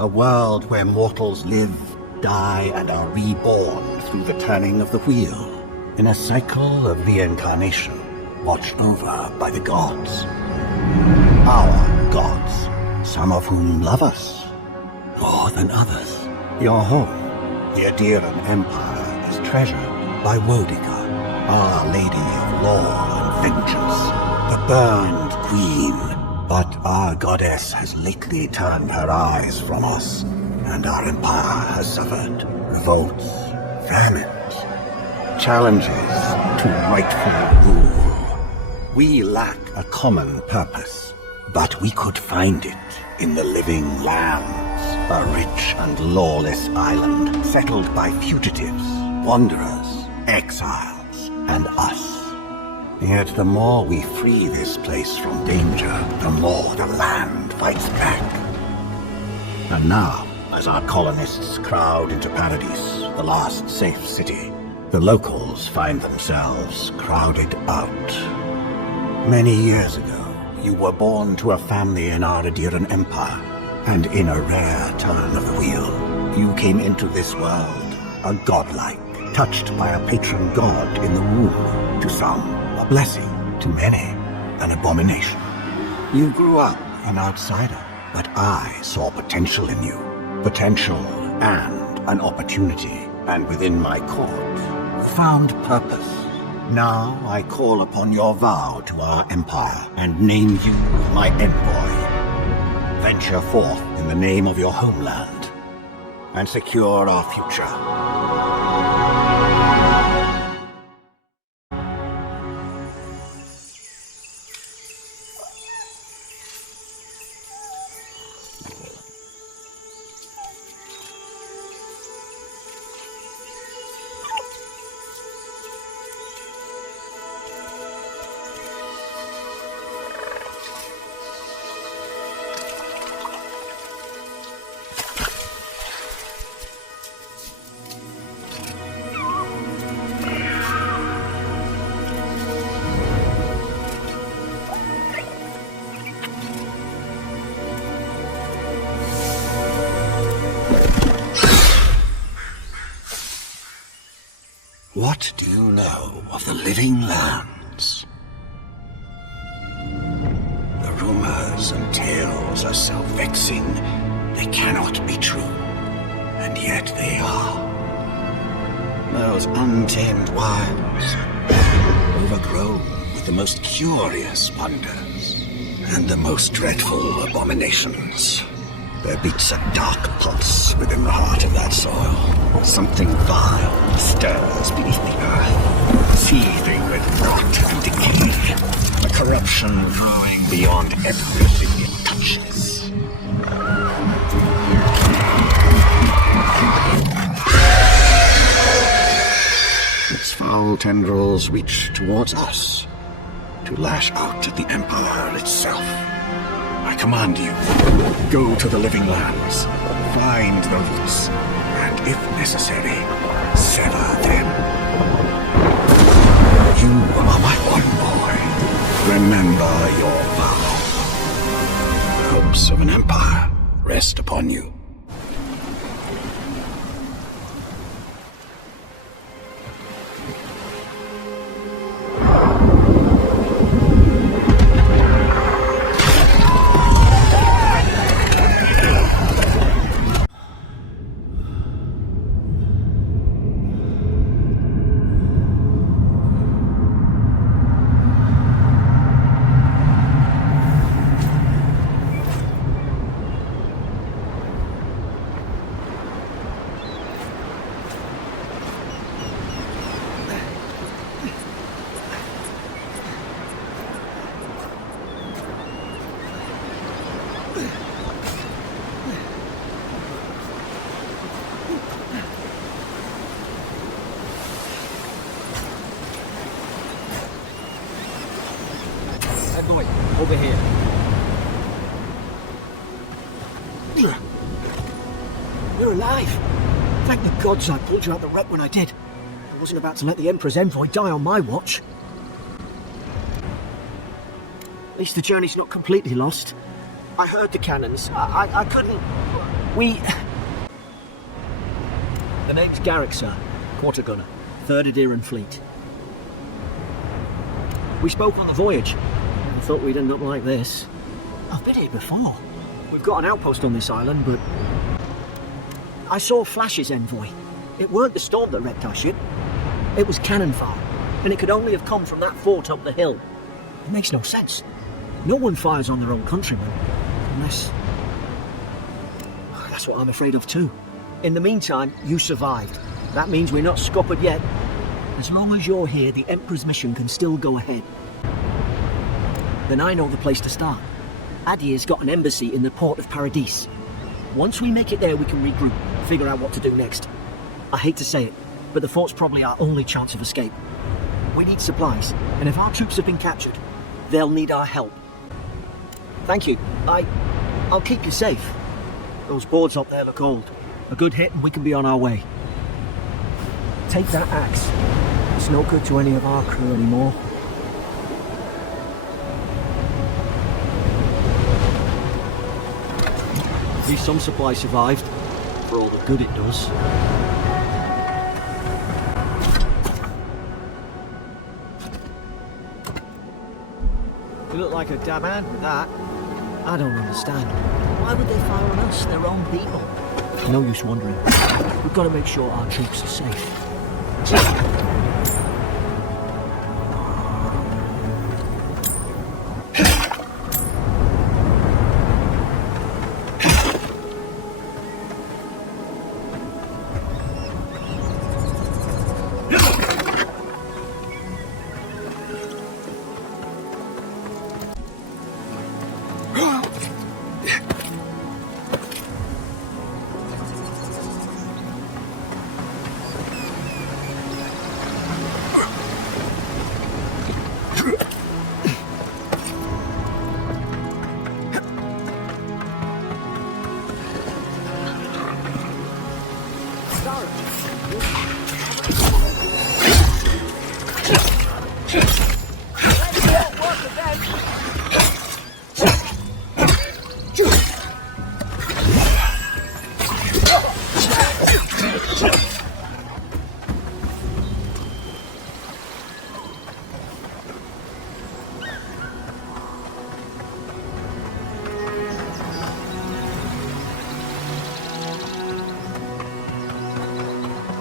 A world where mortals live, die, and are reborn through the turning of the wheel, in a cycle of reincarnation, watched over by the gods. Our gods, some of whom love us more than others. Your home, the Aedyran Empire, is treasured by Wodica, Our Lady of Law and Vengeance, the Burned Queen. But our goddess has lately turned her eyes from us, and our empire has suffered revolts, famines, challenges to rightful rule. We lack a common purpose, but we could find it in the Living Lands, a rich and lawless island settled by fugitives, wanderers, exiles, and us. Yet the more we free this place from danger, the more the land fights back. And now, as our colonists crowd into Paradise, the last safe city, the locals find themselves crowded out. Many years ago, you were born to a family in our Aedyran Empire, and in a rare turn of the wheel, you came into this world, a godlike, touched by a patron god in the womb. To some, a blessing, to many, an abomination. You grew up an outsider, but I saw potential in you. Potential and an opportunity, and within my court, you found purpose. Now I call upon your vow to our empire, and name you my envoy. Venture forth in the name of your homeland, and secure our future. What do you know of the Living Lands? The rumors and tales are so vexing, they cannot be true, and yet they are. Those untamed wilds, overgrown with the most curious wonders, and the most dreadful abominations. There beats a dark pulse within the heart of that soil. Something vile stirs beneath the earth, seething with rot and decay. A corruption growing beyond everything it touches. Its foul tendrils reach towards us, to lash out at the Empire itself. I command you, go to the Living Lands, find the roots, and if necessary, sever them. You are my one boy. Remember your vow. The hopes of an empire rest upon you. Boy, over here. You're alive. Thank the gods I pulled you out the wreck when I did. I wasn't about to let the Emperor's envoy die on my watch. At least the journey's not completely lost. I heard the cannons. I couldn't... The name's Garrick, sir. Quarter gunner. 3rd Aedyran Fleet. We spoke on the voyage. Never thought we'd end up like this. I've been here before. We've got an outpost on this island, but... I saw flashes, Envoy. It weren't the storm that wrecked our ship. It was cannon fire, and it could only have come from that fort up the hill. It makes no sense. No one fires on their own countrymen, unless... That's what I'm afraid of too. In the meantime, you survived. That means we're not scuppered yet. As long as you're here, the Emperor's mission can still go ahead. Then I know the place to start. Aedyr's got an embassy in the port of Paradis. Once we make it there, we can regroup, figure out what to do next. I hate to say it, but the fort's probably our only chance of escape. We need supplies, and if our troops have been captured, they'll need our help. Thank you. I'll keep you safe. Those boards up there look old. A good hit and we can be on our way. Take that axe. It's no good to any of our crew anymore. At least some supply survived, for all the good it does. You look like a damn hand with that. I don't understand. Why would they fire on us, their own people? No use wondering. We've got to make sure our troops are safe.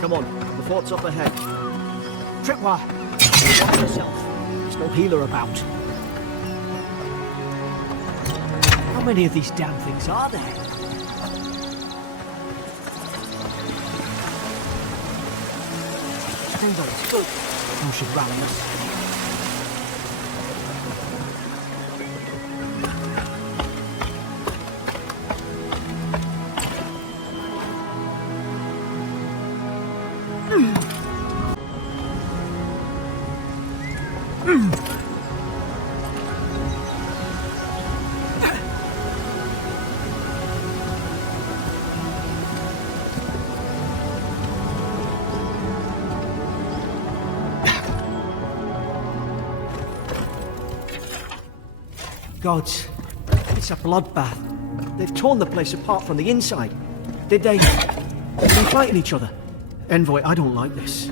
Come on, the fort's up ahead. Tripwire! Watch yourself. There's no healer about. How many of these damn things are there? Everybody's good. Who should rally us? Gods, it's a bloodbath. They've torn the place apart from the inside. Did they fighting each other? Envoy, I don't like this.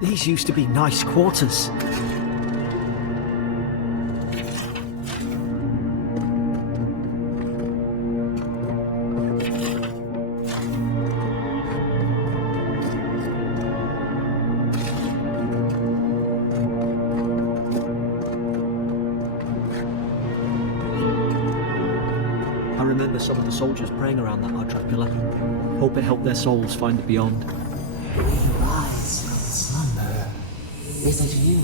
These used to be nice quarters. I remember some of the soldiers praying around that arch pillar. Hope it helped their souls find the beyond. Rise from slumber. Is it you?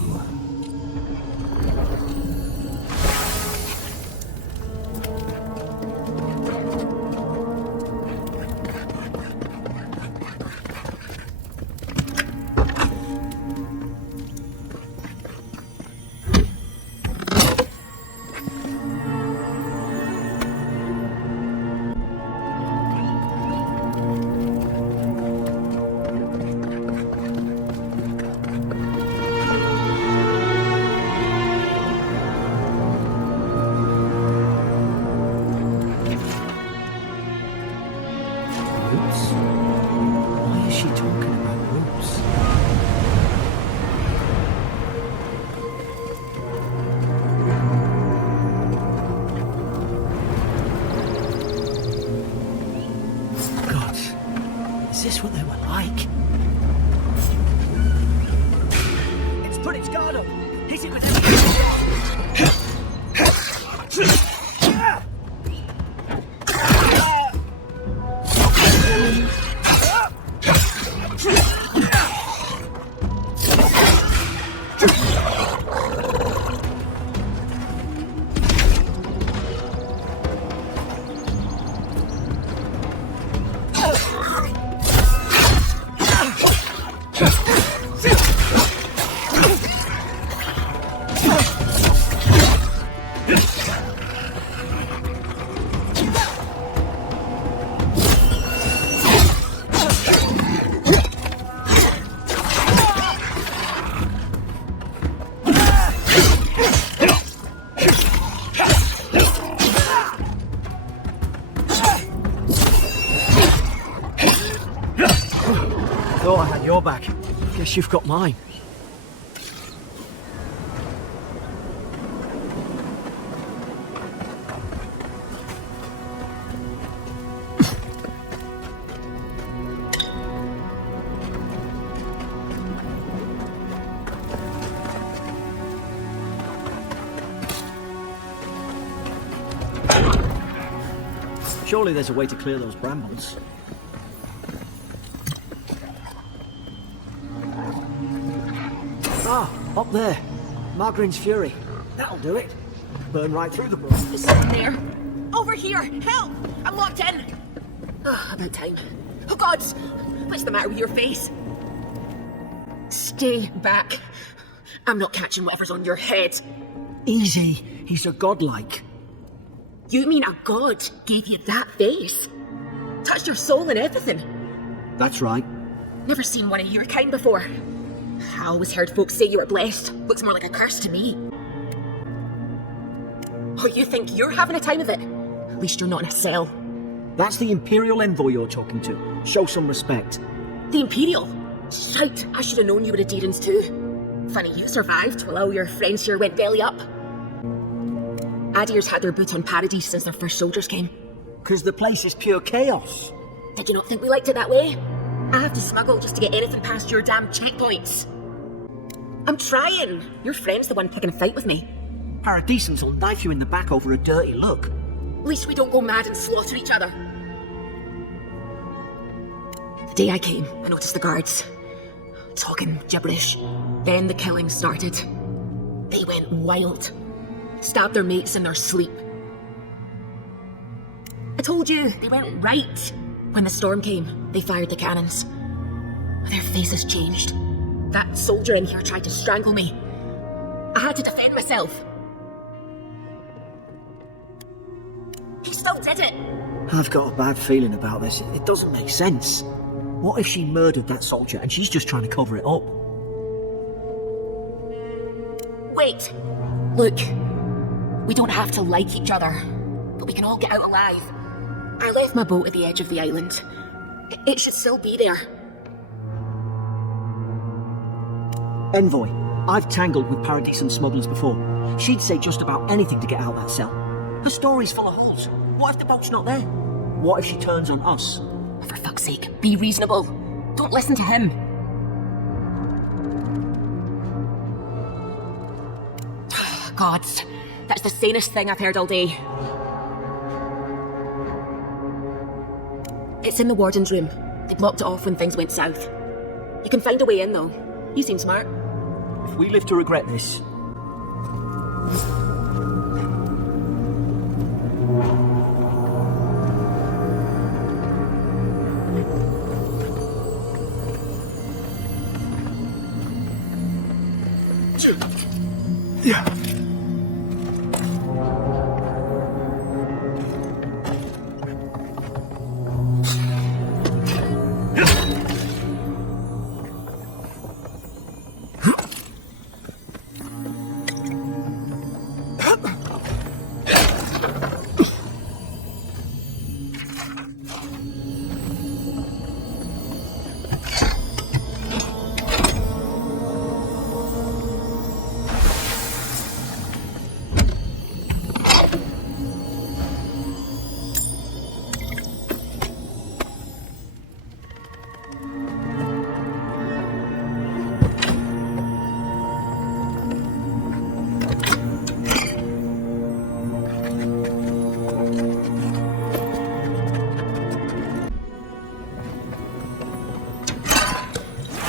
this what they were like? It's put its guard up. Hit it with everything. Thought I had your back. Guess you've got mine. Surely there's a way to clear those brambles. Ah, up there. Margarine's Fury. That'll do it. Burn right through the brush. It's in there. Over here! Help! I'm locked in! Ah, about time. Oh God! What's the matter with your face? Stay back. I'm not catching whatever's on your head. Easy. He's a godlike. You mean a god gave you that face? Touched your soul and everything? That's right. Never seen one of your kind before. I always heard folks say you were blessed. Looks more like a curse to me. Oh, you think you're having a time of it? At least you're not in a cell. That's the Imperial envoy you're talking to. Show some respect. The Imperial? Shite, I should have known you were Aedyrians too. Funny you survived while all your friends here went belly up. Aedyr's had their boot on Paradise since their first soldiers came. 'Cause the place is pure chaos. Did you not think we liked it that way? I have to smuggle just to get anything past your damn checkpoints. I'm trying. Your friend's the one picking a fight with me. Paradisans will knife you in the back over a dirty look. At least we don't go mad and slaughter each other. The day I came, I noticed the guards talking gibberish. Then the killing started. They went wild. Stabbed their mates in their sleep. I told you, they went right. When the storm came, they fired the cannons. Their faces changed. That soldier in here tried to strangle me. I had to defend myself. He still did it. I've got a bad feeling about this. It doesn't make sense. What if she murdered that soldier and she's just trying to cover it up? Wait. Look. We don't have to like each other, but we can all get out alive. I left my boat at the edge of the island. It should still be there. Envoy, I've tangled with Paradisan smugglers before. She'd say just about anything to get out of that cell. Her story's full of holes. What if the boat's not there? What if she turns on us? For fuck's sake, be reasonable. Don't listen to him. Gods, that's the sanest thing I've heard all day. It's in the warden's room. They blocked it off when things went south. You can find a way in, though. You seem smart. If we live to regret this... Yeah.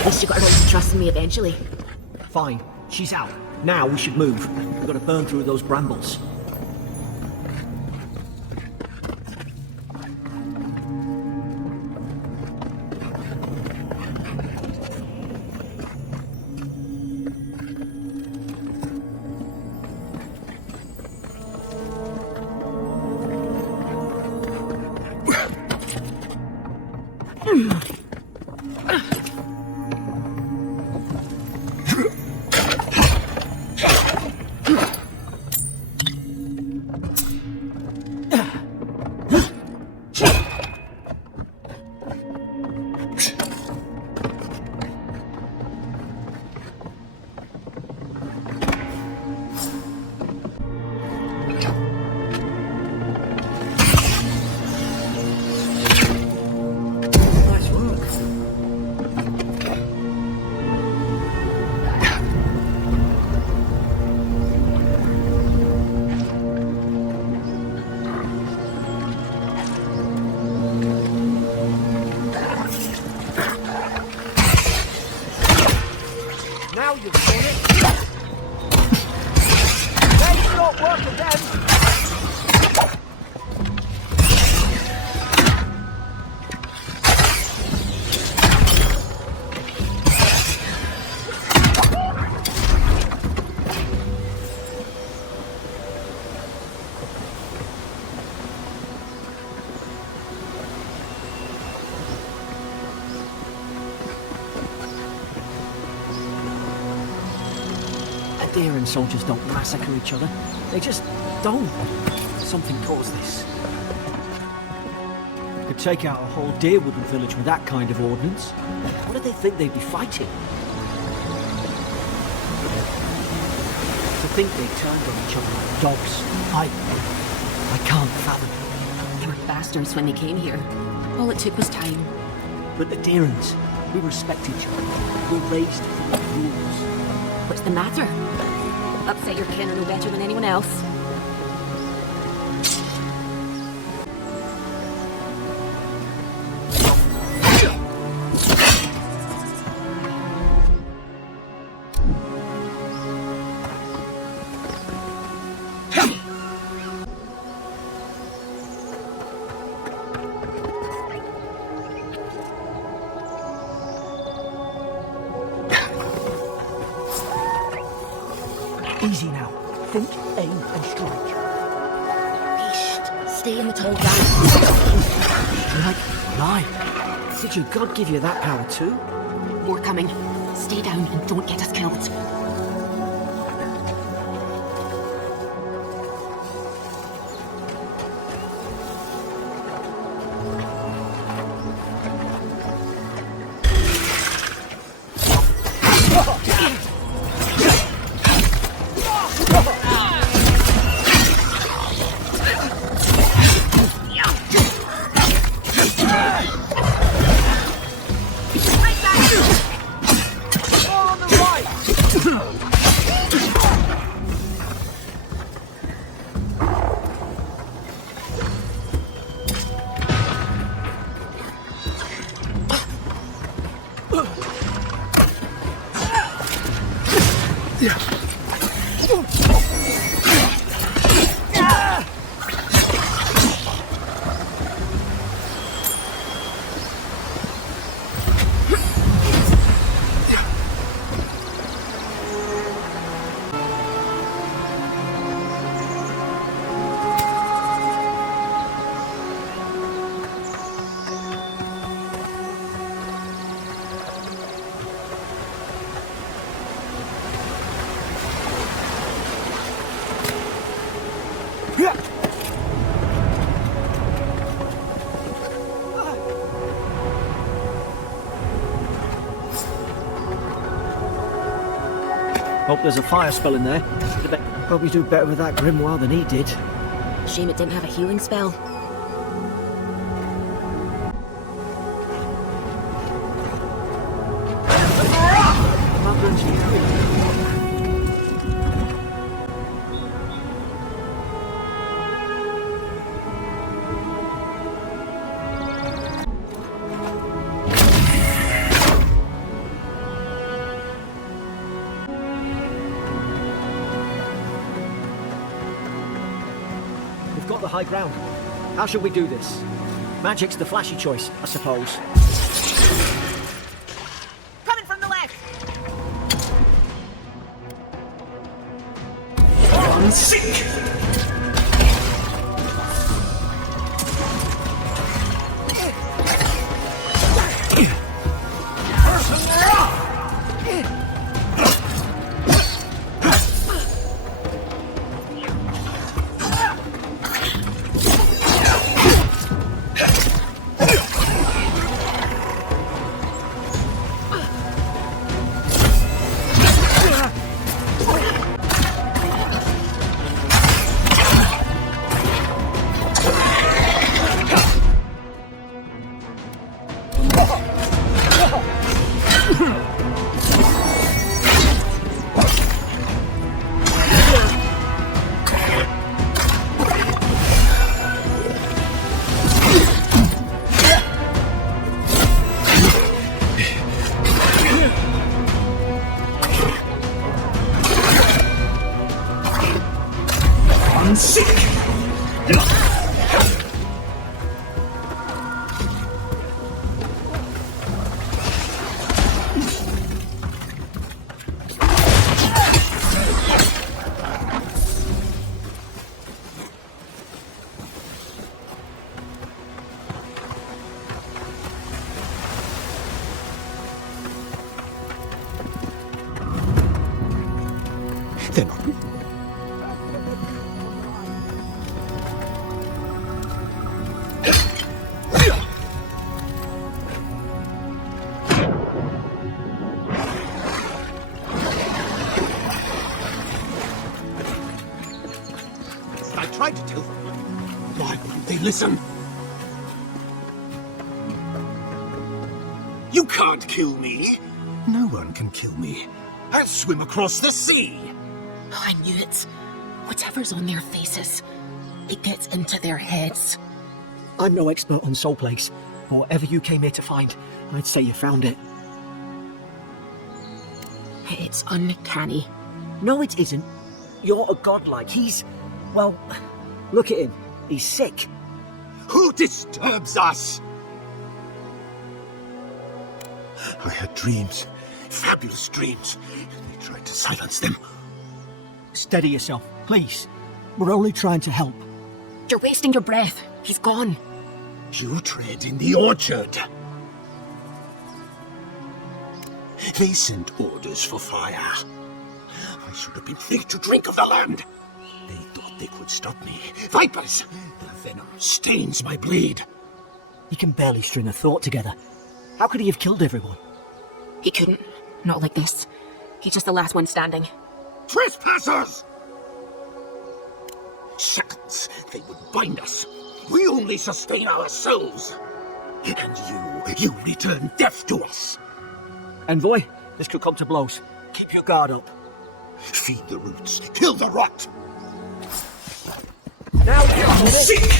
least you got around to trusting me eventually. Fine. She's out. Now we should move. We've got to burn through those brambles. Aedyr and soldiers don't massacre each other. They just don't. Something caused this. Could take out a whole Deerwoodland village with that kind of ordnance. What do they think they'd be fighting? To think they turned on each other like dogs. I can't fathom. They were bastards when they came here. All it took was time. But the Aedyrans, we respect each other. We're raised to follow rules. What's the matter? Upset your kin are no better than anyone else. Easy now. Think, aim, and strike. Stay in the tall grass. You're like, lie. Did your god give you that power too? More coming. Stay down and don't get us killed. Hope there's a fire spell in there. Hope you do better with that grimoire than he did. Shame it didn't have a healing spell. high ground. How should we do this? Magic's the flashy choice, I suppose. Coming from the left! Sick! They're not. I tried to tell them. Why wouldn't they listen? You can't kill me. No one can kill me. I'll swim across the sea. Oh, I knew it. Whatever's on their faces, it gets into their heads. I'm no expert on soul plagues, but whatever you came here to find, I'd say you found it. It's uncanny. No, it isn't. You're a godlike. He's... well, look at him. He's sick. Who disturbs us? I had dreams. Fabulous dreams. They tried to silence them. Steady yourself, please. We're only trying to help. You're wasting your breath. He's gone. You tread in the orchard. They sent orders for fire. I should have been free to drink of the land. They thought they could stop me. Vipers! Their venom stains my blade. He can barely string a thought together. How could he have killed everyone? He couldn't. Not like this. He's just the last one standing. Trespassers! Seconds, they would bind us. We only sustain ourselves. And you return death to us. Envoy, this could come to blows. Keep your guard up. Feed the roots, kill the rot. Now, Seek!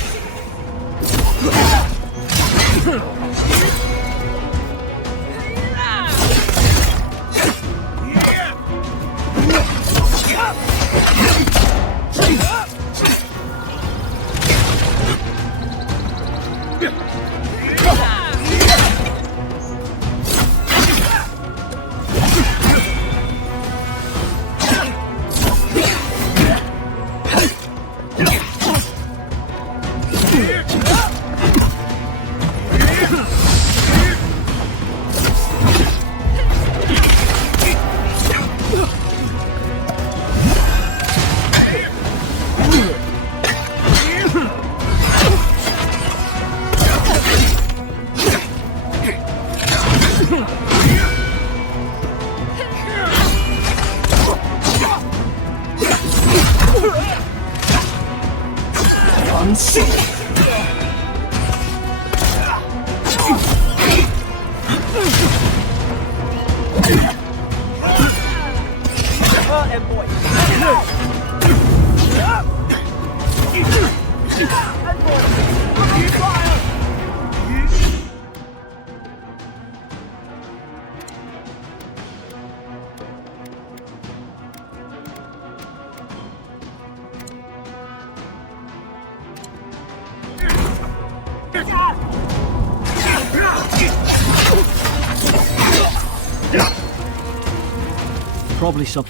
Probably some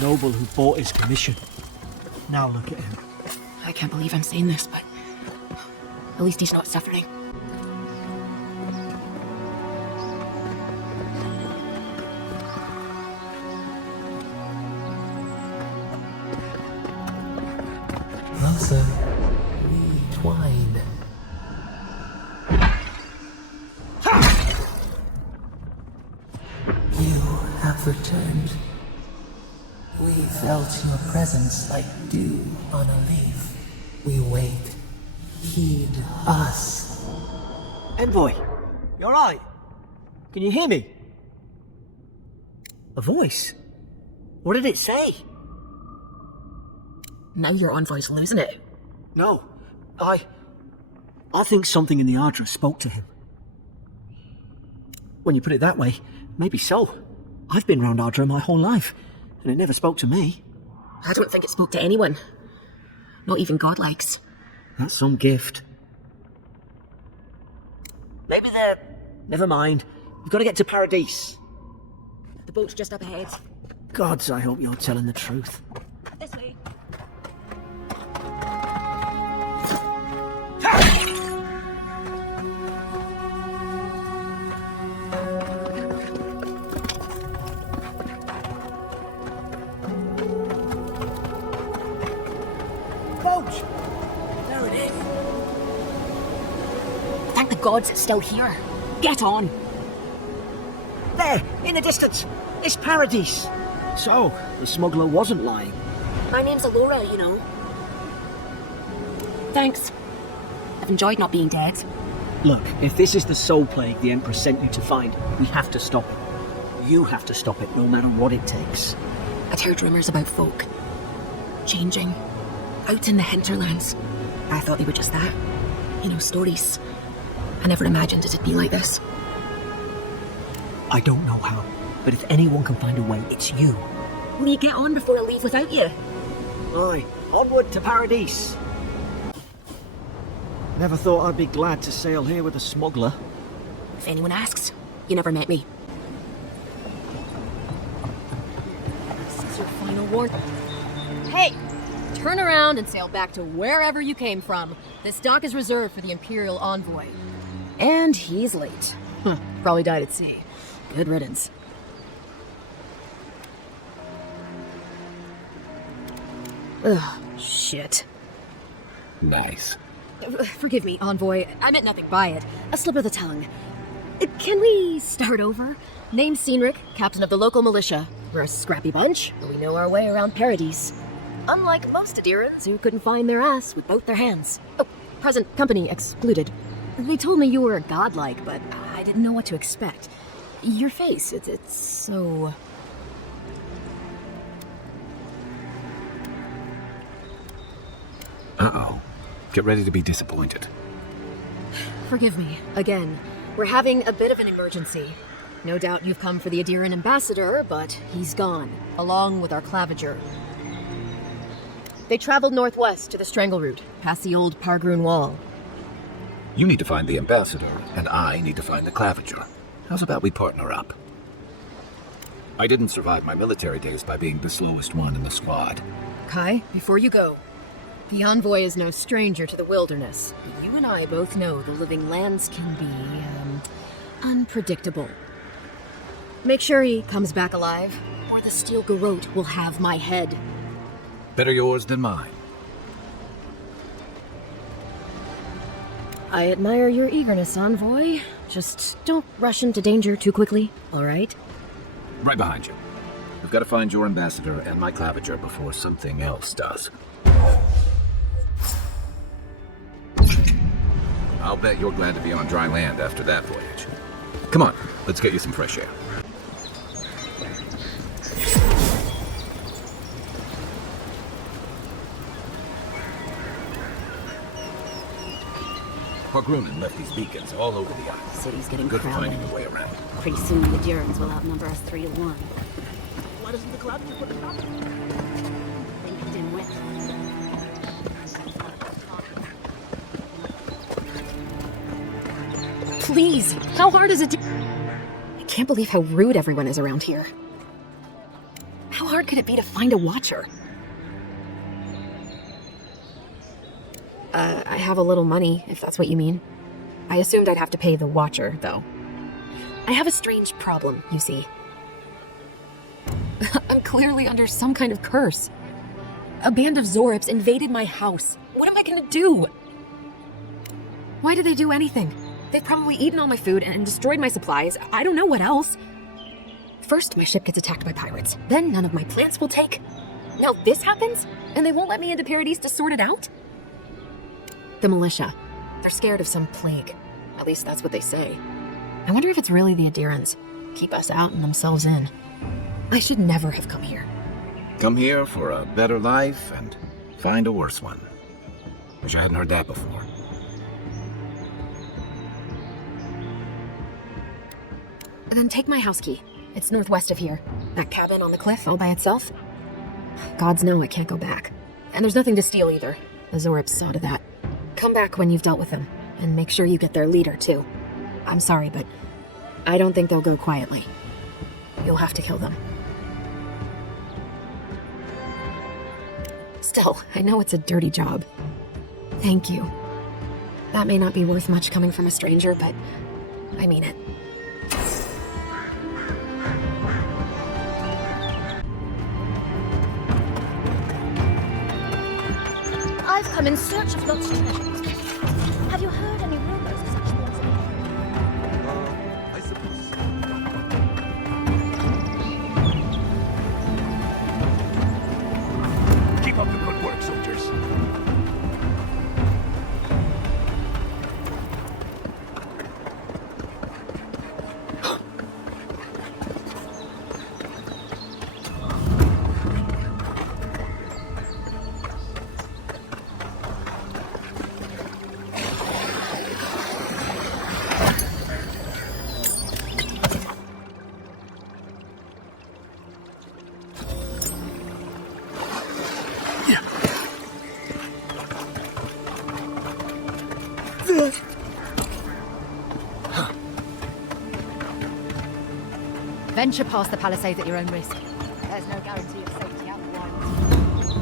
noble who bought his commission. Now look at him. I can't believe I'm saying this, but at least he's not suffering. Closer, we twine. You have returned. We felt your presence like dew on a leaf. We wait. Heed us. Envoy, you alright? Can you hear me? A voice? What did it say? Now your envoy's losing it. No, I think something in the Aedyr spoke to him. When you put it that way, maybe so. I've been round Aedyr my whole life, and it never spoke to me. I don't think it spoke to anyone. Not even godlikes. That's some gift. Maybe they're... Never mind. We've got to get to Paradise. The boat's just up ahead. Gods, I hope you're telling the truth. This way. Boat! There it is. Thank the gods it's still here. Get on. There, in the distance. It's Paradise. So, the smuggler wasn't lying. My name's Eora, you know. Thanks. I've enjoyed not being dead. Look, if this is the soul plague the Emperor sent you to find, we have to stop it. You have to stop it, no matter what it takes. I'd heard rumours about folk. Changing. Out in the hinterlands. I thought they were just that. You know, stories. I never imagined it'd be like this. I don't know how, but if anyone can find a way, it's you. Will you get on before I leave without you? Aye, onward to Paradise. Never thought I'd be glad to sail here with a smuggler. If anyone asks, you never met me. This is your final warning. Hey! Turn around and sail back to wherever you came from. This dock is reserved for the Imperial envoy. And he's late. Probably died at sea. Good riddance. Ugh, shit. Nice. Forgive me, envoy. I meant nothing by it. A slip of the tongue. Can we start over? Name's Cynric, captain of the local militia. We're a scrappy bunch, but we know our way around Paradise. Unlike most Aedyrans who couldn't find their ass with both their hands. Oh, present company excluded. They told me you were godlike, but I didn't know what to expect. Your face, it's so... Uh-oh. Get ready to be disappointed. Forgive me, again. We're having a bit of an emergency. No doubt you've come for the Aedyran ambassador, but he's gone, along with our claviger. They traveled northwest to the Strangle Route, past the old Pargroon Wall. You need to find the ambassador, and I need to find the claviger. How's about we partner up? I didn't survive my military days by being the slowest one in the squad. Kai, before you go, the envoy is no stranger to the wilderness. You and I both know the living lands can be, unpredictable. Make sure he comes back alive, or the steel garrote will have my head. Better yours than mine. I admire your eagerness, envoy. Just don't rush into danger too quickly, all right? Right behind you. I've got to find your ambassador and my claviger before something else does. I'll bet you're glad to be on dry land after that voyage. Come on, let's get you some fresh air. Pargrunin left these beacons all over the island. City's getting Good crowded. finding a way around. Pretty soon the Aedyrans will outnumber us 3-1. Why doesn't the club put it up? They didn't win. Please, how hard is it to... I can't believe how rude everyone is around here. How hard could it be to find a watcher? I have a little money, if that's what you mean. I assumed I'd have to pay the watcher, though. I have a strange problem, you see. I'm clearly under some kind of curse. A band of Zorips invaded my house. What am I gonna do? Why did they do anything? They've probably eaten all my food and destroyed my supplies. I don't know what else. First, my ship gets attacked by pirates. Then none of my plants will take. Now this happens? And they won't let me into Paradise to sort it out? The militia. They're scared of some plague. At least that's what they say. I wonder if it's really the Aedyrians. Keep us out and themselves in. I should never have come here. Come here for a better life and find a worse one. Wish I hadn't heard that before. And then take my house key. It's northwest of here. That cabin on the cliff all by itself. Gods know I can't go back. And there's nothing to steal either. The Zorips saw to that. Come back when you've dealt with them. And make sure you get their leader, too. I'm sorry, but I don't think they'll go quietly. You'll have to kill them. Still, I know it's a dirty job. Thank you. That may not be worth much coming from a stranger, but I mean it. I've come in search of lost treasures. Have you heard any rumors of such things? I suppose. Keep up the good work, soldiers. Venture past the palisades at your own risk. There's no guarantee of safety otherwise.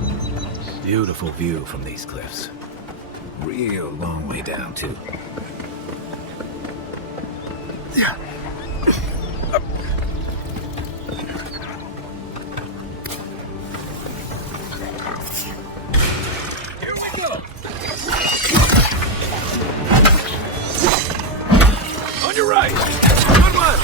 Beautiful view from these cliffs. Real long way down, too. Yeah. Here we go. On your right. Good one.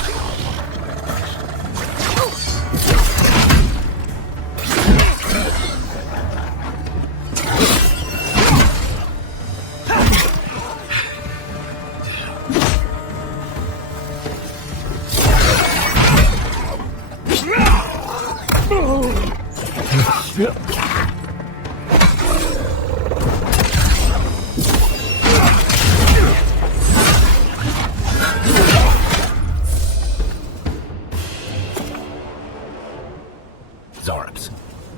Zorips.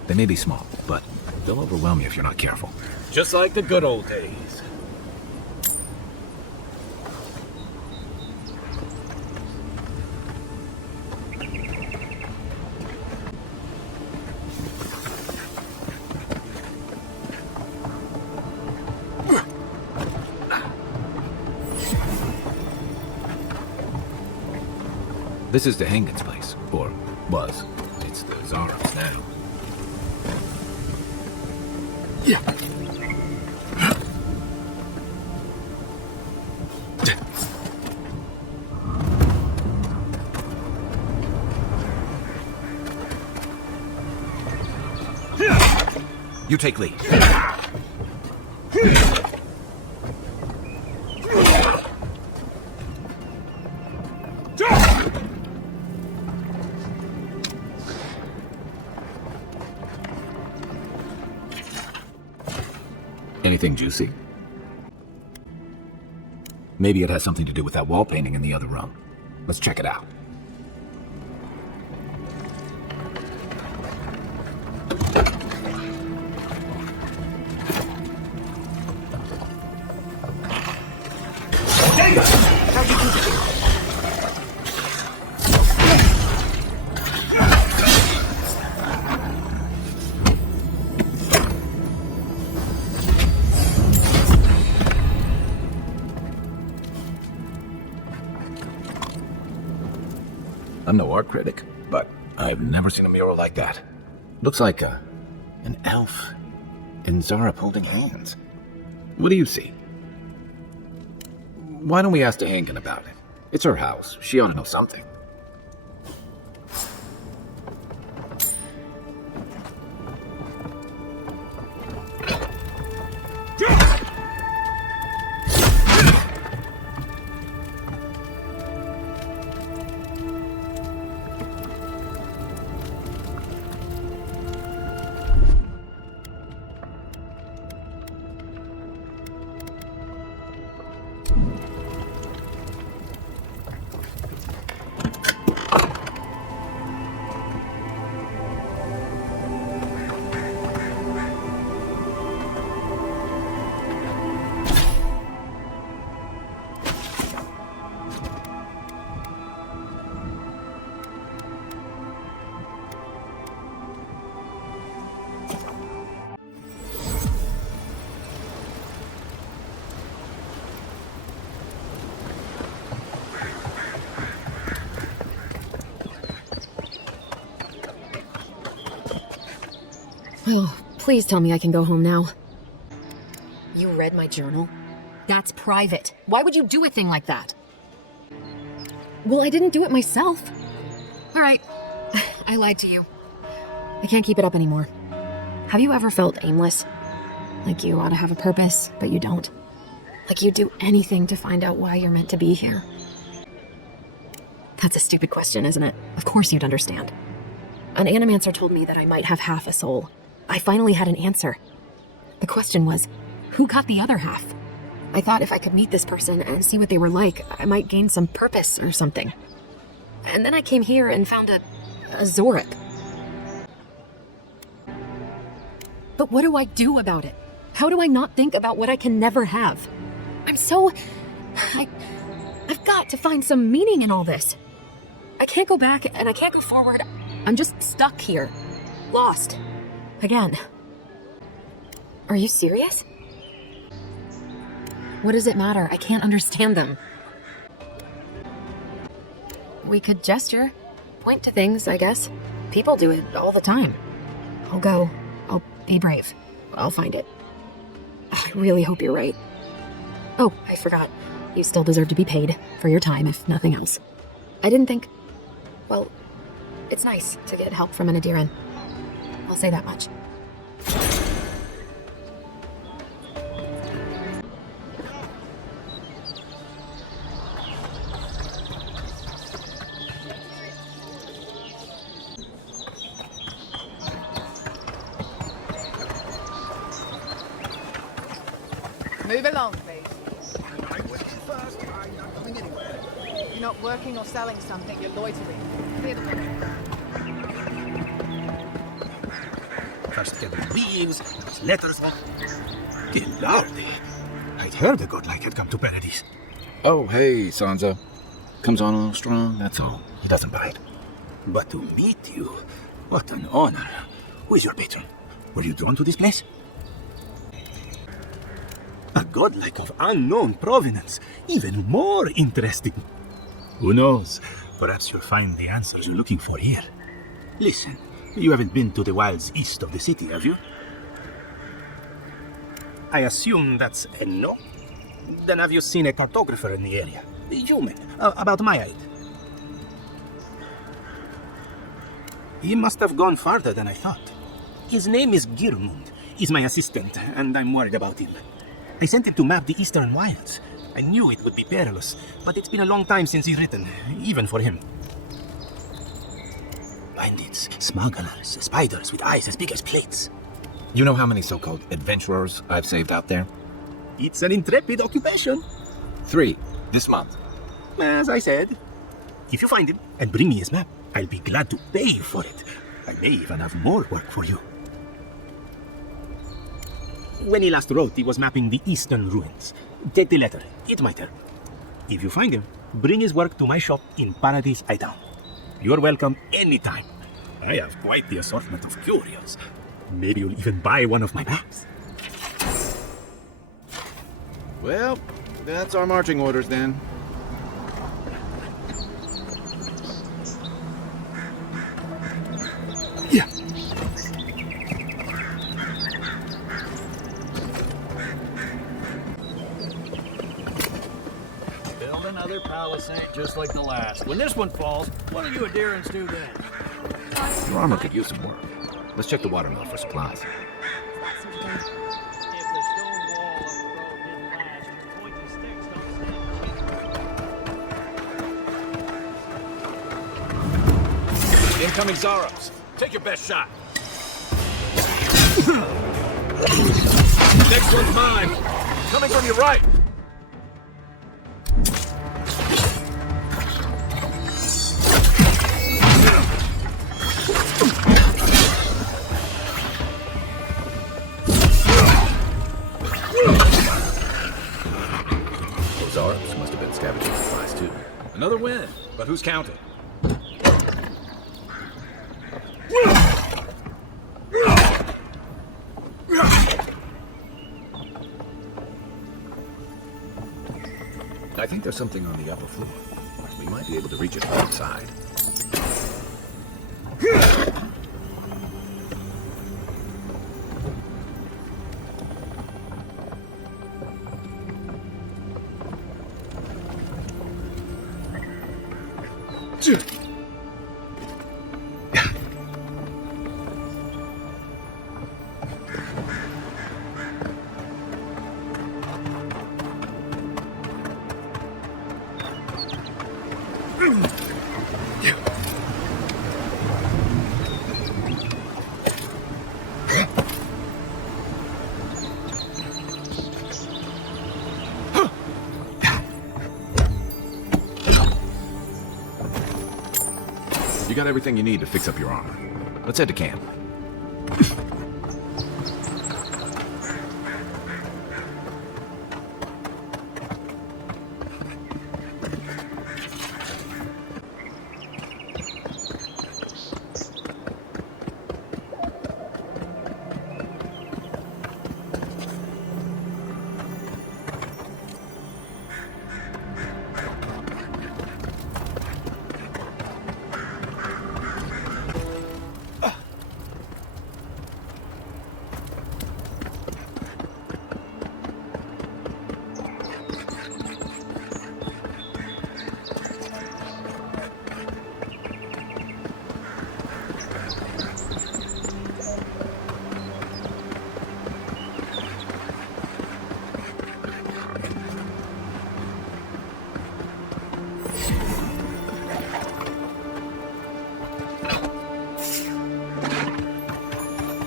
They may be small, but they'll overwhelm you if you're not careful. Just like the good old days. This is the Hengen's place, or was. It's the Zorips now. You take lead. Anything juicy? Maybe it has something to do with that wall painting in the other room. Let's check it out. How'd you keep it? I'm no art critic, but I've never seen a mural like that. Looks like an elf and Zarep holding hands. What do you see? Why don't we ask Tehangan about it? It's her house. She ought to know something. Oh, please tell me I can go home now. You read my journal? That's private. Why would you do a thing like that? Well, I didn't do it myself. All right, I lied to you. I can't keep it up anymore. Have you ever felt aimless? Like you ought to have a purpose, but you don't? Like you'd do anything to find out why you're meant to be here? That's a stupid question, isn't it? Of course you'd understand. An animancer told me that I might have half a soul. I finally had an answer. The question was, who got the other half? I thought if I could meet this person and see what they were like, I might gain some purpose or something. And then I came here and found a Zorip. But what do I do about it? How do I not think about what I can never have? I've got to find some meaning in all this. I can't go back and I can't go forward. I'm just stuck here. Lost. Again. Are you serious? What does it matter? I can't understand them. We could gesture. Point to things, I guess. People do it all the time. I'll go. I'll be brave. I'll find it. I really hope you're right. Oh, I forgot. You still deserve to be paid for your time, if nothing else. I didn't think... Well, it's nice to get help from an Aedyran. I'll say that much. Move along, please. I'm not going anywhere. You're not working or selling something, you're loitering. Clear the way. First get the leaves, letters on. Dear lordy, I'd heard a godlike had come to Paradise. Oh, hey, Sansa. Comes on a little strong, that's all. He doesn't bite. But to meet you, what an honor. Who is your patron? Were you drawn to this place? A godlike of unknown provenance, even more interesting. Who knows? Perhaps you'll find the answers you're looking for here. Listen, you haven't been to the wilds east of the city, have you? I assume that's a no? Then have you seen a cartographer in the area? A human, about my height. He must have gone farther than I thought. His name is Girmund. He's my assistant, and I'm worried about him. I sent him to map the eastern wilds. I knew it would be perilous, but it's been a long time since he's written, even for him. Bandits, smugglers, spiders with eyes as big as plates. You know how many so-called adventurers I've saved out there? It's an intrepid occupation. 3, this month. As I said, if you find him and bring me his map, I'll be glad to pay you for it. I may even have more work for you. When he last wrote, he was mapping the eastern ruins. Take the letter. It might help. If you find him, bring his work to my shop in Paradise Island. You're welcome anytime. I have quite the assortment of curios. Maybe you'll even buy one of my maps. Well, that's our marching orders then. Yeah. Build another palisade just like the last. When this one falls, what do you Aedyrans do then? Your armor could use some work. Let's check the watermill for supplies. If the stone wall of the road didn't last, the pointy sticks don't stand. Incoming Zaros. Take your best shot. Next one's mine. Coming from your right. Those Zaros must have been scavenging supplies too. Another win. But who's counting? I think there's something on the upper floor. We might be able to reach it from inside. You got everything you need to fix up your armor. Let's head to camp.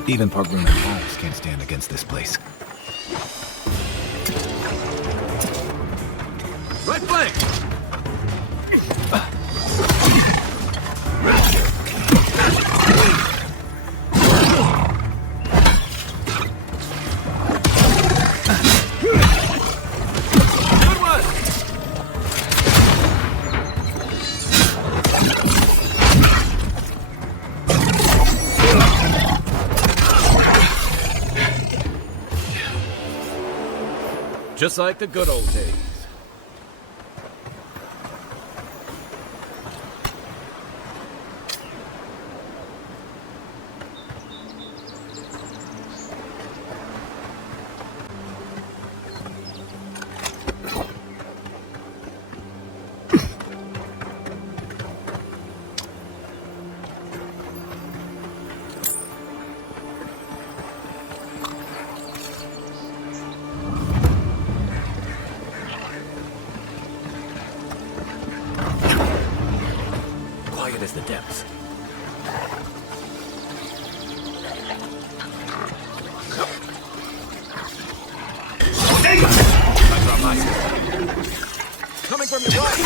Even Parkroom and Halls can't stand against this place. Right flank! Good one! Just like the good old days. Quiet as the depths. I drop my system. Coming from your right.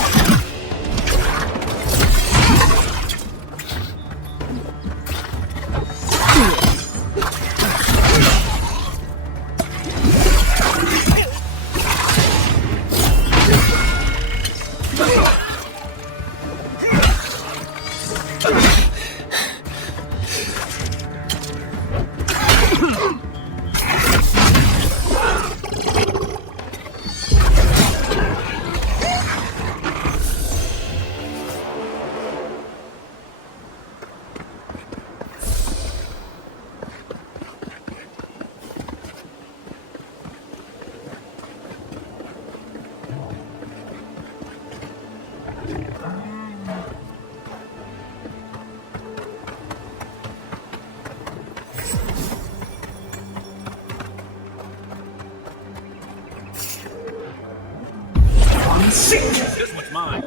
This one's mine.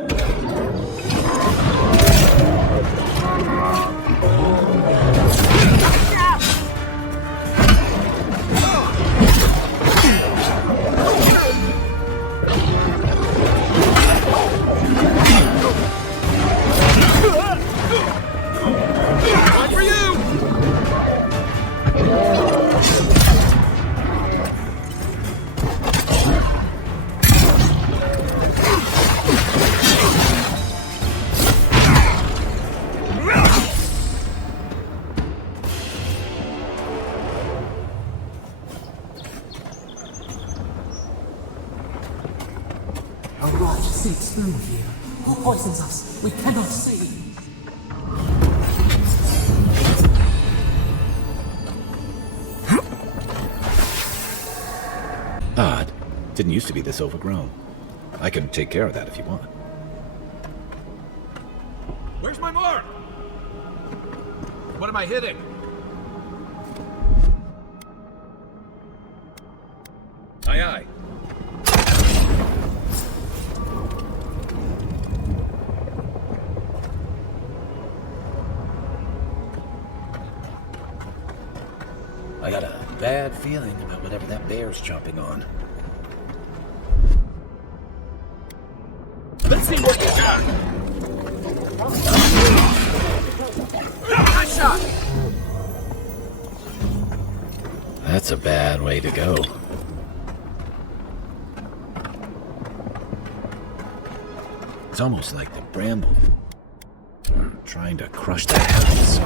A rot seeps through here. Who poisons us? We cannot see. Odd. Didn't used to be this overgrown. I can take care of that if you want. Where's my mark? What am I hitting? Aye, aye. I got a bad feeling about whatever that bear's chomping on. Let's see what you got. Nice shot. That's a bad way to go. It's almost like the bramble are trying to crush the house.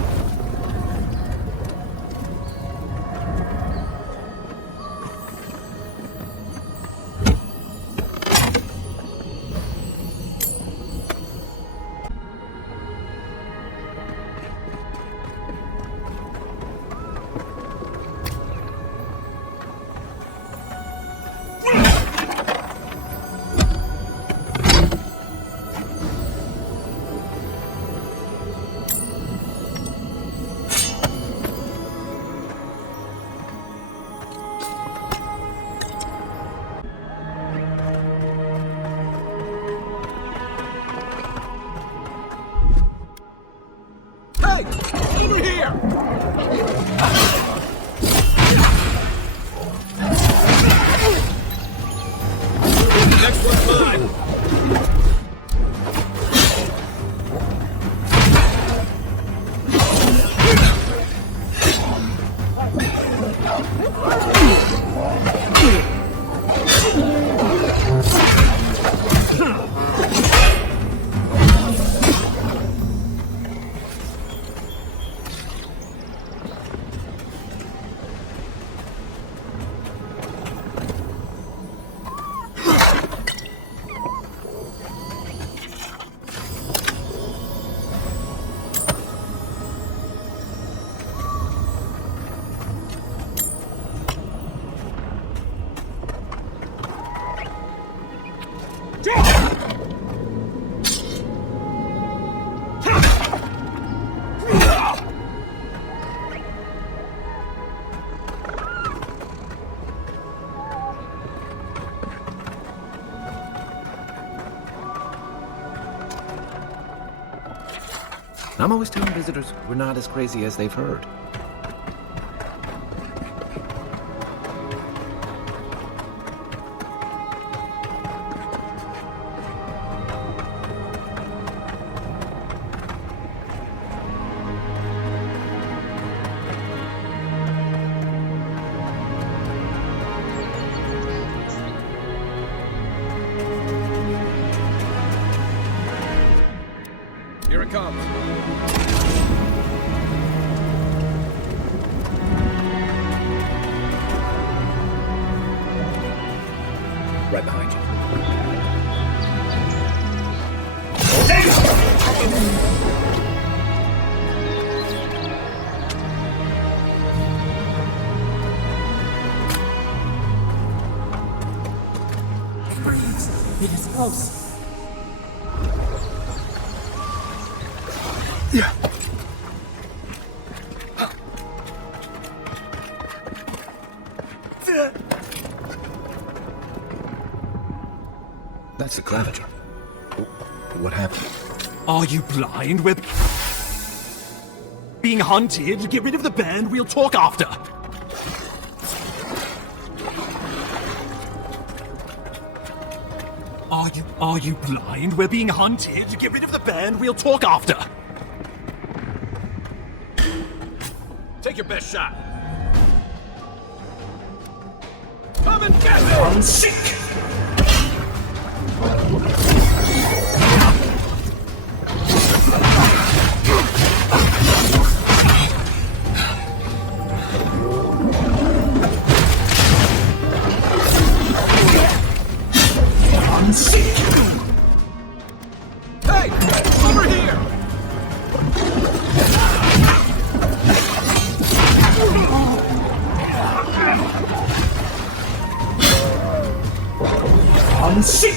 Over here! Next one's mine! I'm always telling visitors we're not as crazy as they've heard. Here it comes. Right behind you. It breathes. It is close. That's the claviger. What happened? Are you blind? We're being hunted. Get rid of the band. We'll talk after. Are you blind? We're being hunted. Get rid of the band. We'll talk after. Take your best shot. Come and get me! I'm sick! I'm sick! Hey! Over here! I'm sick!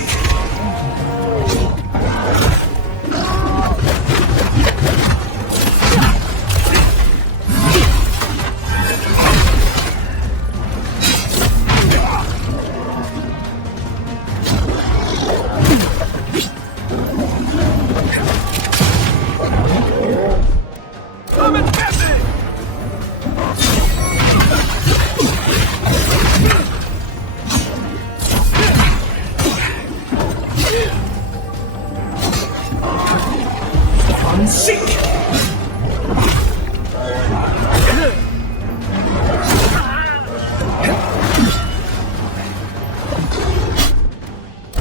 Come and get me! I'm sick!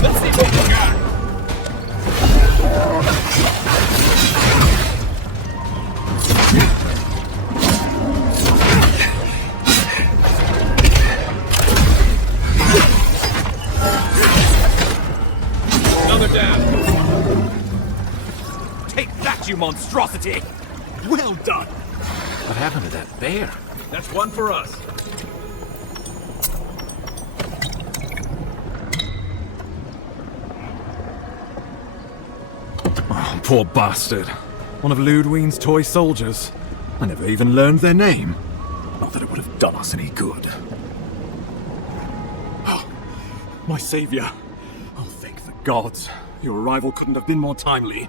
Let's see what we got! Another down. Take that, you monstrosity! Well done! What happened to that bear? That's one for us. Oh, poor bastard. One of Ludwine's toy soldiers. I never even learned their name. Not that it would have done us any good. Oh, my savior. Oh, thank the gods. Your arrival couldn't have been more timely.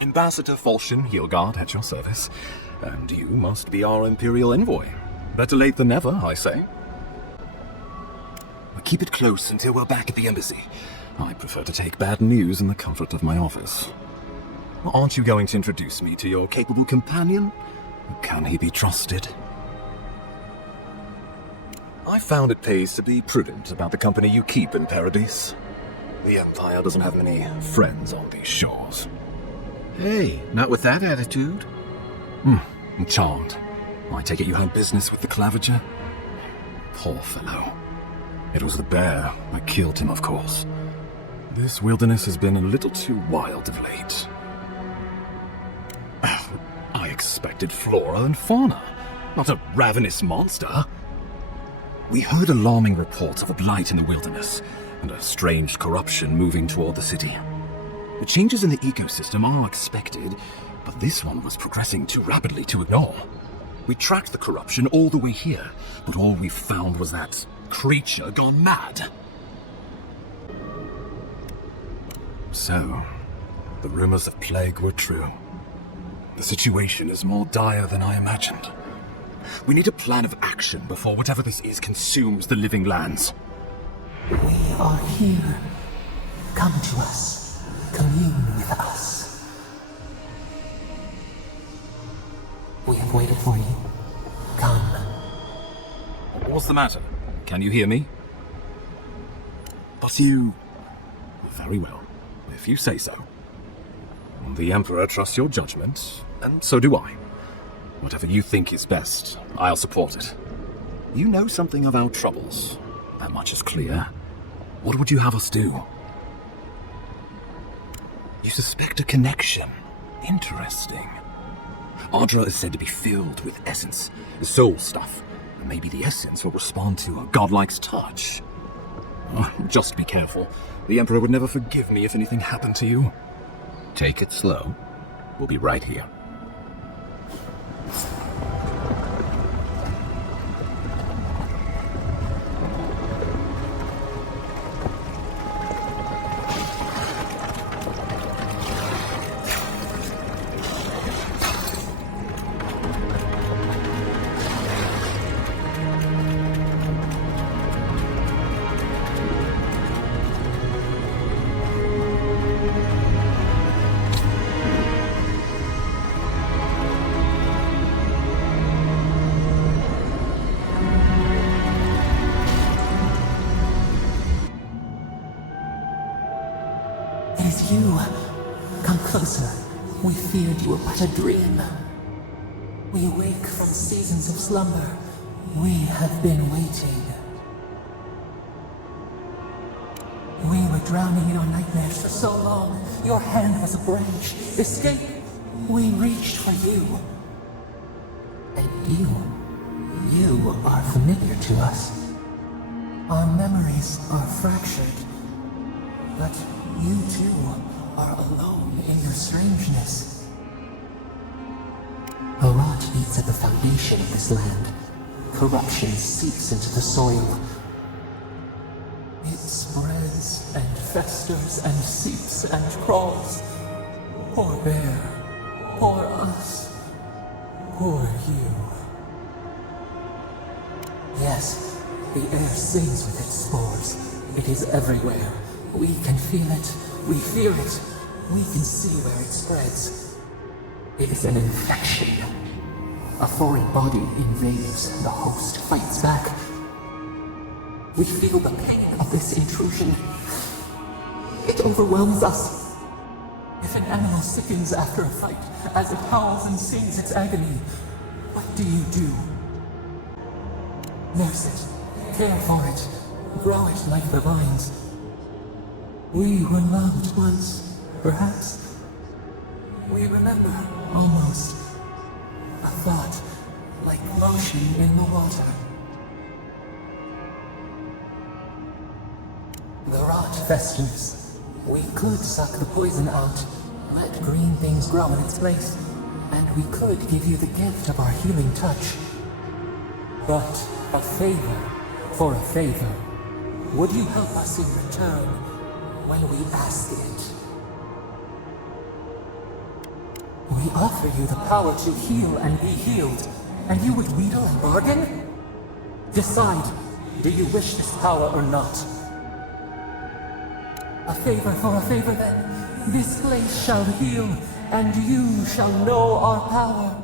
Ambassador Falchion Heelguard at your service. And you must be our Imperial envoy. Better late than never, I say. Keep it close until we're back at the embassy. I prefer to take bad news in the comfort of my office. Aren't you going to introduce me to your capable companion? Can he be trusted? I found it pays to be prudent about the company you keep in Paradise. The Empire doesn't have many friends on these shores. Hey, not with that attitude. I'm charmed. I take it you had business with the claviger? Poor fellow. It was the bear that killed him, of course. This wilderness has been a little too wild of late. I expected flora and fauna, not a ravenous monster. We heard alarming reports of a blight in the wilderness, and a strange corruption moving toward the city. The changes in the ecosystem are expected, but this one was progressing too rapidly to ignore. We tracked the corruption all the way here, but all we found was that creature gone mad. So, the rumors of plague were true. The situation is more dire than I imagined. We need a plan of action before whatever this is consumes the living lands. We are here. Come to us. Commune with us. We have waited for you. Come. What's the matter? Can you hear me? But you... Very well, if you say so. The Emperor trusts your judgment, and so do I. Whatever you think is best, I'll support it. You know something of our troubles. That much is clear. What would you have us do? You suspect a connection. Interesting. Aedyr is said to be filled with essence, soul stuff. Maybe the essence will respond to a godlike's touch. Oh, just be careful. The Emperor would never forgive me if anything happened to you. Take it slow. We'll be right here. You, come closer. We feared you were but a dream. We wake from seasons of slumber. We have been waiting. We were drowning in our nightmares for so long. Your hand was a branch. Escape. We reached for you. And you are familiar to us. Our memories are fractured. But you too are alone in your strangeness. A rot eats at the foundation of this land. Corruption seeps into the soil. It spreads and festers and seeps and crawls. Poor bear. Poor us. Poor you. Yes, the air sings with its spores. It is everywhere. We can feel it. We fear it. We can see where it spreads. It is an infection. A foreign body invades, the host fights back. We feel the pain of this intrusion. It overwhelms us. If an animal sickens after a fight, as it howls and sings its agony, what do you do? Nurse it, care for it, grow it like the vines. We were loved once, perhaps. We remember, almost. A thought, like motion in the water. The rot festers. We could suck the poison out, let green things grow in its place, and we could give you the gift of our healing touch. But a favor for a favor. Would you help us in return when we ask it? We offer you the power to heal and be healed, and you would wheedle and bargain? Decide, do you wish this power or not? A favor for a favor then. This place shall heal, and you shall know our power.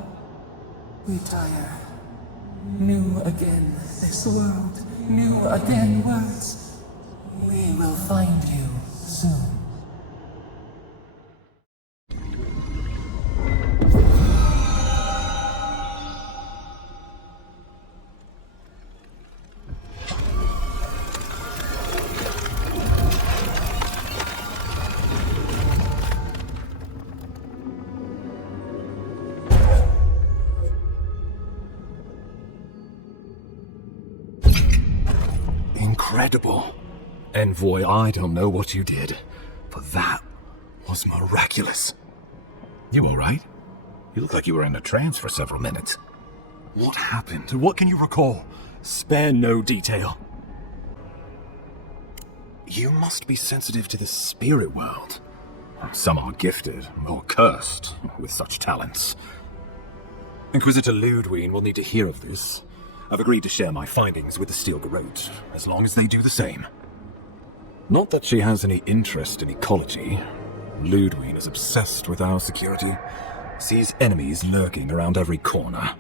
We tire. New again this world, new again words. We will find you soon. Incredible. Envoy, I don't know what you did, but that was miraculous. You alright? You look like you were in a trance for several minutes. What happened? What can you recall? Spare no detail. You must be sensitive to the spirit world. Some are gifted, or cursed, with such talents. Inquisitor Ludwig will need to hear of this. I've agreed to share my findings with the Steel Garrote, as long as they do the same. Not that she has any interest in ecology. Ludwig is obsessed with our security, sees enemies lurking around every corner.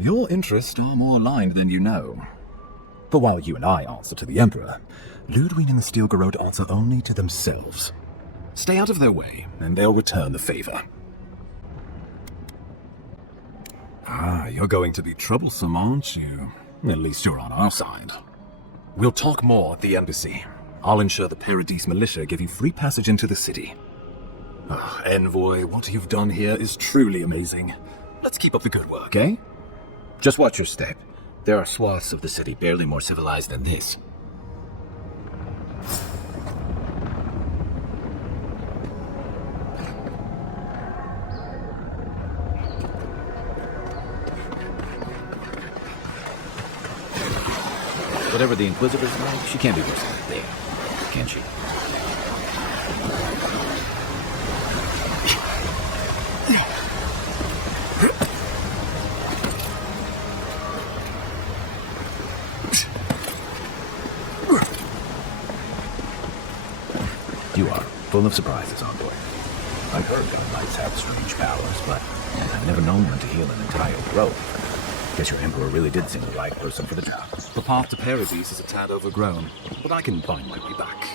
Your interests are more aligned than you know. But while you and I answer to the Emperor, Ludwig and the Steel Garrote answer only to themselves. Stay out of their way, and they'll return the favor. Ah, you're going to be troublesome, aren't you? At least you're on our side. We'll talk more at the embassy. I'll ensure the Paradise militia give you free passage into the city. Envoy, what you've done here is truly amazing. Let's keep up the good work, eh? Just watch your step. There are swaths of the city barely more civilized than this. Whatever the Inquisitor's like, she can't be worse than they, can she? You are full of surprises, Envoy. I've heard gun knights have strange powers, but I've never known one to heal an entire grove. Guess your Emperor really did seem the right person for the job. The path to Paradise is a tad overgrown, but I can find my way back.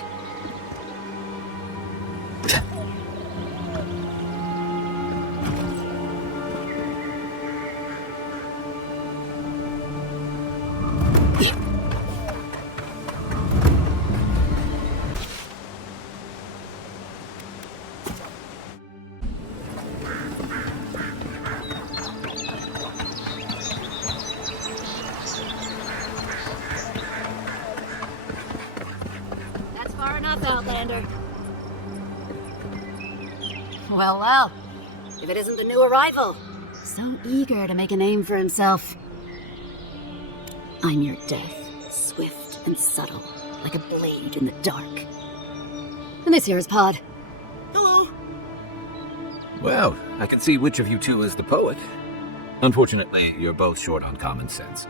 That's far enough, Outlander. Well, if it isn't the new arrival. So eager to make a name for himself. I'm your death, swift and subtle, like a blade in the dark. And this here is Pod. Hello. Well, I can see which of you two is the poet. Unfortunately, you're both short on common sense.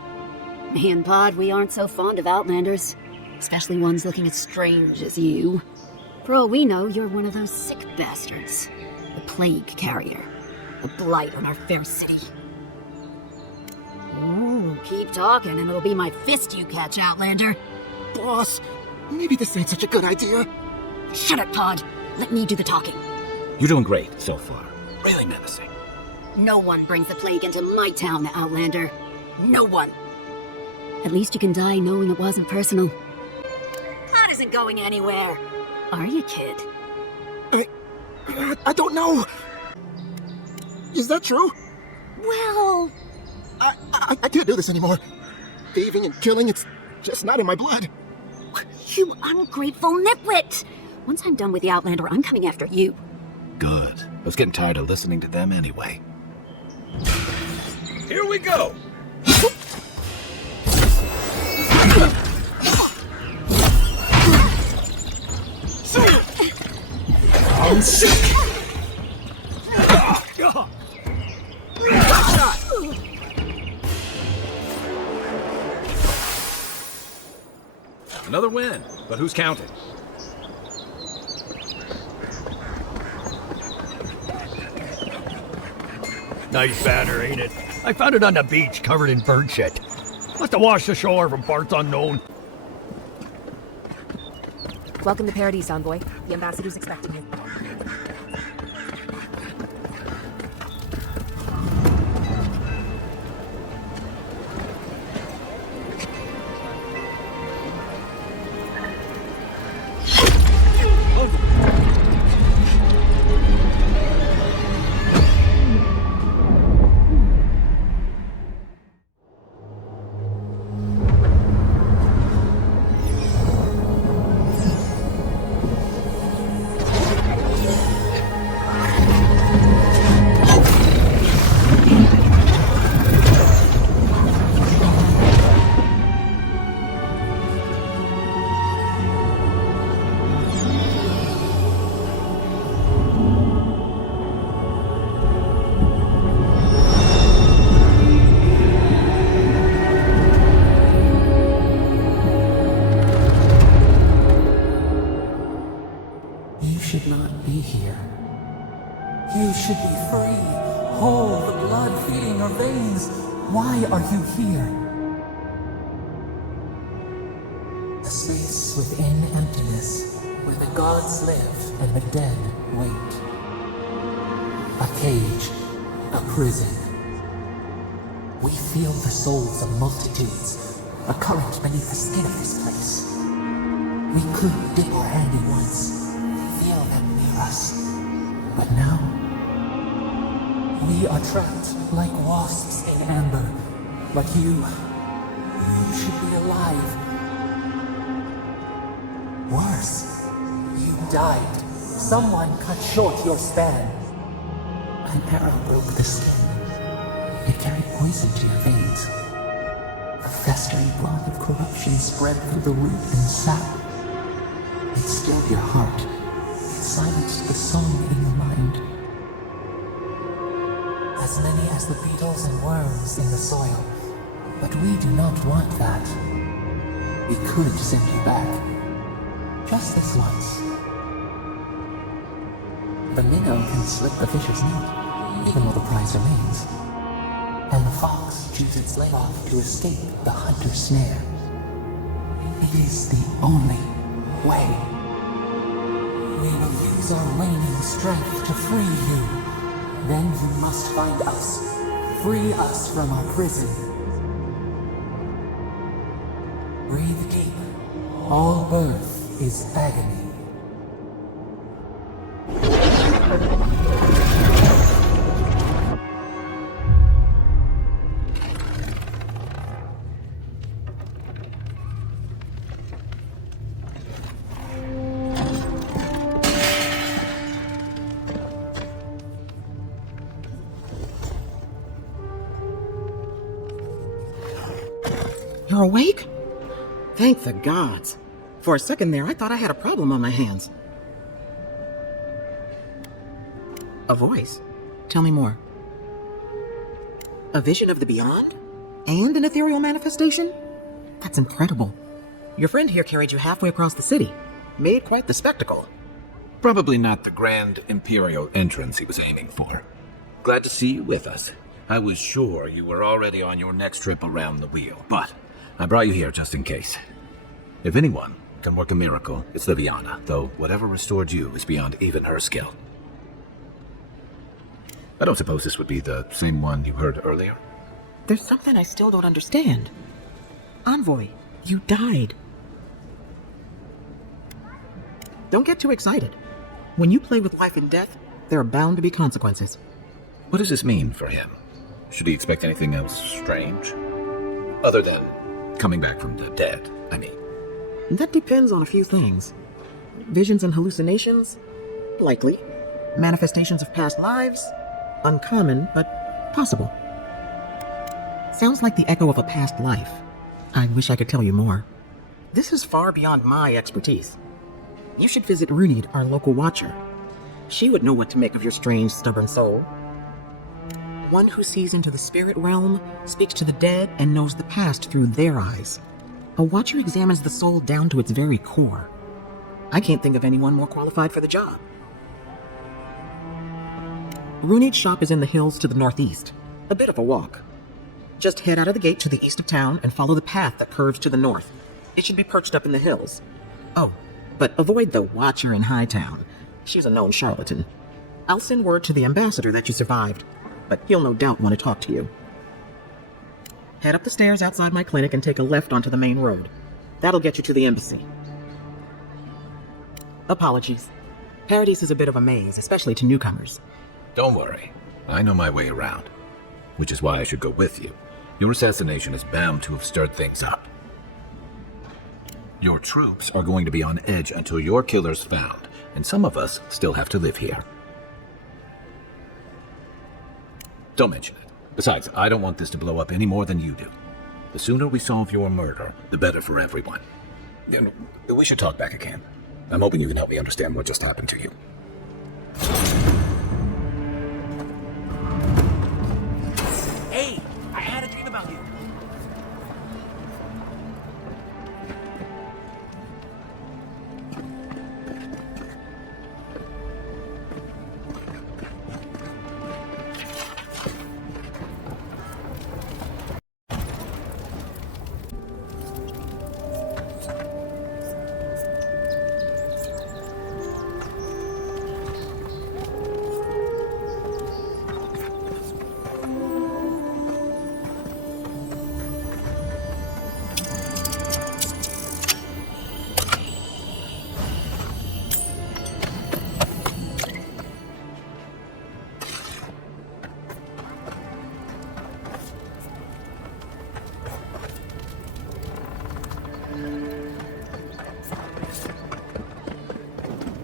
Me and Pod, we aren't so fond of Outlanders. Especially ones looking as strange as you. For all we know, you're one of those sick bastards. A plague carrier. A blight on our fair city. Ooh, keep talking and it'll be my fist you catch, Outlander. Boss, maybe this ain't such a good idea. Shut it, Pod. Let me do the talking. You're doing great so far. Really menacing. No one brings the plague into my town, Outlander. No one. At least you can die knowing it wasn't personal. That isn't going anywhere. Are you, kid? I don't know. Is that true? Well... I can't do this anymore. Thieving and killing, it's just not in my blood. You ungrateful nitwit! Once I'm done with the Outlander, I'm coming after you. Good. I was getting tired of listening to them anyway. Here we go! I'm sick! Another win, but who's counting? Nice banner, ain't it? I found it on the beach, covered in bird shit. Must have washed ashore from parts unknown. Welcome to Paradise, Envoy. The ambassador's expecting you. You should be free, whole, the blood feeding your veins. Why are you here? A space within emptiness, where the gods live and the dead wait. A cage, a prison. We feel the souls of multitudes, a current beneath the skin of this place. We could dip our hand in once, feel them near us. But now, we are trapped like wasps in amber. But you should be alive. Worse, you died. Someone cut short your span. An arrow broke the skin. It carried poison to your veins. A festering blood of corruption spread through the root and sap. It stilled your heart. It silenced the song in your mind. As many as the beetles and worms in the soil. But we do not want that. We could send you back. Just this once. The minnow can slip the fish's net, even though the prize remains. And the fox chews its leg off to escape the hunter's snare. It is the only way. We will use our waning strength to free you. Then you must find us. Free us from our prison. Breathe deep. All birth is agony. You're awake? Thank the gods. For a second there, I thought I had a problem on my hands. A voice? Tell me more. A vision of the beyond? And an ethereal manifestation? That's incredible. Your friend here carried you halfway across the city. Made quite the spectacle. Probably not the grand imperial entrance he was aiming for. Glad to see you with us. I was sure you were already on your next trip around the wheel, but I brought you here just in case. If anyone can work a miracle, it's Liviana, though whatever restored you is beyond even her skill. I don't suppose this would be the same one you heard earlier? There's something I still don't understand. Envoy, you died. Don't get too excited. When you play with life and death, there are bound to be consequences. What does this mean for him? Should he expect anything else strange? Other than coming back from the dead, I mean. That depends on a few things. Visions and hallucinations? Likely. Manifestations of past lives? Uncommon, but possible. Sounds like the echo of a past life. I wish I could tell you more. This is far beyond my expertise. You should visit Runid, our local watcher. She would know what to make of your strange, stubborn soul. One who sees into the spirit realm, speaks to the dead, and knows the past through their eyes. A watcher examines the soul down to its very core. I can't think of anyone more qualified for the job. Runid's shop is in the hills to the northeast. A bit of a walk. Just head out of the gate to the east of town and follow the path that curves to the north. It should be perched up in the hills. Oh, but avoid the watcher in Hightown. She's a known charlatan. I'll send word to the ambassador that you survived, but he'll no doubt want to talk to you. Head up the stairs outside my clinic and take a left onto the main road. That'll get you to the embassy. Apologies. Paradise is a bit of a maze, especially to newcomers. Don't worry. I know my way around. Which is why I should go with you. Your assassination is bound to have stirred things up. Your troops are going to be on edge until your killer's found, and some of us still have to live here. Don't mention it. Besides, I don't want this to blow up any more than you do. The sooner we solve your murder, the better for everyone. We should talk back again. I'm hoping you can help me understand what just happened to you. Hey, I had a dream about you.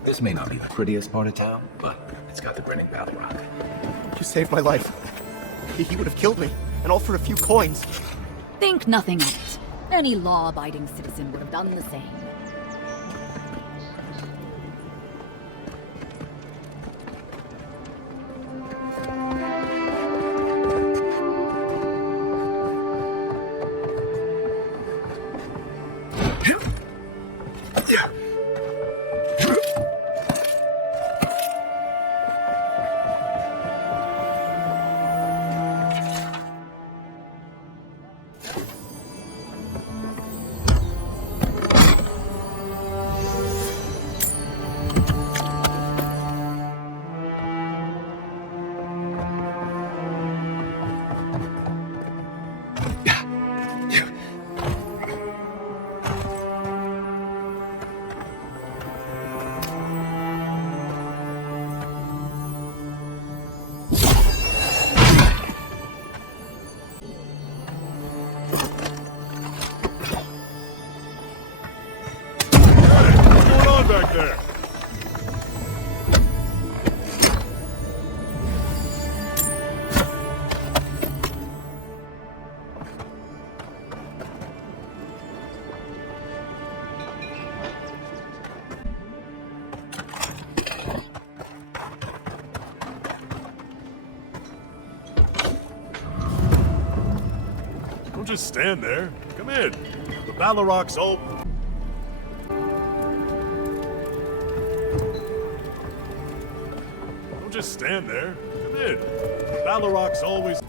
This may not be the prettiest part of town, but it's got the grinning battle rock. You saved my life. He would have killed me, and all for a few coins. Think nothing of it. Any law-abiding citizen would have done the same. back there? Don't just stand there. Come in. The Balrog's all... Don't just stand there. Come in. The Balrog's always...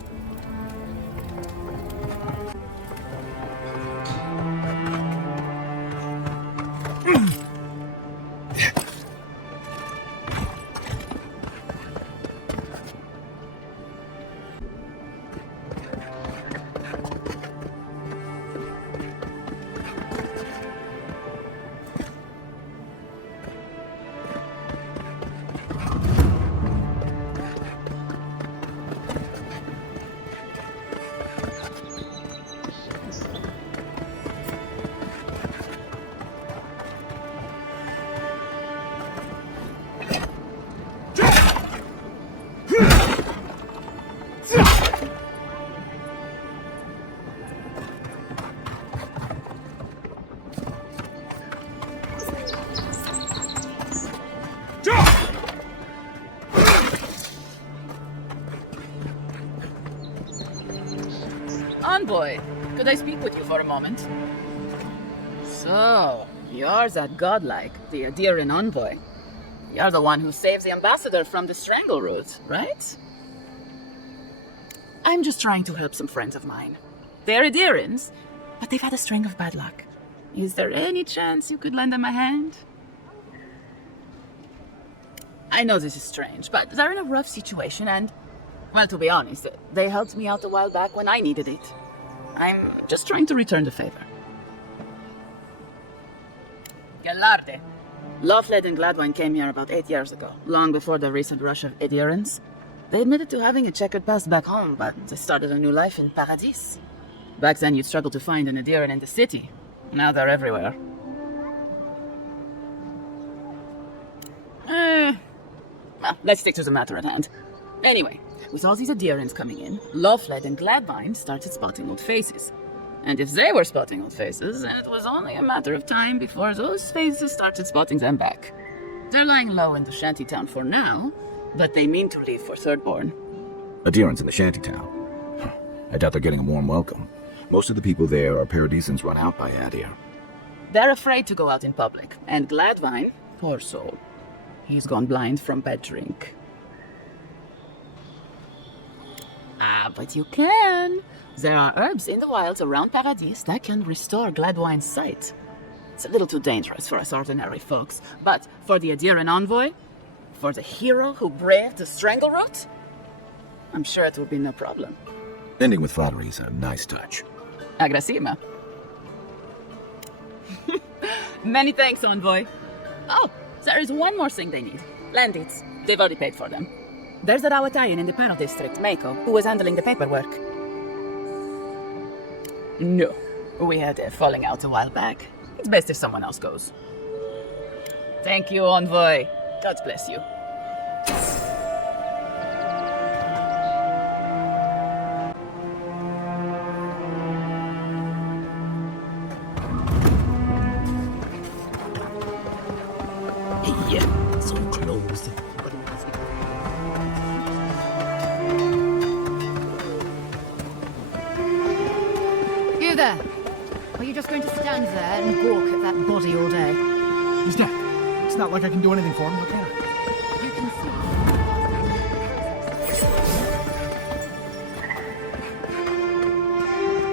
Envoy, could I speak with you for a moment? So, you're that godlike, the Aedyran envoy. You're the one who saves the ambassador from the strangle root, right? I'm just trying to help some friends of mine. They're Aedyrans, but they've had a string of bad luck. Is there any chance you could lend them a hand? I know this is strange, but they're in a rough situation and, well, to be honest, they helped me out a while back when I needed it. I'm just trying to return the favor. Galarde. Loveled and Gladwine came here about 8 years ago, long before the recent rush of Aedyrans. They admitted to having a checkered past back home, but they started a new life in Paradis. Back then, you'd struggle to find an Aedyran in the city. Now they're everywhere. Well, let's stick to the matter at hand. Anyway, with all these Aedyrans coming in, Loveled and Gladwine started spotting old faces. And if they were spotting old faces, then it was only a matter of time before those faces started spotting them back. They're lying low in the shantytown for now, but they mean to leave for Thirdborn. Aedyrans in the shantytown? I doubt they're getting a warm welcome. Most of the people there are Paradisans run out by Aedyr. They're afraid to go out in public, and Gladwine, poor soul, he's gone blind from bad drink. Ah, but you can. There are herbs in the wilds around Paradis that can restore Gladwine's sight. It's a little too dangerous for us ordinary folks, but for the Aedyran envoy, for the hero who braved the strangle root, I'm sure it will be no problem. Ending with flattery is a nice touch. Agrasima. Many thanks, envoy. Oh, there is one more thing they need. Land deeds. They've already paid for them. There's a Rawatayan in the Panel District, Mako, who was handling the paperwork. No. We had a falling out a while back. It's best if someone else goes. Thank you, envoy. God bless you. Yeah, so close. You there! Are you just going to stand there and gawk at that body all day? He's dead. It's not like I can do anything for him, can I? You can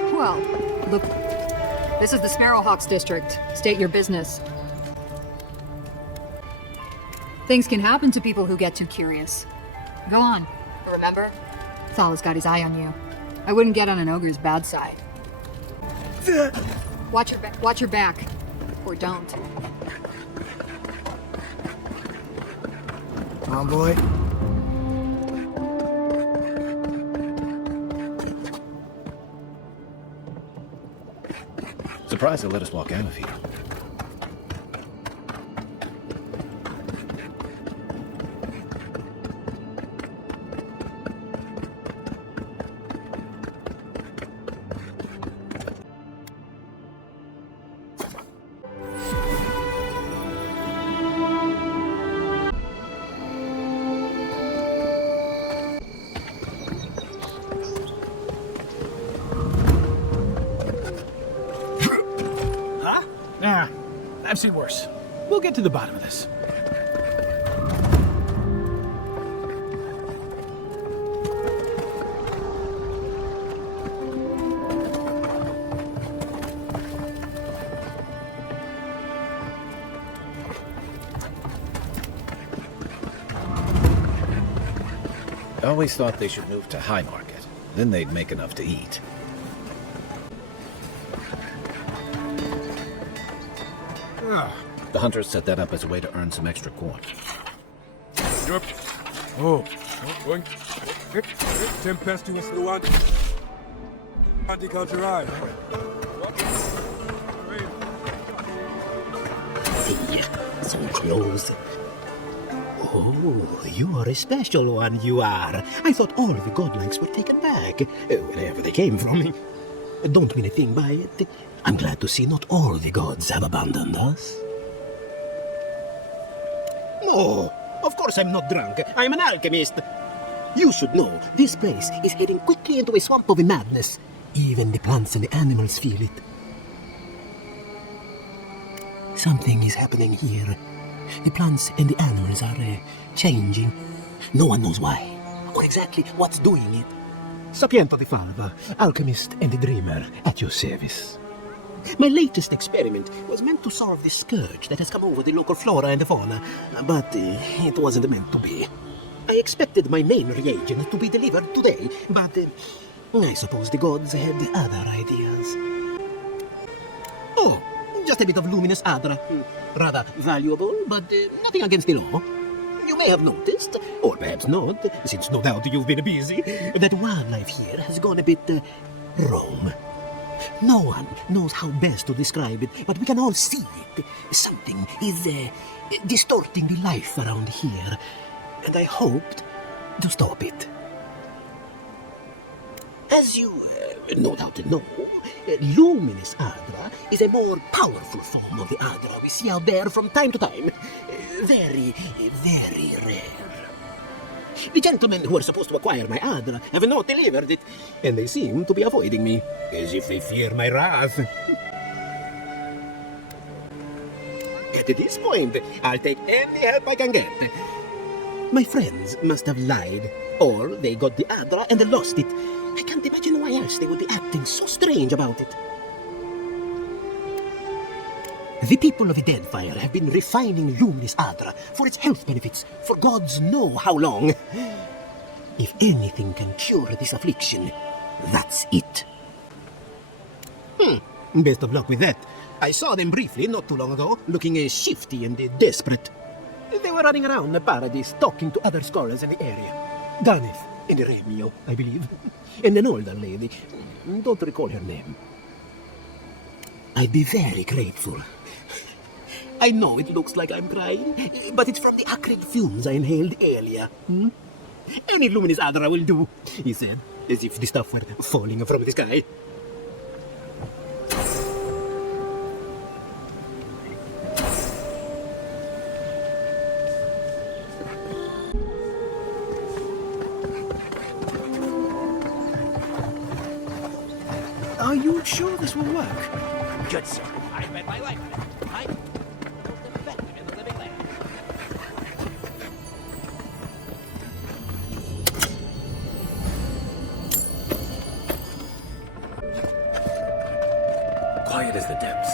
see. Well, look. This is the Sparrowhawks district. State your business. Things can happen to people who get too curious. Go on. Remember? Thal's got his eye on you. I wouldn't get on an ogre's bad side. Watch your back. Or don't. Envoy. Surprised they let us walk out of here. I've seen worse. We'll get to the bottom of this. I always thought they should move to High Market. Then they'd make enough to eat. The hunters set that up as a way to earn some extra coin. Yep. Oh. Tempestuous Luan. Anti-cultural. So close. Oh, you are a special one, you are. I thought all the godlikes were taken back, wherever they came from. Don't mean a thing by it. I'm glad to see not all the gods have abandoned us. No, of course I'm not drunk. I'm an alchemist. You should know, this place is heading quickly into a swamp of madness. Even the plants and the animals feel it. Something is happening here. The plants and the animals are changing. No one knows why, or exactly what's doing it. Sapiento the Falva, alchemist and dreamer, at your service. My latest experiment was meant to solve the scourge that has come over the local flora and fauna, but it wasn't meant to be. I expected my main reagent to be delivered today, but I suppose the gods had other ideas. Oh, just a bit of luminous Aedyr. Rather valuable, but nothing against the law. You may have noticed, or perhaps not, since no doubt you've been busy, that wildlife here has gone a bit wrong. No one knows how best to describe it, but we can all see it. Something is distorting the life around here, and I hoped to stop it. As you no doubt know, luminous Aedyr is a more powerful form of the Aedyr we see out there from time to time. Very, very rare. The gentlemen who are supposed to acquire my Aedyr have not delivered it, and they seem to be avoiding me, as if they fear my wrath. At this point, I'll take any help I can get. My friends must have lied, or they got the Aedyr and lost it. I can't imagine why else they would be acting so strange about it. The people of the Deadfire have been refining luminous Aedyr for its health benefits for gods know how long. If anything can cure this affliction, that's it. Best of luck with that. I saw them briefly not too long ago, looking shifty and desperate. They were running around the paradise talking to other scholars in the area. Garneth and Remio, I believe. And an older lady. Don't recall her name. I'd be very grateful. I know it looks like I'm crying, but it's from the acrid fumes I inhaled earlier. Any luminous Aedyr will do, he said, as if the stuff were falling from the sky. Are you sure this will work? Good, sir. I bet my life on it. I'm the most effective in the living land. Quiet as the depths.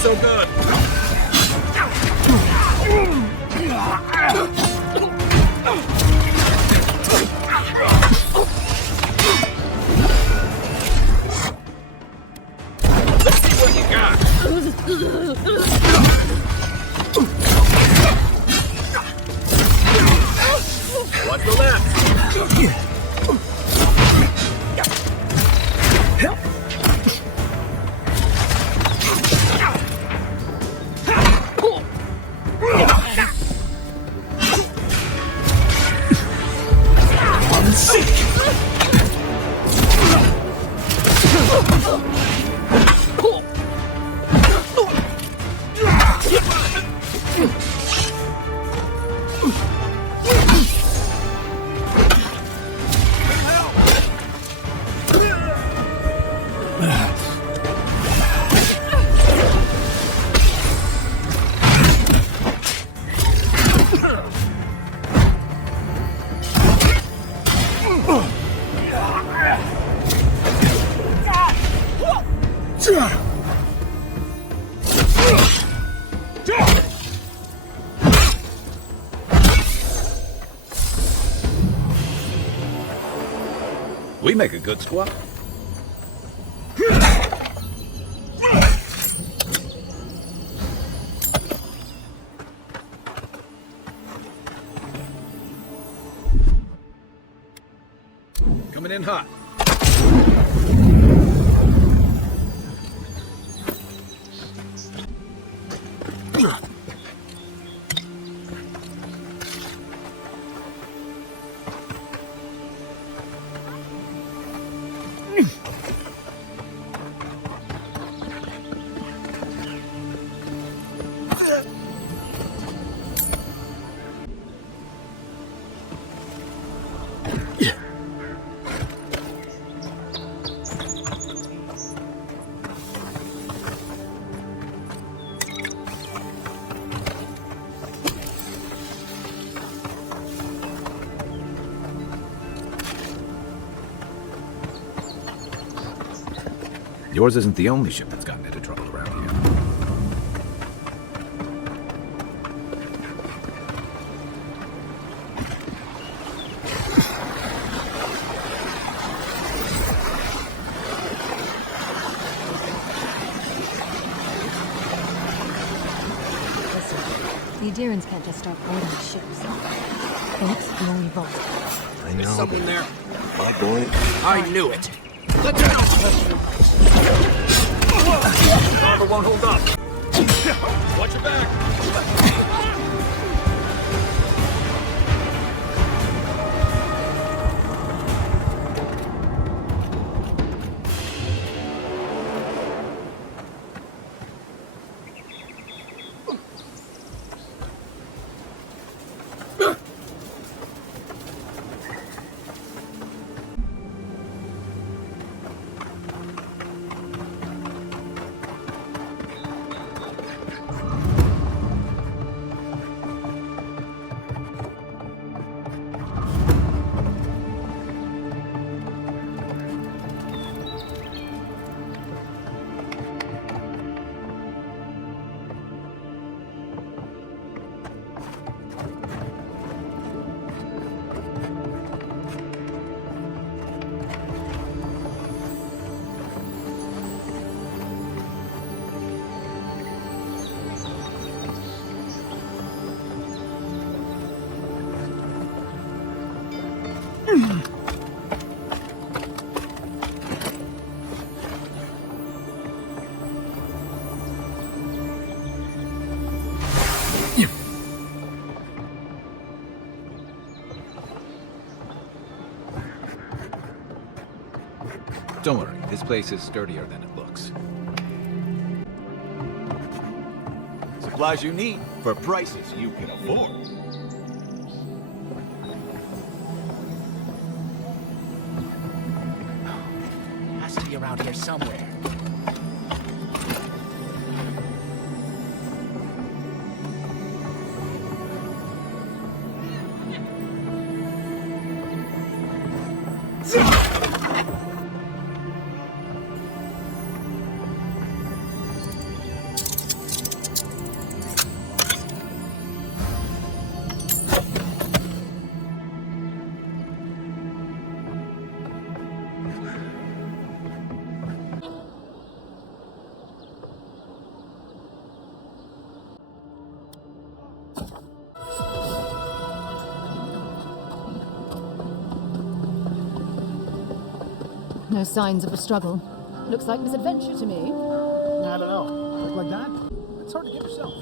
so good. Let's see what you got. Watch the left. We make a good squad. Coming in hot. Yours isn't the only ship that's gotten into trouble around here. The Aedyrans can't just start boarding ships. Thanks, the only vault. I know. There's something there. My boy. I knew it. Let me out! Armor won't hold up. Watch your back. Don't worry, this place is sturdier than it looks. Supplies you need for prices you can afford. Has to be around here somewhere. No signs of a struggle. Looks like misadventure to me. I don't know. Look like that? It's hard to get yourself.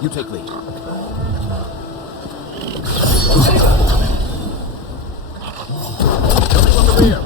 You take lead. Coming from the rear.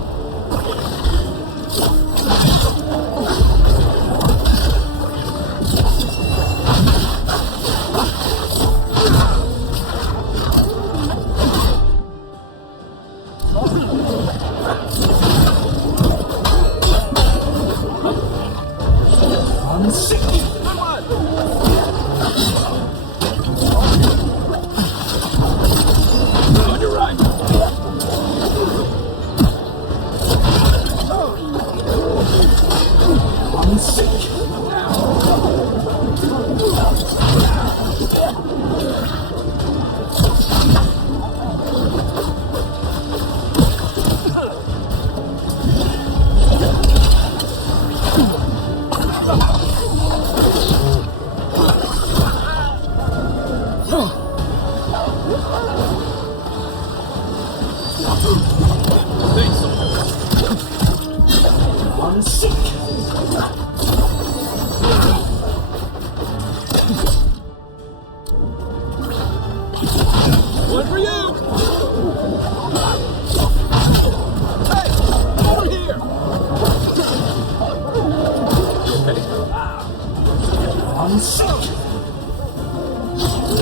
Time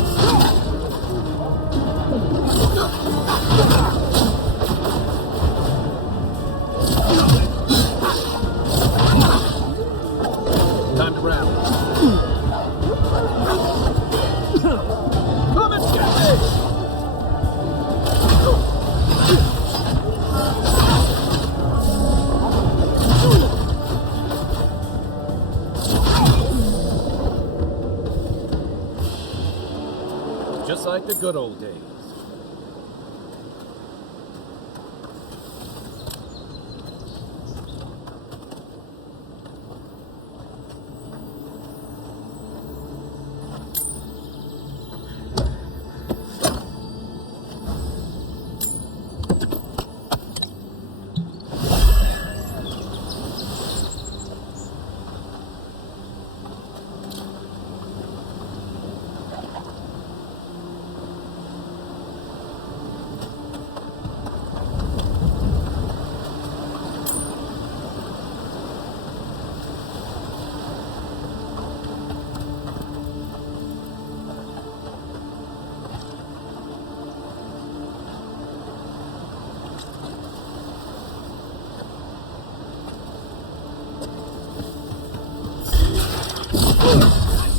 to round. Come and get me! Just like the good old days.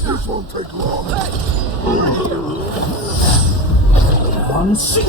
This won't take long. One sink.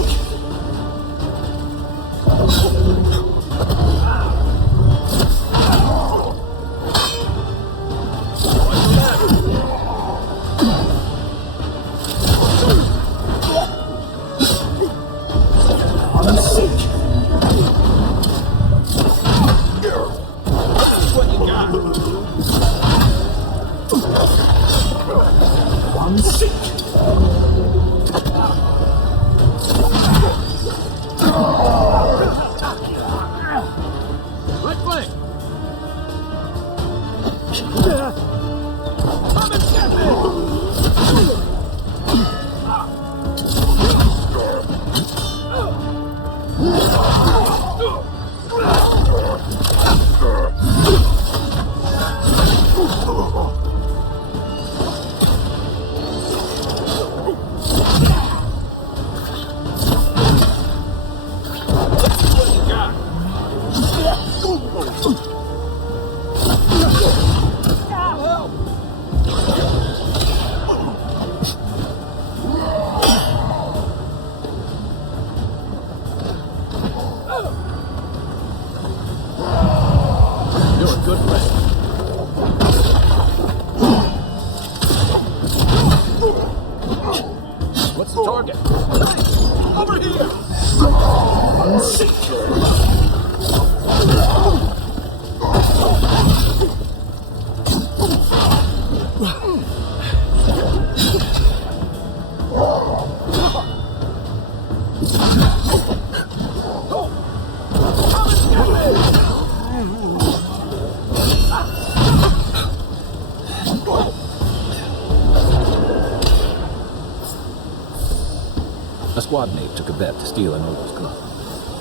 A squad mate took a bet to steal an Olo's club.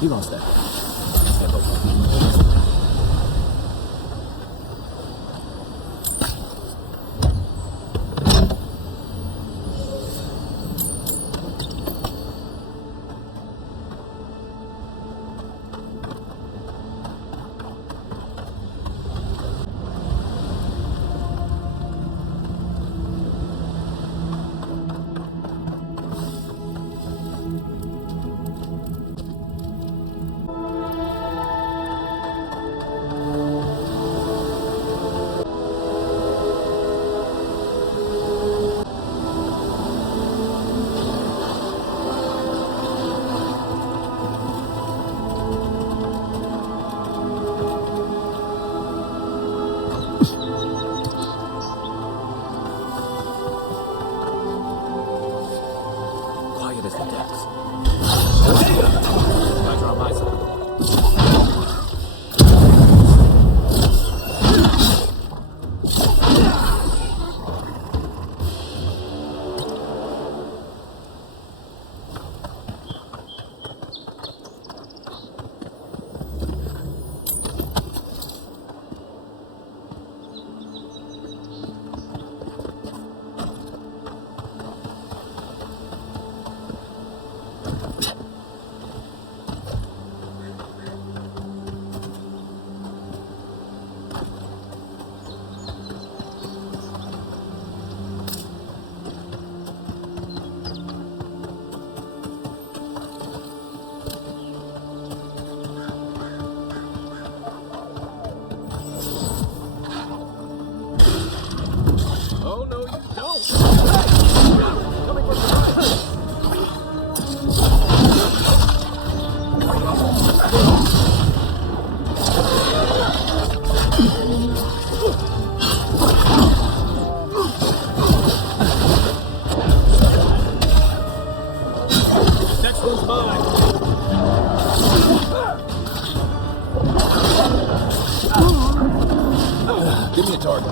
He lost that. Give me a target.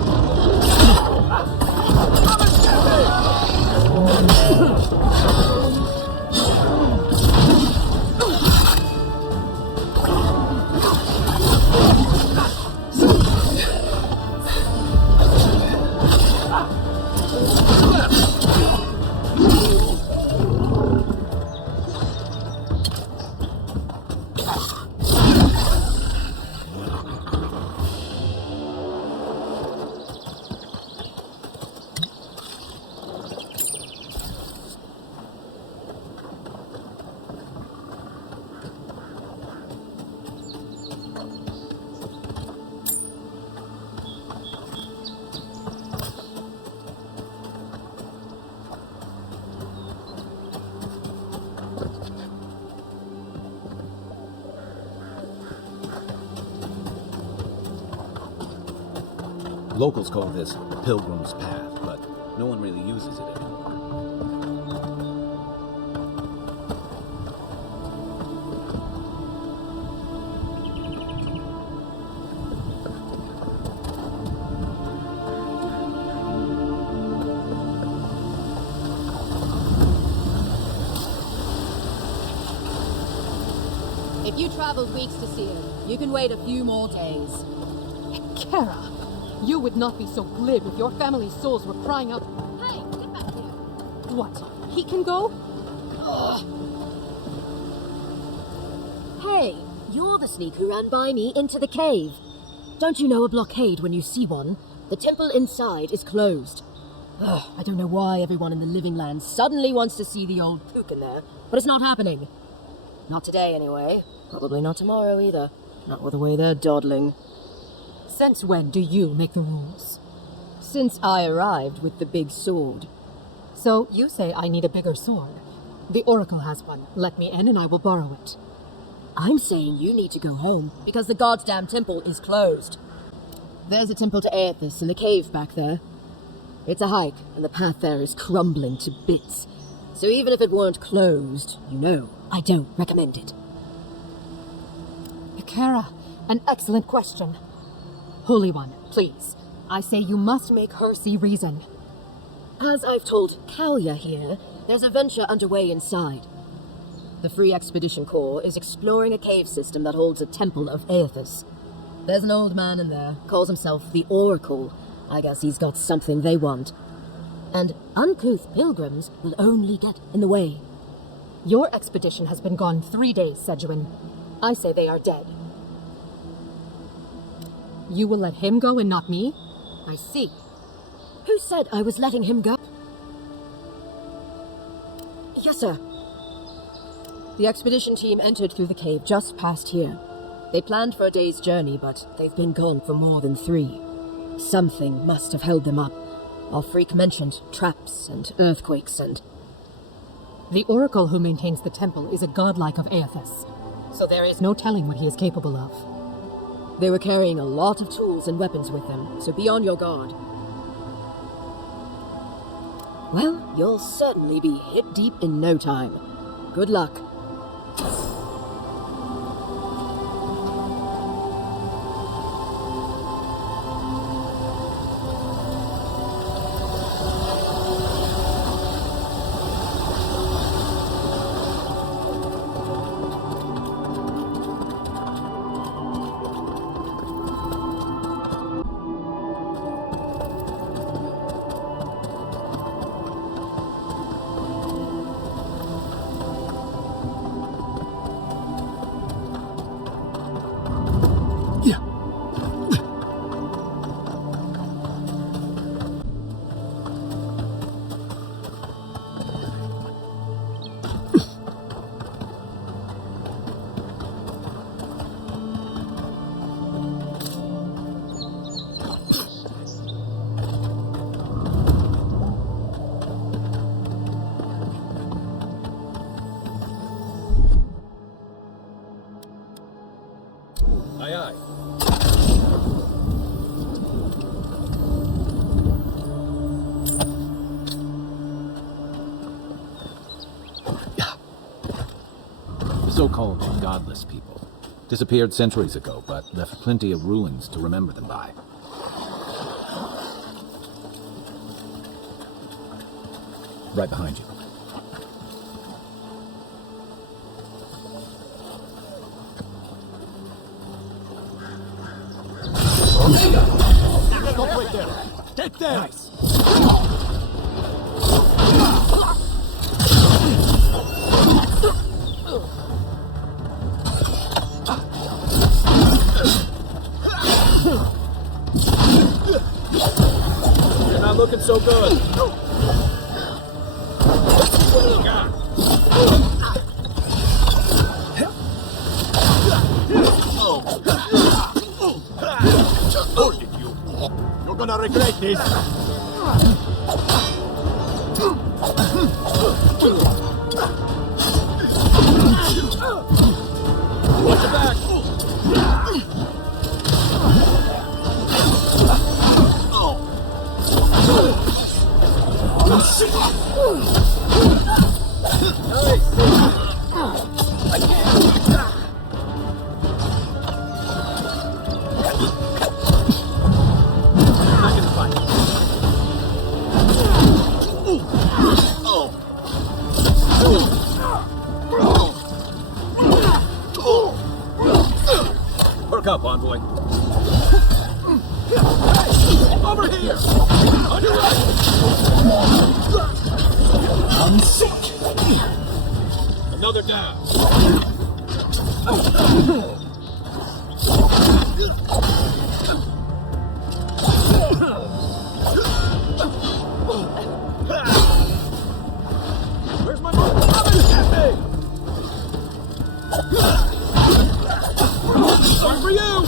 Locals call this Pilgrim's Path, but no one really uses it anymore. If you traveled weeks to see him, you can wait a few more days. Kara, you would not be so glib if your family's souls were crying out. Hey, get back here. What? He can go? Ugh. Hey, you're the sneak who ran by me into the cave. Don't you know a blockade when you see one? The temple inside is closed. Ugh, I don't know why everyone in the living land suddenly wants to see the old kook in there, but it's not happening. Not today, anyway. Probably not tomorrow, either. Not with the way they're dawdling. Since when do you make the rules? Since I arrived with the big sword. So you say I need a bigger sword. The Oracle has one. Let me in and I will borrow it. I'm saying you need to go home, because the goddamn temple is closed. There's a temple to Aedyr in the cave back there. It's a hike, and the path there is crumbling to bits. So even if it weren't closed, you know, I don't recommend it. Kara, an excellent question. Holy One, please. I say you must make her see reason. As I've told Kalya here, there's a venture underway inside. The Free Expedition Corps is exploring a cave system that holds a temple of Aedyr. There's an old man in there, calls himself the Oracle. I guess he's got something they want. And uncouth pilgrims will only get in the way. Your expedition has been gone 3 days, Sejuin. I say they are dead. You will let him go and not me? I see. Who said I was letting him go? Yes, sir. The expedition team entered through the cave just past here. They planned for a day's journey, but they've been gone for more than 3. Something must have held them up. Our freak mentioned traps and earthquakes and... The Oracle who maintains the temple is a godlike of Aedyr, so there is no telling what he is capable of. They were carrying a lot of tools and weapons with them, so be on your guard. Well, you'll certainly be hip deep in no time. Good luck. Aye, aye. so-called godless people. Disappeared centuries ago, but left plenty of ruins to remember them by. Right behind you. Go right there. Take them. Nice. You're not looking so good. You're gonna regret this. Watch your back. Perk up, envoy. Over here! On your right! I'm sick! Another down. Where's my mother? Sorry for you!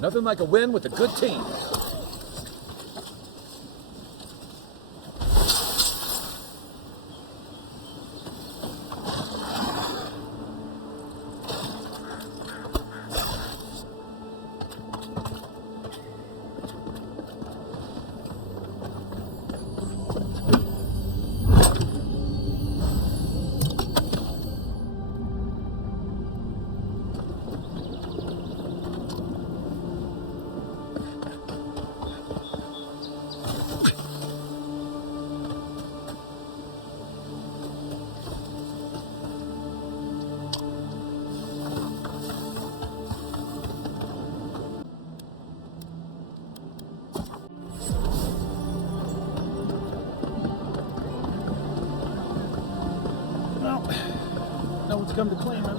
Nothing like a win with a good team. No one's come to claim him.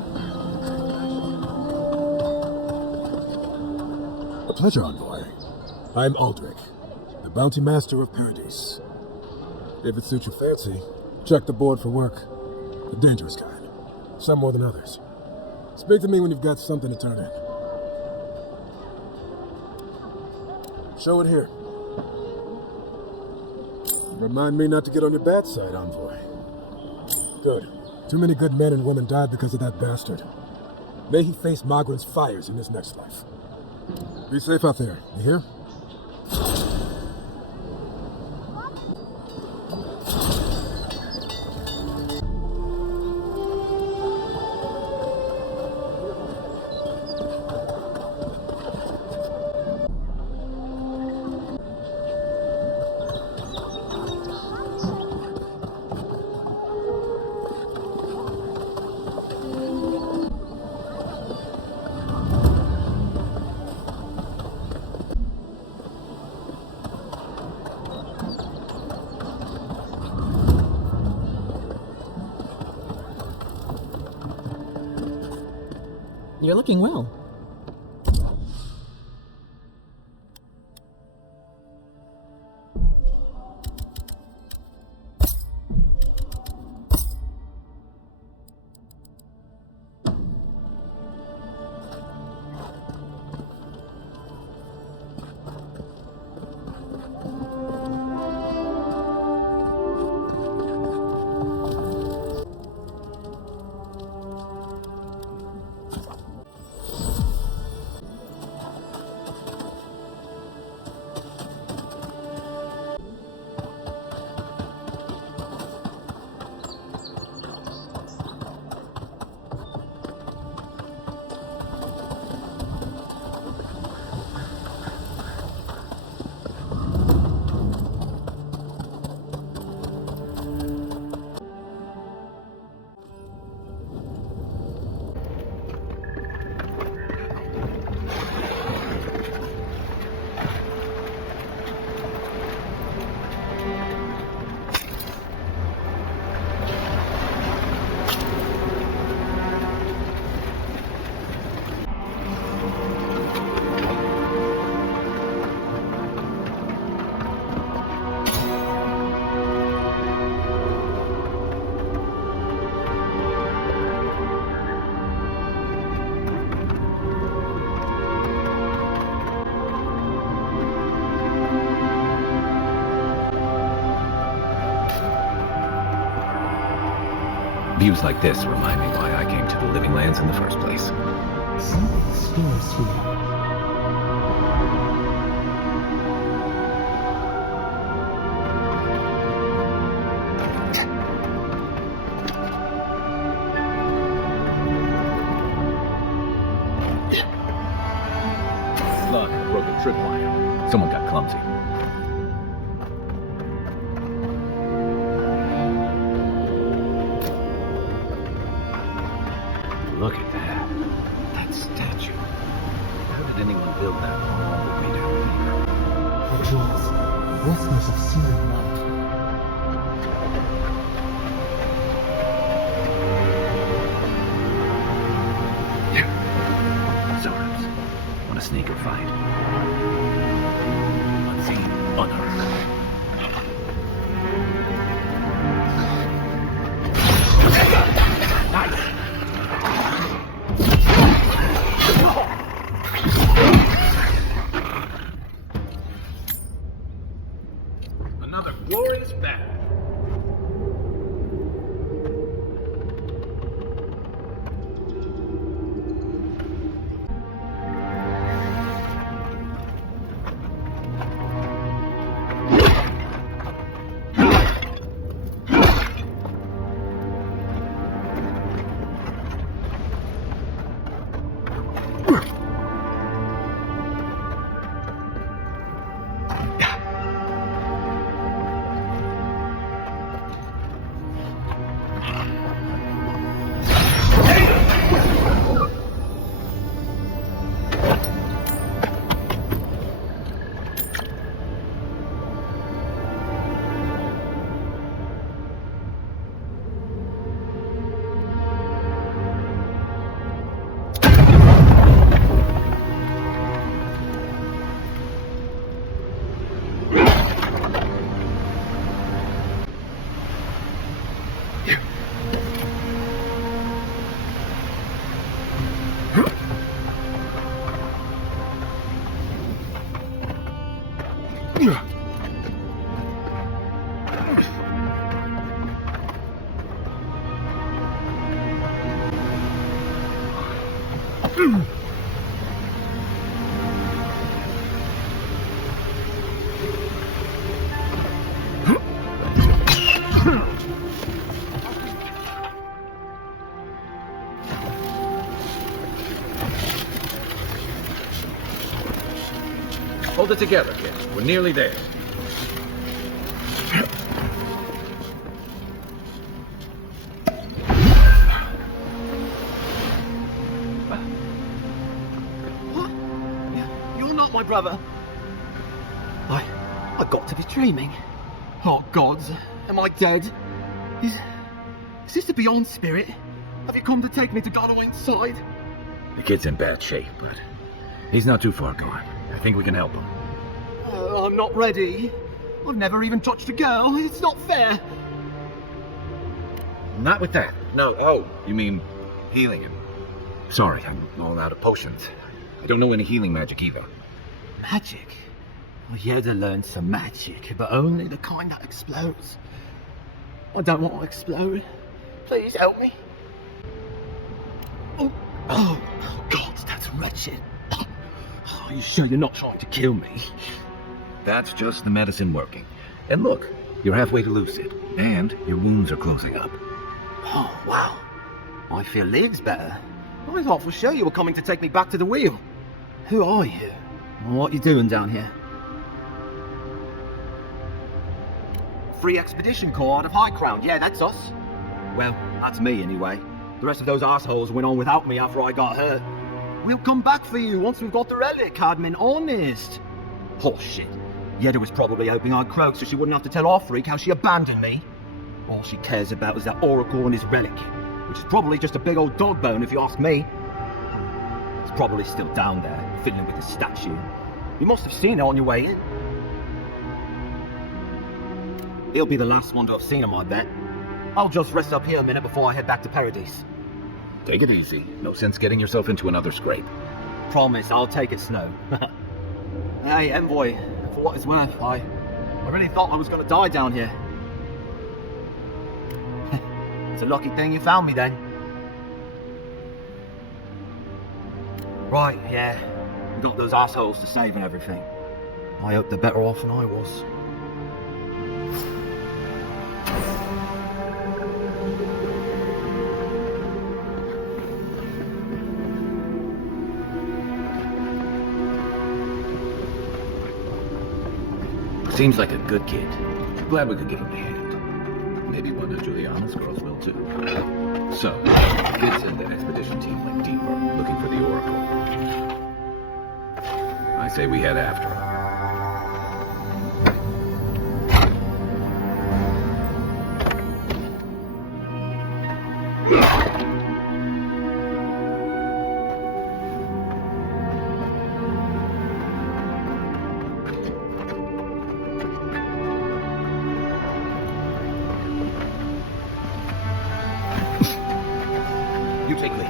A pleasure, envoy. I'm Aldrich, the bounty master of Paradise. If it suits your fancy, check the board for work. A dangerous kind. Some more than others. Speak to me when you've got something to turn in. Show it here. Remind me not to get on your bad side, envoy. Good. Too many good men and women died because of that bastard. May he face Magran's fires in his next life. Be safe out there, you hear? You're looking well. Views like this remind me why I came to the Living Lands in the first place. Something stirs here. Look, I broke a tripwire. Someone got clumsy. Look at that. That statue. How did anyone build that all the way down here? The jewels, whispers of searing light. Zards. Want a sneak or fight? Unseen, unheard. Nice. Another glorious battle. Hold it together, kid. We're nearly there. What? You're not my brother. I got to be dreaming. Oh, gods. Am I dead? Is this the Beyond Spirit? Have you come to take me to Godwin's side? The kid's in bad shape, but he's not too far gone. I think we can help him. I'm not ready. I've never even touched a girl. It's not fair. Not with that. No. Oh, you mean healing him? Sorry, I'm all out of potions. I don't know any healing magic either. Magic? Well, yeah, to learn some magic, but only the kind that explodes. I don't want to explode. Please help me. Oh, God, that's wretched. Are you sure you're not trying to kill me? That's just the medicine working. And look, you're halfway to lucid, and your wounds are closing up. Oh, wow. I feel leagues better. I thought for sure you were coming to take me back to the wheel. Who are you? What are you doing down here? Free Expedition Corps out of High Crown. Yeah, that's us. Well, that's me anyway. The rest of those assholes went on without me after I got hurt. We'll come back for you once we've got the relic, Admin, honest. Oh, shit. Yeda was probably hoping I'd croak so she wouldn't have to tell our freak how she abandoned me. All she cares about is that Oracle and his relic, which is probably just a big old dog bone if you ask me. It's probably still down there, fiddling with the statue. You must have seen it on your way in. He'll be the last one to have seen him, I bet. I'll just rest up here a minute before I head back to Paradise. Take it easy. No sense getting yourself into another scrape. Promise, I'll take it slow. Hey, Envoy, for what it's worth, I really thought I was going to die down here. a lucky thing you found me then. Right, yeah. We got those assholes to save and everything. I hope they're better off than I was. Seems like a good kid. Glad we could give him a hand. Maybe one of Juliana's girls will too. So, kids and the expedition team went deeper, looking for the Oracle. I say we head after her. You take lead.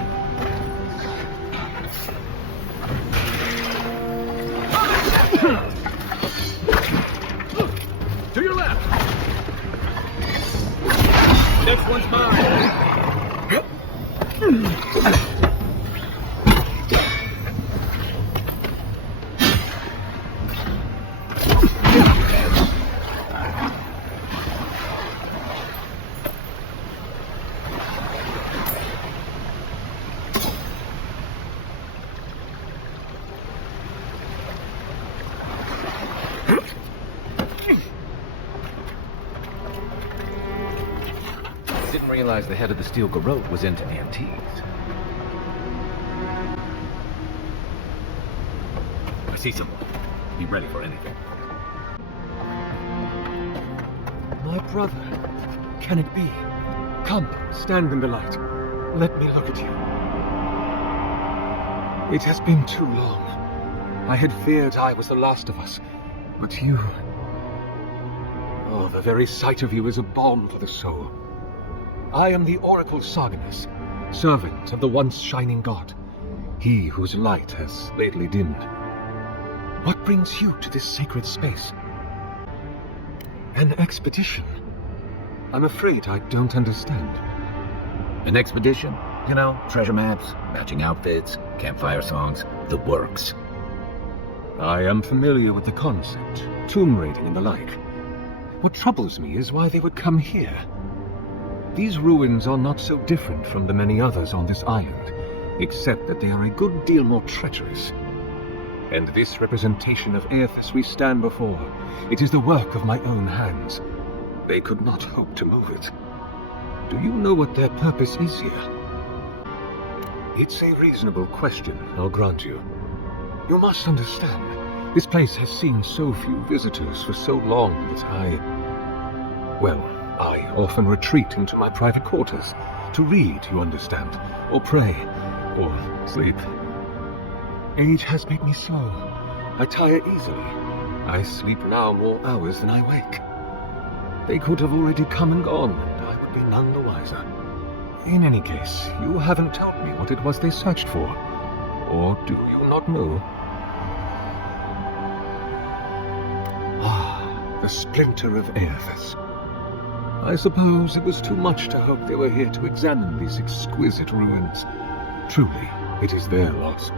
To your left. Next one's mine. Didn't realize the head of the steel garrote was into antiques. I see someone. Be ready for anything. My brother. Can it be? Come, stand in the light. Let me look at you. It has been too long. I had feared I was the last of us. But you... Oh, the very sight of you is a balm for the soul. I am the Oracle Sargeras, servant of the once shining god, he whose light has lately dimmed. What brings you to this sacred space? An expedition? I'm afraid I don't understand. An expedition? You know, treasure maps, matching outfits, campfire songs, the works. I am familiar with the concept, tomb raiding and the like. What troubles me is why they would come here. These ruins are not so different from the many others on this island, except that they are a good deal more treacherous. And this representation of Aethys we stand before, it is the work of my own hands. They could not hope to move it. Do you know what their purpose is here? It's a reasonable question, I'll grant you. You must understand, this place has seen so few visitors for so long that I often retreat into my private quarters, to read, you understand, or pray, or sleep. Age has made me slow. I tire easily. I sleep now more hours than I wake. They could have already come and gone, and I would be none the wiser. In any case, you haven't told me what it was they searched for. Or do you not know? Ah, the splinter of Aethys. I suppose it was too much to hope they were here to examine these exquisite ruins. Truly, it is their loss.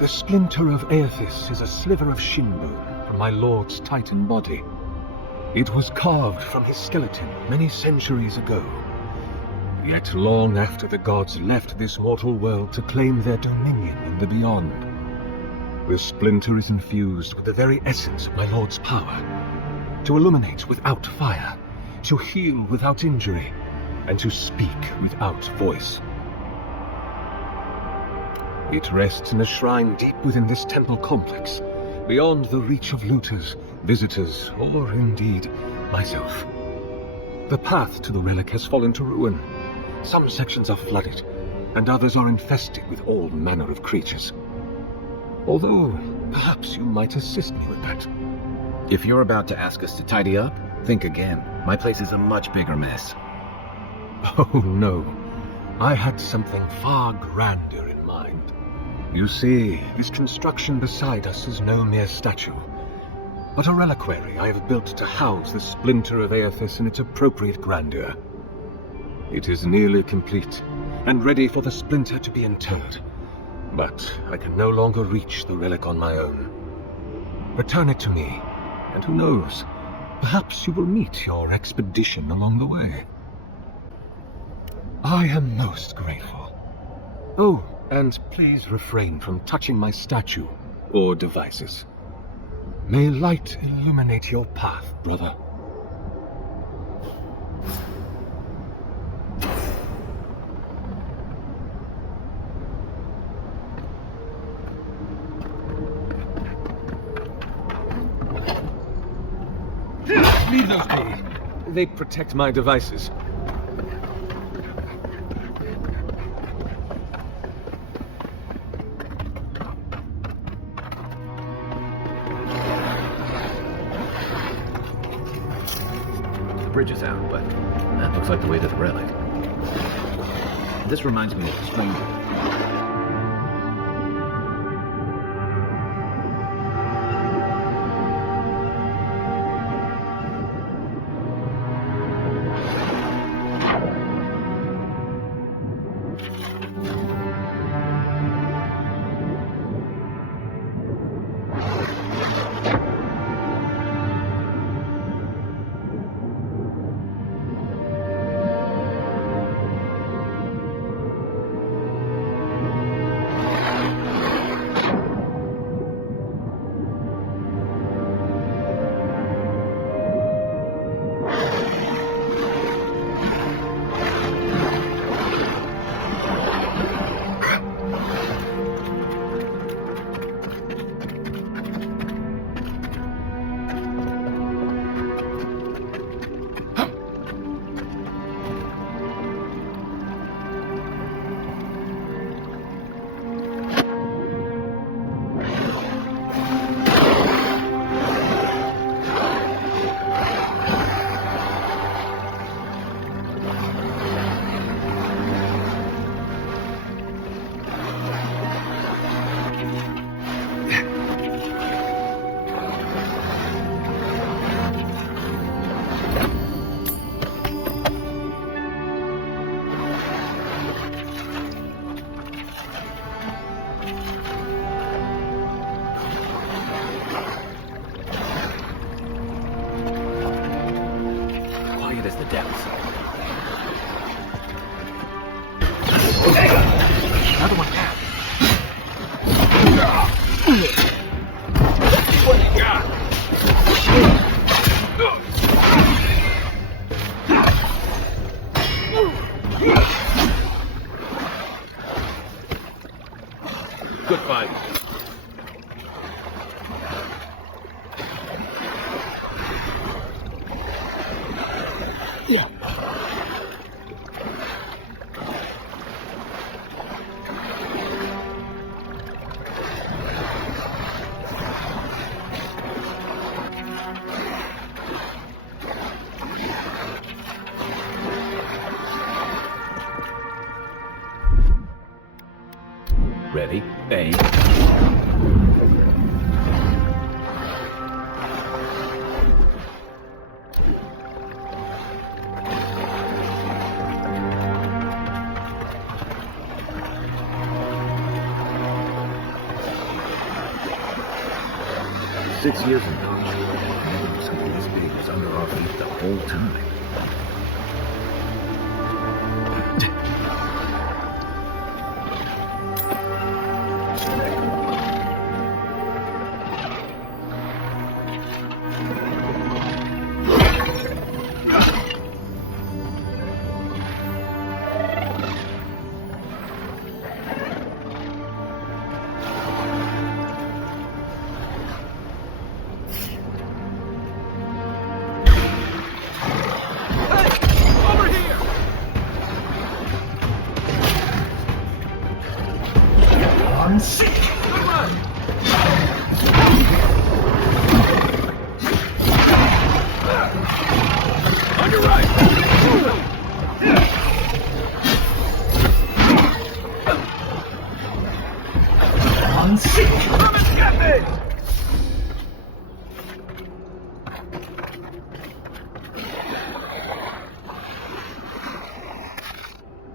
The splinter of Aethys is a sliver of shin bone from my lord's titan body. It was carved from his skeleton many centuries ago. Yet long after the gods left this mortal world to claim their dominion in the beyond, the splinter is infused with the very essence of my lord's power. To illuminate without fire, to heal without injury, and to speak without voice. It rests in a shrine deep within this temple complex, beyond the reach of looters, visitors, or indeed, myself. The path to the relic has fallen to ruin. Some sections are flooded, and others are infested with all manner of creatures. Although, perhaps you might assist me with that. If you're about to ask us to tidy up, think again. My place is a much bigger mess. Oh, no. I had something far grander in mind. You see, this construction beside us is no mere statue. but a reliquary I have built to house the splinter of Aethys in its appropriate grandeur. It is nearly complete, and ready for the splinter to be interred. But I can no longer reach the relic on my own. Return it to me, and who knows, perhaps you will meet your expedition along the way. I am most grateful. Oh, and please refrain from touching my statue or devices. May light illuminate your path, brother. Leave those be. They protect my devices. The bridge is out, but that looks like the way to the relic. This reminds me of the stranger. Ready, aim. $6 years ago, something this big was under our feet the whole time.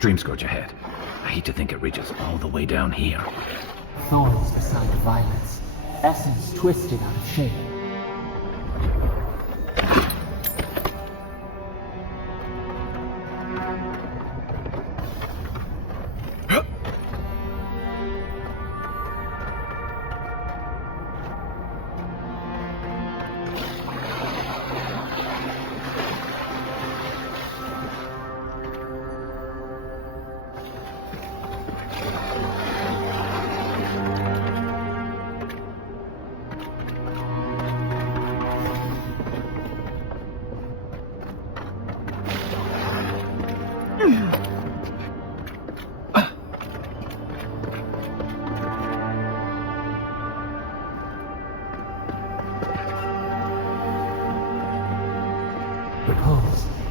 Dreamscourge ahead. I hate to think it reaches all the way down here. Thorns beside violence, essence twisted out of shape.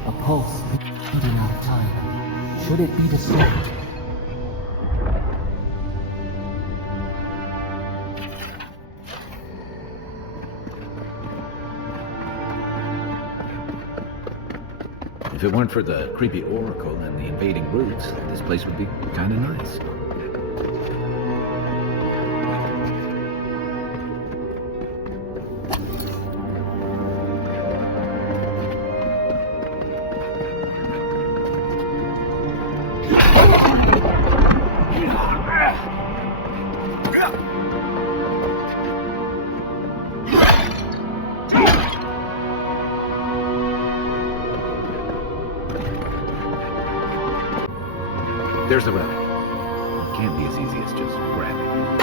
A pulse beating out of time. Should it be disturbed? If it weren't for the creepy oracle and the invading roots, this place would be kinda nice. There's the relic. It can't be as easy as just grabbing it.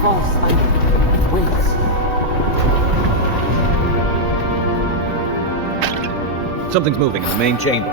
False light waits. Something's moving in the main chamber.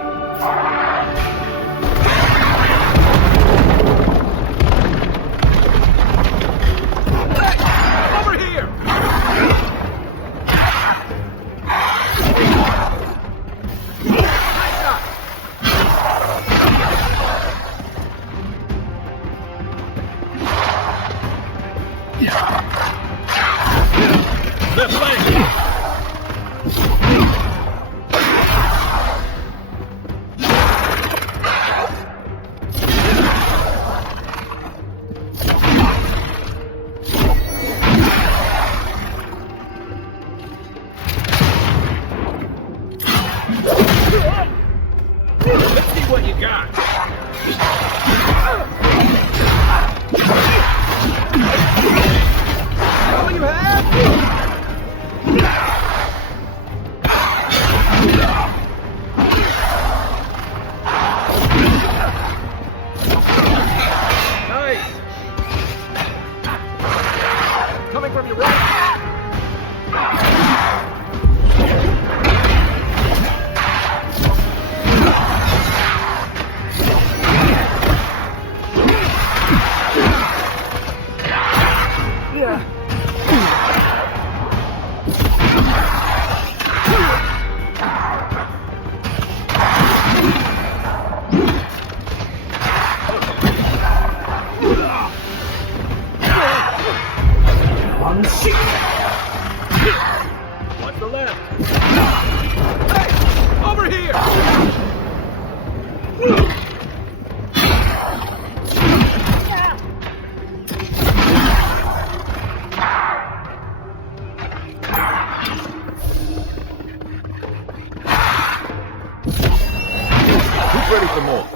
Ready for more.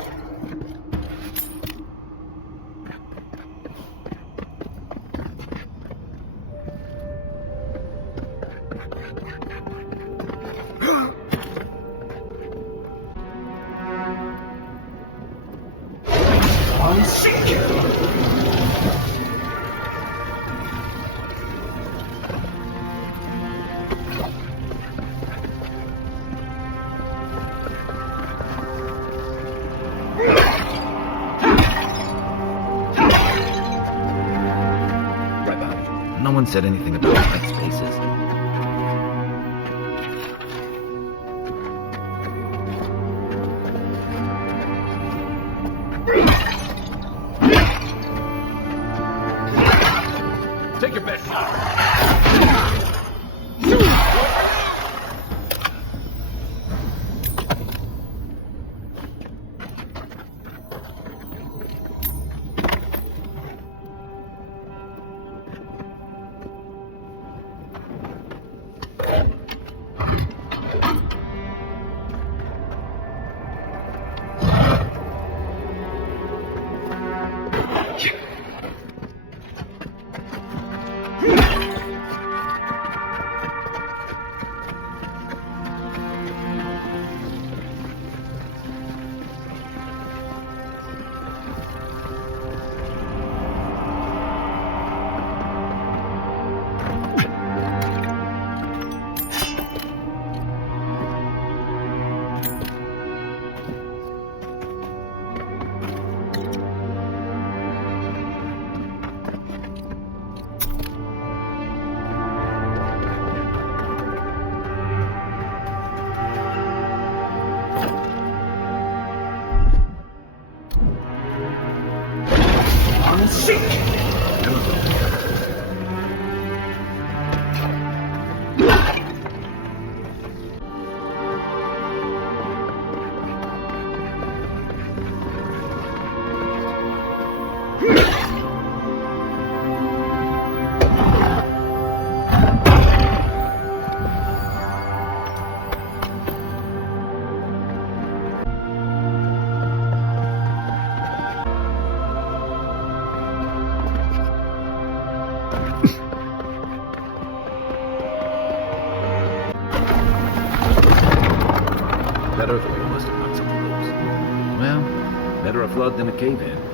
No one said anything about tight spaces. your best shot. That earthquake must have knocked something loose. Well, better a flood than a cave-in.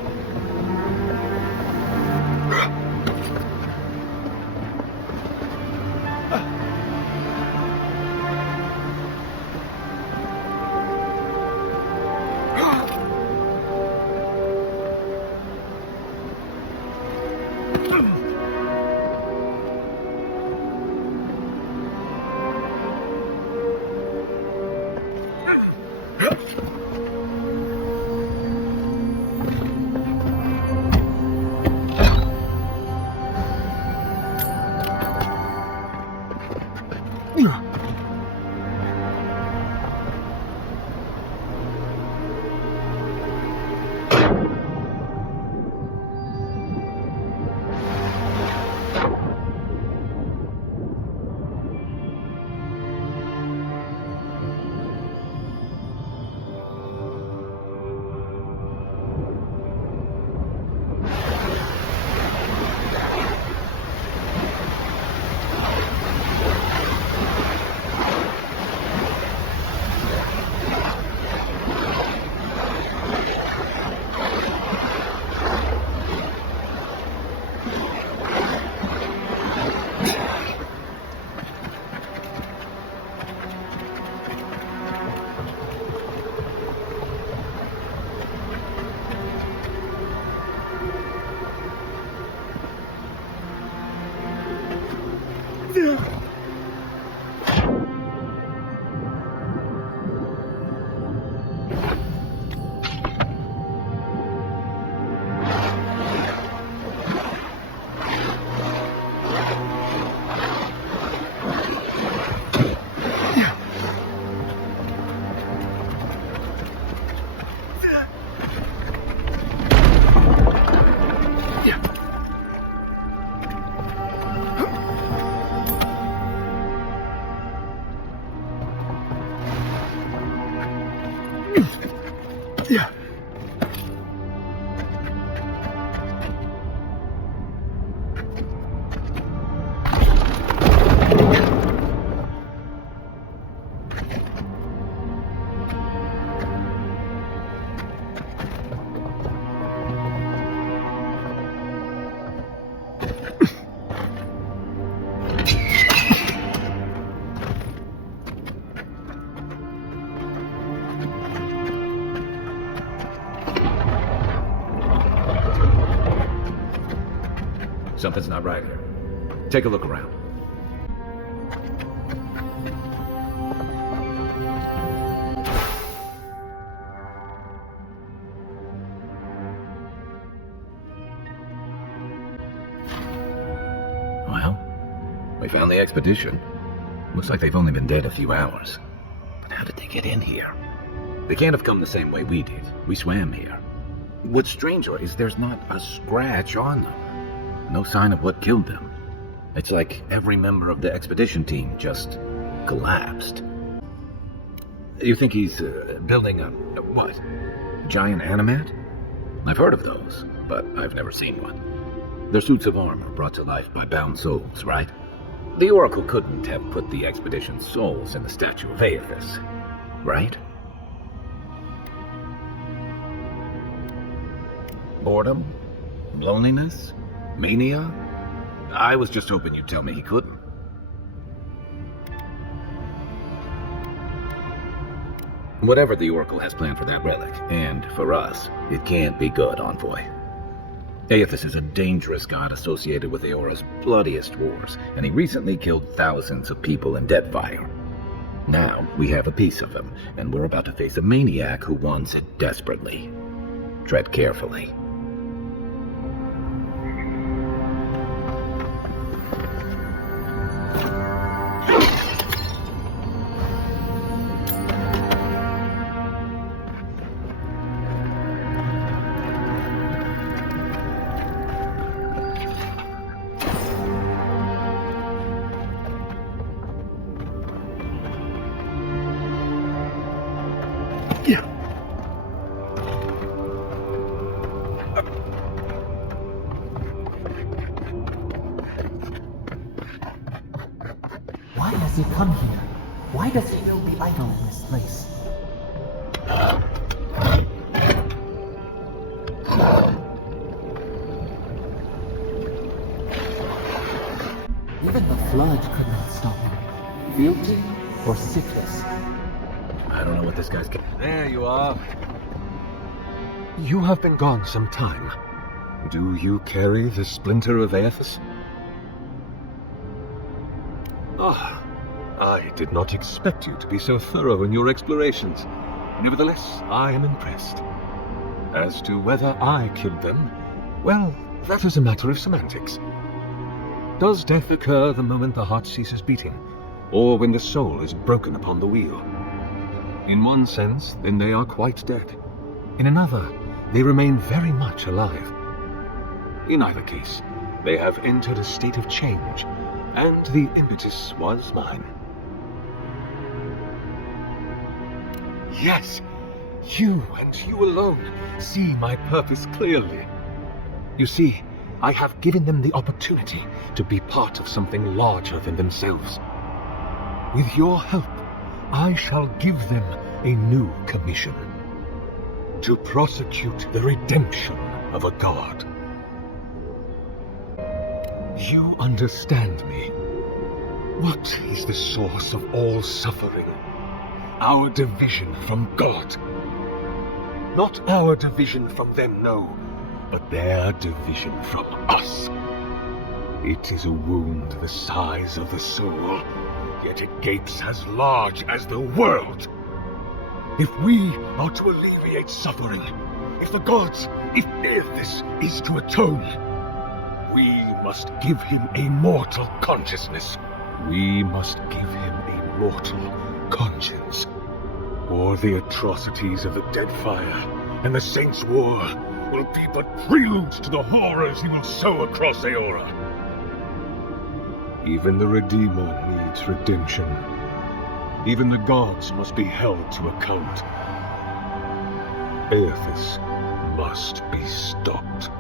Something's not right here. Take a look around. We found the expedition. Looks like they've only been dead a few hours. But how did they get in here? They can't have come the same way we did. We swam here. What's stranger is there's not a scratch on them. No sign of what killed them. It's like every member of the expedition team just collapsed. You think he's building a what? A giant animat? I've heard of those, but I've never seen one. They're suits of armor brought to life by bound souls, right? The Oracle couldn't have put the expedition's souls in the statue of Aedyr, right? Boredom? Loneliness? Mania? I was just hoping you'd tell me he couldn't. Whatever the Oracle has planned for that relic, and for us, it can't be good, Envoy. Aedyr is a dangerous god associated with Eora's bloodiest wars, and he recently killed thousands of people in Deadfire. Now, we have a piece of him, and we're about to face a maniac who wants it desperately. Tread carefully. Why does he come here? Why does he build the idol in this place? Even the flood could not stop him. Guilty or sickness? I don't know what this guy's... There you are. You have been gone some time. Do you carry the splinter of Aedyr? Ah, I did not expect you to be so thorough in your explorations. Nevertheless, I am impressed. As to whether I killed them, well, that is a matter of semantics. Does death occur the moment the heart ceases beating, or when the soul is broken upon the wheel? In one sense, then they are quite dead. In another, they remain very much alive. In either case, they have entered a state of change, and the impetus was mine. Yes, you and you alone see my purpose clearly. You see, I have given them the opportunity to be part of something larger than themselves. With your help, I shall give them a new commission. To prosecute the redemption of a god. You understand me. What is the source of all suffering? Our division from God. Not our division from them, no, but their division from us. It is a wound the size of the soul, yet it gapes as large as the world. If we are to alleviate suffering, if the gods, if Aedyr is to atone, we must give him a mortal consciousness. We must give him a mortal conscience. Or the atrocities of the Deadfire and the Saints' War will be but preludes to the horrors he will sow across Eora. Even the Redeemer needs redemption. Even the gods must be held to account. Aedyr must be stopped.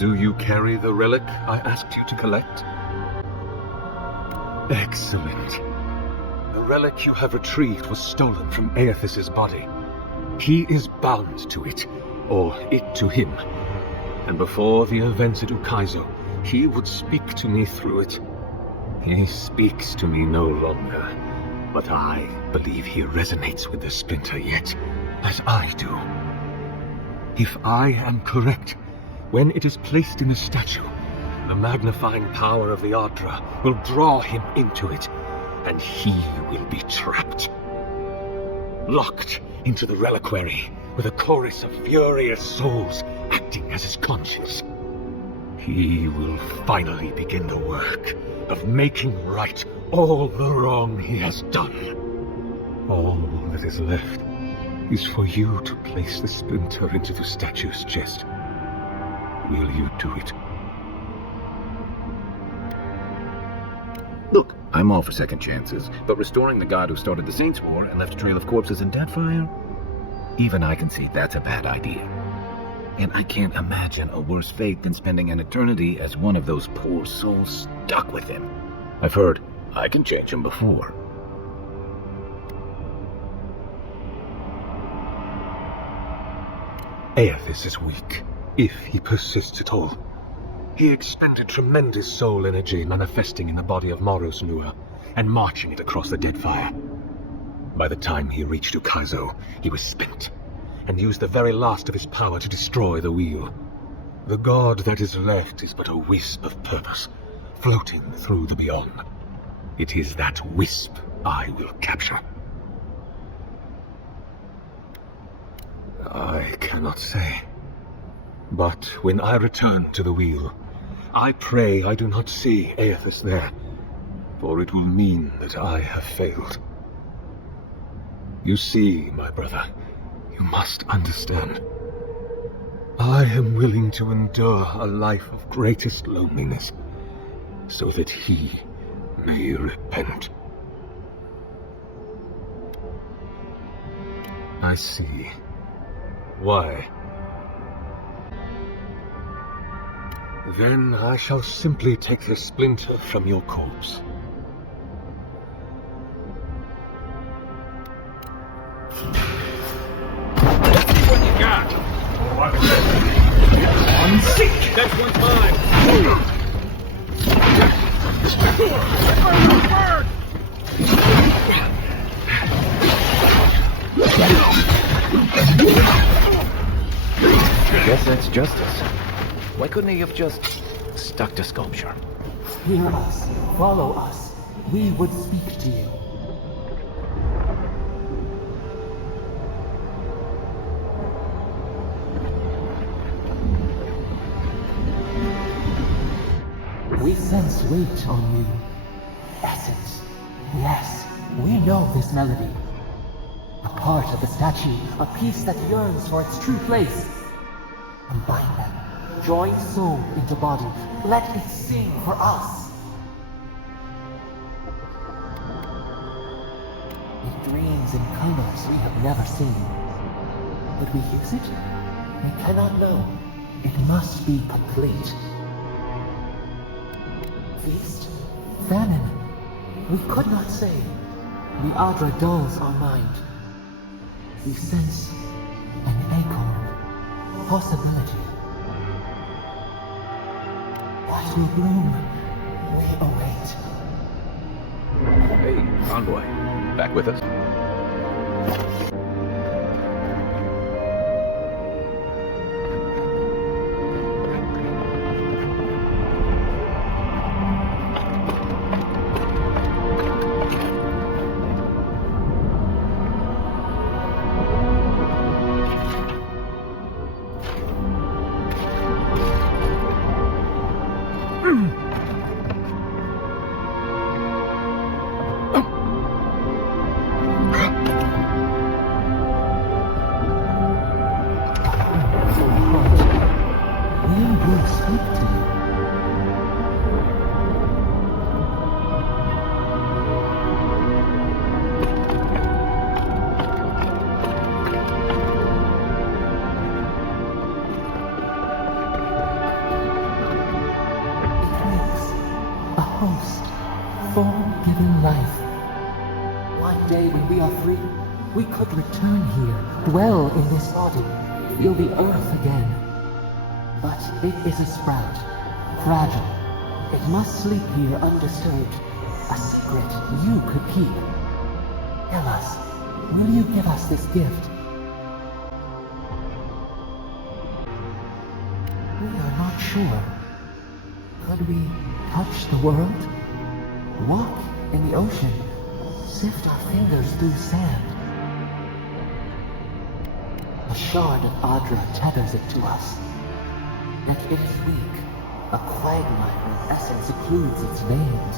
Do you carry the relic I asked you to collect? Excellent. The relic you have retrieved was stolen from Aethys' body. He is bound to it, or it to him. And before the events at Ukaizo, he would speak to me through it. He speaks to me no longer, but I believe he resonates with the splinter yet, as I do. If I am correct, when it is placed in the statue, the magnifying power of the Aedyr will draw him into it, and he will be trapped. Locked into the reliquary with a chorus of furious souls acting as his conscience. He will finally begin the work of making right all the wrong he has done. All that is left is for you to place the splinter into the statue's chest. Will you do it? Look, I'm all for second chances, but restoring the god who started the Saints' War and left a trail of corpses in Deadfire? Even I can see that's a bad idea. And I can't imagine a worse fate than spending an eternity as one of those poor souls stuck with him. I've heard I can change him before. Aethys is weak, if he persists at all. He expended tremendous soul energy manifesting in the body of Moros Nua and marching it across the Deadfire. By the time he reached Ukazo, he was spent, and used the very last of his power to destroy the wheel. The god that is left is but a wisp of purpose, floating through the beyond. It is that wisp I will capture. I cannot say. But when I return to the wheel, I pray I do not see Aethys there, for it will mean that I have failed. You see, my brother, you must understand. I am willing to endure a life of greatest loneliness, so that he may repent. I see. Why? Then I shall simply take the splinter from your corpse. Let's see what you got. One seek. That's one time. I guess that's justice. Why couldn't he have just stuck to sculpture? Hear us. Follow us. We would speak to you. We sense weight on you. Essence. Yes, we know this melody. A part of the statue, a piece that yearns for its true place. Combine them. Join soul into body. Let it sing for us. It dreams in colors we have never seen. Would we use it? We cannot know. It must be complete. Feast? Famine? We could not say. The Aedyr dulls our mind. We sense an acorn. Possibility. What will bloom? We await. Hey, Envoy. Back with us? We could return here, dwell in this body, feel the earth again. But it is a sprout, fragile. It must sleep here undisturbed. A secret you could keep. Tell us, will you give us this gift? We are not sure. Could we touch the world? Walk in the ocean? Sift our fingers through sand? A shard of Aedyr tethers it to us. Yet it is weak, A quagmire of essence occludes its veins.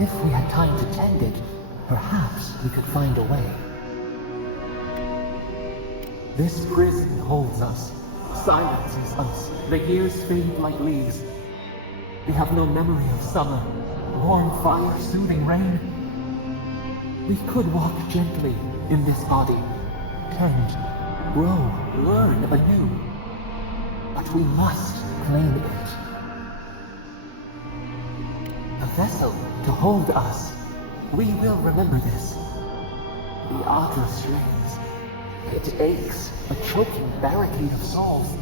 If we had time to tend it, perhaps we could find a way. This prison holds us, silences us. The years fade like leaves. We have no memory of summer, warm fire, soothing rain. We could walk gently in this body, tend, grow, learn anew. But we must claim it. A vessel to hold us. We will remember this. The otter strains. It aches, a choking barricade of souls.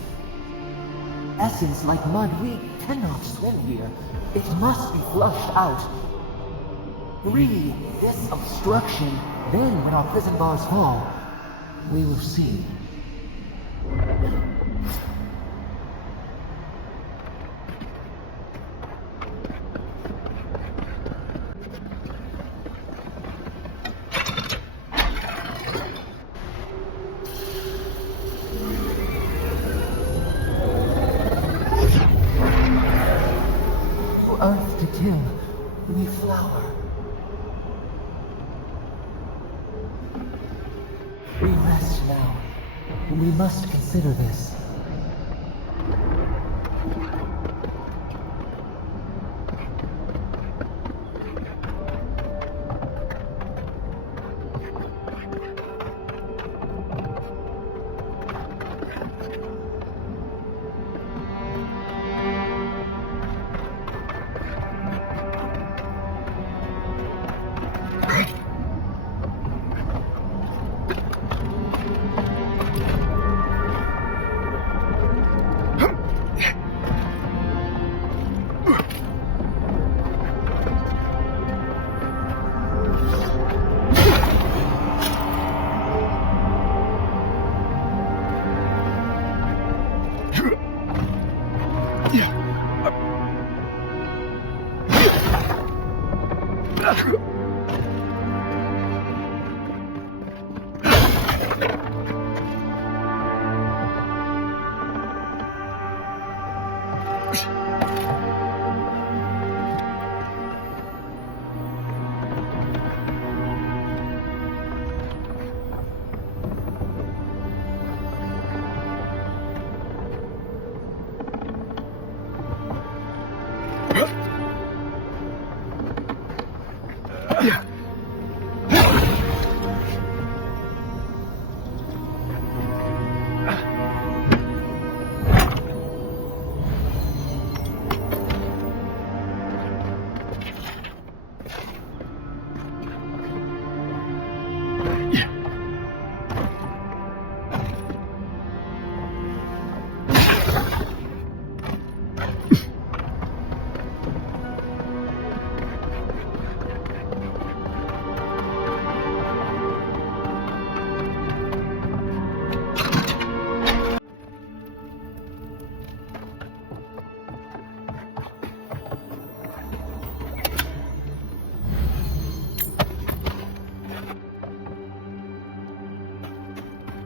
Essence like mud, we cannot swim here. It must be flushed out. Free this obstruction, then when our prison bars fall, we will see. Earth to till, we flower. We rest now. We must consider this.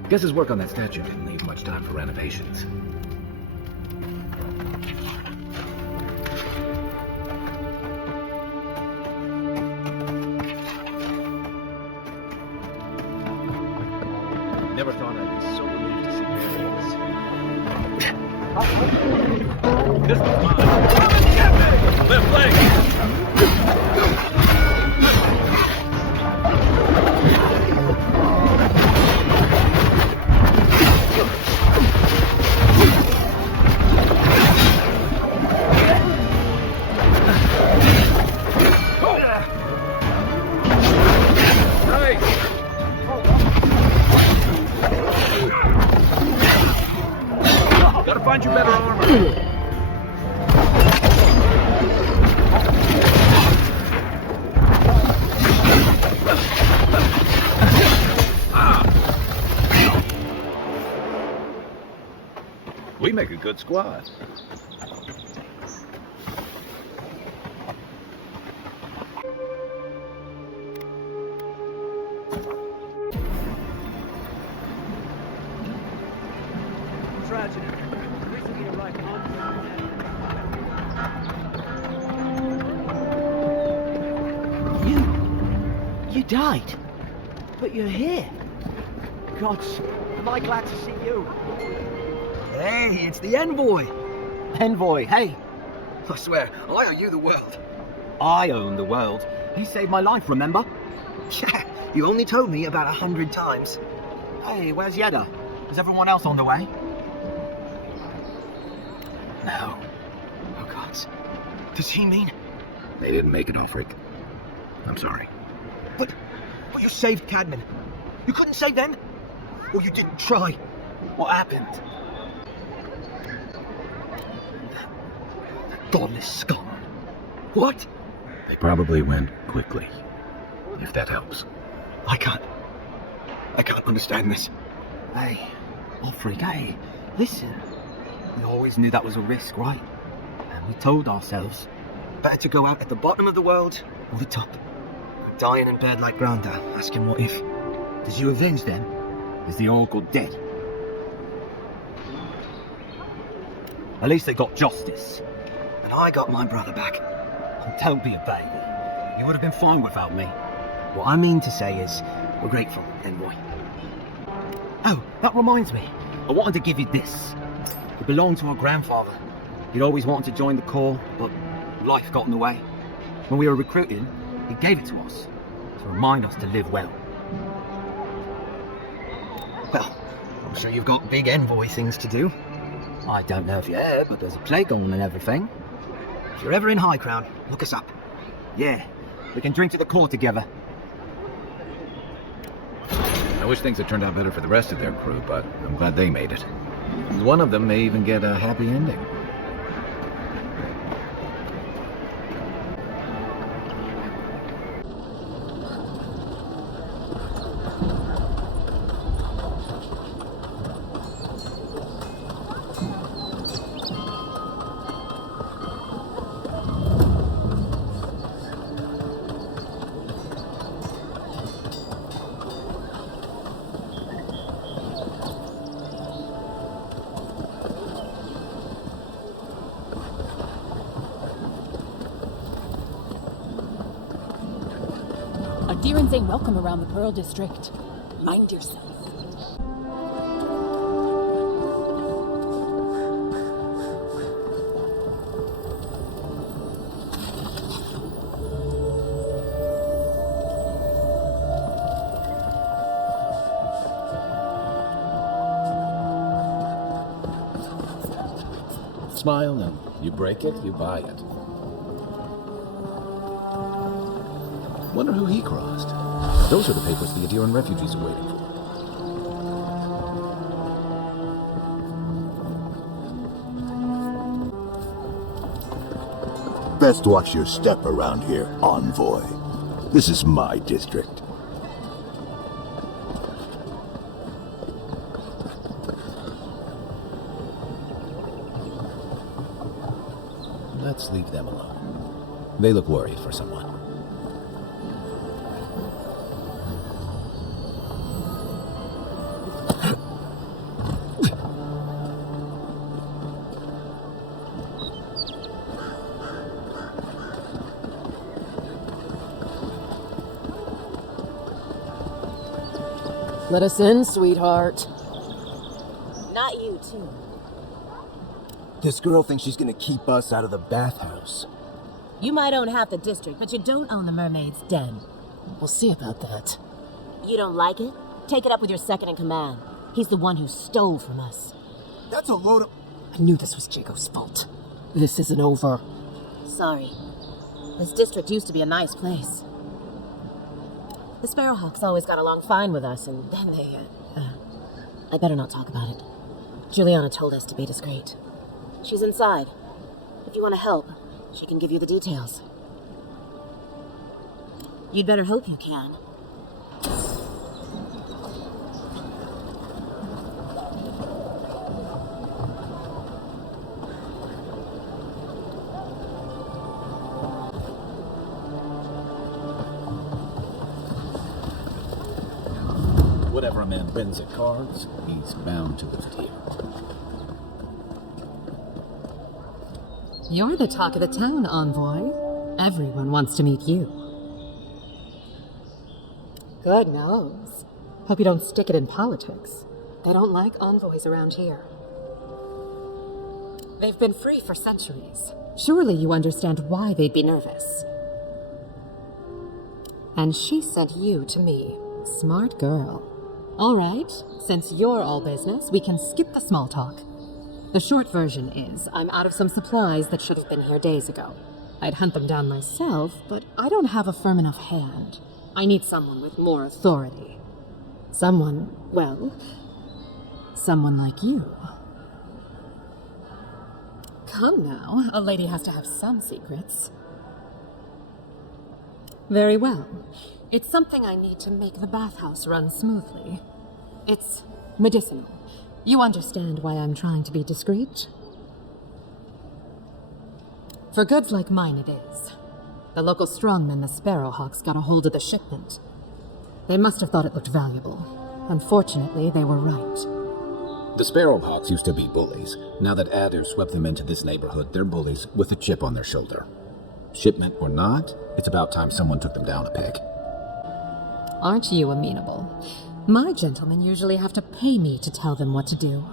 Guess his work on that statue didn't leave much time for renovations. Never thought I'd be so relieved to see Barriers. This one's mine. Get me! Left leg! Gotta find you better armor. We make a good squad. Tragedy. Recently arrived on died. But you're here. Gods, am I glad to see you. Hey, it's the envoy. Envoy, hey. I swear, I owe you the world. I own the world. He saved my life, remember? Yeah, you only told me about 100 times. Hey, where's Yeda? Is everyone else on the way? No. Oh, God. Does he mean... They didn't make it off, Rick. I'm sorry. But you saved Cadman. You couldn't save them? Or you didn't try? What happened? That godless scum. What? They probably went quickly, if that helps. I can't understand this. Hey, Alfred, hey, listen. We always knew that was a risk, right? And we told ourselves, better to go out at the bottom of the world or the top. Dying in bed like Granda, asking what if. Did you avenge them? Is the Oracle dead? At least they got justice. And I got my brother back. And don't be a baby. You would have been fine without me. What I mean to say is, we're grateful, Envoy. Oh, that reminds me. I wanted to give you this. It belonged to our grandfather. He'd always wanted to join the Corps, but life got in the way. When we were recruiting, he gave it to us to remind us to live well. Well, I'm sure you've got big envoy things to do. I don't know if you heard, but there's a plague on and everything. If you're ever in High Crown, look us up. Yeah, we can drink to the Corps together. I wish things had turned out better for the rest of their crew, but I'm glad they made it. One of them may even get a happy ending. Aedyrans ain't welcome around the Pearl District. Mind yourself. Smile and you break it, you buy it. Wonder who he crossed. Those are the papers the Aedyran refugees are waiting for. Best watch your step around here, Envoy. This is my district. Let's leave them alone. They look worried for someone. Let us in, sweetheart. Not you, too. This girl thinks she's gonna keep us out of the bathhouse. You might own half the district, but you don't own the mermaid's den. We'll see about that. You don't like it? Take it up with your second in command. He's the one who stole from us. That's a load of... I knew this was Jago's fault. This isn't over. Sorry. This district used to be a nice place. The Sparrowhawks always got along fine with us, and then they, I better not talk about it. Juliana told us to be discreet. She's inside. If you want to help, she can give you the details. You'd better hope you can. Whatever a man brings at cards, he's bound to lift here. You're the talk of the town, Envoy. Everyone wants to meet you. Good nose. Hope you don't stick it in politics. They don't like envoys around here. They've been free for centuries. Surely you understand why they'd be nervous. And she sent you to me. Smart girl. All right, since you're all business, we can skip the small talk. The short version is, I'm out of some supplies that should have been here days ago. I'd hunt them down myself, but I don't have a firm enough hand. I need someone with more authority. Someone, well, someone like you. Come now, a lady has to have some secrets. Very well. It's something I need to make the bathhouse run smoothly. It's medicinal. You understand why I'm trying to be discreet? For goods like mine it is. The local strongmen, the Sparrowhawks, got a hold of the shipment. They must have thought it looked valuable. Unfortunately, they were right. The Sparrowhawks used to be bullies. Now that Aedyr swept them into this neighborhood, they're bullies with a chip on their shoulder. Shipment or not, it's about time someone took them down a peg. Aren't you amenable? My gentlemen usually have to pay me to tell them what to do.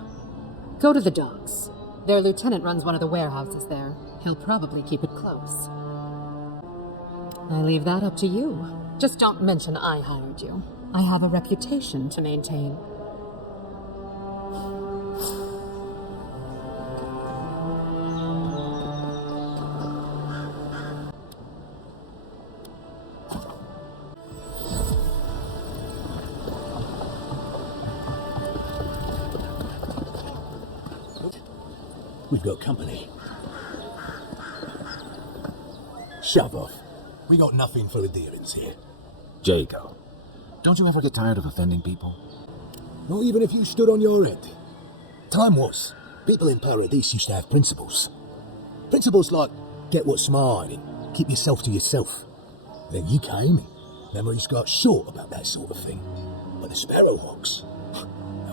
Go to the docks. Their lieutenant runs one of the warehouses there. He'll probably keep it close. I leave that up to you. Just don't mention I hired you. I have a reputation to maintain. We've got company. Shove off. We got nothing for adherence here. Jago, don't you ever get tired of offending people? Not even if you stood on your head. Time was, people in Paradise used to have principles. Principles like, get what's mine and keep yourself to yourself. Then you came, and memories got short about that sort of thing. But the Sparrowhawks,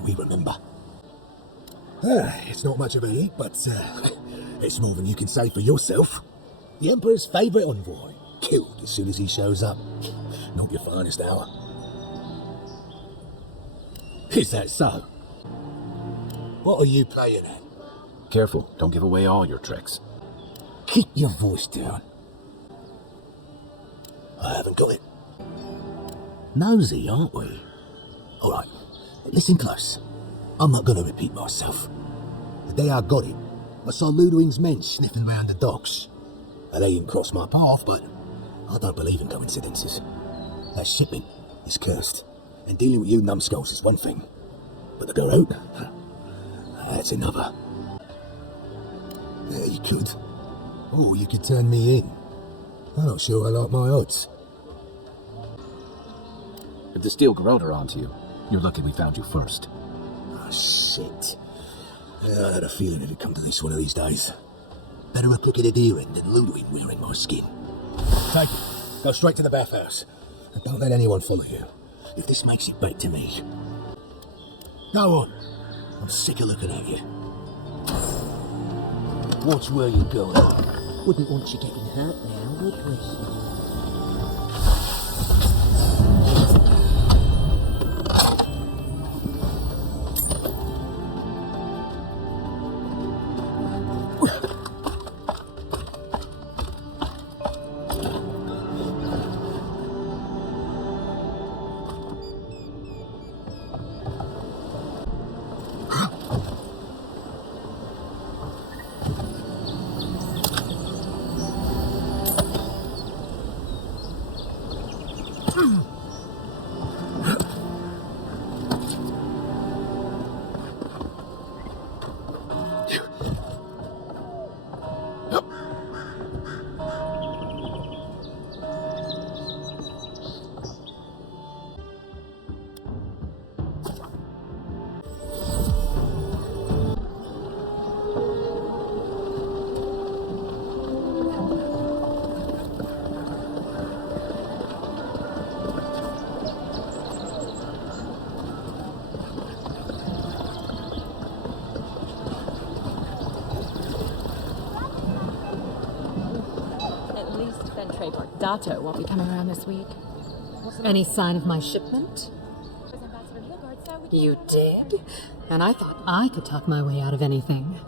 we remember. It's not much of a leap, but it's more than you can say for yourself. The Emperor's favourite envoy, killed as soon as he shows up. Not your finest hour. Is that so? What are you playing at? Careful, don't give away all your tricks. Keep your voice down. I haven't got it. Nosy, aren't we? All right, listen close. I'm not going to repeat myself. The day I got it, I saw Ludwig's men sniffing round the docks. They didn't cross my path, but I don't believe in coincidences. That shipment is cursed, and dealing with you numbskulls is one thing. But to go out, that's another. Yeah, you could. Oh, you could turn me in. I'm not sure I like my odds. If the Steel Garrote are onto you, you're lucky we found you first. Oh, shit. Yeah, I had a feeling it'd come to this one of these days. Better a crooked Aedyr than Ludwig wearing my skin. Take it. Go straight to the bathhouse. And don't let anyone follow you. If this makes it back to me. Go on. I'm sick of looking at you. Watch where you're going. Wouldn't want you getting hurt now, would we? Dato won't be coming around this week. We'll Any sign of my shipment? You dig? And I thought I could talk my way out of anything.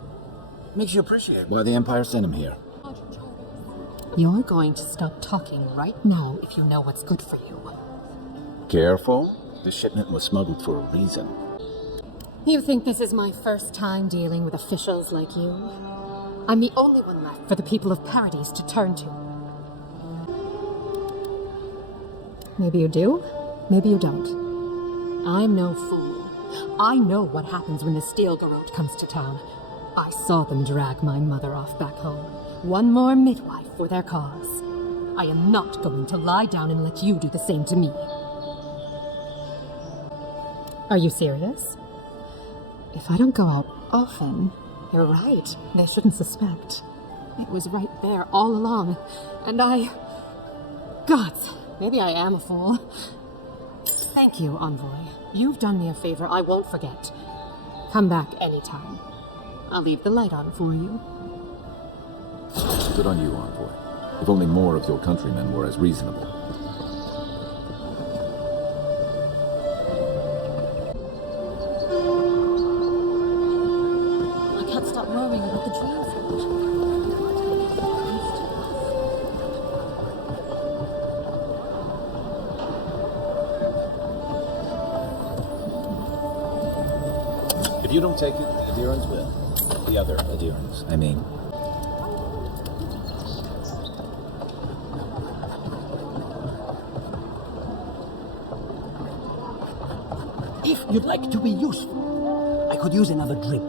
Makes you appreciate why the Empire sent him here. You're going to stop talking right now if you know what's good for you. Careful. The shipment was smuggled for a reason. You think this is my first time dealing with officials like you? I'm the only one left for the people of Paradise to turn to. Maybe you do, maybe you don't. I'm no fool. I know what happens when the Steel Garrote comes to town. I saw them drag my mother off back home. One more midwife for their cause. I am not going to lie down and let you do the same to me. Are you serious? If I don't go out often, you're right. They shouldn't suspect. It was right there all along. And Gods, maybe I am a fool. Thank you, Envoy. You've done me a favor I won't forget. Come back anytime. I'll leave the light on for you. Good on you, Envoy. If only more of your countrymen were as reasonable. I can't stop worrying about the dream fruit. If you don't take it, the Aedyrans will. The other Aedyrans, I mean. If you'd like to be useful, I could use another drink.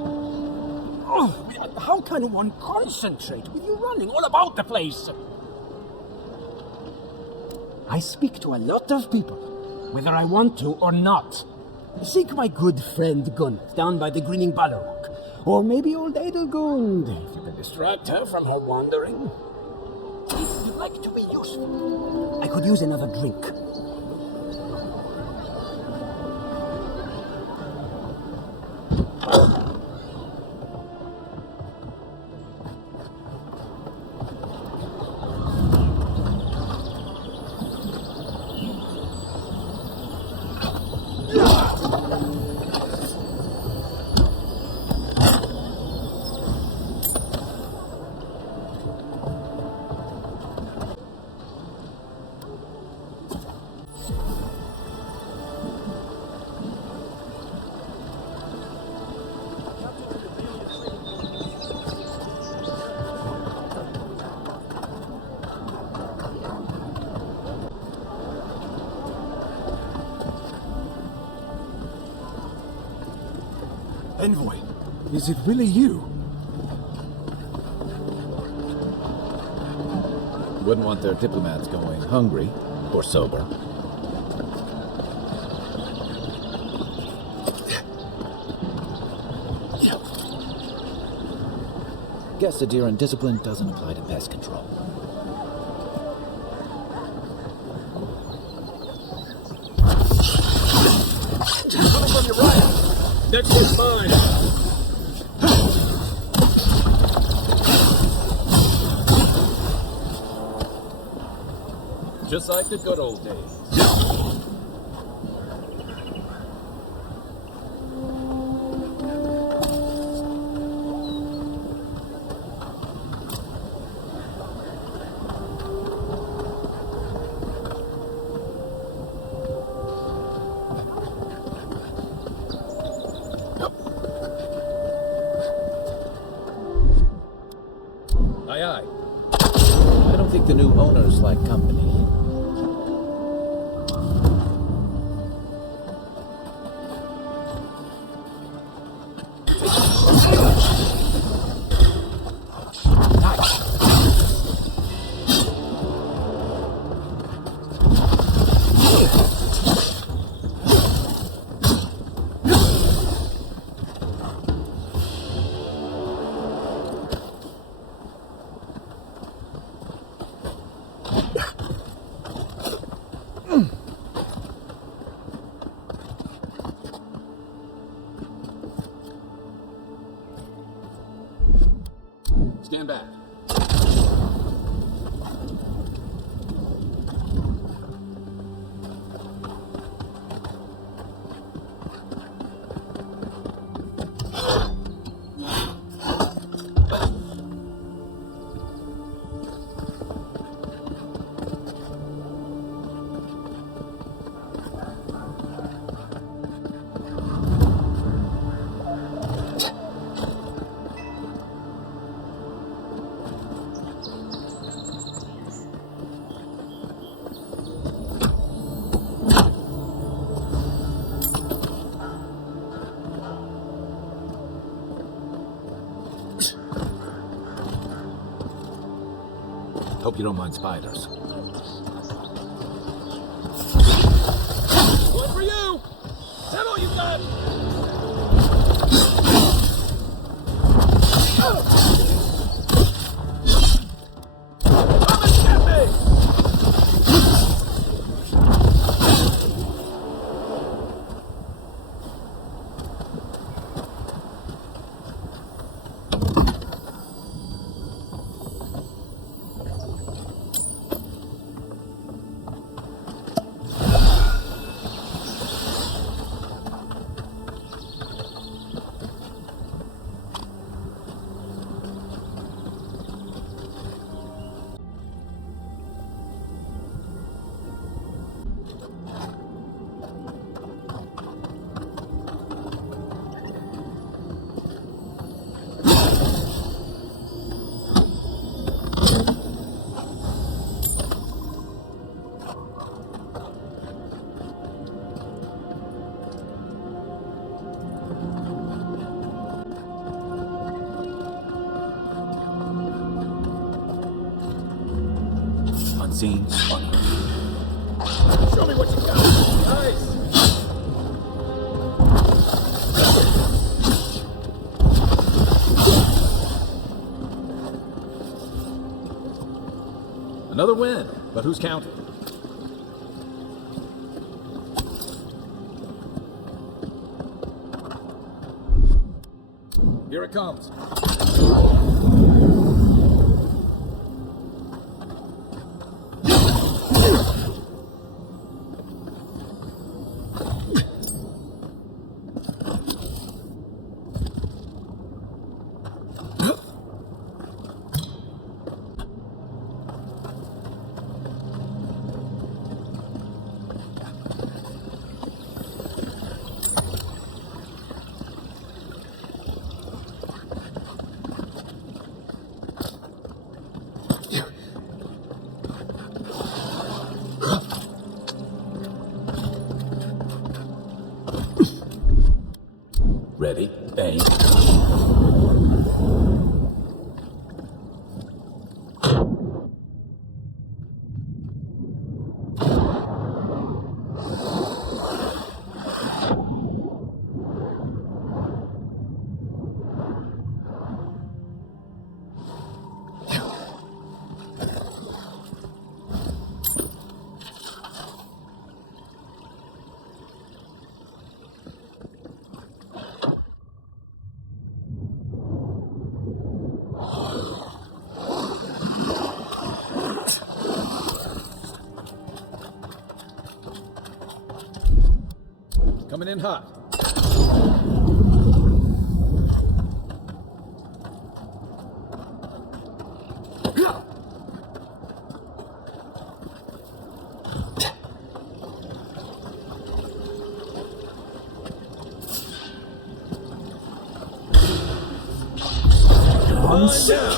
Oh, how can one concentrate with you running all about the place? I speak to a lot of people, whether I want to or not. Seek my good friend Gunn down by the Grinning Ballarok. Or maybe old Edelgund, if you can distract her from her wandering. If you'd like to be useful, I could use another drink. Envoy, is it really you? Wouldn't want their diplomats going hungry or sober. Guess Aedyran discipline doesn't apply to pest control. Coming from your right! Next one's mine! Just like the good old days. Aye, aye. I don't think the new owners like company. Stand back. Hope you don't mind spiders. One for you! Is that all you got? Come and get me! Unseen, unearthed. Show me what you got. Nice. Another win, but who's counting? Here it comes. Ready, aim. Coming in hot. On down.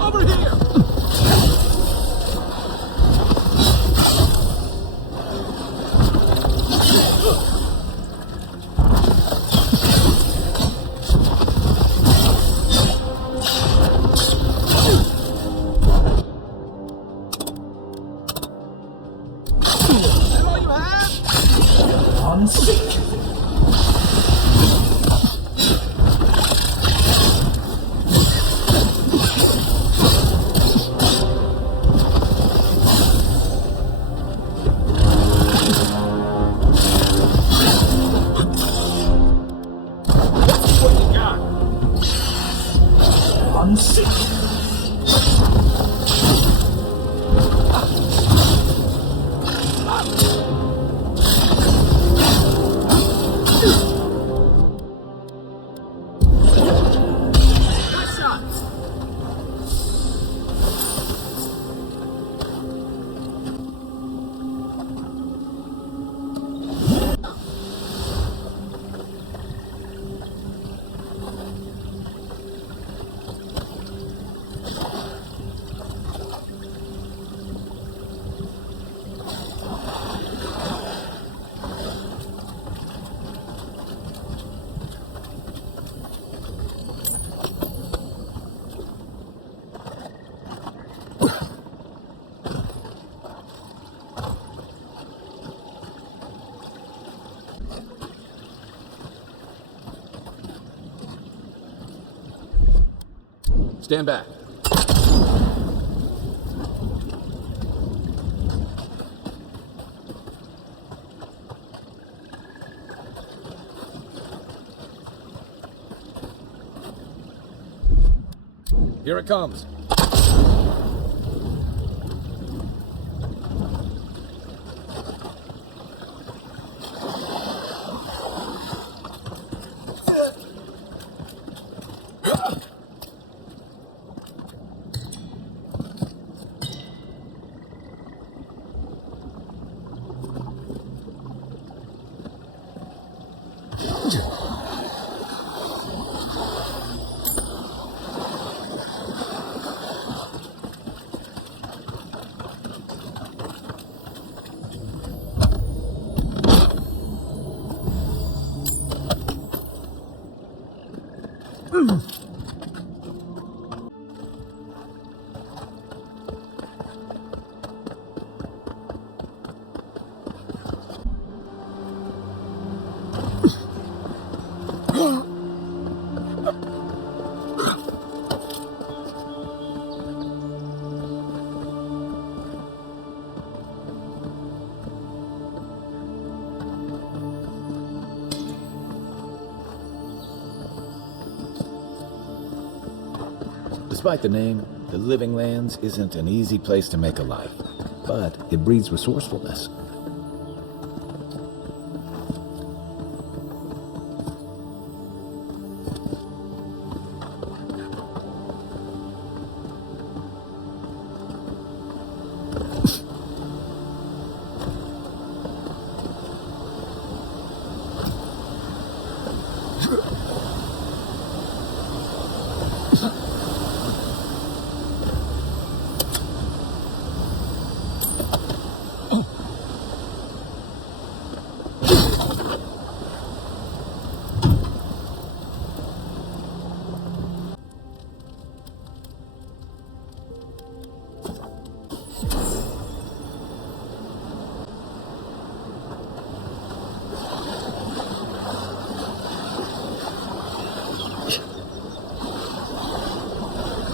Over here! That all you have? On sick. Stand back. Here it comes. Despite the name, the Living Lands isn't an easy place to make a life, but it breeds resourcefulness.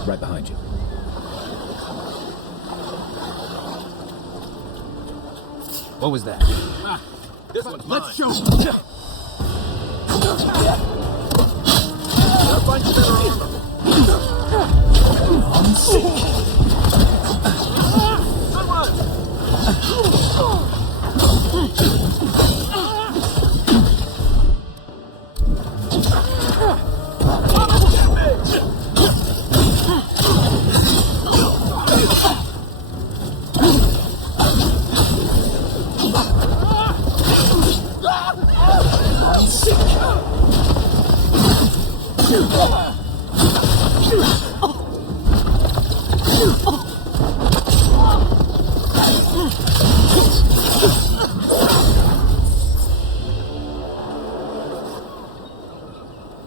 Right behind you. What was that? This one's mine. Let's show him. I'll find you better armor. I'm sick.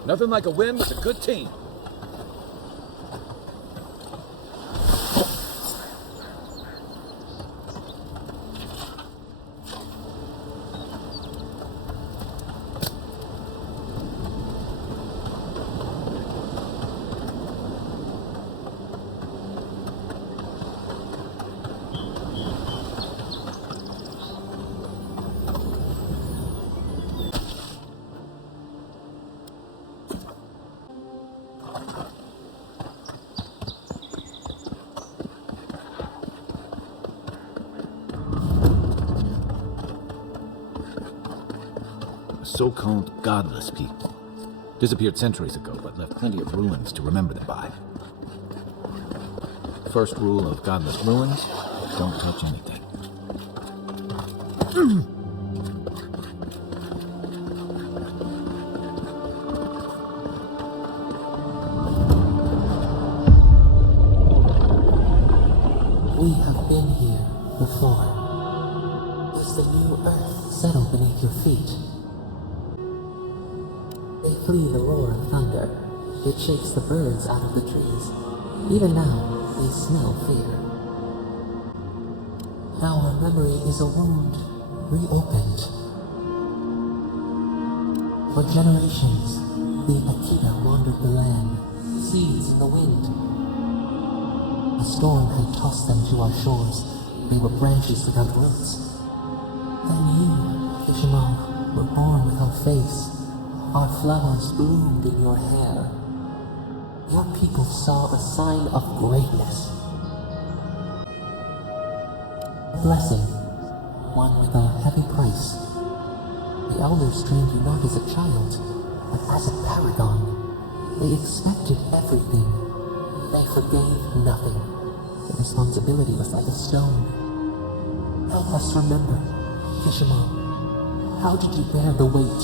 Nothing like a win with a good team. So-called godless people. Disappeared centuries ago, but left plenty of ruins to remember them by. First rule of godless ruins, don't touch anything. We have been here before. Does the new earth settle beneath your feet? They flee the roar of thunder. It shakes the birds out of the trees. Even now, they smell fear. Our memory is a wound reopened. For generations, the Akita wandered the land, seeds in the wind, A storm had tossed them to our shores. They were branches without roots. Then you, Fisherman, were born without face. Our flowers bloomed in your hair. Your people saw a sign of greatness. A blessing, one with a heavy price. The elders trained you not as a child, but as a paragon. They expected everything. They forgave nothing. The responsibility was like a stone. Help us remember, Fisherman. How did you bear the weight?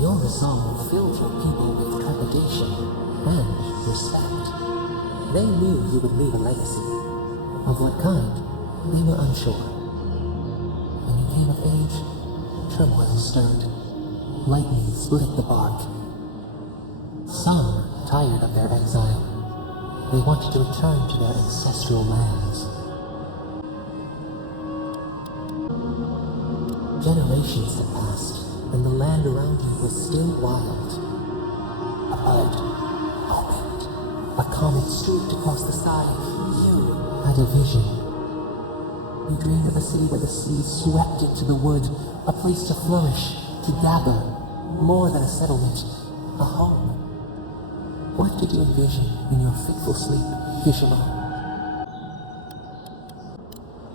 Your resolve filled your people with trepidation and respect. They knew you would leave a legacy. Of what kind, they were unsure. When you came of age, turmoil stirred. Lightning split the bark. Some, tired of their exile, they wanted to return to their ancestral lands. Generations had passed, and the land around you was still wild. A bird, a wind, a comet streaked across the sky. You had a vision. You dreamed of a city where the sea swept into the wood, a place to flourish, to gather, more than a settlement, a home. What did you envision in your fitful sleep, Fisherman?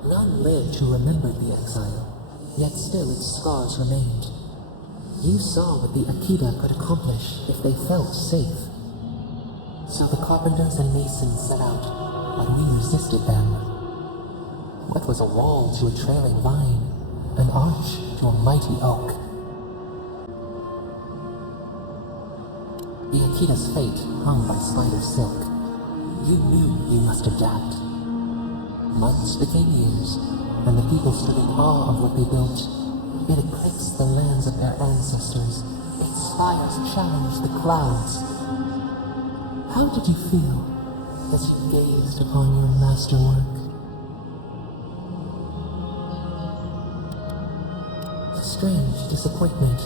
None lived to remember the exile, yet still its scars remained. You saw what the Akita could accomplish if they felt safe. So the carpenters and masons set out, but we resisted them. What was a wall to a trailing vine, an arch to a mighty oak? The Akita's fate hung by spider silk. You knew you must adapt. Months became years, and the people stood in awe of what they built. It eclipsed the lands of their ancestors. Its spires challenged the clouds. How did you feel as you gazed upon your masterwork? A strange disappointment.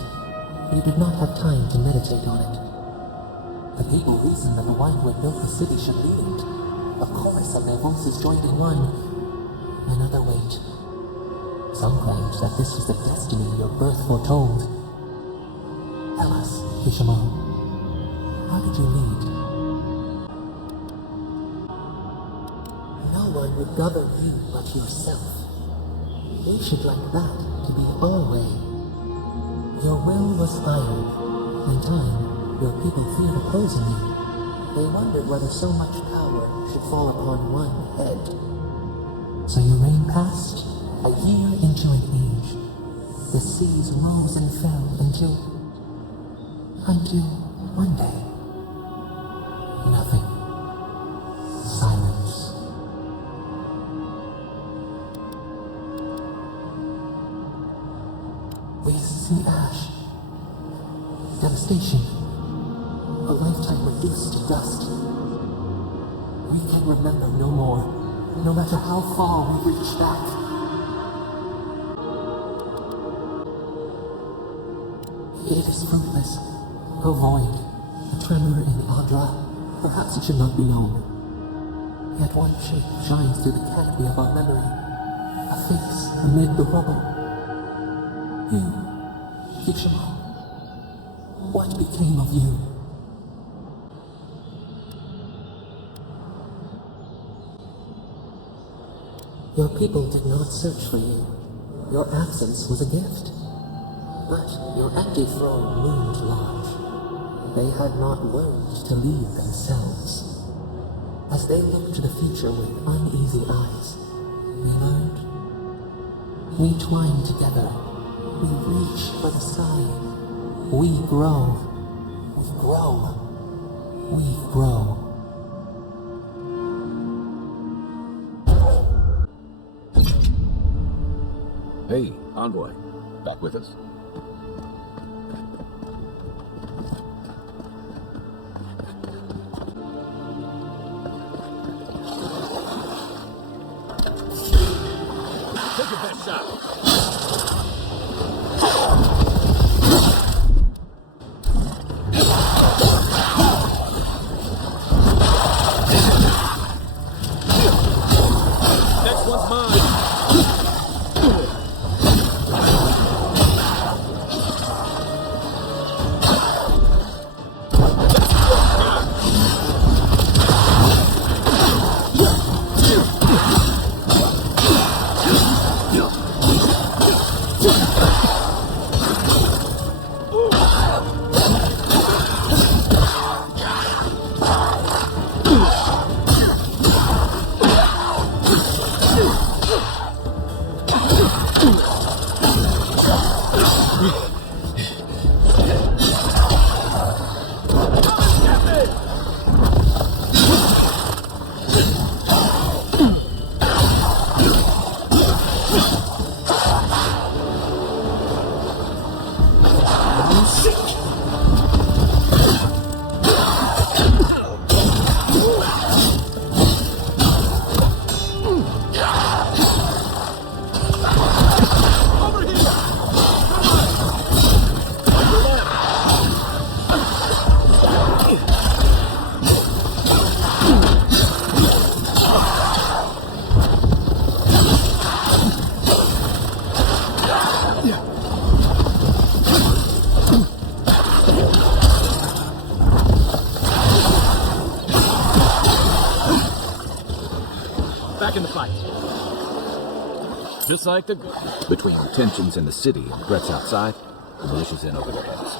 You did not have time to meditate on it. The people reasoned that the one who had built the city should lead it. A chorus of their voices joined in one. Another wait. Some claimed that this was the destiny your birth foretold. Tell us, Fisherman, how did you lead? No one would govern you but yourself. You should like that to be our way. Your will was iron. In time, your people feared opposing you. They wondered whether so much power should fall upon one head. So your reign passed, a year into an age. The seas rose and fell until one day. Nothing. Silence. We see ash. Devastation. A lifetime reduced to dust. We can remember no more, no matter how far we reach back. It is fruitless. A void. A tremor in the Aedyr. Perhaps it should not be known. Yet one shape shines through the canopy of our memory. A face amid the rubble. You, Fisherman. What became of you? Your people did not search for you. Your absence was a gift. But your empty throne loomed large. They had not learned to lead themselves. As they looked to the future with uneasy eyes, they learned. We twine together. We reach for the sky. We grow. We grow. We grow. Hey, Envoy. Back with us? Take your best shot. back in the fight. Just like the... Between tensions in the city and threats outside, the militia's in over their heads.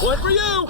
Point for you!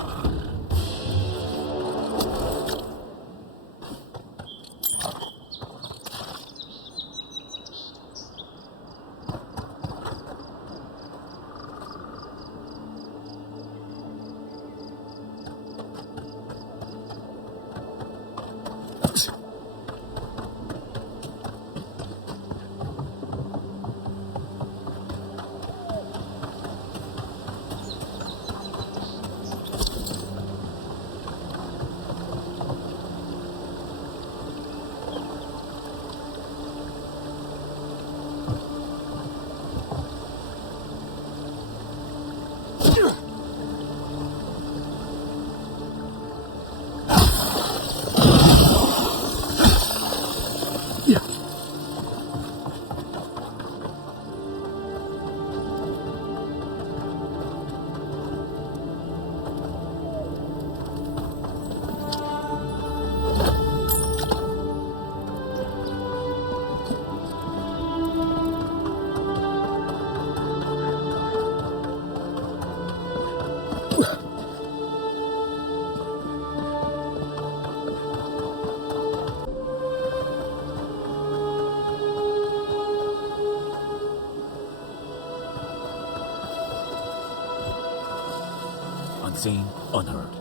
Unseen, unheard.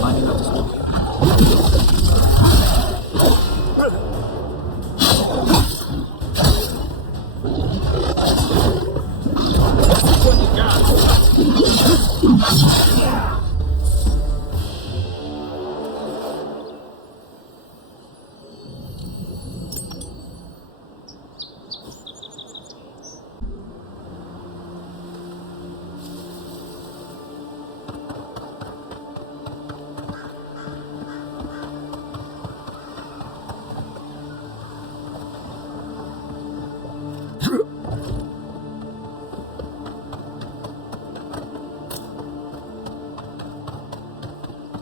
Might not just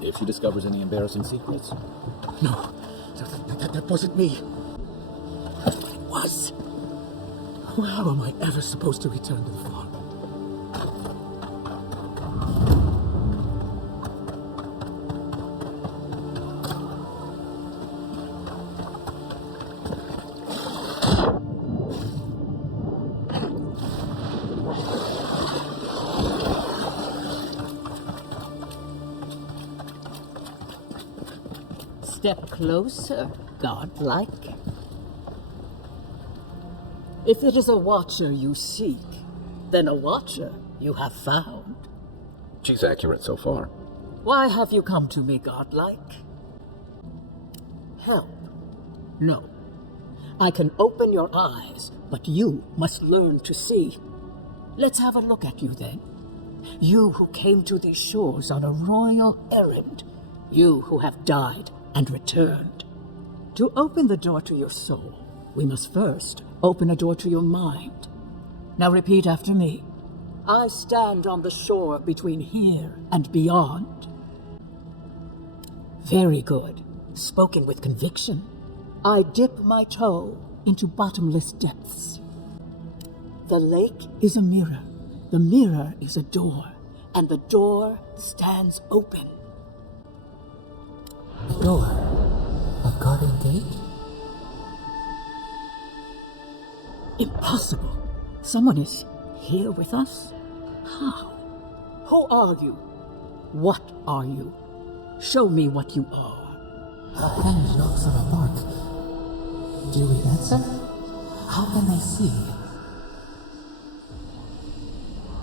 If she discovers any embarrassing secrets. No, that wasn't me. It was. How am I ever supposed to return to the farm? Step closer, godlike. If it is a watcher you seek, then a watcher you have found. She's accurate so far. Why have you come to me, godlike? Help? No. I can open your eyes, but you must learn to see. Let's have a look at you then. You who came to these shores on a royal errand. You who have died and returned. To open the door to your soul, we must first open a door to your mind. Now repeat after me. I stand on the shore between here and beyond. Very good. Spoken with conviction. I dip my toe into bottomless depths. The lake is a mirror. The mirror is a door. And the door stands open. A door? A garden gate? Impossible. Someone is here with us? How? Who are you? What are you? Show me what you are. A hand knocks on a bark. Do we answer? How can they see?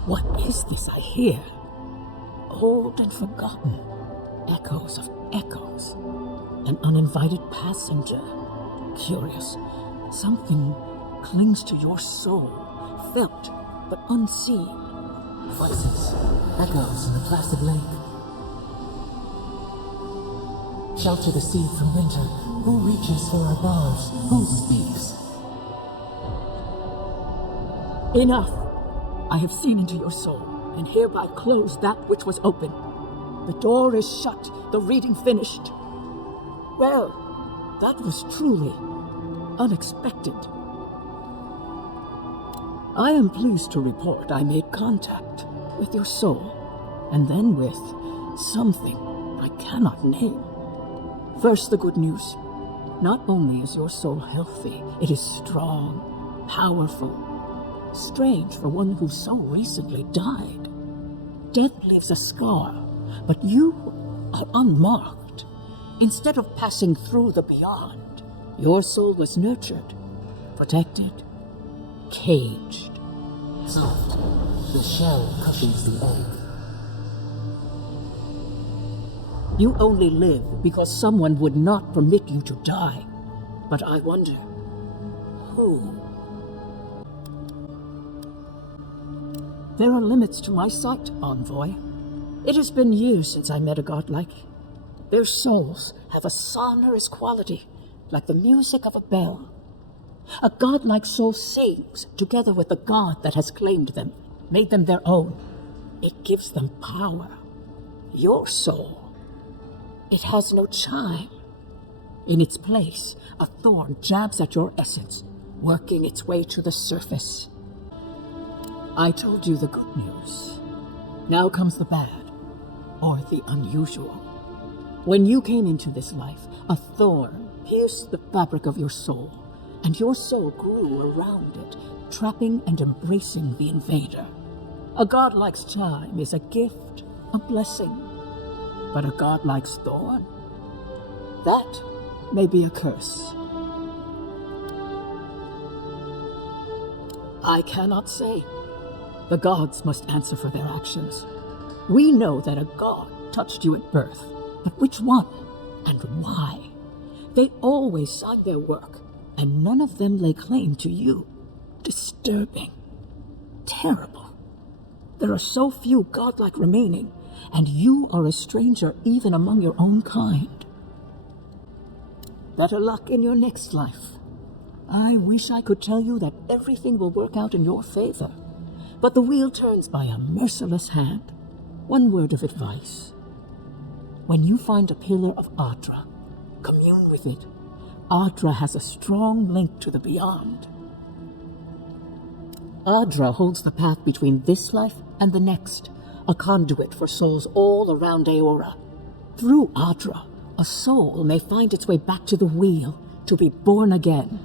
What is this I hear? Old and forgotten. Echoes of echoes. An uninvited passenger. Curious. Something clings to your soul. Felt, but unseen. Voices. Echoes in the placid lake. Shelter the seed from winter. Who reaches for our bars? Who speaks? Enough! I have seen into your soul, and hereby close that which was open. The door is shut, the reading finished. Well, that was truly unexpected. I am pleased to report I made contact with your soul, and then with something I cannot name. First, the good news. Not only is your soul healthy, it is strong, powerful. Strange for one who so recently died. Death leaves a scar, but you are unmarked. Instead of passing through the beyond, your soul was nurtured, protected, caged. Soft. The shell cushions the egg. You only live because someone would not permit you to die. But I wonder, who? There are limits to my sight, Envoy. It has been years since I met a godlike. Their souls have a sonorous quality, like the music of a bell. A godlike soul sings together with the god that has claimed them, made them their own. It gives them power. Your soul, it has no chime. In its place, a thorn jabs at your essence, working its way to the surface. I told you the good news. Now comes the bad, or the unusual. When you came into this life, a thorn pierced the fabric of your soul, and your soul grew around it, trapping and embracing the invader. A godlike's chime is a gift, a blessing. But a godlike's thorn? That may be a curse. I cannot say. The gods must answer for their actions. We know that a god touched you at birth, but which one and why? They always signed their work, and none of them lay claim to you. Disturbing. Terrible. There are so few godlike remaining, and you are a stranger even among your own kind. Better luck in your next life. I wish I could tell you that everything will work out in your favor. But the wheel turns by a merciless hand. One word of advice. When you find a pillar of Aedyr, commune with it. Aedyr has a strong link to the beyond. Aedyr holds the path between this life and the next, a conduit for souls all around Eora. Through Aedyr, a soul may find its way back to the wheel, to be born again.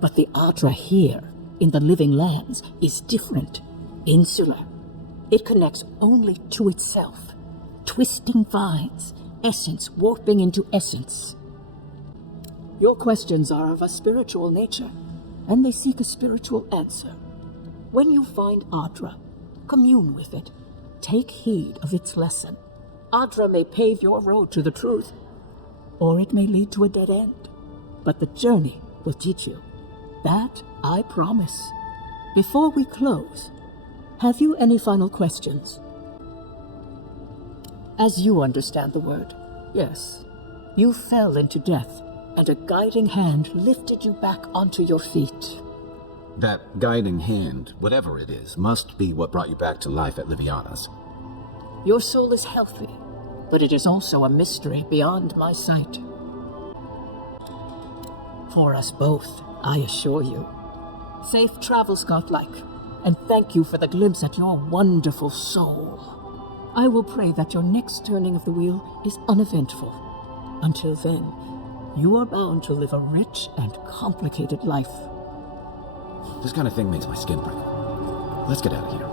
But the Aedyr here, in the living lands, is different. Insular. It connects only to itself. Twisting vines, essence warping into essence. Your questions are of a spiritual nature, and they seek a spiritual answer. When you find Aedyr, commune with it. Take heed of its lesson. Aedyr may pave your road to the truth, or it may lead to a dead end. But the journey will teach you. That I promise. Before we close, have you any final questions? As you understand the word, yes, you fell into death, and a guiding hand lifted you back onto your feet. That guiding hand, whatever it is, must be what brought you back to life at Liviana's. Your soul is healthy, but it is also a mystery beyond my sight. For us both, I assure you. Safe travels, godlike, and thank you for the glimpse at your wonderful soul. I will pray that your next turning of the wheel is uneventful. Until then, you are bound to live a rich and complicated life. This kind of thing makes my skin prickle. Let's get out of here.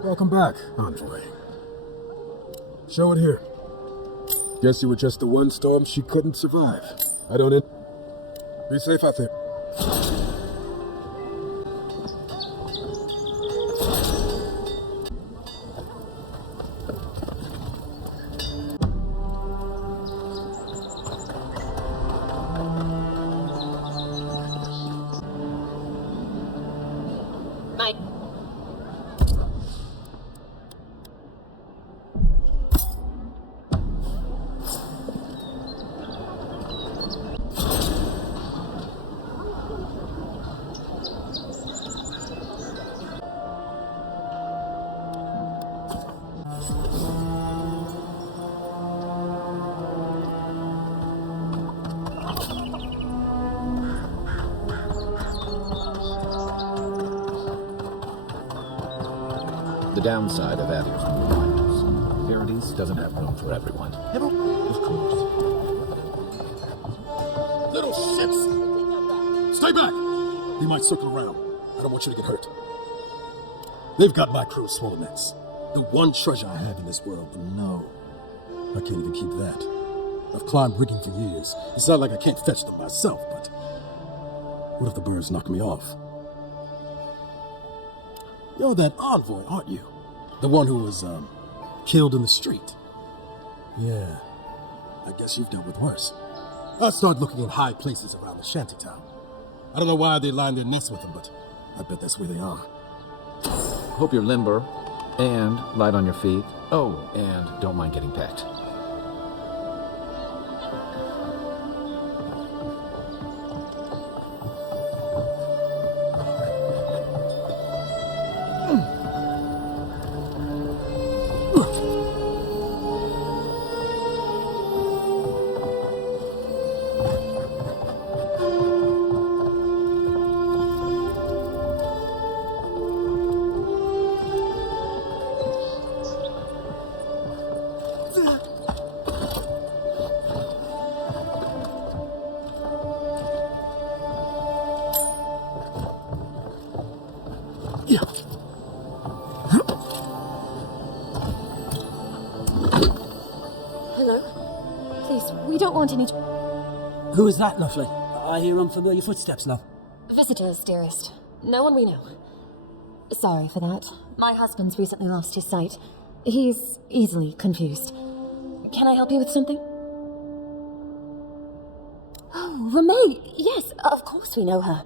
Welcome back, Envoy. Show it here. Guess you were just the one storm she couldn't survive. I don't in... Be safe out there. The downside of Aedyr's new Paradise doesn't have room for everyone. Of course. Little shits! Stay back! They might circle around. I don't want you to get hurt. They've got my crew swollen necks. The one treasure I have in this world, but no. I can't even keep that. I've climbed rigging for years. It's not like I can't fetch them myself, but... what if the birds knock me off? You're that envoy, aren't you? The one who was, killed in the street. Yeah. I guess you've dealt with worse. I'll start looking in high places around the shantytown. I don't know why they line their nests with them, but I bet that's where they are. Hope you're limber and light on your feet. Oh, and don't mind getting pecked. Who is that, lovely? I hear unfamiliar footsteps now. Visitors, dearest. No one we know. Sorry for that. My husband's recently lost his sight. He's easily confused. Can I help you with something? Oh, Ramay! Yes, of course we know her.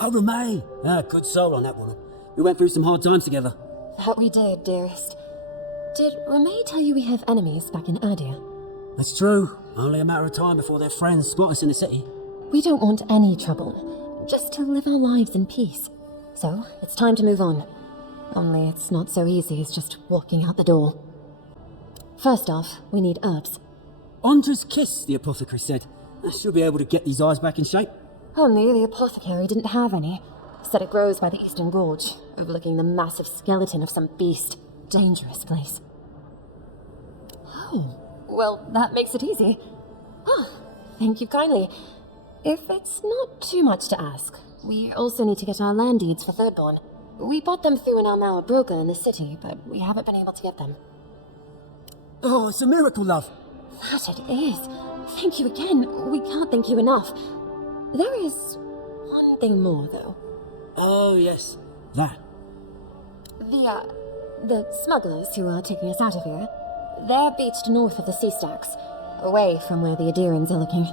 Oh, Ramay! Good soul on that woman. We went through some hard times together. That we did, dearest. Did Ramay tell you we have enemies back in Aedyr? That's true. Only a matter of time before their friends spot us in the city. We don't want any trouble. Just to live our lives in peace. So, it's time to move on. Only it's not so easy as just walking out the door. First off, we need herbs. Ondra's kiss, the apothecary said. She'll be able to get these eyes back in shape. Only the apothecary didn't have any. Said it grows by the Eastern Gorge, overlooking the massive skeleton of some beast. Dangerous place. Oh. Well, that makes it easy. Oh, thank you kindly. If it's not too much to ask, We also need to get our land deeds for Thirdborn. We bought them through an Almauer broker in the city, but we haven't been able to get them. Oh, it's a miracle, love. That it is. Thank you again. We can't thank you enough. There is one thing more, though. Oh, yes. That. The smugglers who are taking us out of here, they're beached north of the sea stacks, away from where the Aedyrans are looking.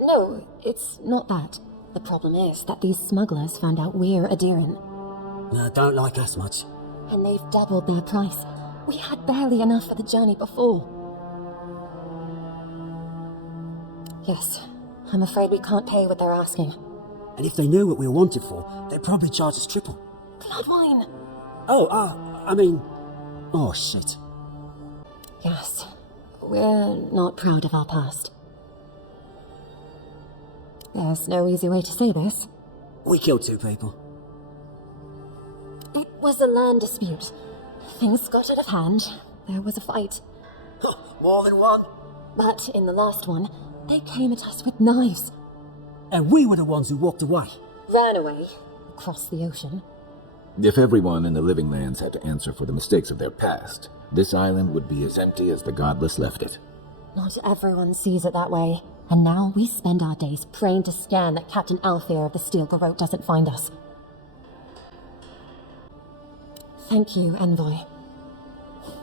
No, it's not that. The problem is that these smugglers found out we're Aedyran. No, don't like us much. And they've doubled their price. We had barely enough for the journey before. Yes, I'm afraid we can't pay what they're asking. And if they knew what we were wanted for, they'd probably charge us triple. Bloodwine! Oh, shit. Yes, we're not proud of our past. There's no easy way to say this. We killed 2 people. It was a land dispute. Things got out of hand. There was a fight. More than one. But in the last one, they came at us with knives. And we were the ones who walked away. Ran away. Across the ocean. If everyone in the Living Lands had to answer for the mistakes of their past, this island would be as empty as the Godless left it. Not everyone sees it that way. And now we spend our days praying to Scan that Captain Alfear of the Steel Garrote doesn't find us. Thank you, Envoy.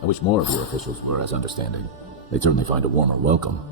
I wish more of your officials were as understanding. They'd certainly find a warmer welcome.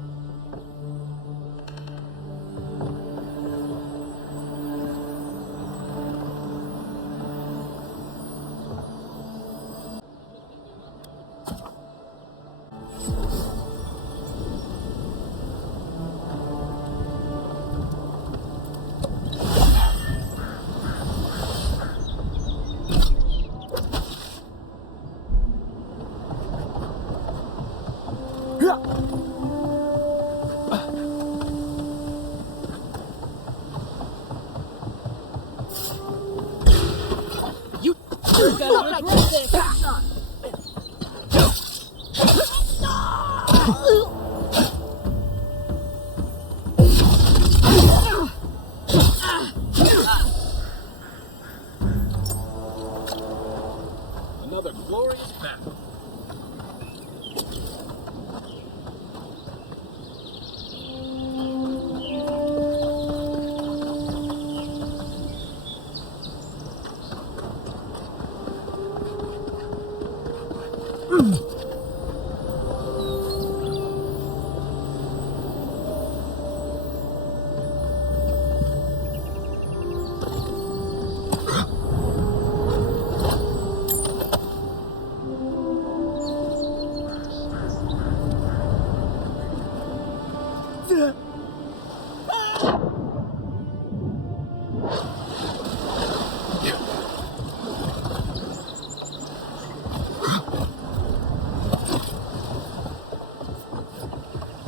Another glorious battle.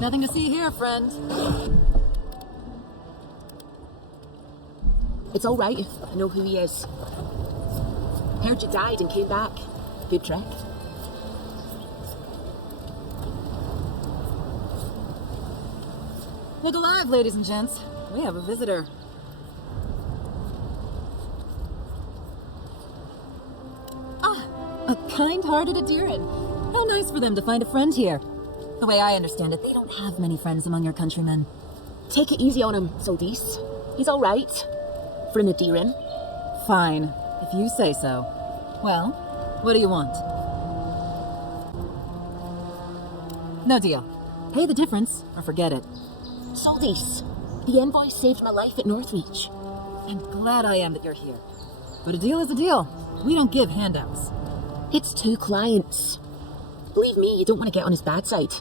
Nothing to see here, friend. It's all right. I know who he is. Heard you died and came back. Good trek. Look alive, ladies and gents. We have a visitor. Ah, a kind-hearted Aedyran. How nice for them to find a friend here. The way I understand it, they don't have many friends among your countrymen. Take it easy on him, Soldis. He's all right. For an Aedyran. Fine, if you say so. Well, what do you want? No deal. Pay the difference, or forget it. Soldis, the envoy saved my life at Northreach. I'm glad I am that you're here. But a deal is a deal. We don't give handouts. It's 2 clients. Believe me, you don't want to get on his bad side.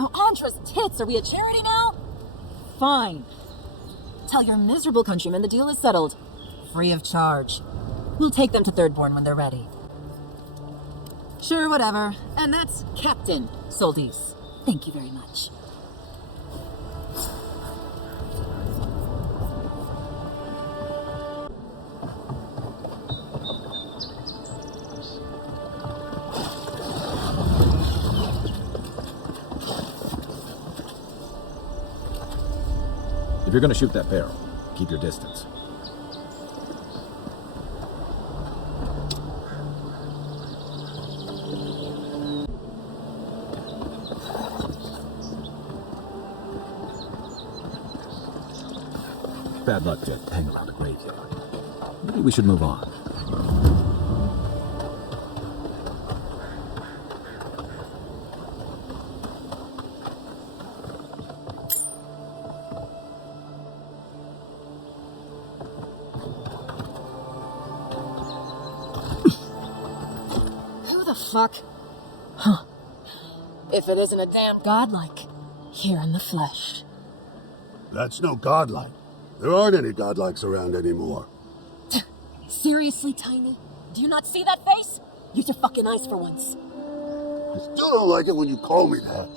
Oh, Antra's tits! Are we a charity now? Fine. Tell your miserable countrymen the deal is settled. Free of charge. We'll take them to Thirdborn when they're ready. Sure, whatever. And that's Captain Soldis. Thank you very much. If you're gonna shoot that barrel, Keep your distance. Bad luck to hang around a graveyard. Maybe we should move on. Who the fuck? Huh. If it isn't a damn godlike, here in the flesh. That's no godlike. There aren't any godlikes around anymore. Seriously, Tiny? Do you not see that face? Use your fucking eyes for once. I still don't like it when you call me that.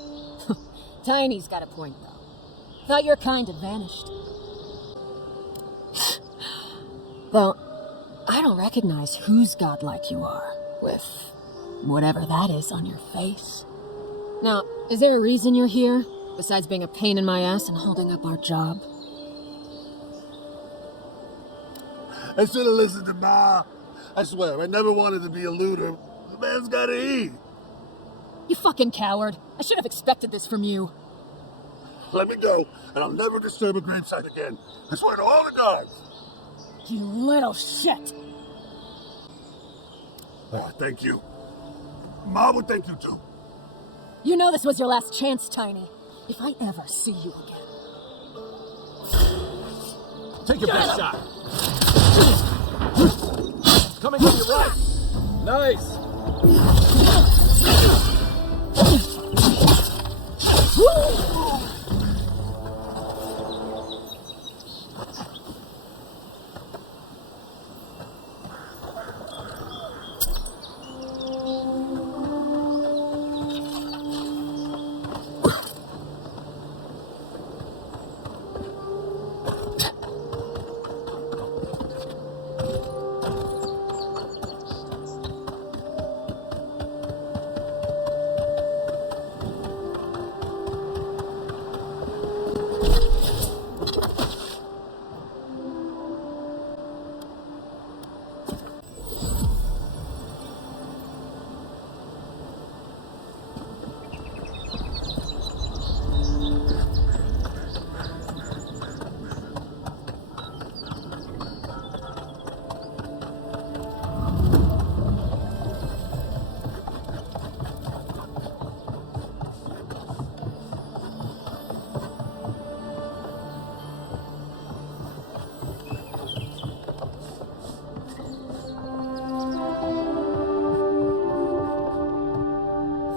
Tiny's got a point, though. Thought your kind had vanished. Though, I don't recognize whose godlike you are, with whatever that is on your face. Now, is there a reason you're here, besides being a pain in my ass and holding up our job? I should have listened to Ma. I swear, I never wanted to be a looter. The man's gotta eat. You fucking coward. I should have expected this from you. Let me go, and I'll never disturb a gravesite again. I swear to all the gods. You little shit. Oh, thank you. Ma would thank you too. You know this was your last chance, Tiny. If I ever see you again. Take your best shot. Coming on your right. Nice.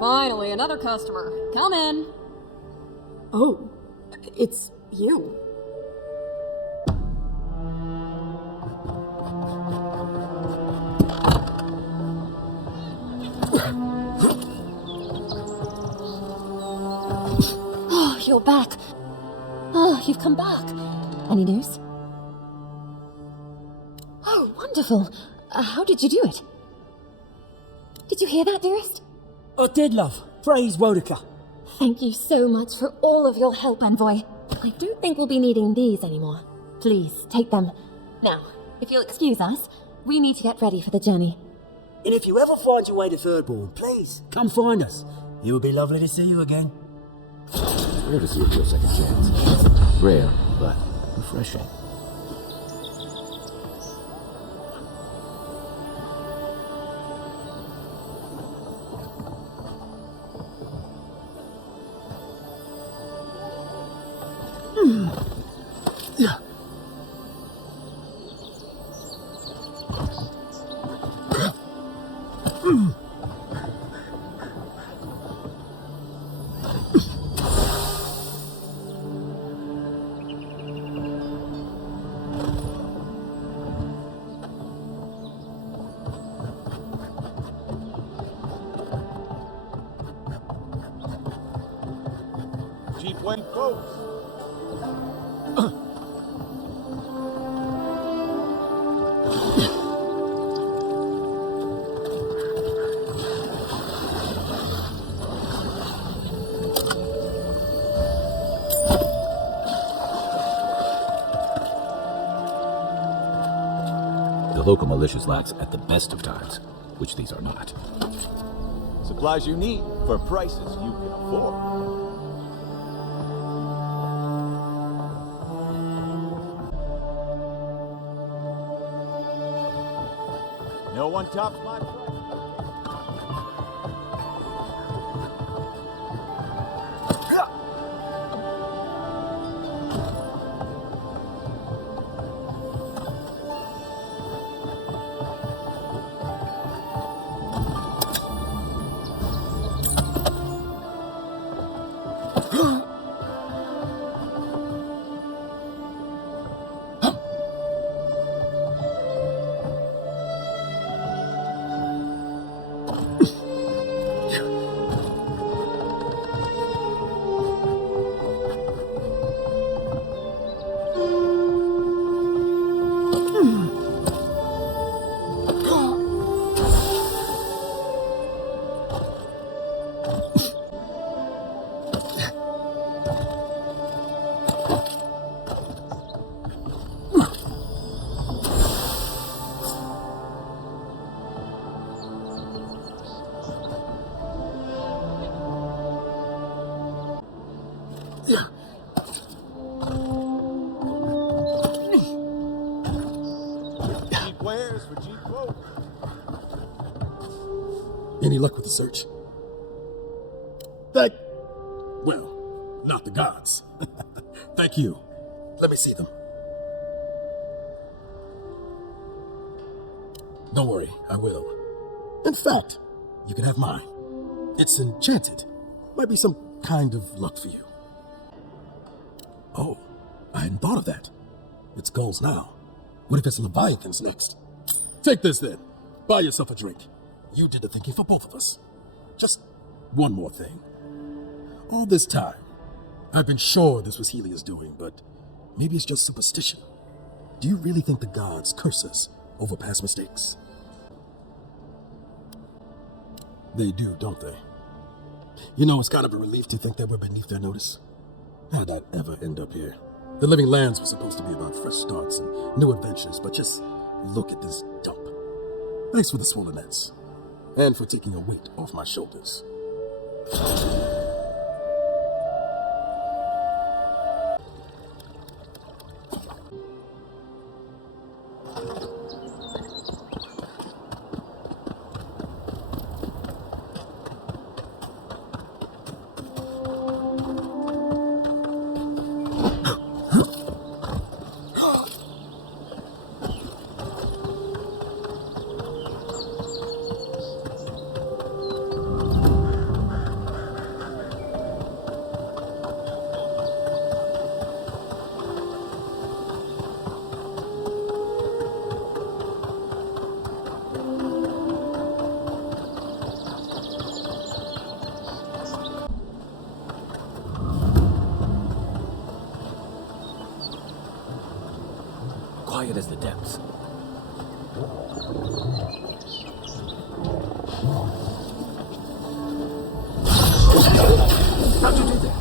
Finally, another customer. Come in. Oh, it's you. Oh, you're back. Oh, you've come back. Any news? Oh, wonderful. How did you do it? Did you hear that, dearest? I did, love. Praise Wodika. Thank you so much for all of your help, Envoy. I don't think we'll be needing these anymore. Please, take them. Now, if you'll excuse us, we need to get ready for the journey. And if you ever find your way to Thirdborn, please, come find us. It would be lovely to see you again. Rare to see a real second chance. Rare, but refreshing. Chief Wayne Folks. the local militia's lax at the best of times, which these are not. Supplies you need for prices you can afford. No one tops my price. Any luck with the search? Well, not the gods. Thank you. Let me see them. Don't worry, I will. In fact, you can have mine. It's enchanted. Might be some kind of luck for you. Oh, I hadn't thought of that. It's goals now. What if it's Leviathan's next? Take this then. Buy yourself a drink. You did the thinking for both of us. Just one more thing. All this time, I've been sure this was Helia's doing, but maybe it's just superstition. Do you really think the gods curse us over past mistakes? They do, don't they? You know, it's kind of a relief to think that we're beneath their notice. How did I ever end up here? The Living Lands was supposed to be about fresh starts and new adventures, but just look at this dump. Thanks for the swollen ends. And for taking a weight off my shoulders. Quiet as the depths. How'd you do that?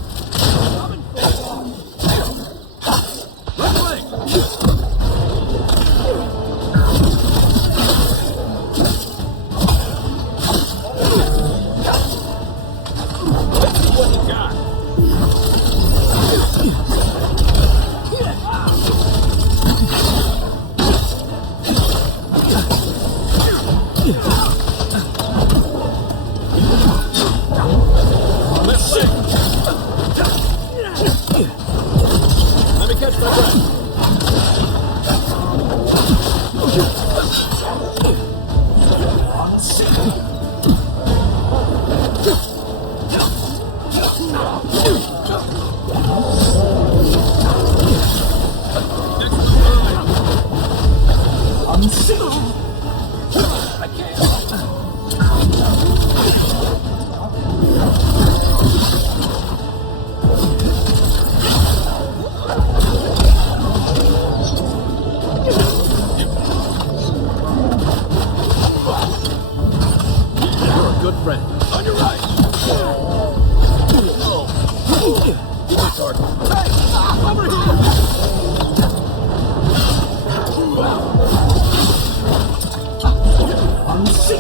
One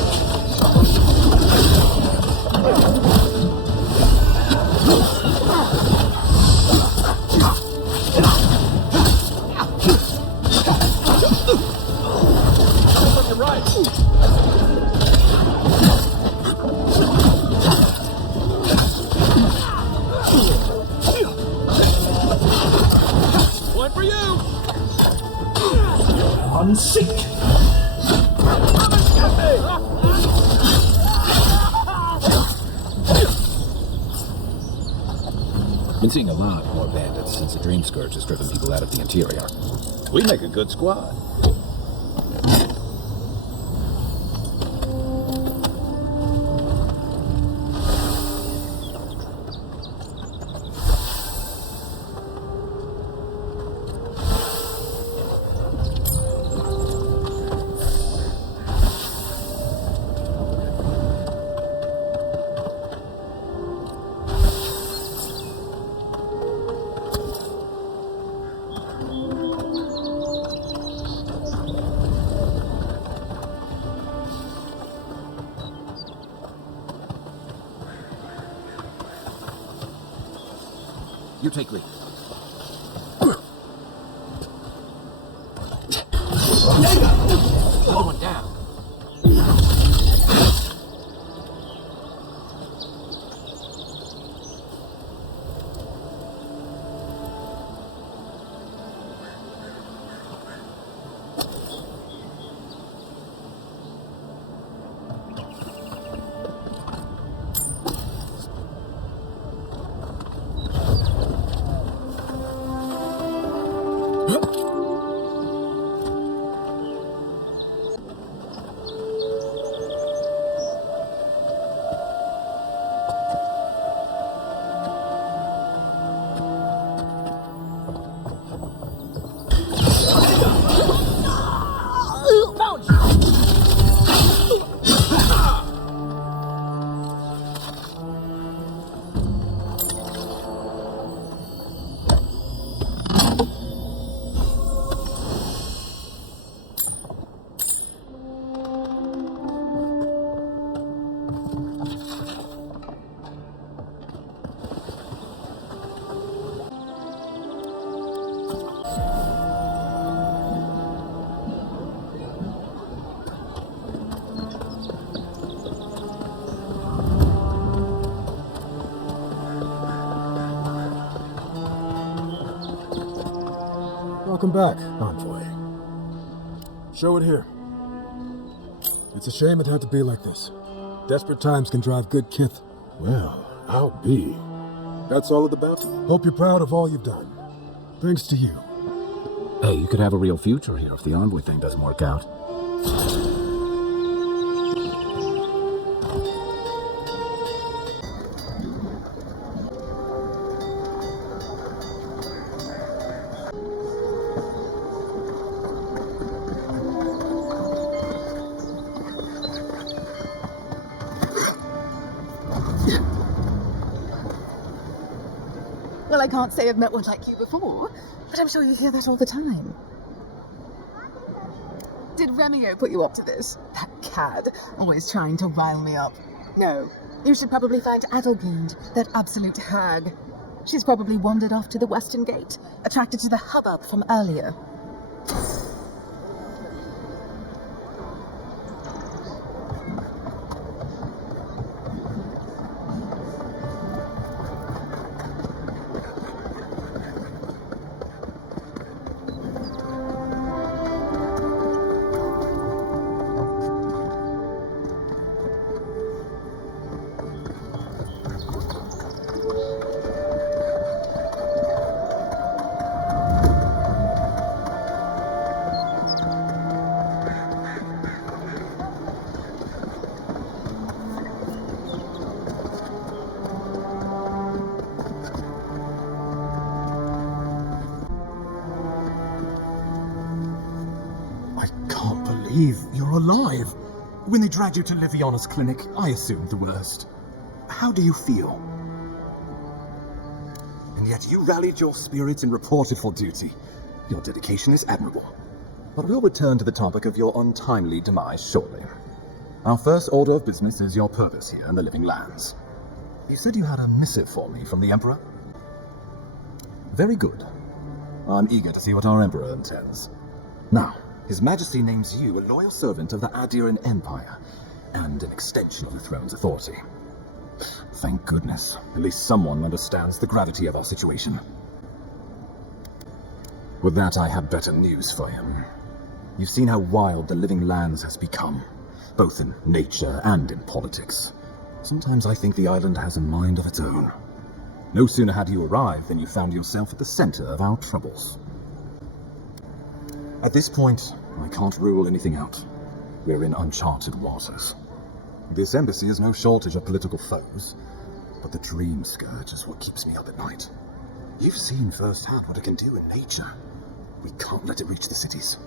for you! Unsink! Been seeing a lot more bandits since the Dream Scourge has driven people out of the interior. We make a good squad. You take lead. Another one down. Welcome back, Envoy. Show it here. It's a shame it had to be like this. Desperate times can drive good kith. Well, I'll be. That's all of the bounty. Hope you're proud of all you've done. Thanks to you. Hey, you could have a real future here if the Envoy thing doesn't work out. Well, I can't say I've met one like you before, but I'm sure you hear that all the time. Did Remio put you up to this? That cad, always trying to rile me up. No, you should probably find Adelgund, that absolute hag. She's probably wandered off to the Western Gate, attracted to the hubbub from earlier. You're alive. When they dragged you to Liviana's clinic, I assumed the worst. How do you feel? And yet you rallied your spirits and reported for duty. Your dedication is admirable. But we'll return to the topic of your untimely demise shortly. Our first order of business is your purpose here in the Living Lands. You said you had a missive for me from the Emperor? Very good. I'm eager to see what our Emperor intends. Now, His Majesty names you a loyal servant of the Aedyran Empire, and an extension of the throne's authority. Thank goodness, at least someone understands the gravity of our situation. With that, I have better news for him. You've seen how wild the Living Lands has become, both in nature and in politics. Sometimes I think the island has a mind of its own. No sooner had you arrived than you found yourself at the center of our troubles. At this point, I can't rule anything out. We're in uncharted waters. This embassy has no shortage of political foes, but the dream scourge is what keeps me up at night. You've seen firsthand what it can do in nature. We can't let it reach the cities.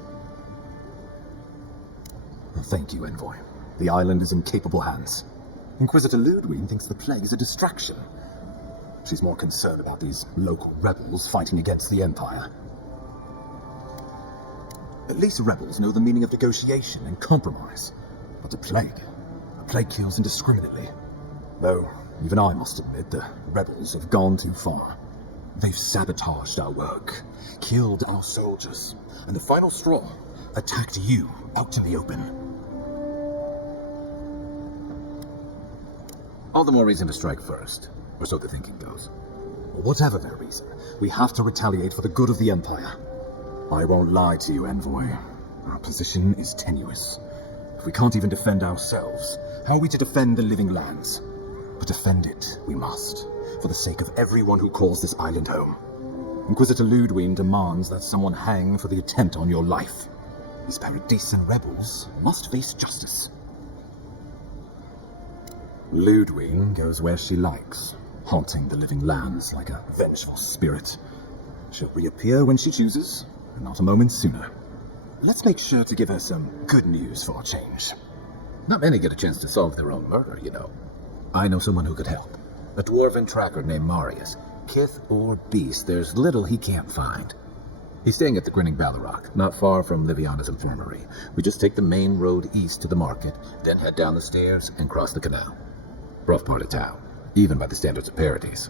Thank you, Envoy. The island is in capable hands. Inquisitor Ludwig thinks the plague is a distraction. She's more concerned about these local rebels fighting against the Empire. At least rebels know the meaning of negotiation and compromise. But the plague kills indiscriminately. Though, even I must admit, the rebels have gone too far. They've sabotaged our work, killed our soldiers, and the final straw, attacked you out in the open. All the more reason to strike first, or so the thinking goes. Whatever their reason, we have to retaliate for the good of the Empire. I won't lie to you, Envoy. Our position is tenuous. If we can't even defend ourselves, how are we to defend the Living Lands? But defend it we must, for the sake of everyone who calls this island home. Inquisitor Ludwig demands that someone hang for the attempt on your life. These Paradisian rebels must face justice. Ludwig goes where she likes, haunting the Living Lands like a vengeful spirit. She'll reappear when she chooses, and not a moment sooner. Let's make sure to give her some good news for a change. Not many get a chance to solve their own murder, you know. I know someone who could help. A dwarven tracker named Marius. Kith or beast, there's little he can't find. He's staying at the Grinning Balrog, not far from Liviana's infirmary. We just take the main road east to the market, then head down the stairs and cross the canal. Rough part of town, even by the standards of Paradise.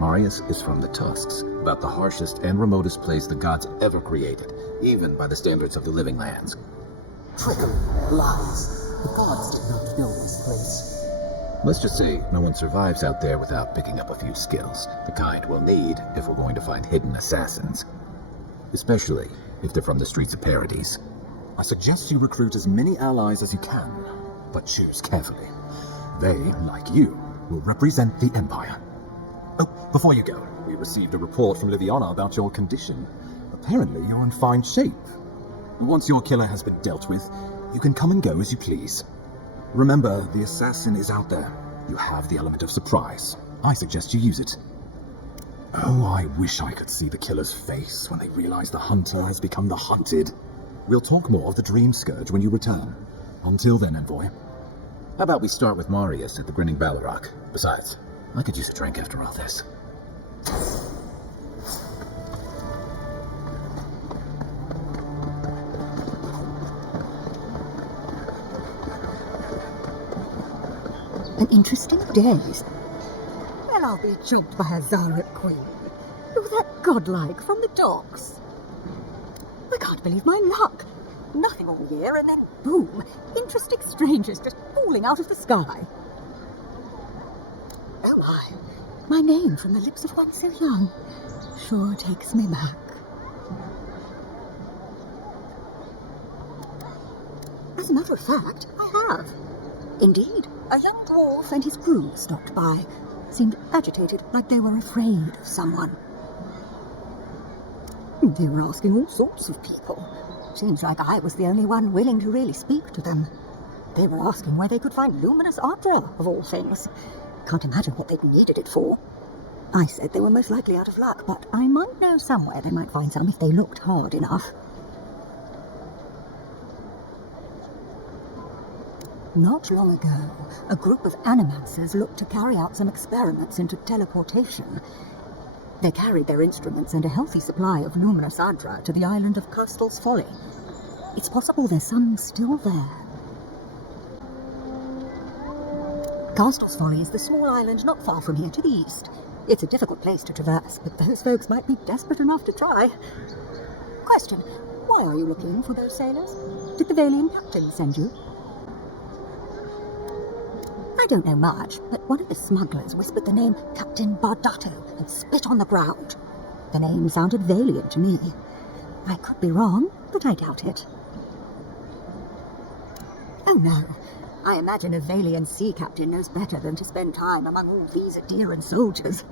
Marius is from the Tusks, about the harshest and remotest place the gods ever created, even by the standards of the Living Lands. Trickery, lies. The gods did not build this place. Let's just say no one survives out there without picking up a few skills, the kind we'll need if we're going to find hidden assassins. Especially if they're from the streets of Paradise. I suggest you recruit as many allies as you can, but choose carefully. They, like you, will represent the Empire. Oh, before you go, we received a report from Liviana about your condition. Apparently you're in fine shape. Once your killer has been dealt with, you can come and go as you please. Remember, the assassin is out there. You have the element of surprise. I suggest you use it. Oh, I wish I could see the killer's face when they realize the hunter has become the hunted. We'll talk more of the Dream Scourge when you return. Until then, Envoy. How about we start with Marius at the Grinning Balrog? Besides, I could use a drink after all this. An interesting day. Well, I'll be jumped by a Zarek queen. Who that godlike from the docks? I can't believe my luck. Nothing all year, and then boom, interesting strangers just falling out of the sky. Oh my name from the lips of one so young sure takes me back. As a matter of fact, I have. Indeed, a young dwarf and his crew stopped by. Seemed agitated, like they were afraid of someone. They were asking all sorts of people. Seems like I was the only one willing to really speak to them. They were asking where they could find luminous Aedyr, of all things. Can't imagine what they'd needed it for. I said they were most likely out of luck, but I might know somewhere they might find some if they looked hard enough. Not long ago, a group of animancers looked to carry out some experiments into teleportation. They carried their instruments and a healthy supply of luminous Aedyr to the island of Castel's Folly. It's possible there's some still there. Castle's Folly is the small island not far from here to the east. It's a difficult place to traverse, but those folks might be desperate enough to try. Question, why are you looking for those sailors? Did the Valian captain send you? I don't know much, but one of the smugglers whispered the name Captain Bardato and spit on the ground. The name sounded Valian to me. I could be wrong, but I doubt it. Oh no, I imagine a Valian sea captain knows better than to spend time among all these Aedyran soldiers.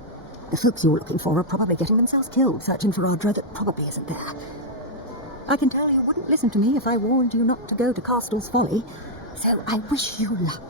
The folks you're looking for are probably getting themselves killed searching for Ardra that probably isn't there. I can tell you wouldn't listen to me if I warned you not to go to Castle's Folly, so I wish you luck.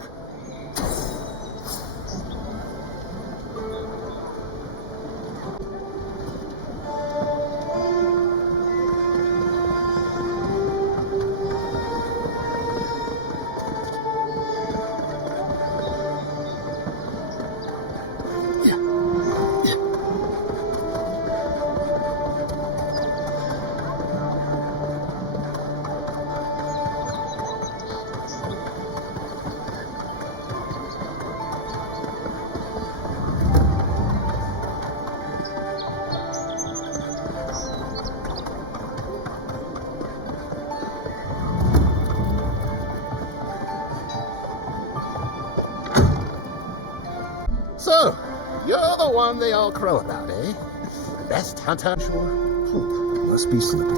So, you're the one they all crow about, eh? The best hunter? Sure. Must be slipping.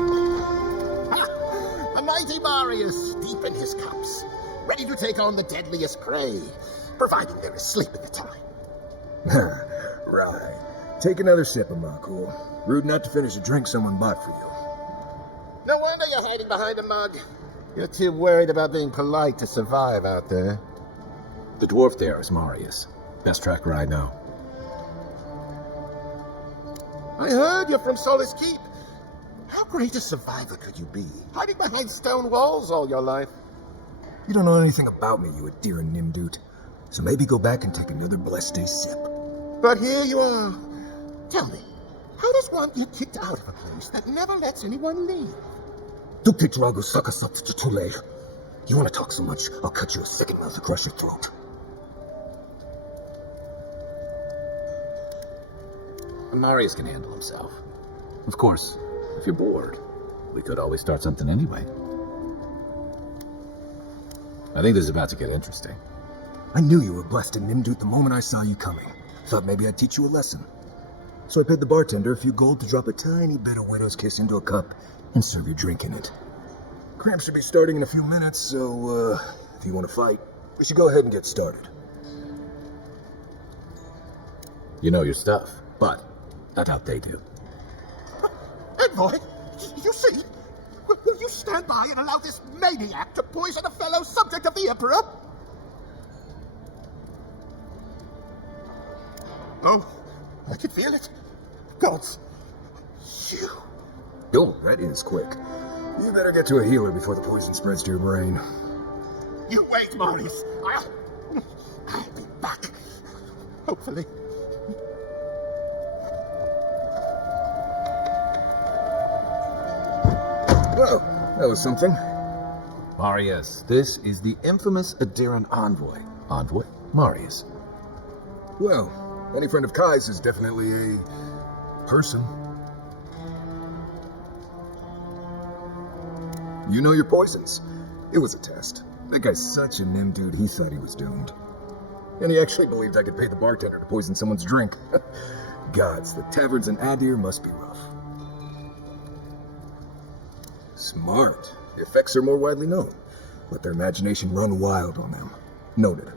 A mighty Marius, deep in his cups, ready to take on the deadliest prey, providing they're asleep at the time. Right. Take another sip of my cool. Rude not to finish a drink someone bought for you. No wonder you're hiding behind a mug. You're too worried about being polite to survive out there. The dwarf there is Marius. Best tracker I know. I heard you're from Solace Keep. How great a survivor could you be, hiding behind stone walls all your life? You don't know anything about me, you Aedyran Nimdude. So maybe go back and take another blessed day sip. But here you are. Tell me, how does one get kicked out of a place that never lets anyone leave? Dukte Drago Sakasat Tutule. You want to talk so much, I'll cut you a second mouth across your throat. Marius can handle himself. Of course, if you're bored, we could always start something anyway. I think this is about to get interesting. I knew you were blessed in Nimdude the moment I saw you coming. Thought maybe I'd teach you a lesson. So I paid the bartender a few gold to drop a tiny bit of widow's kiss into a cup and serve your drink in it. Cramp should be starting in a few minutes, so, if you want to fight, we should go ahead and get started. You know your stuff, but I doubt they do. Envoy, you see? Will you stand by and allow this maniac to poison a fellow subject of the Emperor? Oh, I can feel it. Gods, you. Oh, that is quick. You better get to a healer before the poison spreads to your brain. You wait, Marius. I'll be back. Hopefully. Well, that was something. Marius, this is the infamous Aedyran envoy. Envoy? Marius. Well, any friend of Kai's is definitely a person. You know your poisons. It was a test. That guy's such a Nimdude, he thought he was doomed. And he actually believed I could pay the bartender to poison someone's drink. Gods, the taverns in Aedyr must be rough. Smart. The effects are more widely known. Let their imagination run wild on them. Noted.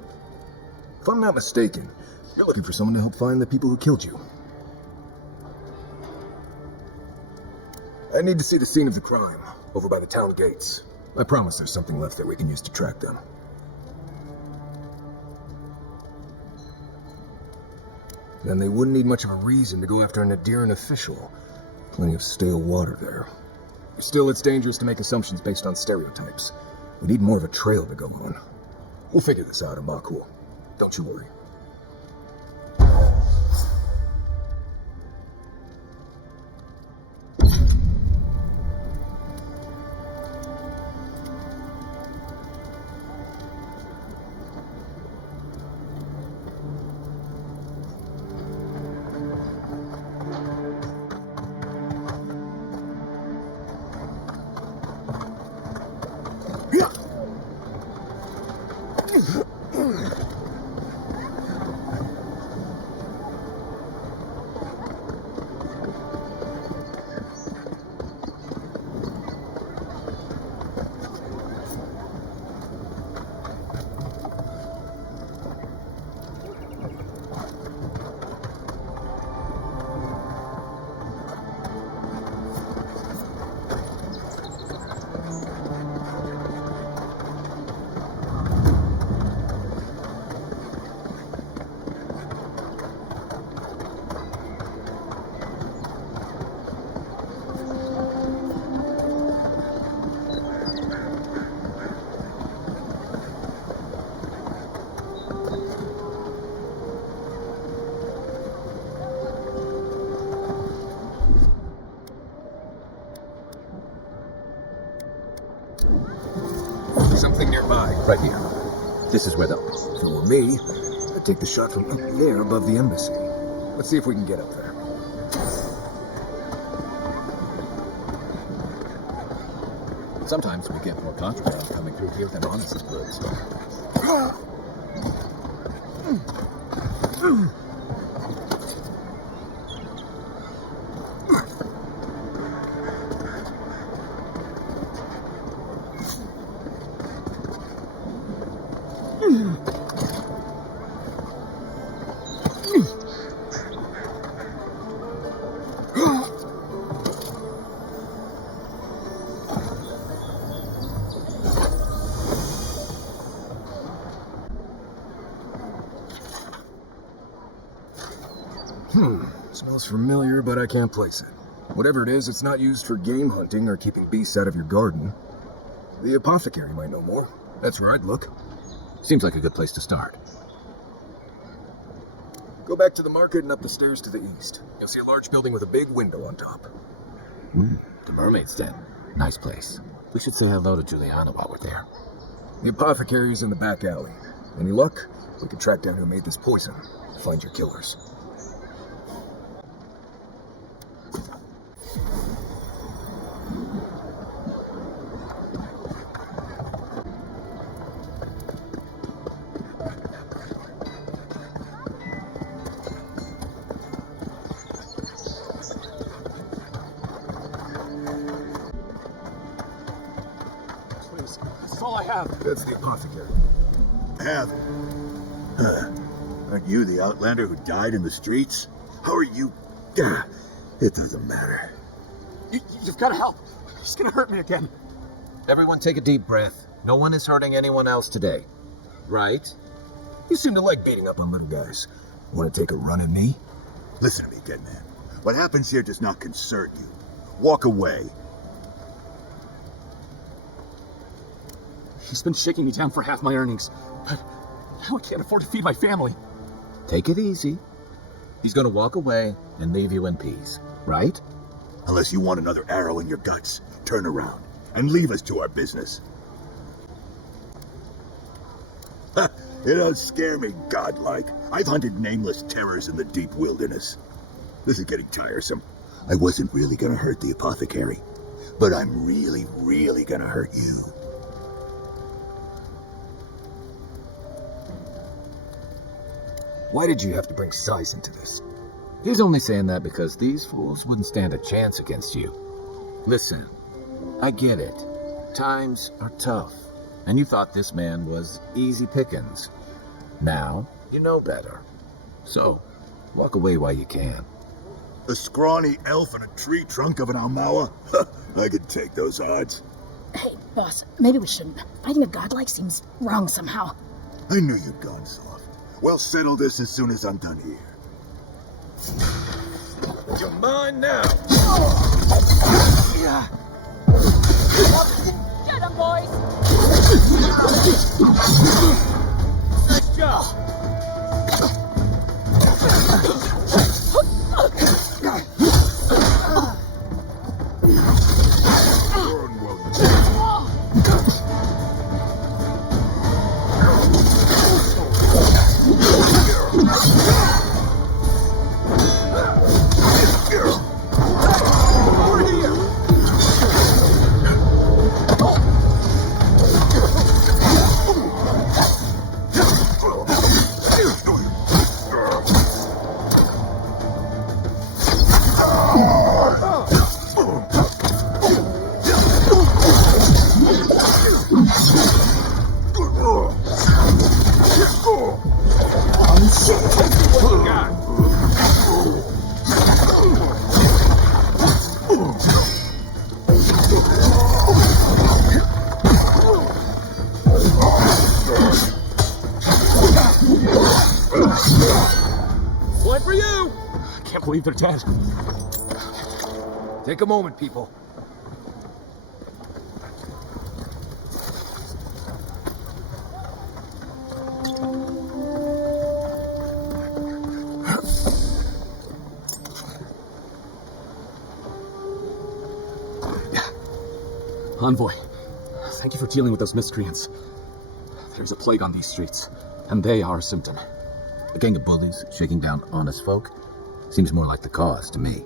If I'm not mistaken, you're looking for someone to help find the people who killed you. I need to see the scene of the crime, over by the town gates. I promise there's something left that we can use to track them. Then they wouldn't need much of a reason to go after an Aedyran official. Plenty of stale water there. Still, it's dangerous to make assumptions based on stereotypes. We need more of a trail to go on. We'll figure this out, Amakul. Don't you worry. Something nearby. Right here. This is where the... If it were me, I'd take the shot from up there above the embassy. Let's see if we can get up there. Sometimes we get more contraband coming through here than honest goods. Smells familiar, but I can't place it. Whatever it is, it's not used for game hunting or keeping beasts out of your garden. The apothecary might know more. That's where I'd look. Seems like a good place to start. Go back to the market and up the stairs to the east. You'll see a large building with a big window on top. The Mermaid's Den. Nice place. We should say hello to Juliana while we're there. The apothecary's in the back alley. Any luck? We can track down who made this poison. Find your killers. That's all I have. That's the apothecary. Have? Aren't you the outlander who died in the streets? How are you? It doesn't matter. You've got to help. He's gonna hurt me again. Everyone take a deep breath. No one is hurting anyone else today. Right? You seem to like beating up on little guys. Want to take a run at me? Listen to me, dead man. What happens here does not concern you. Walk away. He's been shaking me down for half my earnings, but now I can't afford to feed my family. Take it easy. He's gonna walk away and leave you in peace, right? Unless you want another arrow in your guts, turn around and leave us to our business. It does scare me, godlike. I've hunted nameless terrors in the deep wilderness. This is getting tiresome. I wasn't really gonna hurt the apothecary, but I'm really, really gonna hurt you. Why did you have to bring size into this? He's only saying that because these fools wouldn't stand a chance against you. Listen, I get it. Times are tough, and you thought this man was easy pickings. Now, you know better. So, walk away while you can. A scrawny elf in a tree trunk of an Almawa? I could take those odds. Hey, boss, maybe we shouldn't. Fighting a godlike seems wrong somehow. I knew you'd gone soft. We'll settle this as soon as I'm done here. You're mine now! Yeah. Get him, boys! Nice job! One for you! I can't believe they're dead. Take a moment, people. Envoy, Thank you for dealing with those miscreants. There's a plague on these streets, and they are a symptom. A gang of bullies shaking down honest folk? Seems more like the cause to me.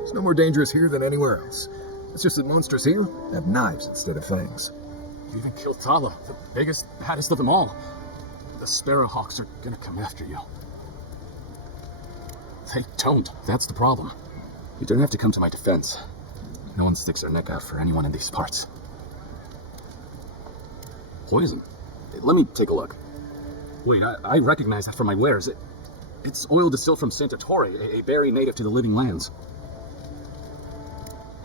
It's no more dangerous here than anywhere else. It's just that monsters here have knives instead of fangs. You even killed Tala, the biggest, baddest of them all. The Sparrowhawks are gonna come after you. They don't. That's the problem. You don't have to come to my defense. No one sticks their neck out for anyone in these parts. Poison? Let me take a look. Wait, I recognize that from my wares. It's oil distilled from Santa Torre, a berry native to the Living Lands.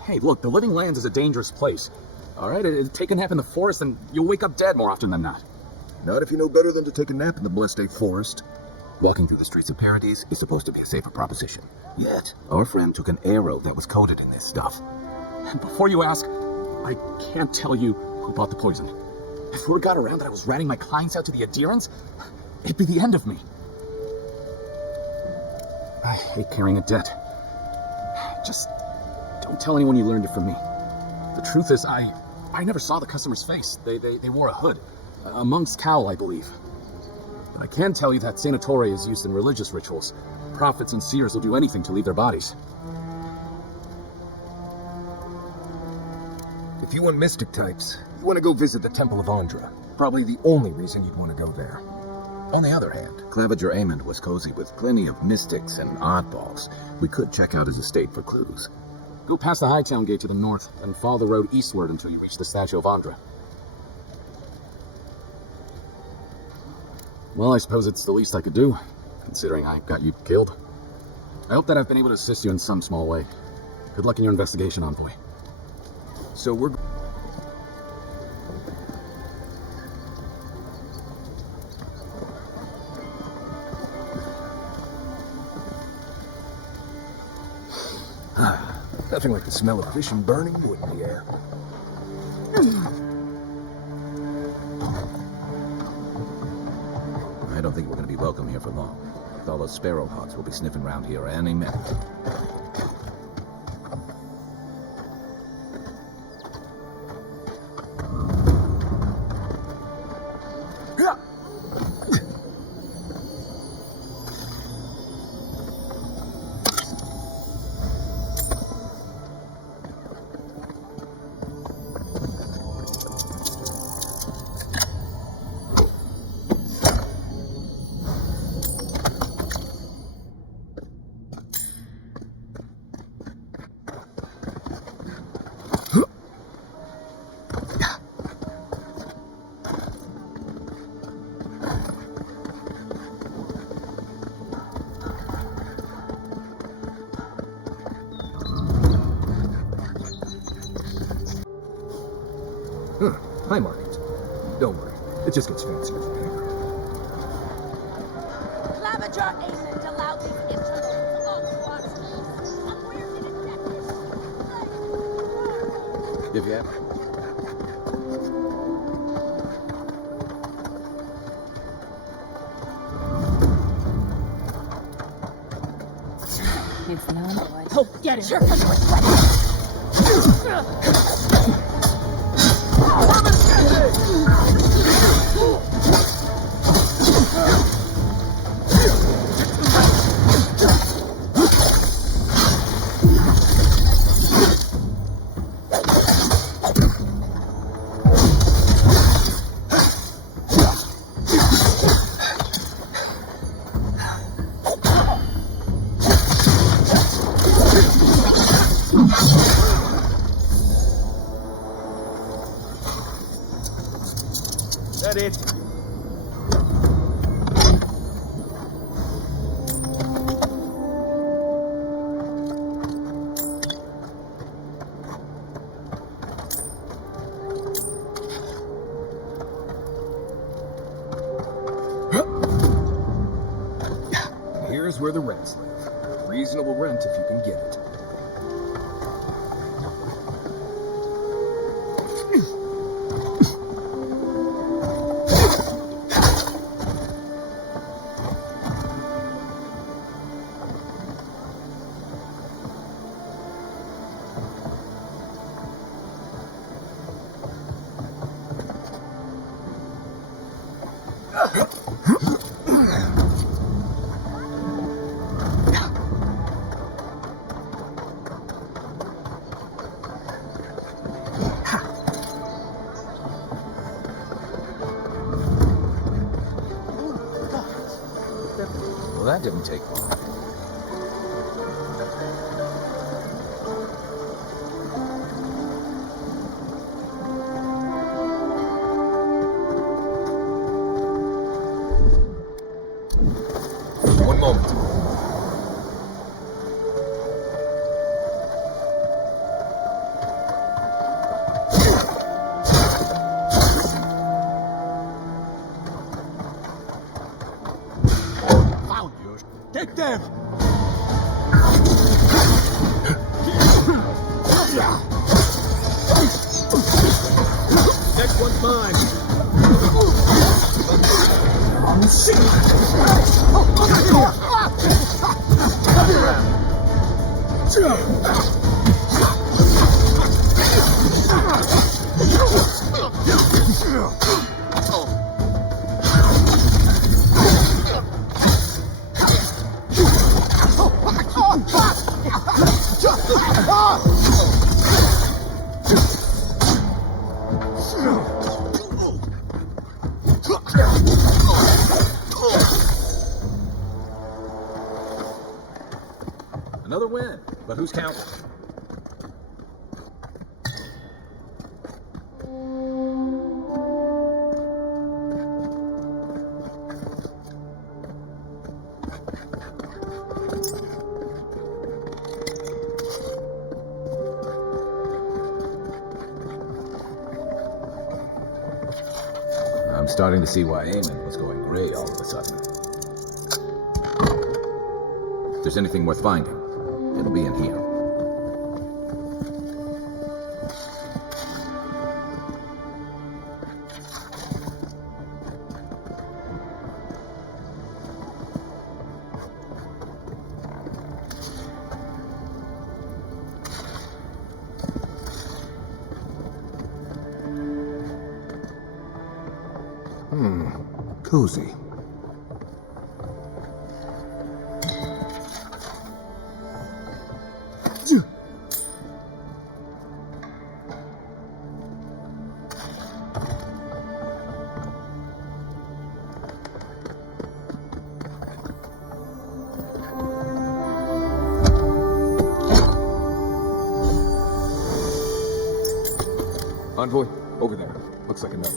Hey, look, the Living Lands is a dangerous place. Alright, take a nap in the forest and you'll wake up dead more often than not. Not if you know better than to take a nap in the blessed State Forest. Walking through the streets of Paradise is supposed to be a safer proposition. Yet, our friend took an arrow that was coated in this stuff. And before you ask, I can't tell you who bought the poison. If word got around that I was ratting my clients out to the Aedyrians, it'd be the end of me. I hate carrying a debt. Just don't tell anyone you learned it from me. The truth is, I never saw the customer's face. They wore a hood. A monk's cowl, I believe. But I can tell you that Santa Torre is used in religious rituals. Prophets and seers will do anything to leave their bodies. If you want mystic types, you want to go visit the Temple of Andra. Probably the only reason you'd want to go there. On the other hand, Claviger Aemond was cozy with plenty of mystics and oddballs. We could check out his estate for clues. Go past the Hightown Gate to the north, and follow the road eastward until you reach the statue of Andra. Well, I suppose it's the least I could do, considering I got you killed. I hope that I've been able to assist you in some small way. Good luck in your investigation, Envoy. So we're... Nothing like the smell of fish and burning wood in the air. I don't think we're going to be welcome here for long. All those Sparrowhawks will be sniffing around here any minute. Hi, Market. Don't worry. It just gets fancier from here. Claviger Aemond allowed these interlopers onto our streets. And where did it get this? If you have... It's no boy. Oh, get him! Sure, That it? Here's where the rents live. Reasonable rent if you can get it. Well, that didn't take long. One moment. Found you. Take them! Next one's mine. Another win, but who's counting? I'm starting to see why Eamon was going gray all of a sudden. If there's anything worth finding, it'll be in here. Cozy. Envoy, over there. Looks like a note.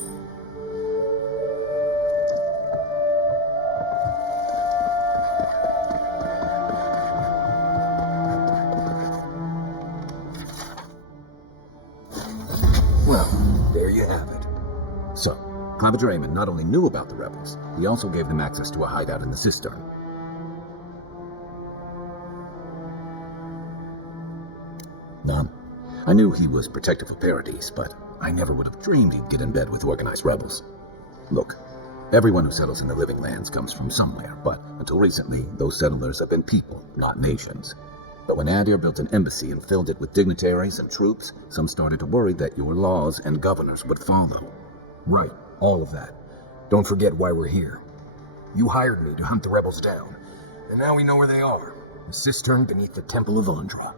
Well, there you have it. So, Clevenger Eamon not only knew about the rebels, he also gave them access to a hideout in the cistern. None. I knew he was protective of Paradise, but I never would have dreamed he'd get in bed with organized rebels. Look, everyone who settles in the Living Lands comes from somewhere, but until recently, those settlers have been people, not nations. But when Aedyr built an embassy and filled it with dignitaries and troops, some started to worry that your laws and governors would follow. Right, all of that. Don't forget why we're here. You hired me to hunt the rebels down, and now we know where they are. The cistern beneath the Temple of Andra.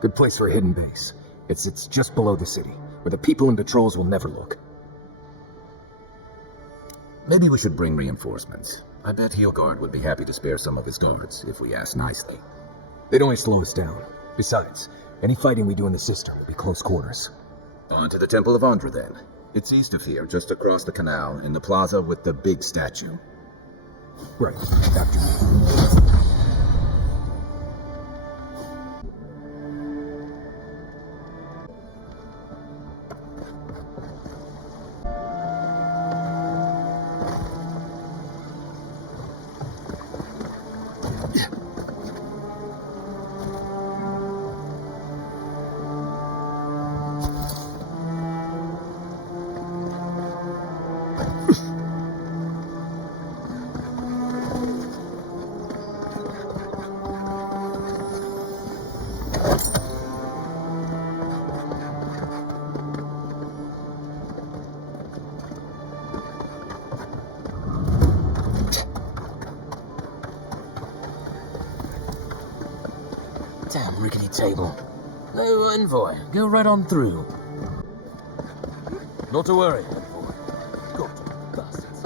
Good place for a hidden base. It sits just below the city, where the people and patrols will never look. Maybe we should bring reinforcements. I bet Heelguard would be happy to spare some of his guards, if we ask nicely. They'd only slow us down. Besides, any fighting we do in the cistern will be close quarters. On to the Temple of Andra, then. It's east of here, just across the canal, in the plaza with the big statue. Right, after me. rickety table. No, envoy, go right on through. Not to worry, envoy. Good bastards.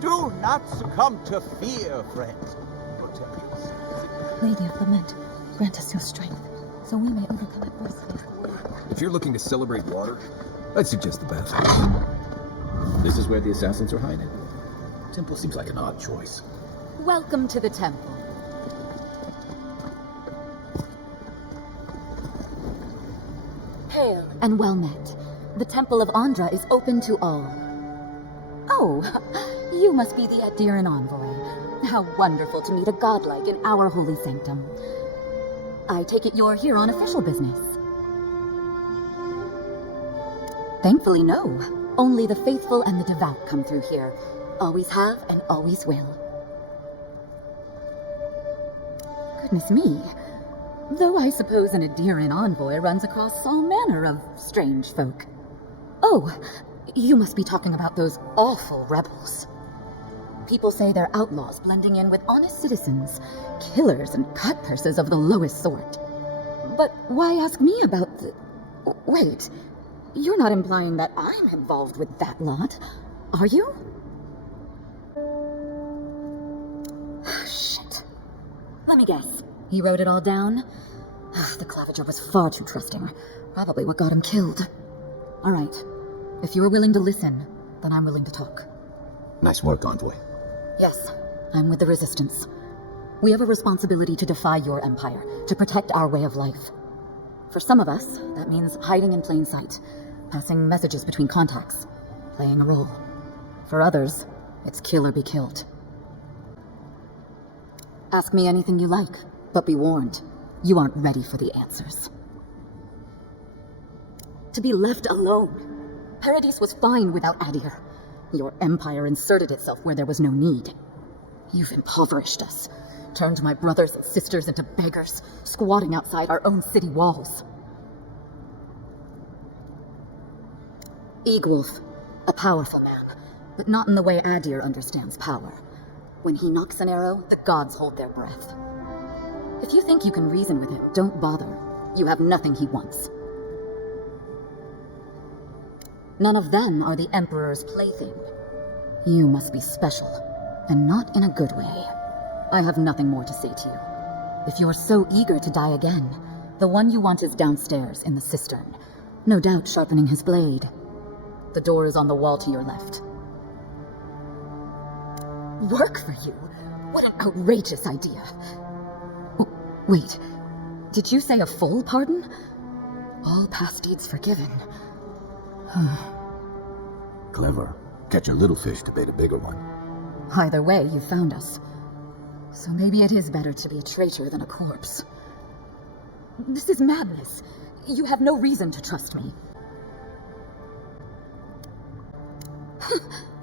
Do not succumb to fear, friends. Protect yourselves. Lady of Lament, grant us your strength, so we may overcome adversity. If you're looking to celebrate water, I'd suggest the bathhouse. This is where the assassins are hiding. Temple seems like an odd choice. Welcome to the temple. Hail and well met. The Temple of Andra is open to all. Oh, you must be the Aedyran envoy. How wonderful to meet a godlike in our holy sanctum. I take it you're here on official business. Thankfully, no. Only the faithful and the devout come through here. Always have and always will. Goodness me. Though I suppose an Aedyran envoy runs across all manner of strange folk. Oh, you must be talking about those awful rebels. People say they're outlaws blending in with honest citizens, killers and cutpurses of the lowest sort. But why ask me about the... Wait, you're not implying that I'm involved with that lot, are you? Shit. Let me guess. He wrote it all down? The Claviger was far too trusting. Probably what got him killed. All right. If you're willing to listen, then I'm willing to talk. Nice work, envoy. Yes, I'm with the Resistance. We have a responsibility to defy your empire, to protect our way of life. For some of us, that means hiding in plain sight, passing messages between contacts, playing a role. For others, it's kill or be killed. Ask me anything you like, but be warned, you aren't ready for the answers. To be left alone. Paradis was fine without Aedyr. Your empire inserted itself where there was no need. You've impoverished us, turned my brothers and sisters into beggars, squatting outside our own city walls. Eagwolf, a powerful man, but not in the way Aedyr understands power. When he knocks an arrow, the gods hold their breath. If you think you can reason with him, don't bother. You have nothing he wants. None of them are the Emperor's plaything. You must be special, and not in a good way. I have nothing more to say to you. If you're so eager to die again, the one you want is downstairs in the cistern, no doubt sharpening his blade. The door is on the wall to your left. Work for you? What an outrageous idea. Oh, wait, did you say a full pardon? All past deeds forgiven. Clever. Catch a little fish to bait a bigger one. Either way, you found us. So maybe it is better to be a traitor than a corpse. This is madness. You have no reason to trust me.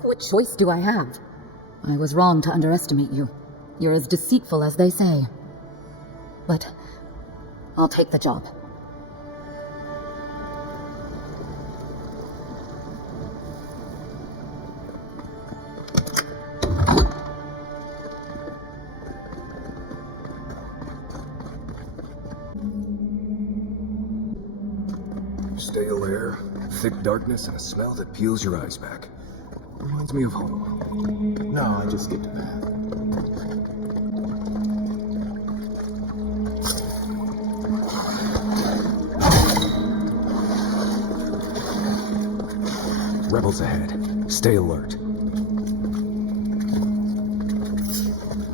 What choice do I have? I was wrong to underestimate you. You're as deceitful as they say. But I'll take the job. Stale air, thick darkness, and a smell that peels your eyes back. Reminds me of home. No, I just skipped a bath. Rebels ahead. Stay alert.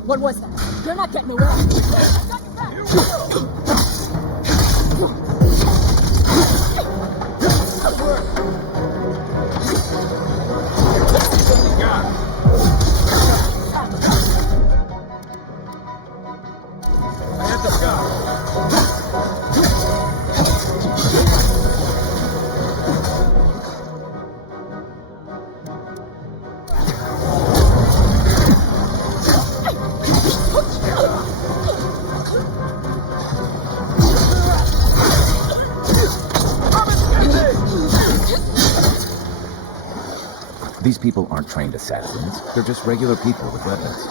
What was that? You're not getting away. I got your back. These people aren't trained assassins. They're just regular people with weapons.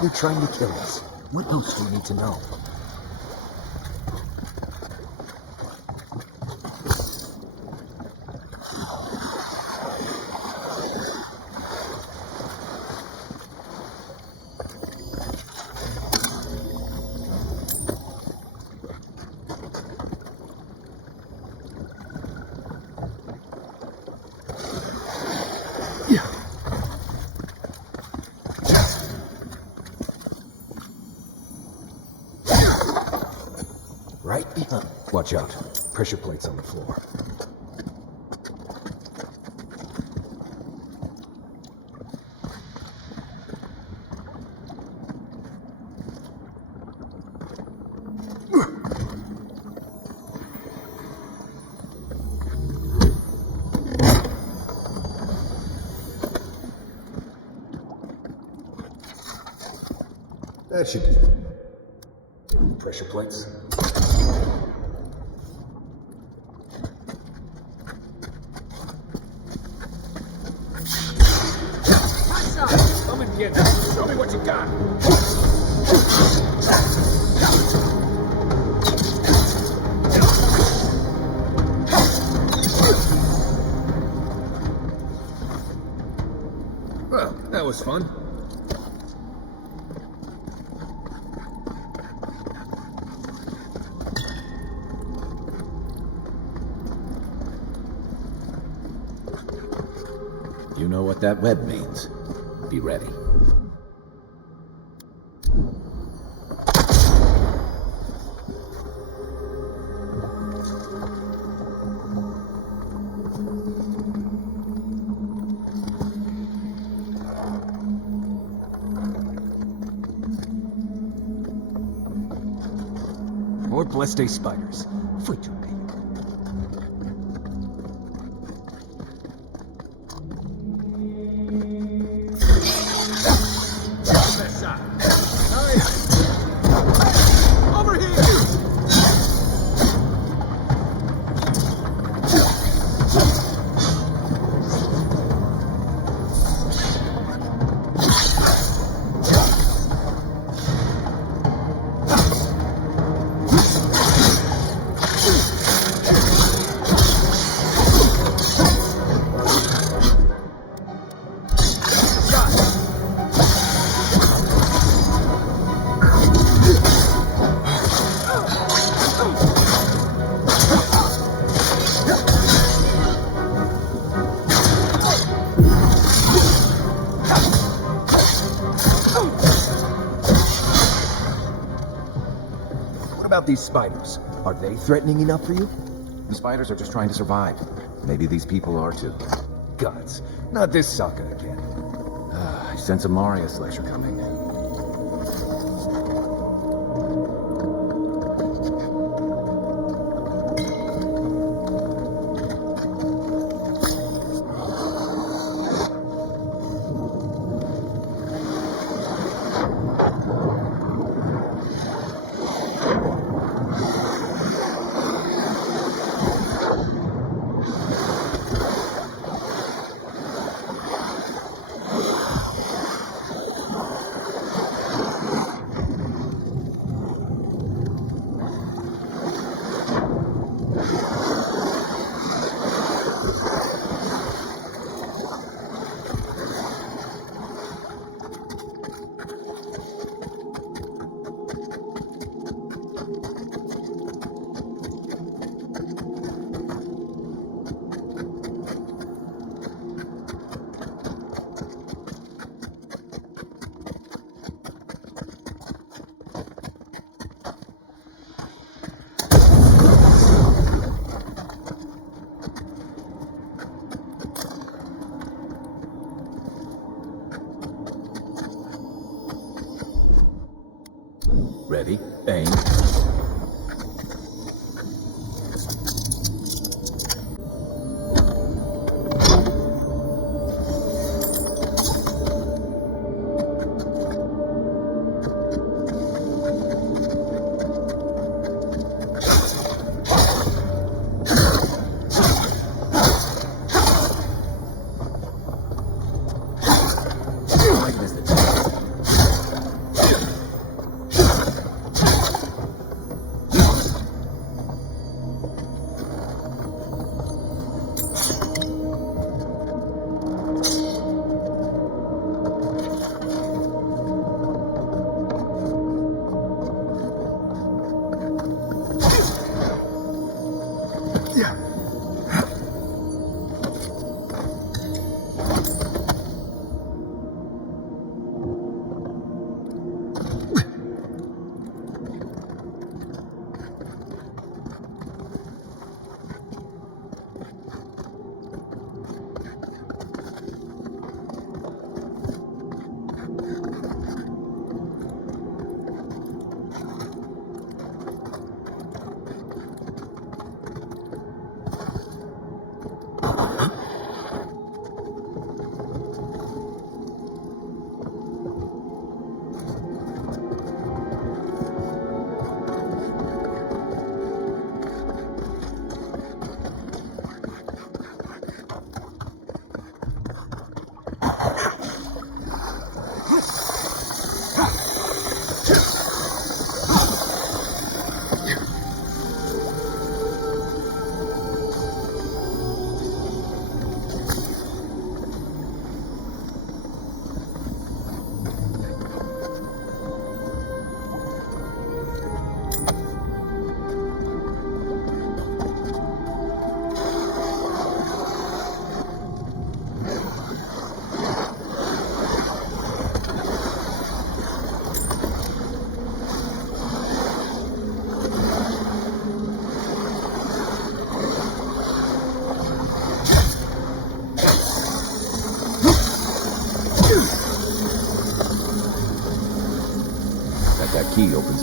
They're trying to kill us. What else do you need to know? Right behind. Watch out. Pressure plates on the floor. That should do. Pressure plates. Come and get it. Show me what you got. Well, that was fun. You know what that web means. Be ready. More blessed spiders. Free to me. Over here! What about these spiders? Are they threatening enough for you? The spiders are just trying to survive. Maybe these people are too. Gods, not this sucker again. I sense a Marius lecture coming.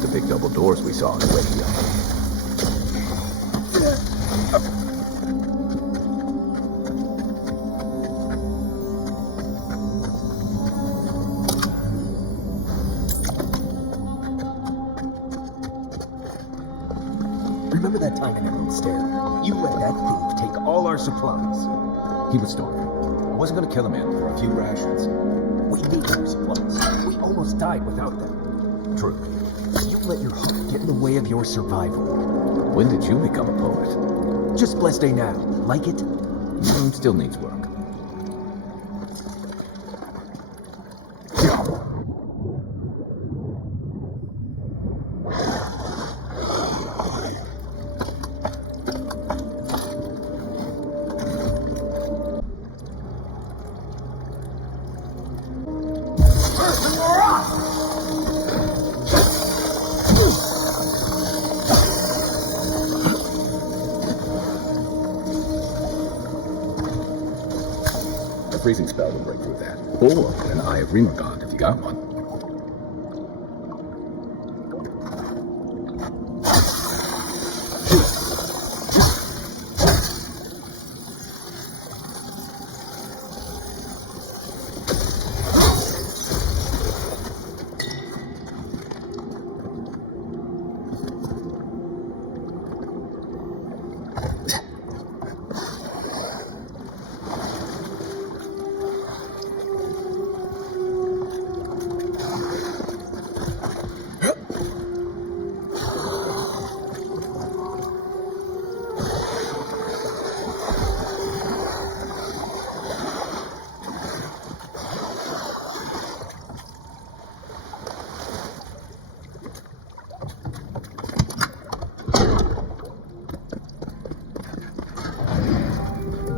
the big double doors we saw on the way here. Remember that time in Emerald Stair? You let that thief take all our supplies. He was starving. I wasn't gonna kill him in for a few rations. We needed our supplies. We almost died without them. True. You let your heart get in the way of your survival. When did you become a poet? Just blessed day now. Like it? Still needs work. Freezing spell will break through that. Or an Eye of Remorgond if you got one.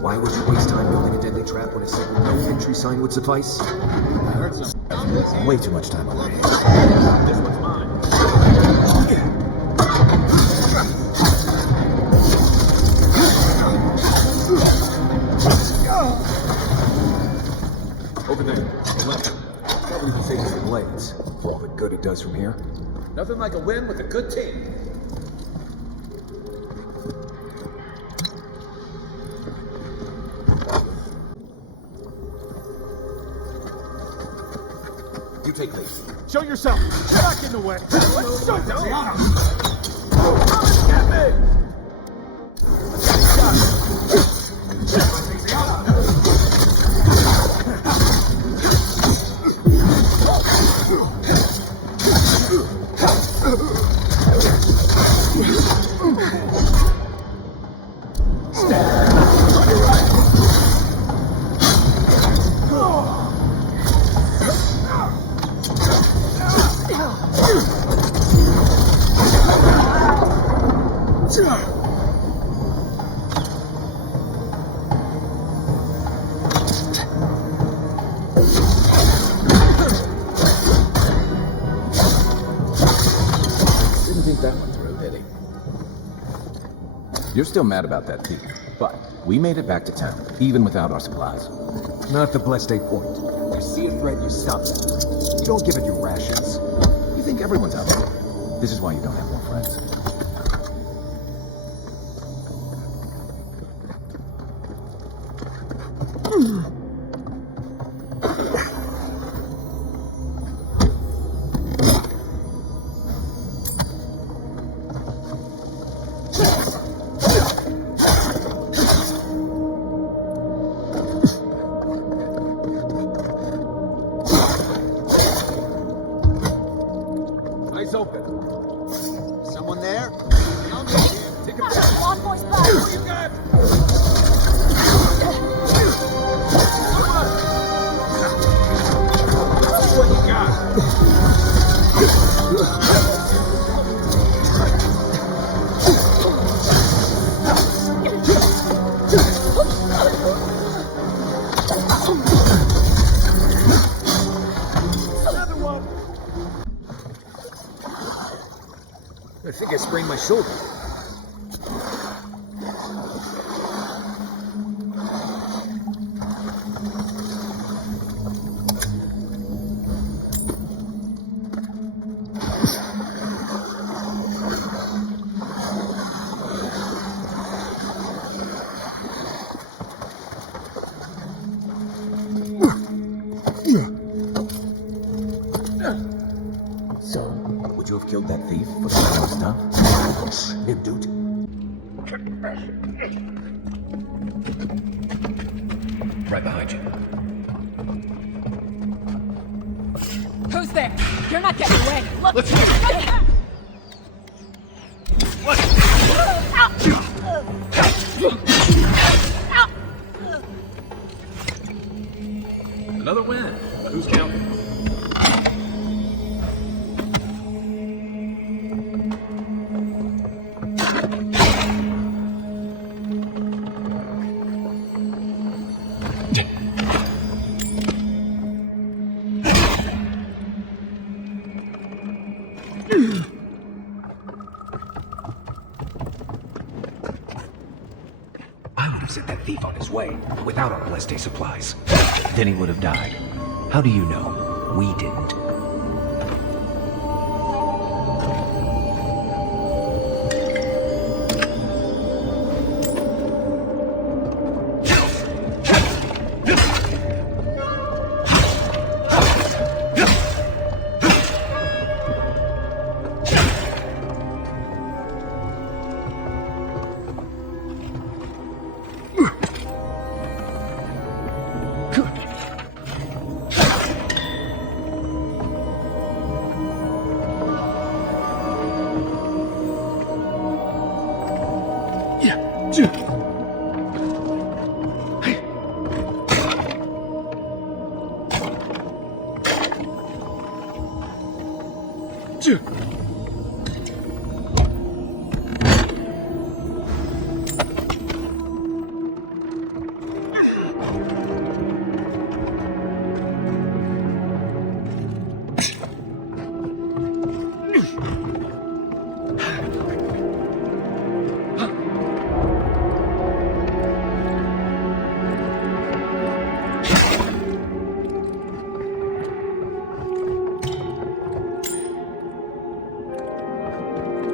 Why would you waste time building a deadly trap when a simple no entry sign would suffice? I heard some. Way too much time on our hands. This one's mine. Over there. Left. Probably the safest blades. For all the good it does from here. Nothing like a win with a good team. You take lead. Show yourself! Get back in the way! Let's show them! Get me! You're still mad about that thief, but we made it back to town, even without our supplies. Not the blessed day point. You see a threat, you stop them. You don't give it your rations. You think everyone's out there. This is why you don't have more friends. I think I sprained my shoulder. killed that thief for the wrong stuff? Him, dude. Right behind you. Who's there? You're not getting away. Look! Let's move. Another win. But who's counting? Sent that thief on his way without our ballistic supplies. Then he would have died. How do you know? We didn't.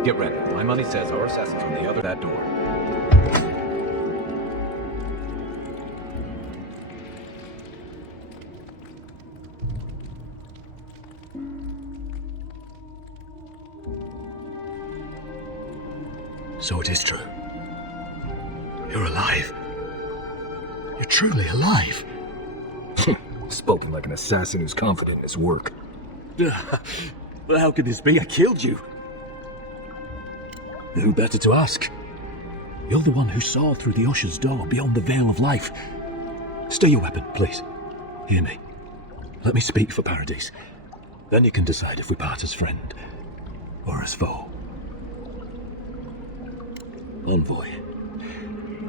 Get ready. My money says our assassin's on the other that door. So it is true. You're alive. You're truly alive. Spoken like an assassin who's confident in his work. Well, how could this be? I killed you. Who better to ask? You're the one who saw through the usher's door beyond the veil of life. Stay your weapon, please. Hear me. Let me speak for Paradise. Then you can decide if we part as friend or as foe. Envoy,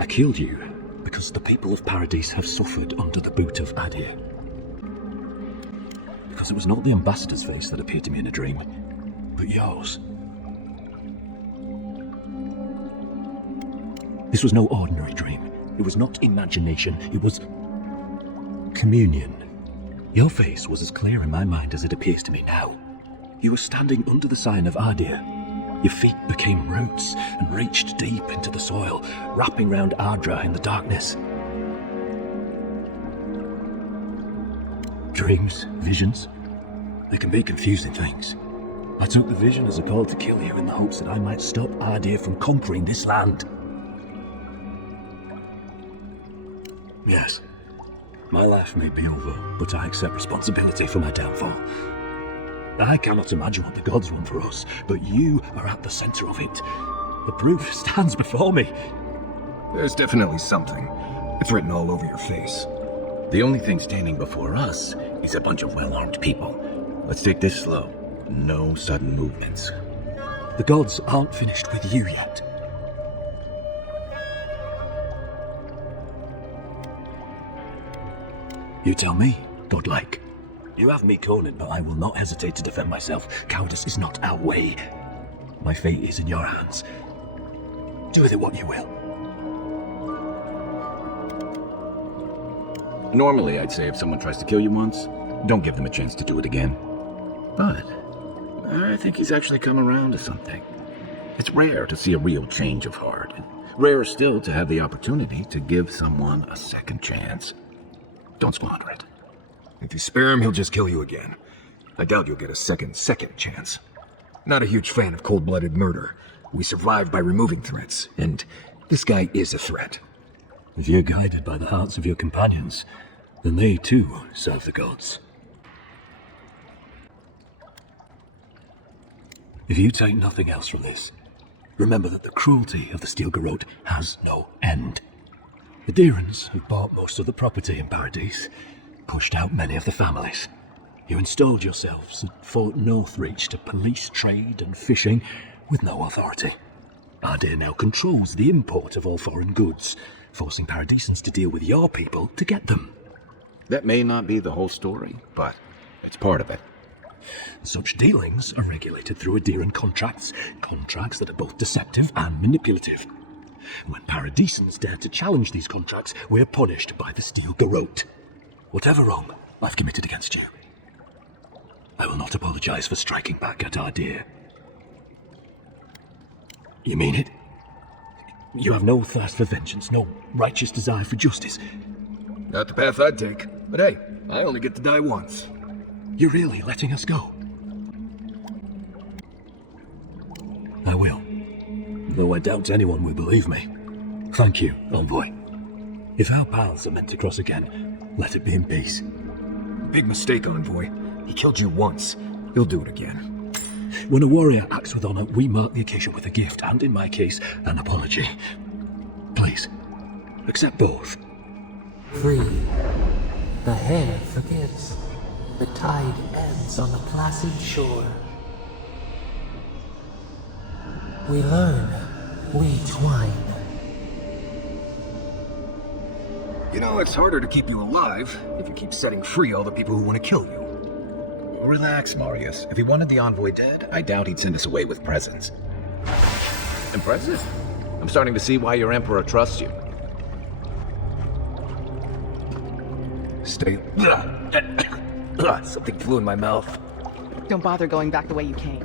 I killed you because the people of Paradise have suffered under the boot of Aedyr. Because it was not the ambassador's face that appeared to me in a dream, but yours. This was no ordinary dream. It was not imagination. It was communion. Your face was as clear in my mind as it appears to me now. You were standing under the sign of Aedyr. Your feet became roots and reached deep into the soil, wrapping round Ardra in the darkness. Dreams, visions, they can be confusing things. I took the vision as a call to kill you in the hopes that I might stop Aedyr from conquering this land. Yes, my life may be over, but I accept responsibility for my downfall. I cannot imagine what the gods want for us, but you are at the center of it. The proof stands before me. There's definitely something. It's written all over your face. The only thing standing before us is a bunch of well-armed people. Let's take this slow. No sudden movements. The gods aren't finished with you yet. You tell me, godlike. You have me cornered, but I will not hesitate to defend myself. Cowardice is not our way. My fate is in your hands. Do with it what you will. Normally, I'd say if someone tries to kill you once, don't give them a chance to do it again. But I think he's actually come around to something. It's rare to see a real change of heart. And rarer still to have the opportunity to give someone a second chance. Don't squander it. If you spare him, he'll just kill you again. I doubt you'll get a second chance. Not a huge fan of cold-blooded murder. We survive by removing threats, and this guy is a threat. If you're guided by the hearts of your companions, then they too serve the gods. If you take nothing else from this, remember that the cruelty of the Steel Garrote has no end. The Aedyrans have bought most of the property in Paradise, pushed out many of the families. You installed yourselves at Fort Northreach to police trade and fishing with no authority. Aedyr now controls the import of all foreign goods, forcing Paradisans to deal with your people to get them. That may not be the whole story, but it's part of it. Such dealings are regulated through Aedyran contracts that are both deceptive and manipulative. When Paradisans dare to challenge these contracts, we're punished by the Steel Garrote. Whatever wrong I've committed against you, I will not apologize for striking back at Aedyr. You mean it? You have no thirst for vengeance, no righteous desire for justice. Not the path I'd take, but hey, I only get to die once. You're really letting us go? I will, though I doubt anyone will believe me. Thank you, Envoy. If our paths are meant to cross again, let it be in peace. Big mistake, Envoy. He killed you once. He'll do it again. When a warrior acts with honor, we mark the occasion with a gift, and in my case, an apology. Please, accept both. Free. The hair forgives. The tide ebbs on the placid shore. We learn. We twine. You know, it's harder to keep you alive if you keep setting free all the people who want to kill you. Relax, Marius. If he wanted the envoy dead, I doubt he'd send us away with presents. Impressive. I'm starting to see why your emperor trusts you. Stay... Something flew in my mouth. Don't bother going back the way you came.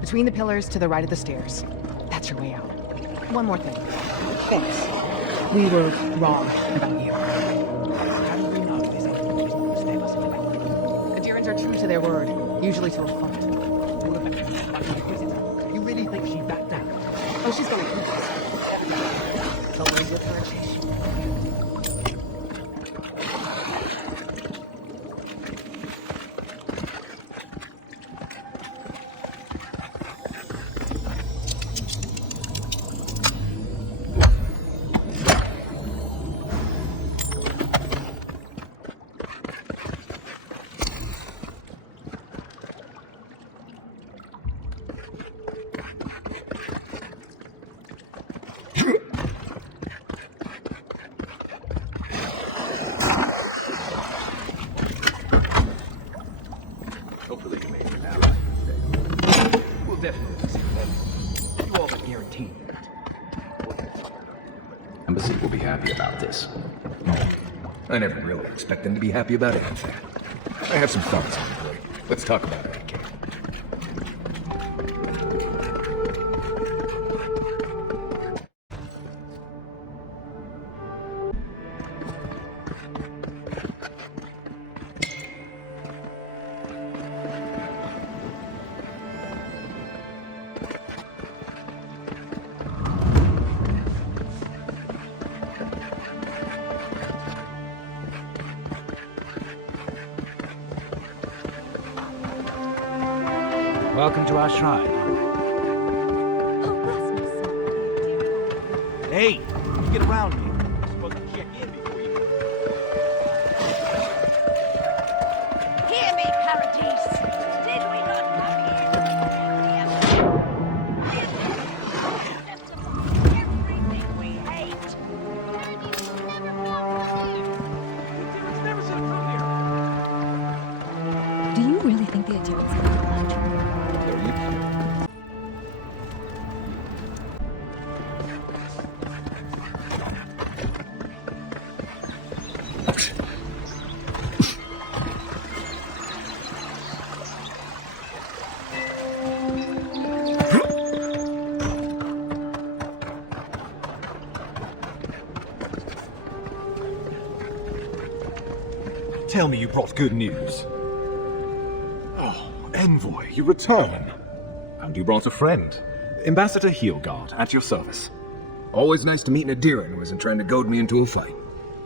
Between the pillars to the right of the stairs. That's your way out. One more thing. Thanks. We were wrong about you. Aedyrans are true to their word, usually to a fault. You really think she backed down? Oh, she's gonna keep it. Don't worry with her. Embassy will be happy about this. I never really expect them to be happy about anything. I have some thoughts on the boy. Let's talk about it, okay? Welcome to our shrine. Hey, you get around me. You're supposed to check in before you... Hear me, Paradise. Did we not come here to everything we hate? Do you really think the Aedyrans are Tell me you brought good news. Oh, Envoy, you return. And you brought a friend. Ambassador Heelguard, at your service. Always nice to meet an Aedyran who isn't trying to goad me into a fight.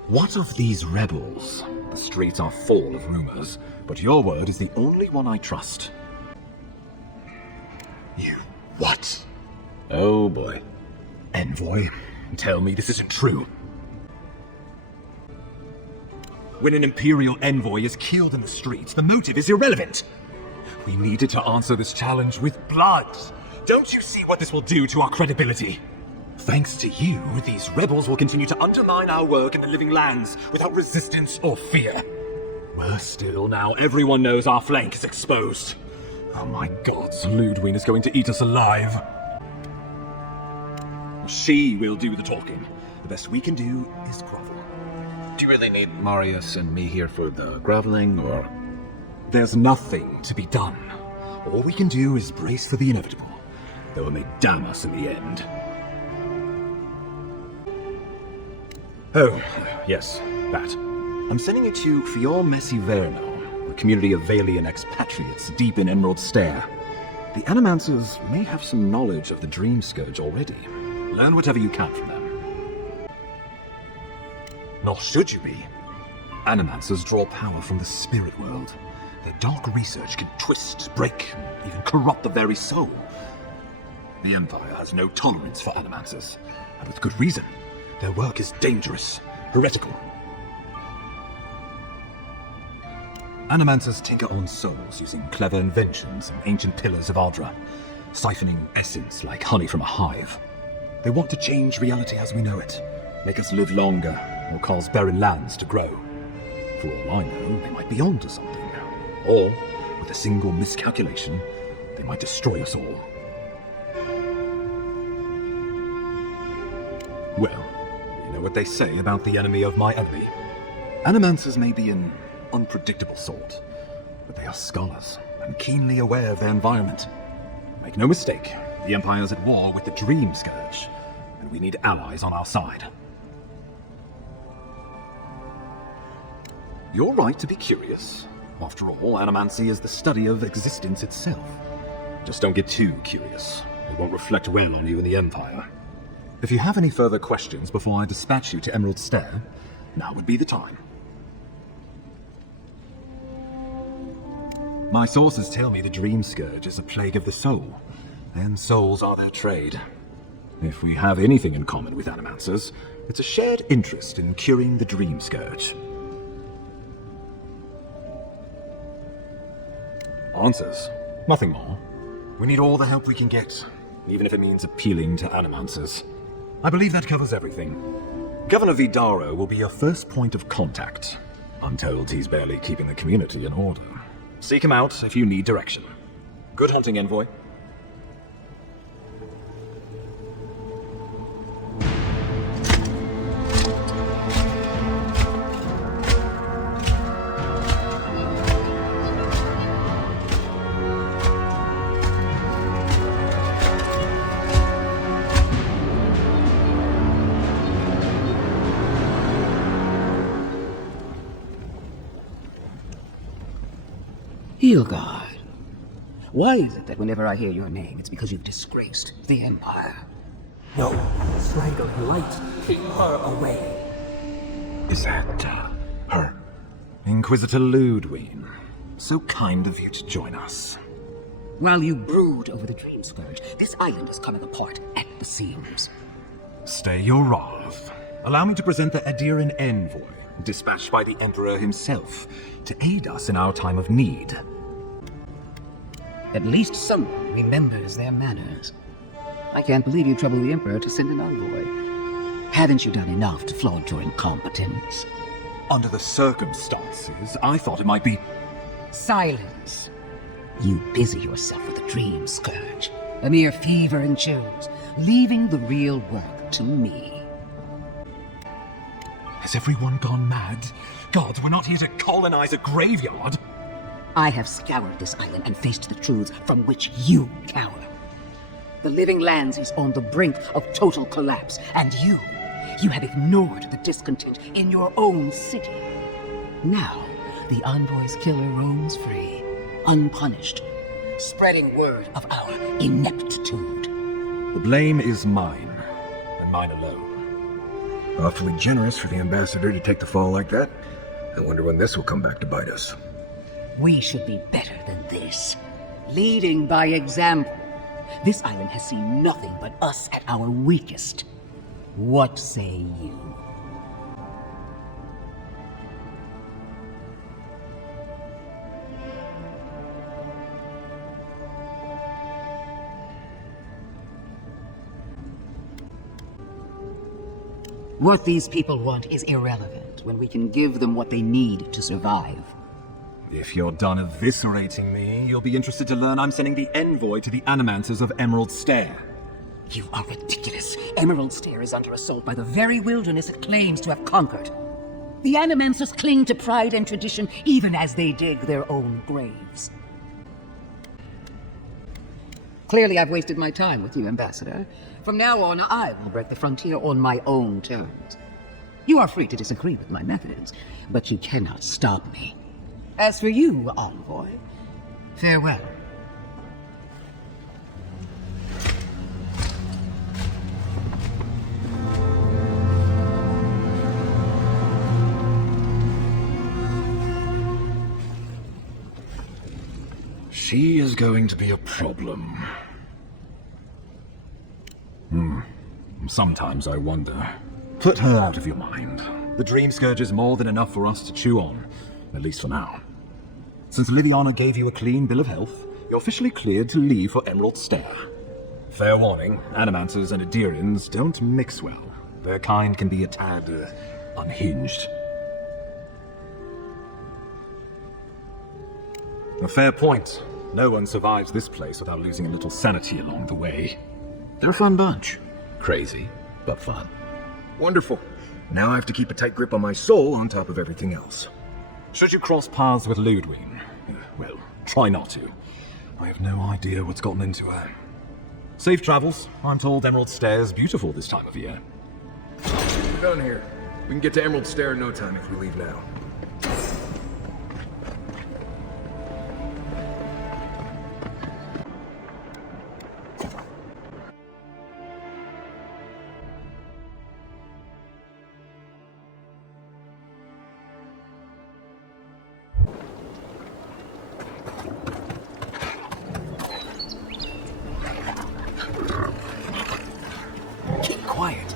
What of these rebels? The streets are full of rumors, but your word is the only one I trust. You what? Oh boy. Envoy, tell me this isn't true. When an Imperial envoy is killed in the streets, the motive is irrelevant. We needed to answer this challenge with blood. Don't you see what this will do to our credibility? Thanks to you, these rebels will continue to undermine our work in the Living Lands without resistance or fear. Worse still, now everyone knows our flank is exposed. Oh my gods, Ludwig is going to eat us alive. She will do the talking. The best we can do is grovel. Do you really need Marius and me here for the groveling, or...? There's nothing to be done. All we can do is brace for the inevitable, though it may damn us in the end. Oh, yes, that. I'm sending it to Fior Messi Verno, a community of Valian expatriates deep in Emerald Stair. The Animancers may have some knowledge of the Dream Scourge already. Learn whatever you can from them. Nor should you be. Animancers draw power from the spirit world. Their dark research can twist, break, even corrupt the very soul. The Empire has no tolerance for Animancers, and with good reason. Their work is dangerous, heretical. Animancers tinker on souls using clever inventions and ancient pillars of Aedyr, siphoning essence like honey from a hive. They want to change reality as we know it, make us live longer, or cause barren lands to grow. For all I know, they might be onto something. Or, with a single miscalculation, they might destroy us all. Well, you know what they say about the enemy of my enemy. Animancers may be an unpredictable sort, but they are scholars and keenly aware of their environment. Make no mistake, the Empire's at war with the Dream Scourge, and we need allies on our side. You're right to be curious. After all, animancy is the study of existence itself. Just don't get too curious. It won't reflect well on you in the Empire. If you have any further questions before I dispatch you to Emerald Stair, now would be the time. My sources tell me the Dream Scourge is a plague of the soul, and souls are their trade. If we have anything in common with Animancers, it's a shared interest in curing the Dream Scourge. Answers. Nothing more. We need all the help we can get, even if it means appealing to Animancers. I believe that covers everything. Governor Vidaro will be your first point of contact. I'm told he's barely keeping the community in order. Seek him out if you need direction. Good hunting, Envoy. Heelguard. Why is it that whenever I hear your name, it's because you've disgraced the Empire? No, strangling light, keep her away. Is that, her? Inquisitor Ludwig. So kind of you to join us. While you brood over the Dream Scourge, this island is coming apart at the seams. Stay your wrath. Allow me to present the Aedyran Envoy, dispatched by the Emperor himself, to aid us in our time of need. At least someone remembers their manners. I can't believe you troubled the Emperor to send an envoy. Haven't you done enough to flaunt your incompetence? Under the circumstances, I thought it might be... Silence. You busy yourself with the Dream Scourge, a mere fever and chills, leaving the real work to me. Has everyone gone mad? God, we're not here to colonize a graveyard! I have scoured this island and faced the truths from which you cower. The Living Lands is on the brink of total collapse, and you have ignored the discontent in your own city. Now, the Envoy's killer roams free, unpunished, spreading word of our ineptitude. The blame is mine, and mine alone. Awfully generous for the ambassador to take the fall like that. I wonder when this will come back to bite us. We should be better than this. Leading by example. This island has seen nothing but us at our weakest. What say you? What these people want is irrelevant when we can give them what they need to survive. If you're done eviscerating me, you'll be interested to learn I'm sending the envoy to the animancers of Emerald Stair. You are ridiculous. Emerald Stair is under assault by the very wilderness it claims to have conquered. The animancers cling to pride and tradition even as they dig their own graves. Clearly I've wasted my time with you, Ambassador. From now on, I will break the frontier on my own terms. You are free to disagree with my methods, but you cannot stop me. As for you, Envoy, farewell. She is going to be a problem. Sometimes I wonder. Put her out of your mind. The Dream Scourge is more than enough for us to chew on, at least for now. Since Liviana gave you a clean bill of health, you're officially cleared to leave for Emerald Stair. Fair warning, Animancers and Aedyrians don't mix well. Their kind can be a tad, unhinged. A fair point. No one survives this place without losing a little sanity along the way. They're a fun bunch. Crazy, but fun. Wonderful. Now I have to keep a tight grip on my soul on top of everything else. Should you cross paths with Ludwig, well, try not to. I have no idea what's gotten into her. Safe travels. I'm told Emerald Stair's beautiful this time of year. We're done here. We can get to Emerald Stair in no time if we leave now. Quiet.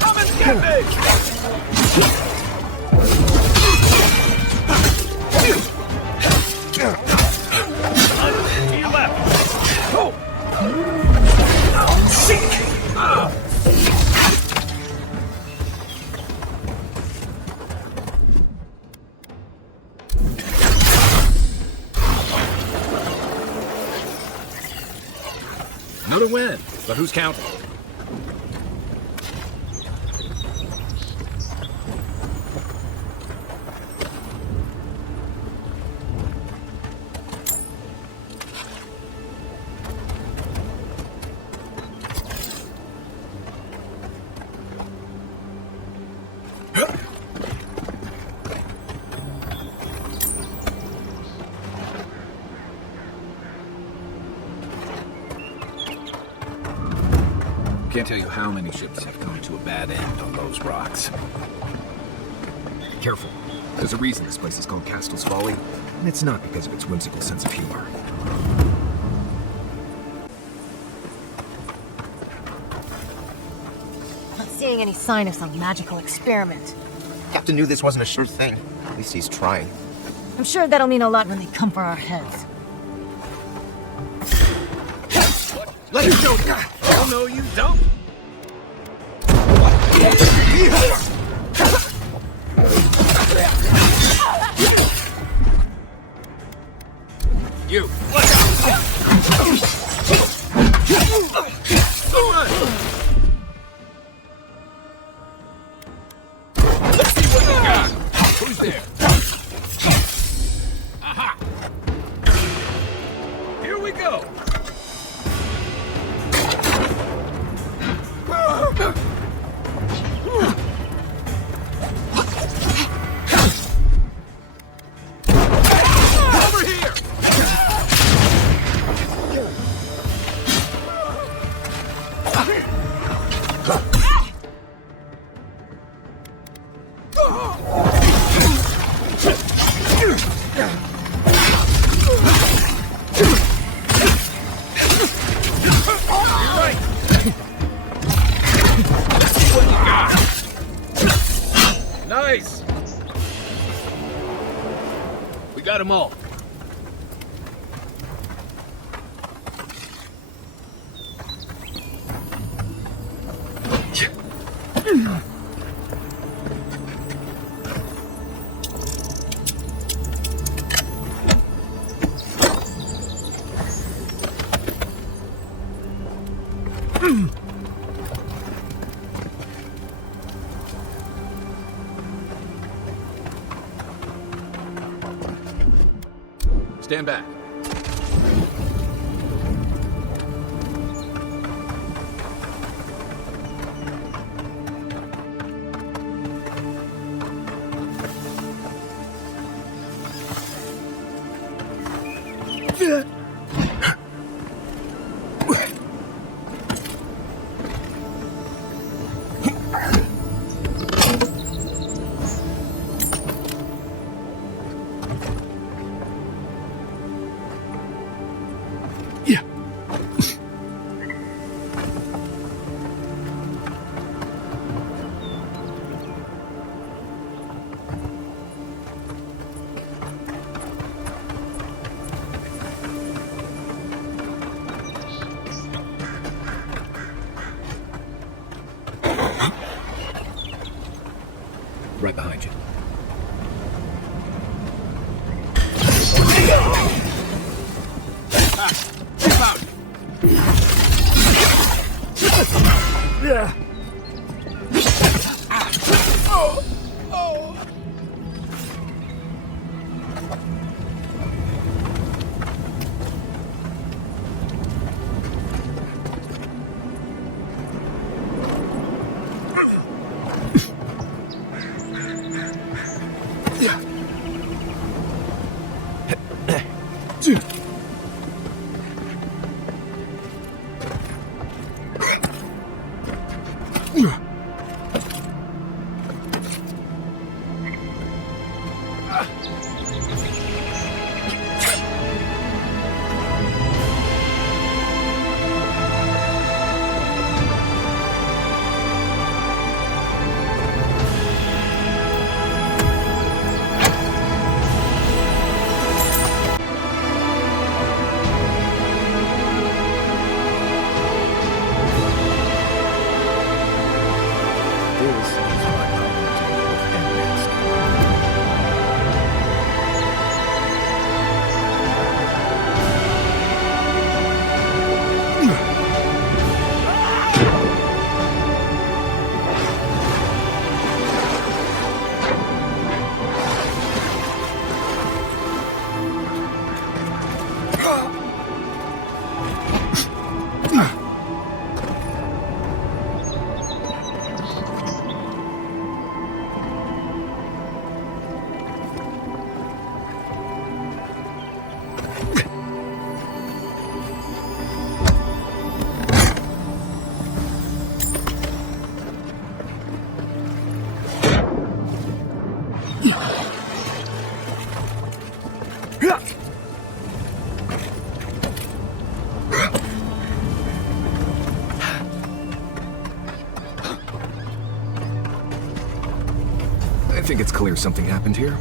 Come and get me! He left. Go! Sink! Not a win, but who's counting? Can't tell you how many ships have come to a bad end on those rocks. Careful. There's a reason this place is called Castle's Folly, and it's not because of its whimsical sense of humor. I'm not seeing any sign of some magical experiment. Captain knew this wasn't a sure thing. At least he's trying. I'm sure that'll mean a lot when they come for our heads. Let it go! Oh, no, you don't! You! Let's see what we got! Who's there? Aha! Here we go! We got them all. Stand back. Right behind you. Found it. Yeah. Oh! Oh! I think it's clear something happened here.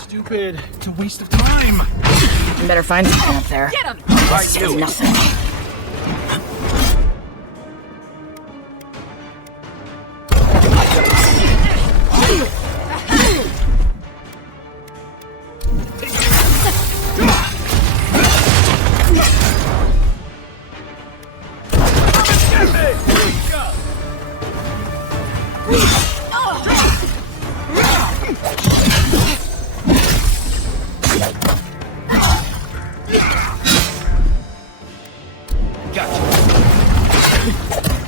Stupid. It's a waste of time. You better find something up there. Get him! This is nothing.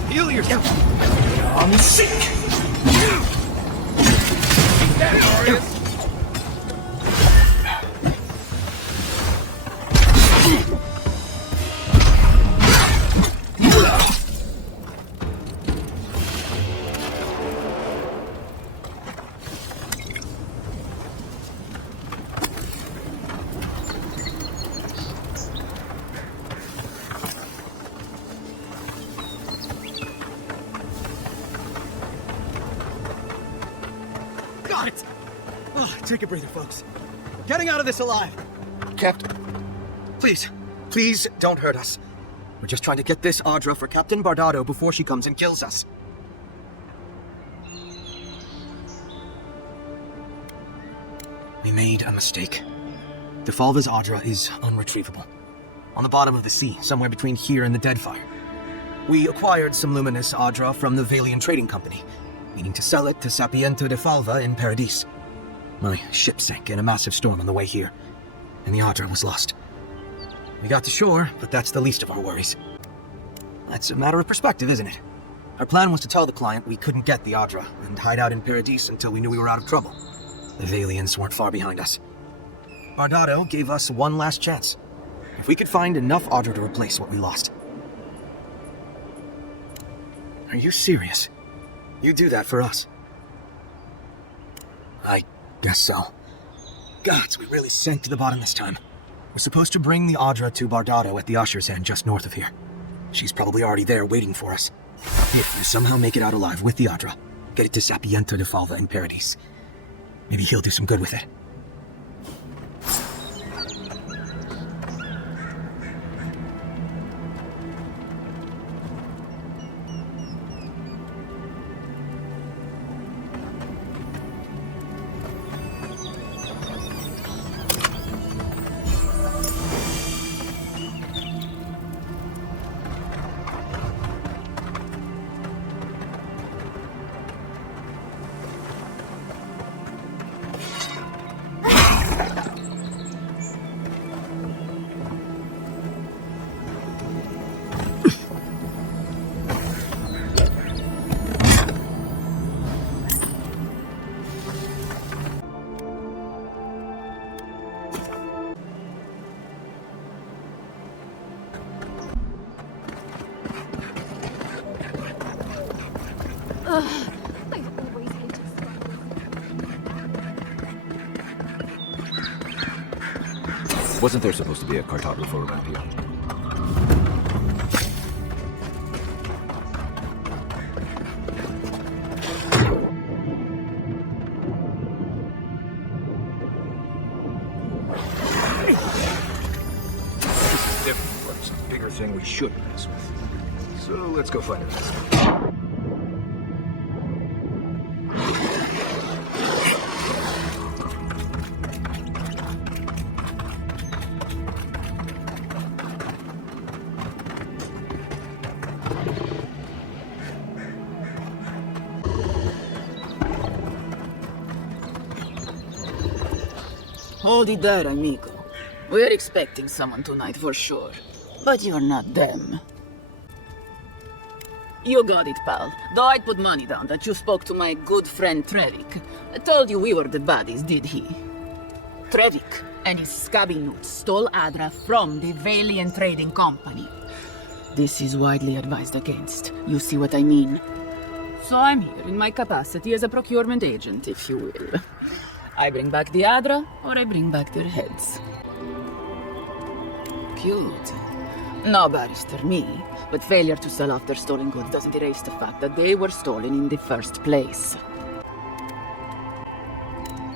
Heal yourself. I'm sick. Got it! Oh, take a breather, folks. Getting out of this alive. Captain. Please don't hurt us. We're just trying to get this Aedyr for Captain Bardado before she comes and kills us. We made a mistake. Defalva's Aedyr is unretrievable. On the bottom of the sea, somewhere between here and the Deadfire. We acquired some luminous Aedyr from the Valian Trading Company, meaning to sell it to Sapiento Defalva in Paradis. My ship sank in a massive storm on the way here, and the Aedyr was lost. We got to shore, but that's the least of our worries. That's a matter of perspective, isn't it? Our plan was to tell the client we couldn't get the Aedyr and hide out in Paradis until we knew we were out of trouble. The Valians weren't far behind us. Bardado gave us one last chance. If we could find enough Aedyr to replace what we lost. Are you serious? You do that for us? I guess so. Gods, we really sank to the bottom this time. We're supposed to bring the Aedyr to Bardado at the Usher's End just north of here. She's probably already there waiting for us. If you somehow make it out alive with the Aedyr, get it to Sapiento Defalva in Paradis. Maybe he'll do some good with it. Wasn't there supposed to be a cartographer around here? This is different, but it's a bigger thing we should mess with. So let's go find it. Hold it there, amigo. We're expecting someone tonight for sure. But you're not them. You got it, pal. Though I'd put money down that you spoke to my good friend Trevik. I told you we were the baddies, did he? Trevik and his scabby newt stole Aedyr from the Valian Trading Company. This is widely advised against. You see what I mean? So I'm here in my capacity as a procurement agent, if you will. I bring back the Aedyr, or I bring back their heads. Cute. No barrister, me. But failure to sell off their stolen goods doesn't erase the fact that they were stolen in the first place.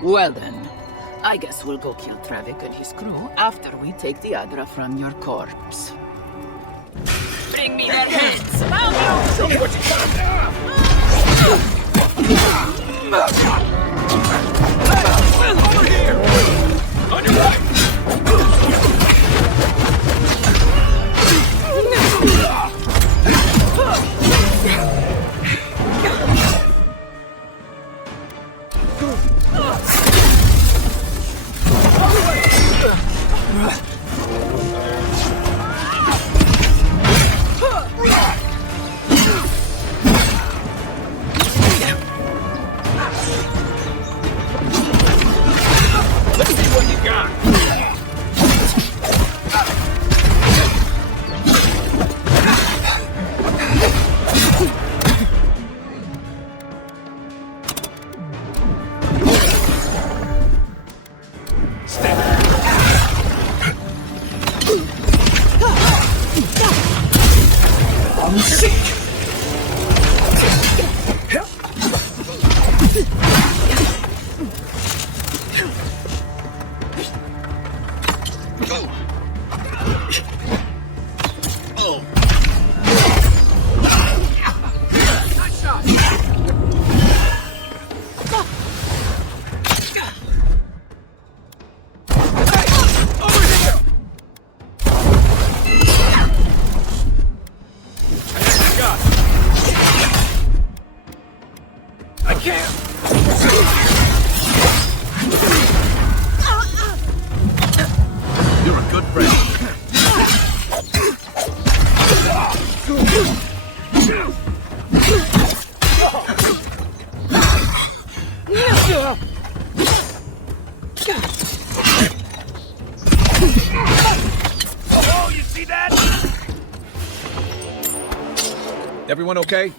Well then, I guess we'll go kill Trevik and his crew after we take the Aedyr from your corpse. Bring me their heads! Show me what you got! Over here! On your right! You're a good friend. Oh, you see that? Everyone okay?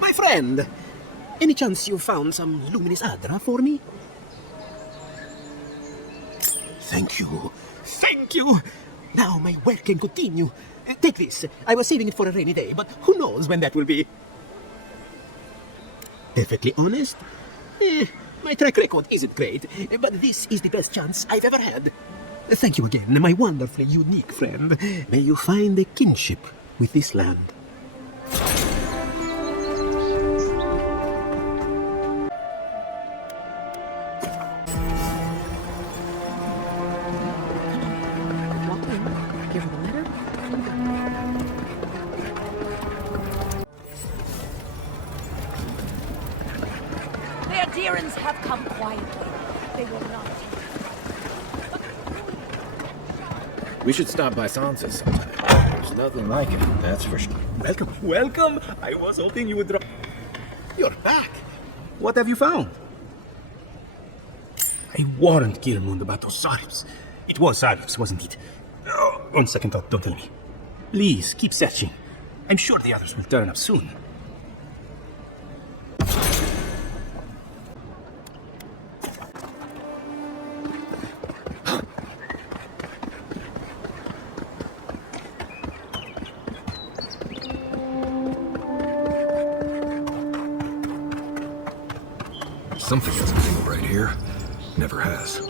My friend, any chance you found some luminous Adra for me? Thank you. Thank you. Now my work can continue. Take this. I was saving it for a rainy day, but who knows when that will be. Perfectly honest? My track record isn't great, but this is the best chance I've ever had. Thank you again, my wonderfully unique friend. May you find a kinship with this land. Give her the letter. The Aedyrans have come quietly. They will not. We should stop by Sansa's sometime. There's nothing like it, that's for sure. Welcome, welcome. I was hoping you would drop. You're back. What have you found? I warned Gilmund about those Sarifs. It was Sarifs, wasn't it? Oh, on second thought, don't tell me. Please, keep searching. I'm sure the others will turn up soon. Something doesn't feel right here. Never has.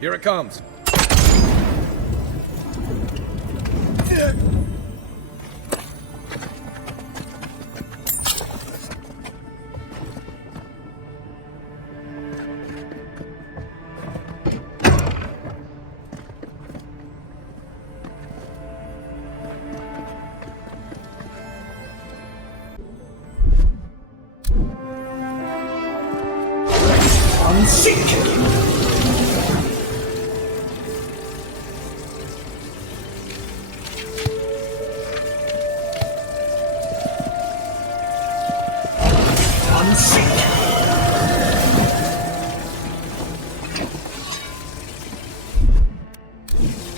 Here it comes.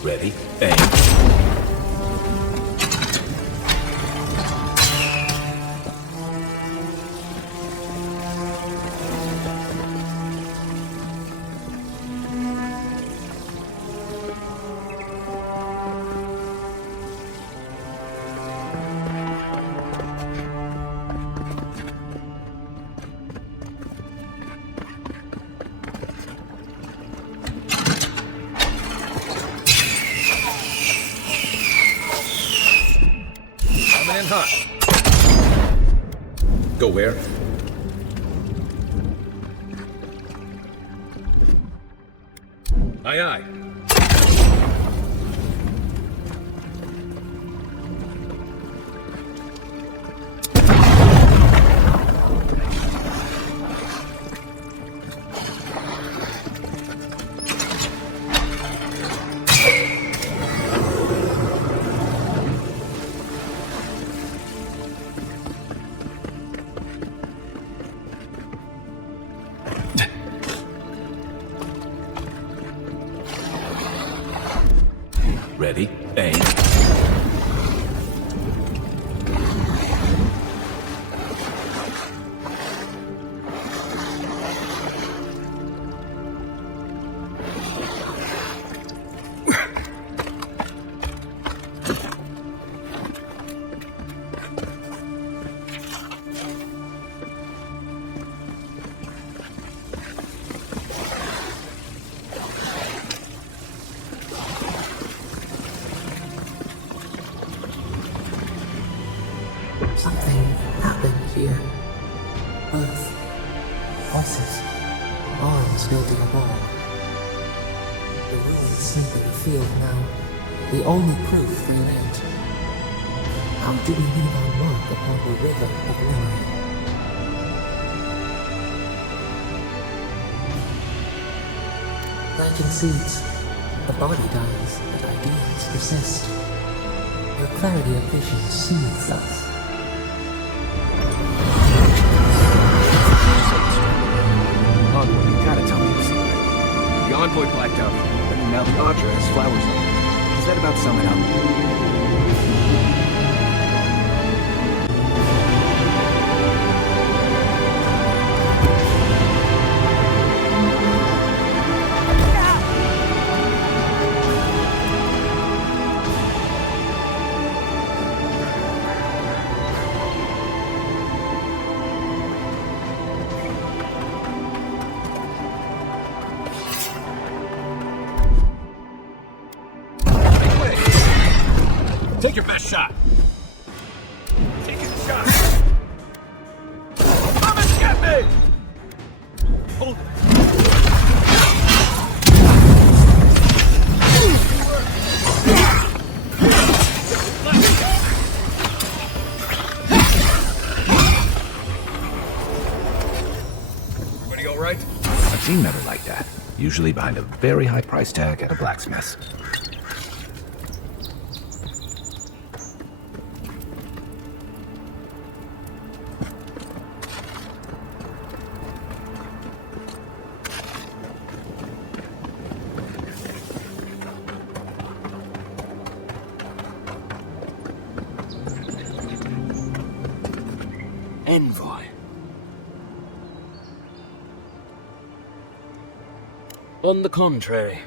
Ready, aim. Coming in hot. Go where? Aye, aye. Ready, aim. Something happened here. Earth, voices, arms building a wall. The ruins sleep in the field now, the only proof they lived. How do we leave our mark upon the river of memory? Planting seeds, the body dies, but ideals persist. Your clarity of vision soothes us. Envoy, you gotta tell me the secret. The Envoy blacked out, but now the Aedyr has flowers on it. Does that about sum it up? Take your best shot. Take a shot. Come and get me! Hold it. Everybody all right? I've seen metal like that. Usually behind a very high price tag at a blacksmith's. Envoy. On the contrary,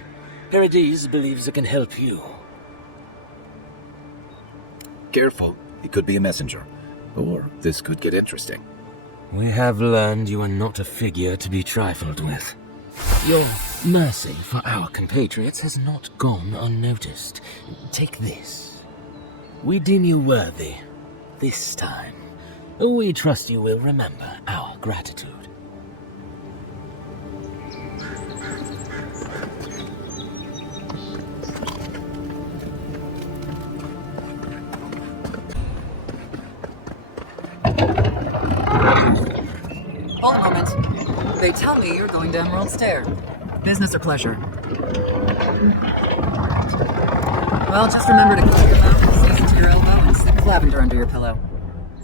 Paradis believes it can help you. Careful, he could be a messenger. Or this could get interesting. We have learned you are not a figure to be trifled with. Your mercy for our compatriots has not gone unnoticed. Take this. We deem you worthy. This time. We trust you will remember our gratitude. Hold a moment. They tell me you're going to Emerald Stair. Business or pleasure? Well, just remember to keep your mouth close to your elbow and stick lavender under your pillow.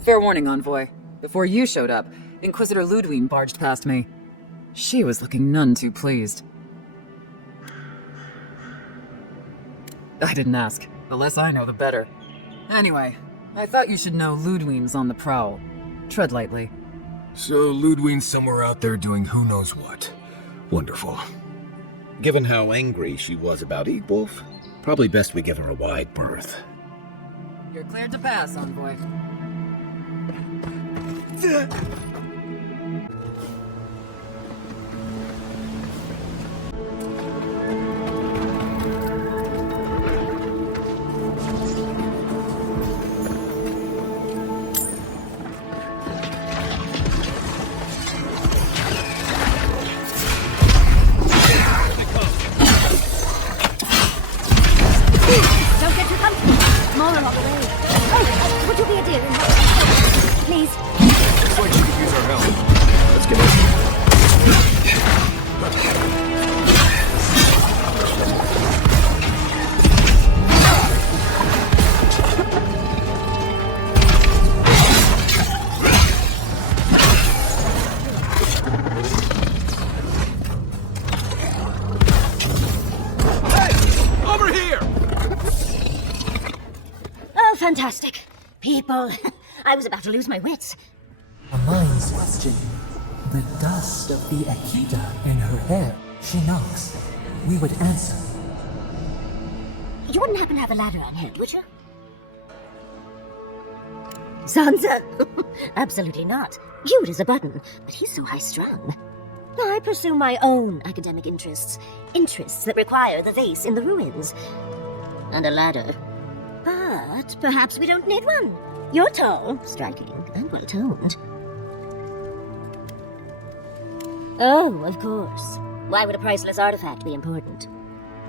Fair warning, Envoy. Before you showed up, Inquisitor Ludwig barged past me. She was looking none too pleased. I didn't ask. The less I know, the better. Anyway, I thought you should know Ludwig's on the prowl. Tread lightly. So Ludwig's somewhere out there doing who knows what. Wonderful. Given how angry she was about Eagwolf, probably best we give her a wide berth. You're cleared to pass, Envoy. Don't get too comfortable. Smaller on the way. Oh, would you be a dear and help? Please. Looks like she could use our help. Let's get her. Over here! Fantastic. People. I was about to lose my wits. A mind's question. The dust of the Akita in her hair. She knocks. We would answer. You wouldn't happen to have a ladder on hand, would you? Sansa? Absolutely not. Cute as a button, but he's so high-strung. I pursue my own academic interests. Interests that require the vase in the ruins. And a ladder. But perhaps we don't need one. You're tall, striking, and well-toned. Oh, of course. Why would a priceless artifact be important?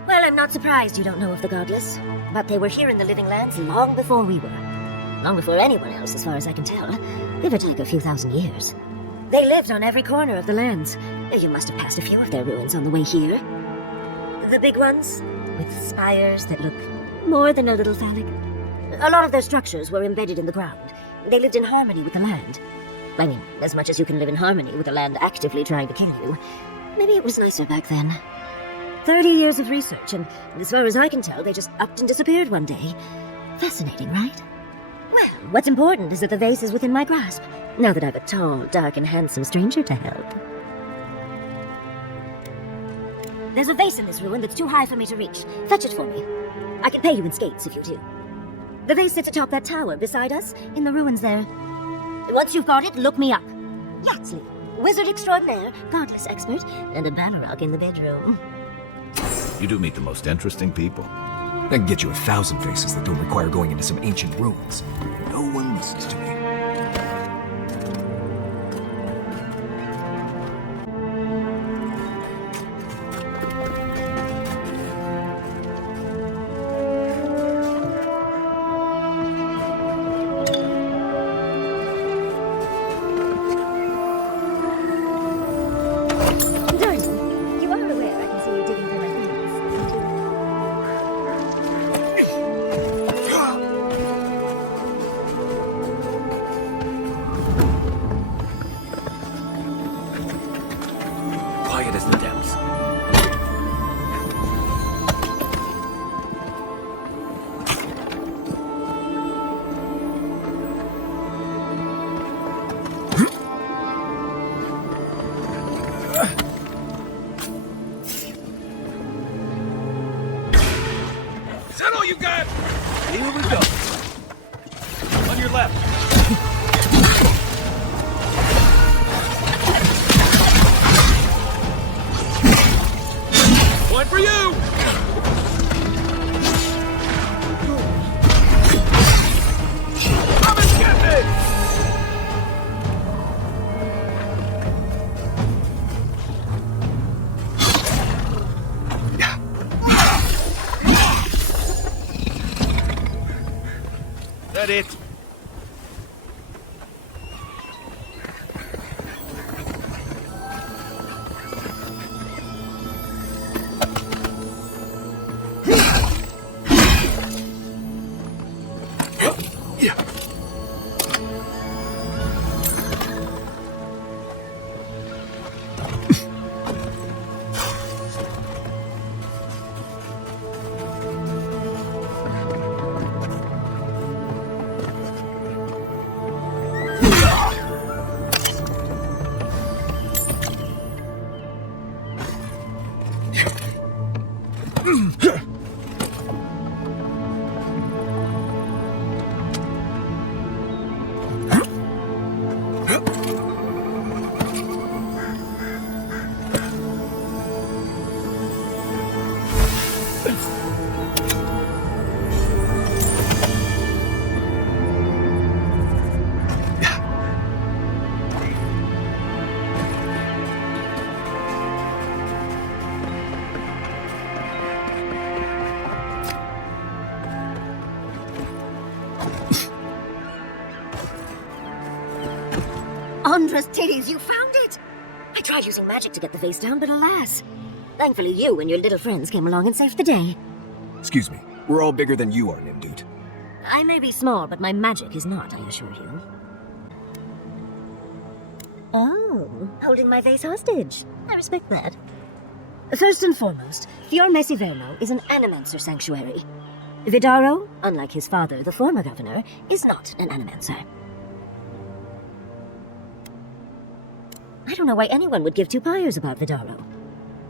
Well, I'm not surprised you don't know of the Godless. But they were here in the Living Lands long before we were. Long before anyone else, as far as I can tell. Give or take a few thousand years. They lived on every corner of the lands. You must have passed a few of their ruins on the way here. The big ones, with spires that look more than a little phallic. A lot of their structures were embedded in the ground. They lived in harmony with the land. I mean, as much as you can live in harmony with the land actively trying to kill you. Maybe it was nicer back then. 30 years of research, and as far as I can tell, they just upped and disappeared one day. Fascinating, right? Well, what's important is that the vase is within my grasp, now that I've a tall, dark, and handsome stranger to help. There's a vase in this ruin that's too high for me to reach. Fetch it for me. I can pay you in skates if you do. The vase sits atop that tower beside us, in the ruins there. Once you've got it, look me up. Yaxley, wizard extraordinaire, godless expert, and a Balrog in the bedroom. You do meet the most interesting people. I can get you 1,000 faces that don't require going into some ancient ruins. No one listens to me. That it? Andra's titties, you found it! I tried using magic to get the vase down, but alas. Thankfully you and your little friends came along and saved the day. Excuse me, we're all bigger than you are, Nimdude. I may be small, but my magic is not, I assure you. Oh, holding my vase hostage. I respect that. First and foremost, Fior Mesiverno is an animancer sanctuary. Vidaro, unlike his father, the former governor, is not an animancer. I don't know why anyone would give two pyres about Vidaro.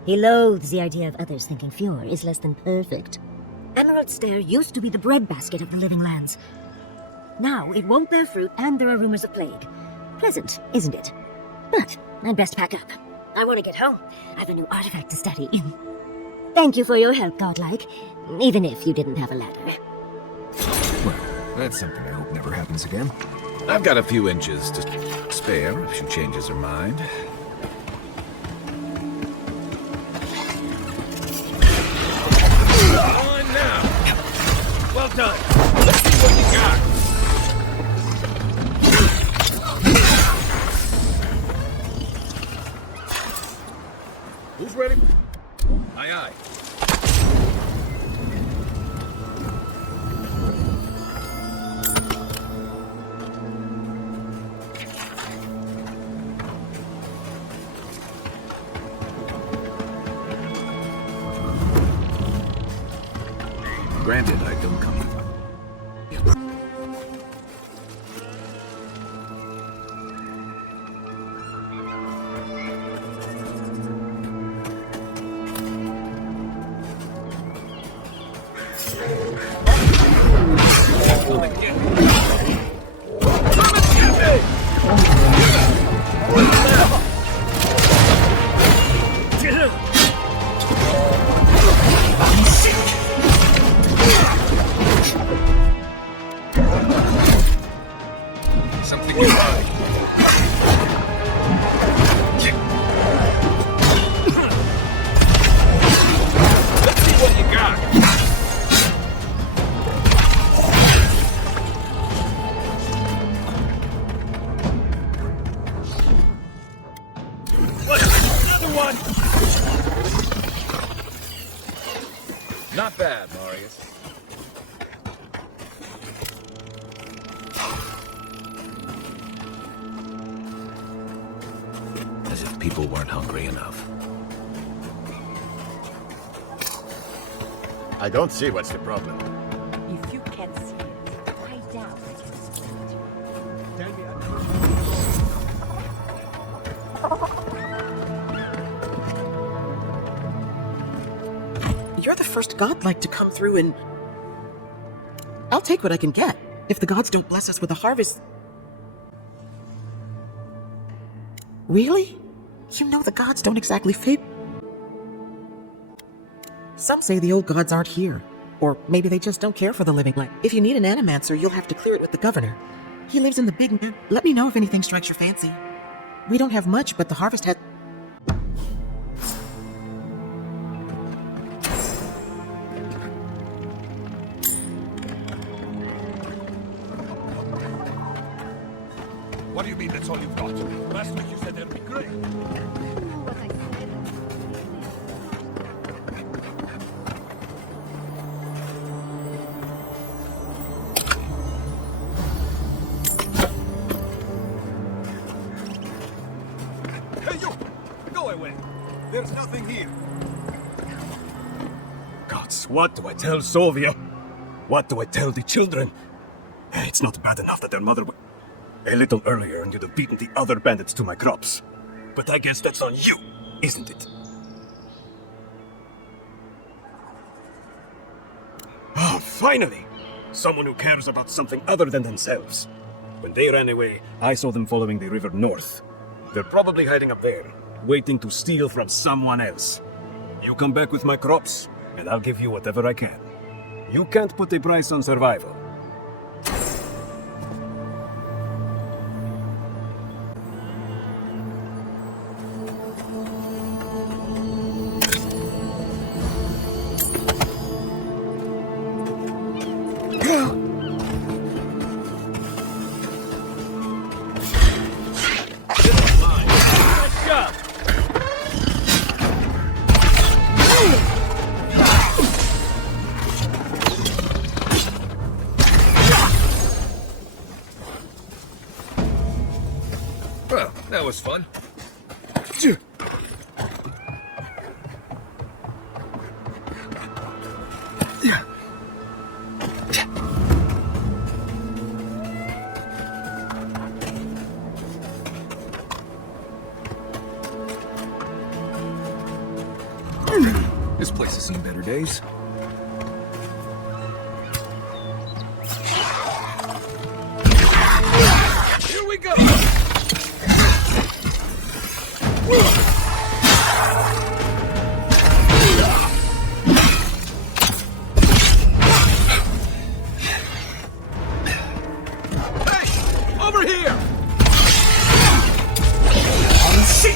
He loathes the idea of others thinking Fjord is less than perfect. Emerald Stair used to be the breadbasket of the living lands. Now it won't bear fruit, and there are rumors of plague. Pleasant, isn't it? But I'd best pack up. I want to get home. I have a new artifact to study. Thank you for your help, Godlike, even if you didn't have a ladder. Well, that's something I hope never happens again. I've got a few inches to spare if she changes her mind. On now! Well done! Let's see what you got! Who's ready? Aye, aye. Granted, I don't come. Something new. Let's see what you got. What? Another one. Not bad, Marius. As if people weren't hungry enough. I don't see what's the problem. If you can see it, I doubt I can explain it. Tell me. You're the first godlike to come through and... I'll take what I can get. If the gods don't bless us with a harvest... Really? You know the gods don't exactly favor... Some say the old gods aren't here. Or maybe they just don't care for the living land. If you need an animancer, you'll have to clear it with the governor. He lives in the big... Let me know if anything strikes your fancy. We don't have much, but the harvest has... What do you mean that's all you've got? Last week you said that'd be great. Hey, you! Go away! There's nothing here. Gods, what do I tell Sylvia? What do I tell the children? It's not bad enough that their mother... A little earlier and you'd have beaten the other bandits to my crops. But I guess that's on you, isn't it? Oh, finally! Someone who cares about something other than themselves. When they ran away, I saw them following the river north. They're probably hiding up there, waiting to steal from someone else. You come back with my crops, and I'll give you whatever I can. You can't put a price on survival. Well, that was fun. This place has seen better days. Here we go! Hey! Over here! I'm sick!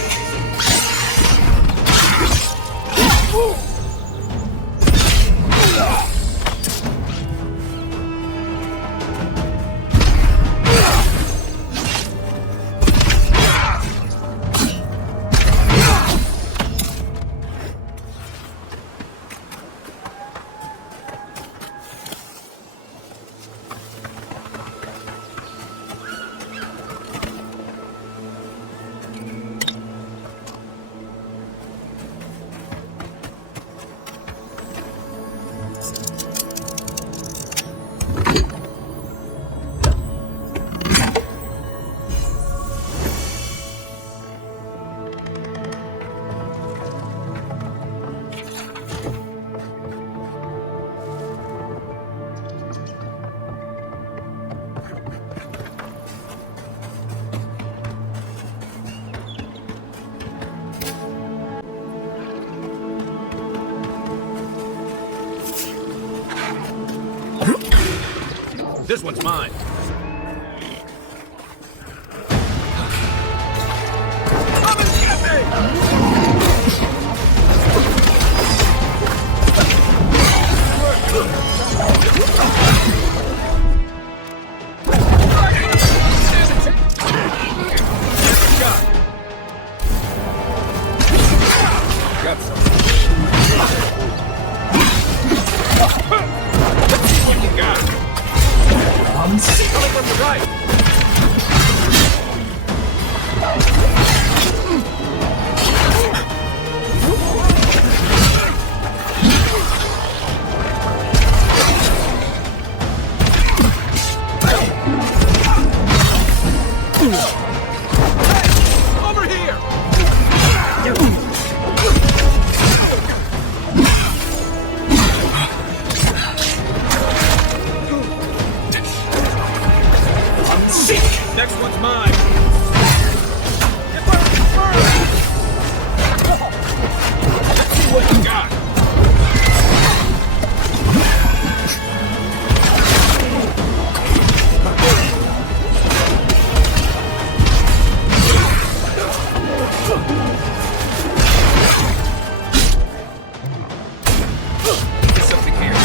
This one's mine. Come and get me! Got some. Let's see what you got. Coming from the right! Hey, over here! Next one's mine. Get first. Let's see what you got. There's something here.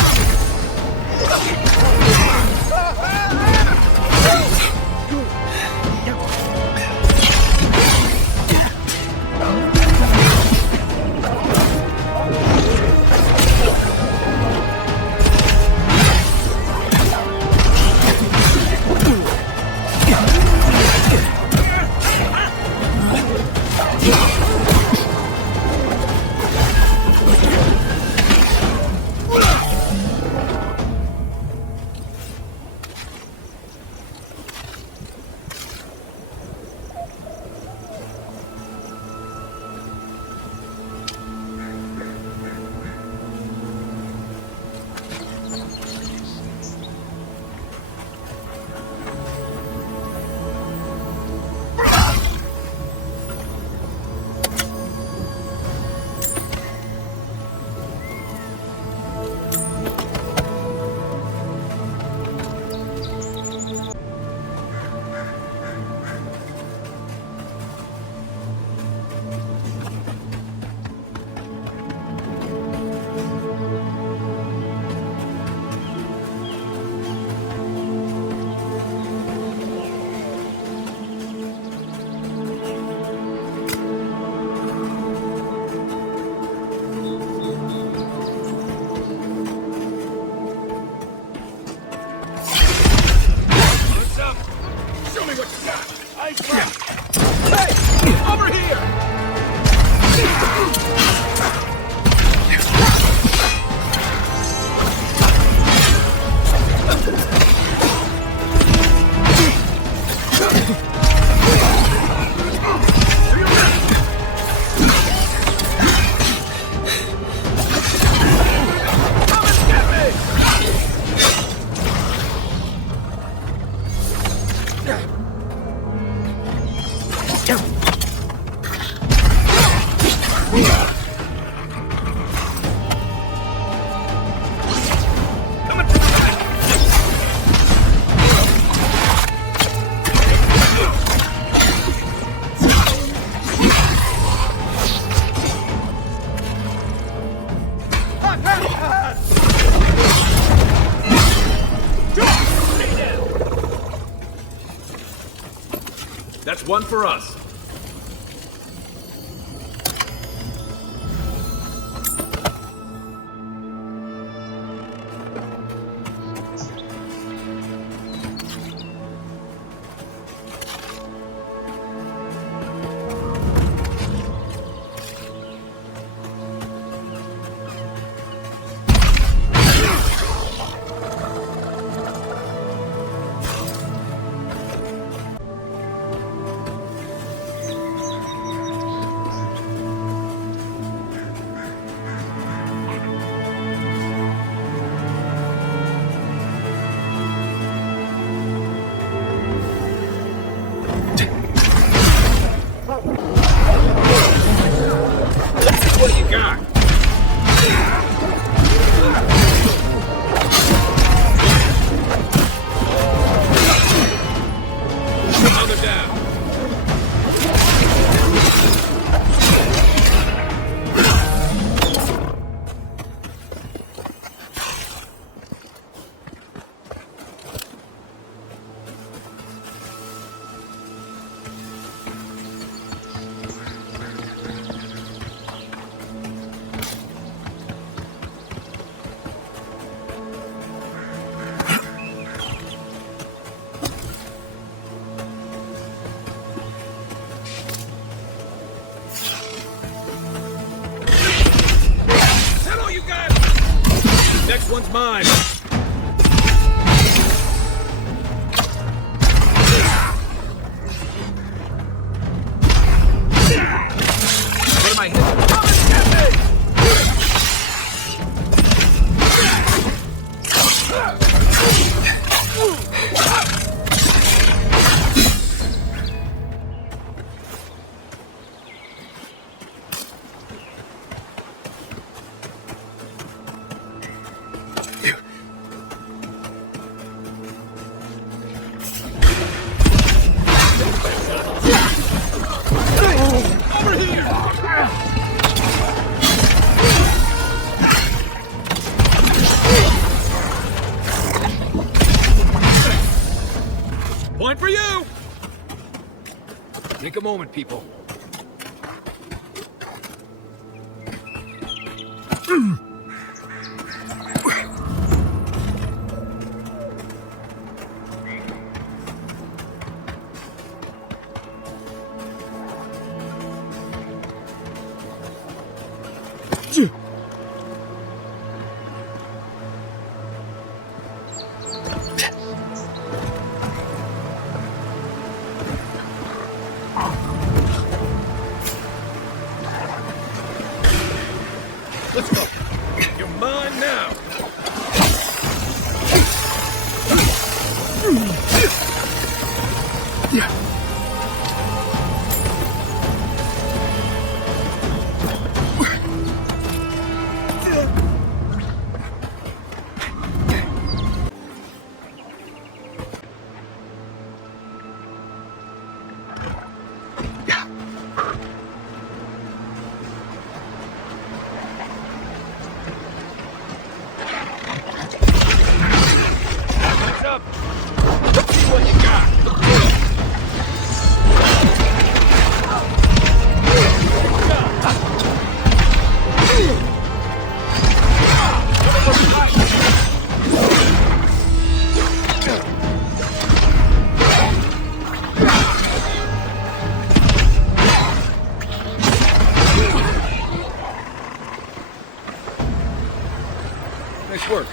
Hey! Over here! That's one for us. Next one's mine. What am I hitting? Come and get me! Point for you! Take a moment, people. Let's go. You're mine now. Nice work.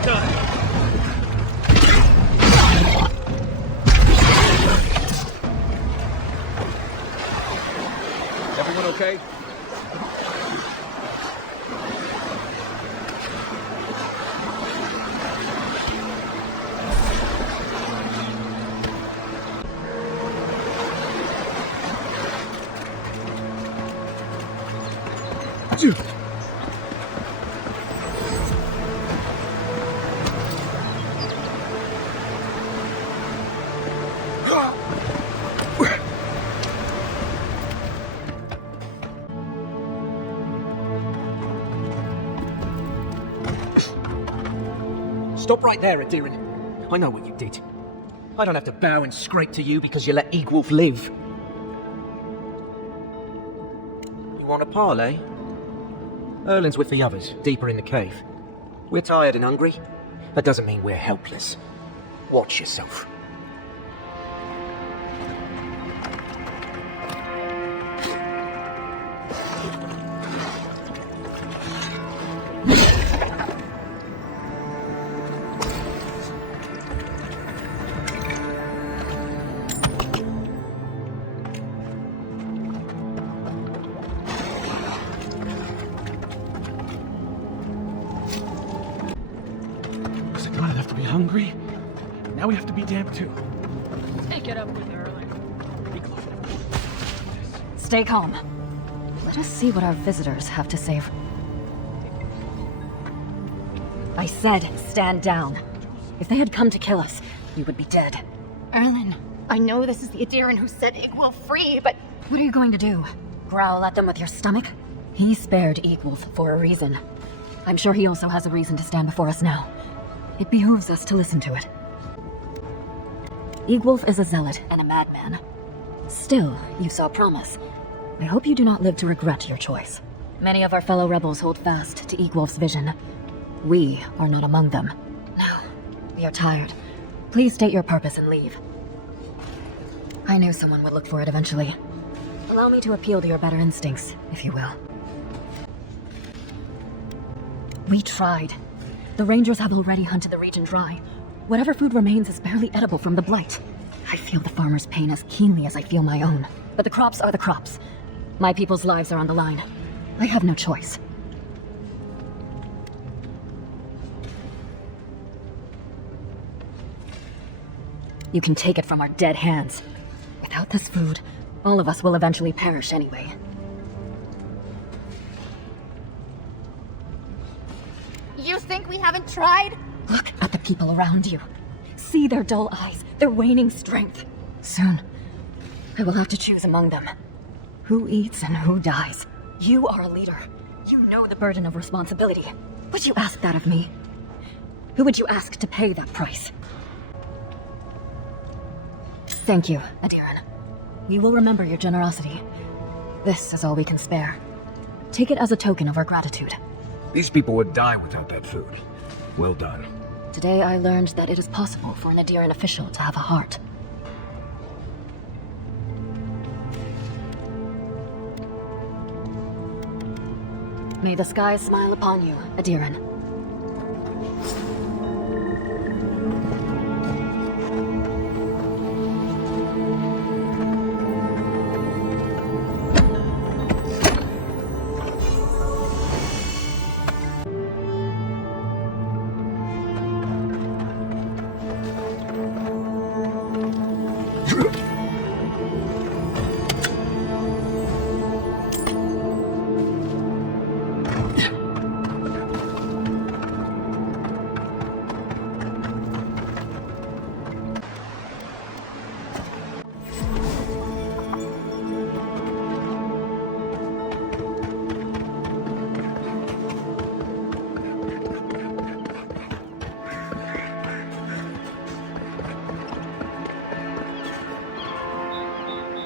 about time. Everyone okay? Stop right there, Aedyr. I know what you did. I don't have to bow and scrape to you because you let Egwulf live. You want a parley? Erlin's with the others, deeper in the cave. We're tired and hungry. That doesn't mean we're helpless. Watch yourself. Hungry? Now we have to be damned too. Take it up with Erling. Stay calm. Let us see what our visitors have to say. I said, stand down. If they had come to kill us, you would be dead. Erlen, I know this is the Aedyran who set Egwulf free, but... What are you going to do? Growl at them with your stomach? He spared Egwulf for a reason. I'm sure he also has a reason to stand before us now. It behooves us to listen to it. Egwulf is a zealot and a madman. Still, you saw promise. I hope you do not live to regret your choice. Many of our fellow rebels hold fast to Egwulf's vision. We are not among them. Now, we are tired. Please state your purpose and leave. I knew someone would look for it eventually. Allow me to appeal to your better instincts, if you will. We tried. The Rangers have already hunted the region dry. Whatever food remains is barely edible from the blight. I feel the farmer's pain as keenly as I feel my own. But the crops are the crops. My people's lives are on the line. I have no choice. You can take it from our dead hands. Without this food, all of us will eventually perish anyway. You think we haven't tried? Look at the people around you. See their dull eyes, their waning strength. Soon, I will have to choose among them. Who eats and who dies. You are a leader. You know the burden of responsibility. Would you ask that of me? Who would you ask to pay that price? Thank you, Aedyran. We will remember your generosity. This is all we can spare. Take it as a token of our gratitude. These people would die without that food. Well done. Today I learned that it is possible for an Aedyran official to have a heart. May the skies smile upon you, Aedyran.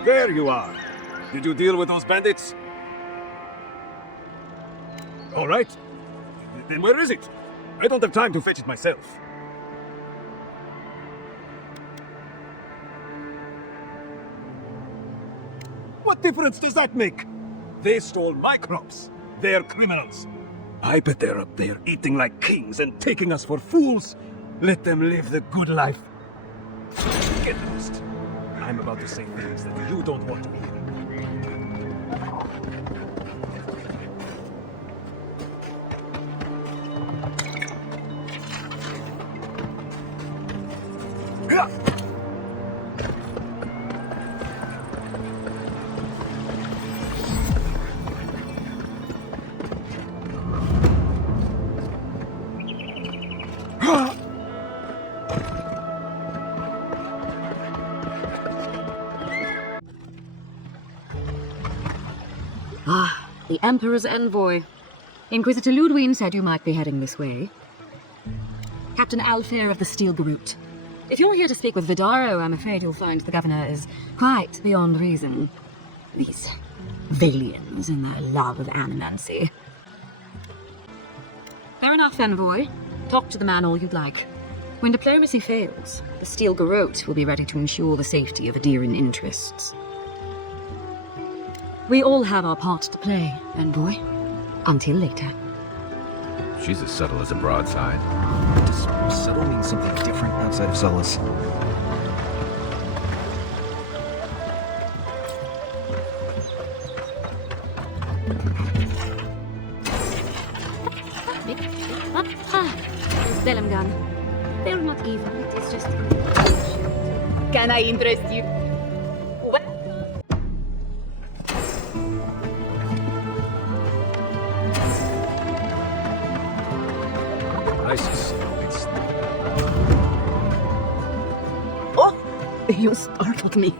There you are. Did you deal with those bandits? All right. Then where is it? I don't have time to fetch it myself. What difference does that make? They stole my crops. They're criminals. I bet they're up there eating like kings and taking us for fools. Let them live the good life. Get lost. I'm about to say things that you don't want to hear. Ah, the Emperor's envoy. Inquisitor Ludwig said you might be heading this way. Captain Alfair of the Steel Garrote. If you're here to speak with Vidaro, I'm afraid you'll find the governor is quite beyond reason. These Valians and their love of animancy. Fair enough, envoy. Talk to the man all you'd like. When diplomacy fails, the Steel Garrote will be ready to ensure the safety of Aedyran interests. We all have our part to play, envoy. Until later. She's as subtle as a broadside. Does subtle mean something different outside of Solus? Stellum gun. They're not evil, it is just... Can I interest you? You startled me.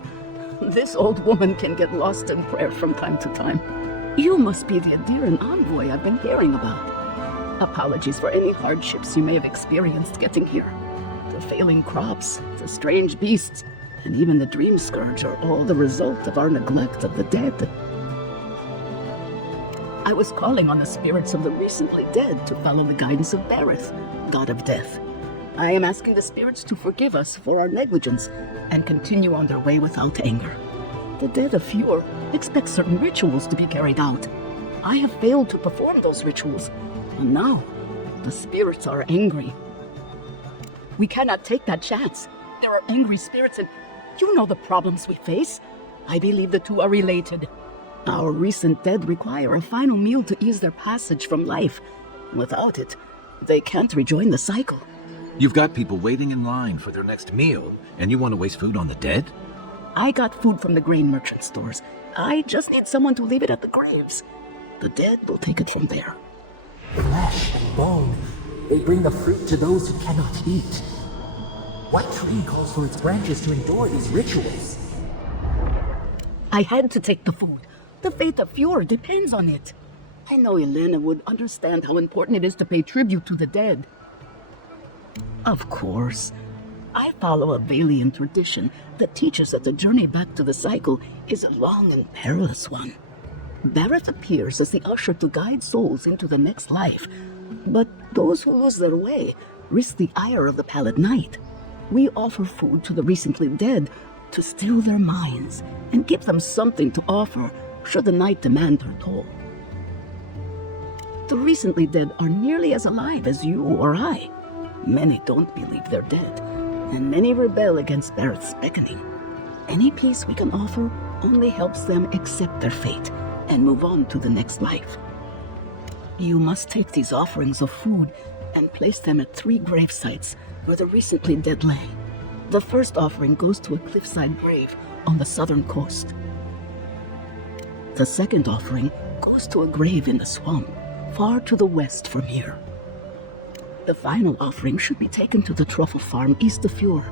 This old woman can get lost in prayer from time to time. You must be the Aedyran envoy I've been hearing about. Apologies for any hardships you may have experienced getting here. The failing crops, the strange beasts, and even the dream scourge are all the result of our neglect of the dead. I was calling on the spirits of the recently dead to follow the guidance of Bareth, god of death. I am asking the spirits to forgive us for our negligence and continue on their way without anger. The dead of Fjord expect certain rituals to be carried out. I have failed to perform those rituals, and now the spirits are angry. We cannot take that chance. There are angry spirits, and you know the problems we face. I believe the two are related. Our recent dead require a final meal to ease their passage from life. Without it, they can't rejoin the cycle. You've got people waiting in line for their next meal, and you want to waste food on the dead? I got food from the grain merchant stores. I just need someone to leave it at the graves. The dead will take it from there. Flesh and bone, they bring the fruit to those who cannot eat. What tree calls for its branches to endure these rituals? I had to take the food. The fate of Fjord depends on it. I know Elena would understand how important it is to pay tribute to the dead. Of course. I follow a Valian tradition that teaches that the journey back to the cycle is a long and perilous one. Bareth appears as the usher to guide souls into the next life, but those who lose their way risk the ire of the Pallid Knight. We offer food to the recently dead to still their minds and give them something to offer should the Knight demand their toll. The recently dead are nearly as alive as you or I. Many don't believe they're dead, and many rebel against Bareth's beckoning. Any peace we can offer only helps them accept their fate and move on to the next life. You must take these offerings of food and place them at 3 grave sites where the recently dead lay. The first offering goes to a cliffside grave on the southern coast. The second offering goes to a grave in the swamp, far to the west from here. The final offering should be taken to the truffle farm east of Fjord,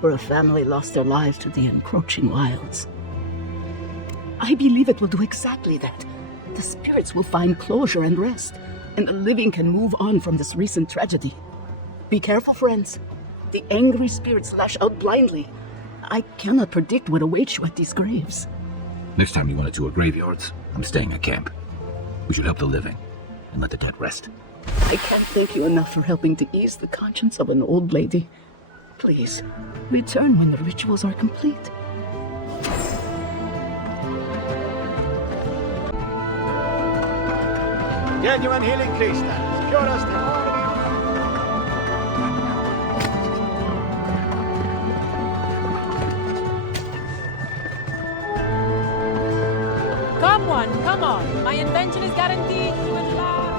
where a family lost their lives to the encroaching wilds. I believe it will do exactly that. The spirits will find closure and rest, and the living can move on from this recent tragedy. Be careful, friends. The angry spirits lash out blindly. I cannot predict what awaits you at these graves. Next time you want to tour graveyards, I'm staying at camp. We should help the living and let the dead rest. I can't thank you enough for helping to ease the conscience of an old lady. Please, return when the rituals are complete. Genuine healing crystals. Cure us to all of Come on. My invention is guaranteed to enlarge.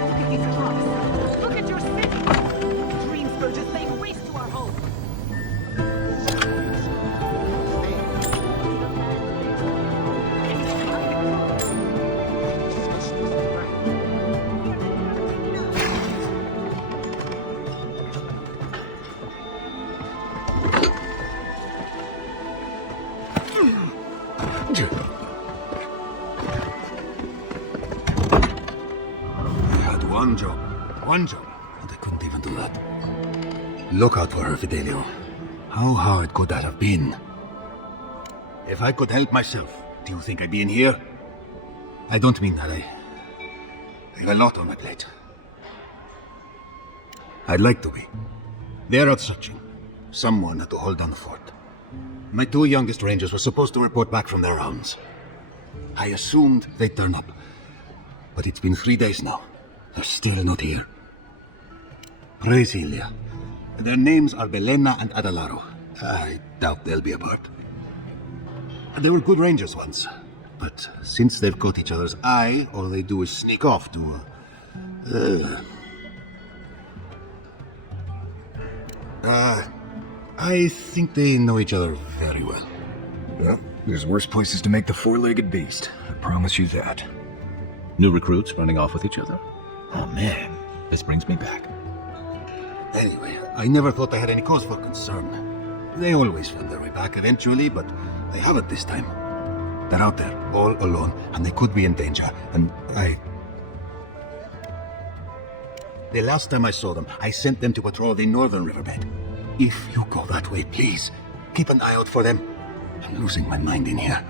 Look at these crops. Look at your city. Dream scourges laying waste to our home. One job, and I couldn't even do that. Look out for her, Fidelio. How hard could that have been? If I could help myself, do you think I'd be in here? I don't mean that. I have a lot on my plate. I'd like to be. They're out searching. Someone had to hold down the fort. My 2 youngest rangers were supposed to report back from their rounds. I assumed they'd turn up. But it's been 3 days now. They're still not here. Praise Ilia. Their names are Belena and Adalaro. I doubt they'll be apart. They were good rangers once, but since they've caught each other's eye, all they do is sneak off to... I think they know each other very well. Well, there's worse places to make the four-legged beast. I promise you that. New recruits running off with each other? Oh man, this brings me back. Anyway, I never thought I had any cause for concern. They always find their way back eventually, but they haven't this time. They're out there, all alone, and they could be in danger, and The last time I saw them, I sent them to patrol the northern riverbed. If you go that way, please, keep an eye out for them. I'm losing my mind in here.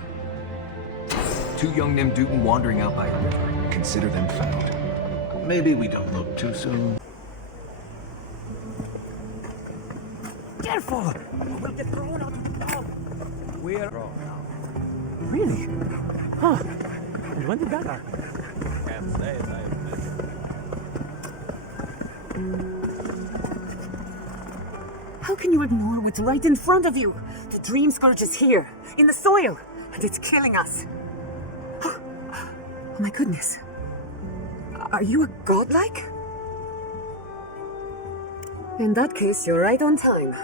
2 young Nemdugan wandering out by a river. Consider them found. Maybe we don't look too soon. Careful! We'll get thrown out of the dog. We're wrong now. Really? Huh. And when did that happen? Can't say as I've missed. How can you ignore what's right in front of you? The Dream Scourge is here, in the soil, and it's killing us. Oh my goodness. Are you a godlike? In that case, you're right on time.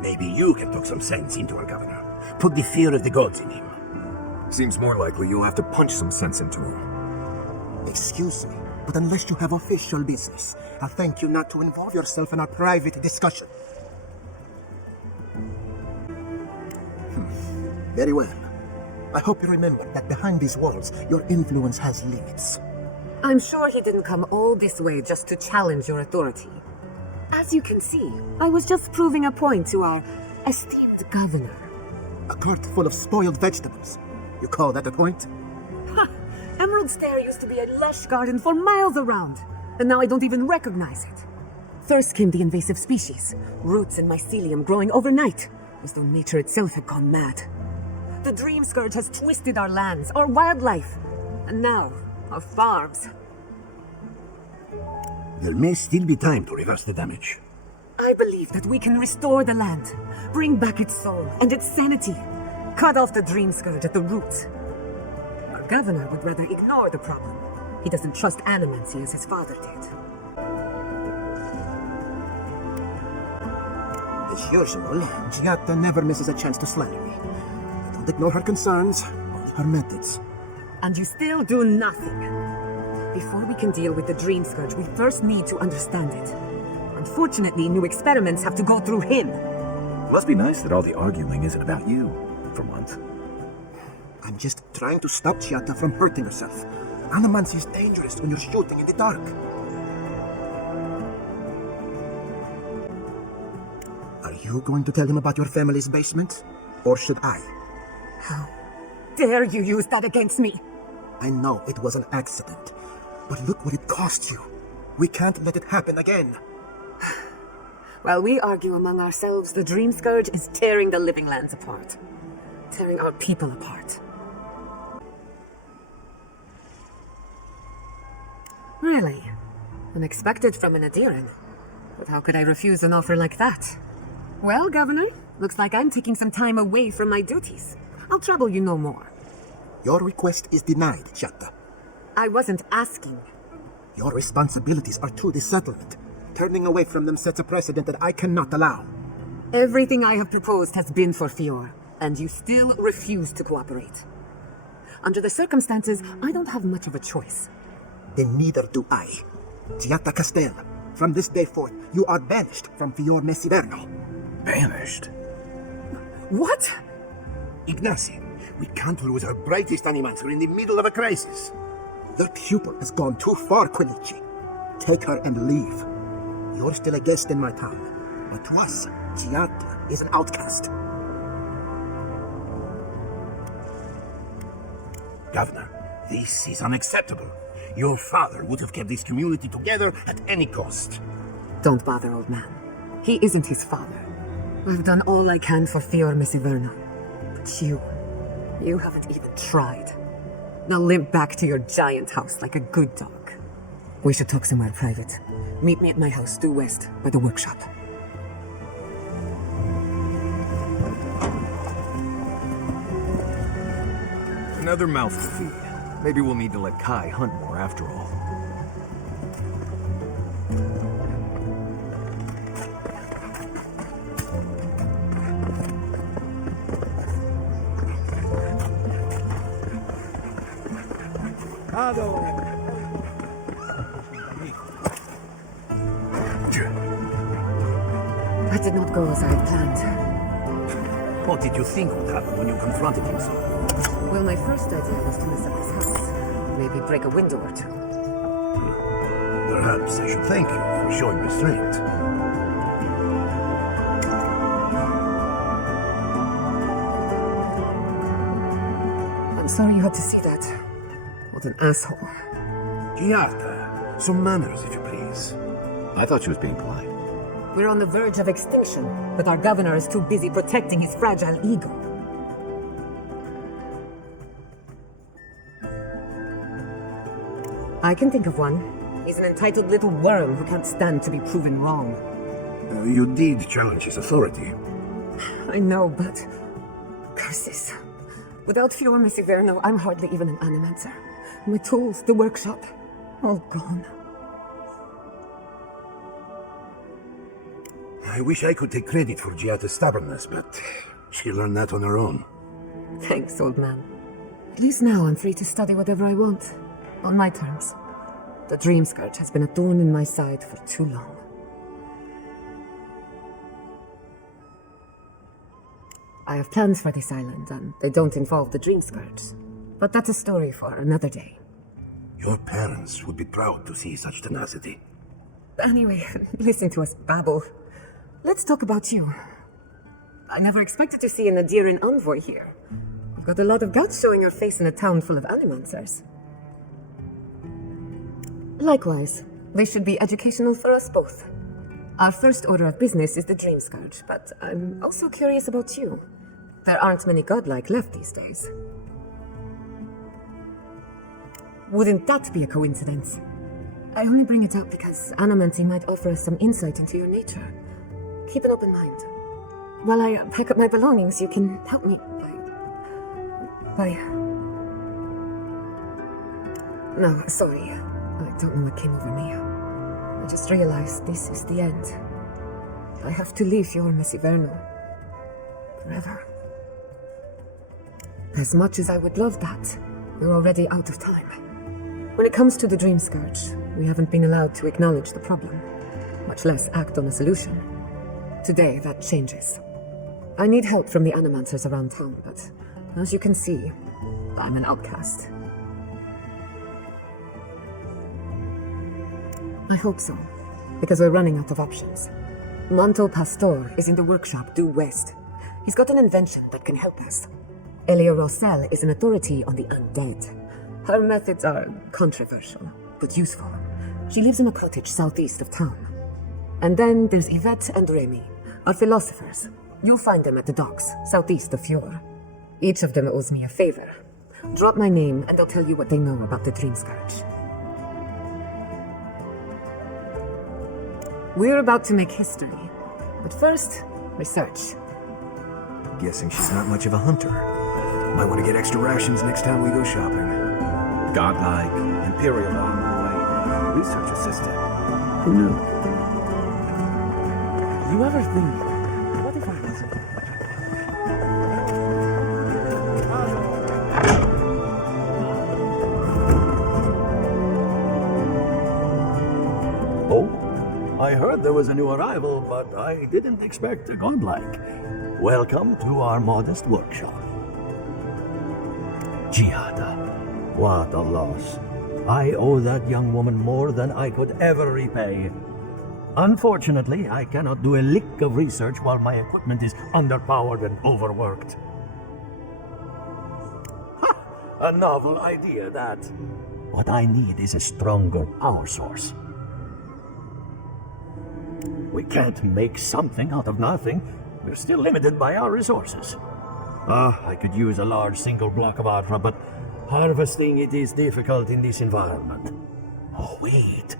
Maybe you can talk some sense into our governor. Put the fear of the gods in him. Seems more likely you'll have to punch some sense into him. Excuse me, but unless you have official business, I'll thank you not to involve yourself in our private discussion. Very well. I hope you remember that behind these walls, your influence has limits. I'm sure he didn't come all this way just to challenge your authority. As you can see, I was just proving a point to our esteemed governor. A cart full of spoiled vegetables. You call that a point? Ha! Emerald Stair used to be a lush garden for miles around, and now I don't even recognize it. First came the invasive species, roots and mycelium growing overnight, as though nature itself had gone mad. The Dream Scourge has twisted our lands, our wildlife, and now our farms. There may still be time to reverse the damage. I believe that we can restore the land, bring back its soul and its sanity, cut off the Dream Scourge at the roots. Our governor would rather ignore the problem. He doesn't trust animancy as his father did. As usual, Giatta never misses a chance to slander me. Don't ignore her concerns, only her methods. And you still do nothing. Before we can deal with the Dream Scourge, we first need to understand it. Unfortunately, new experiments have to go through him. Must be nice that all the arguing isn't about you, for once. I'm just trying to stop Giatta from hurting herself. Animancy is dangerous when you're shooting in the dark. Are you going to tell him about your family's basement? Or should I? How dare you use that against me? I know it was an accident, but look what it cost you. We can't let it happen again. While we argue among ourselves, the Dream Scourge is tearing the living lands apart. Tearing our people apart. Really? Unexpected from an Aedyran. But how could I refuse an offer like that? Well, Governor, looks like I'm taking some time away from my duties. I'll trouble you no more. Your request is denied, Chatta. I wasn't asking. Your responsibilities are to the settlement. Turning away from them sets a precedent that I cannot allow. Everything I have proposed has been for Fior, and you still refuse to cooperate. Under the circumstances, I don't have much of a choice. Then neither do I. Giatta Castel, from this day forth, you are banished from Fior Mesiverno. Banished? What? Ignacy, we can't lose our brightest animator in the middle of a crisis. Your pupil has gone too far, Quilici. Take her and leave. You're still a guest in my town, but to us, Giatta is an outcast. Governor, this is unacceptable. Your father would have kept this community together at any cost. Don't bother, old man. He isn't his father. I've done all I can for Fior Mesiverno. But you haven't even tried. Now limp back to your giant house like a good dog. We should talk somewhere private. Meet me at my house due west by the workshop. Another mouthful to feed. Maybe we'll need to let Kai hunt more after all. That did not go as I had planned. What did you think would happen when you confronted him so? Well, my first idea was to mess up his house. Maybe break a window or two. Perhaps I should thank you for showing restraint. I'm sorry you had to see that. What an asshole. Giatta, some manners, if you please. I thought she was being polite. We're on the verge of extinction, but our governor is too busy protecting his fragile ego. I can think of one. He's an entitled little worm who can't stand to be proven wrong. You did challenge his authority. I know, but... curses. Without Fior Mesiverno, I'm hardly even an animancer. My tools, the workshop, all gone. I wish I could take credit for Giatta's stubbornness, but she learned that on her own. Thanks, old man. At least now I'm free to study whatever I want. On my terms. The dream scourge has been a thorn in my side for too long. I have plans for this island, and they don't involve the dream scourge. But that's a story for another day. Your parents would be proud to see such tenacity. Anyway, listen to us babble. Let's talk about you. I never expected to see an Aedyran envoy here. You've got a lot of guts showing your face in a town full of animancers. Likewise, this should be educational for us both. Our first order of business is the Dream Scourge, but I'm also curious about you. There aren't many godlike left these days. Wouldn't that be a coincidence? I only bring it up because animancy might offer us some insight into your nature. Keep an open mind. While I pack up my belongings, you can help me by... No, sorry. I don't know what came over me. I just realized this is the end. I have to leave Fior Mesiverno. Forever. As much as I would love that, we're already out of time. When it comes to the Dream Scourge, we haven't been allowed to acknowledge the problem, much less act on a solution. Today, that changes. I need help from the animancers around town, but as you can see, I'm an outcast. I hope so, because we're running out of options. Manto Pastor is in the workshop due west. He's got an invention that can help us. Elia Rossell is an authority on the undead. Her methods are controversial, but useful. She lives in a cottage southeast of town. And then there's Yvette and Remy, our philosophers. You'll find them at the docks, southeast of Fior. Each of them owes me a favor. Drop my name and I'll tell you what they know about the Dream Scourge. We're about to make history. But first, research. Guessing she's not much of a hunter. Might want to get extra rations next time we go shopping. Godlike, Imperial envoy, research assistant. Who knew? You ever think, what if I wasn't? Oh, I heard there was a new arrival, but I didn't expect a godlike. Welcome to our modest workshop. Giada, what a loss. I owe that young woman more than I could ever repay. Unfortunately, I cannot do a lick of research while my equipment is underpowered and overworked. Ha! A novel idea, that. What I need is a stronger power source. We can't make something out of nothing. We're still limited by our resources. I could use a large single block of Atra, but harvesting it is difficult in this environment. Oh, wait.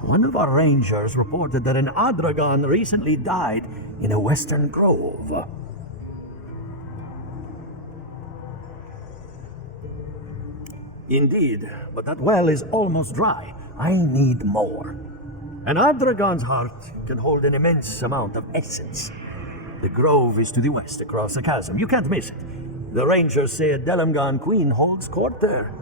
One of our rangers reported that an Adragon recently died in a western grove. Indeed, but that well is almost dry. I need more. An Adragon's heart can hold an immense amount of essence. The grove is to the west, across the chasm. You can't miss it. The rangers say a Delamgon queen holds court there.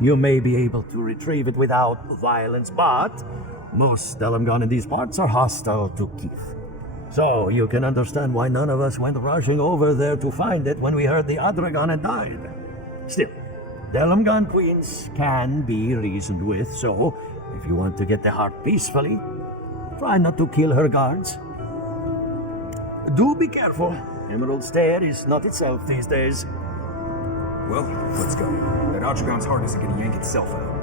You may be able to retrieve it without violence, but most Delamgon in these parts are hostile to Keith. So you can understand why none of us went rushing over there to find it when we heard the Adragon had died. Still, Delamgon queens can be reasoned with, so if you want to get the heart peacefully, try not to kill her guards. Do be careful. Emerald Stair is not itself these days. Well, let's go. That Adragon's heart isn't gonna yank itself out.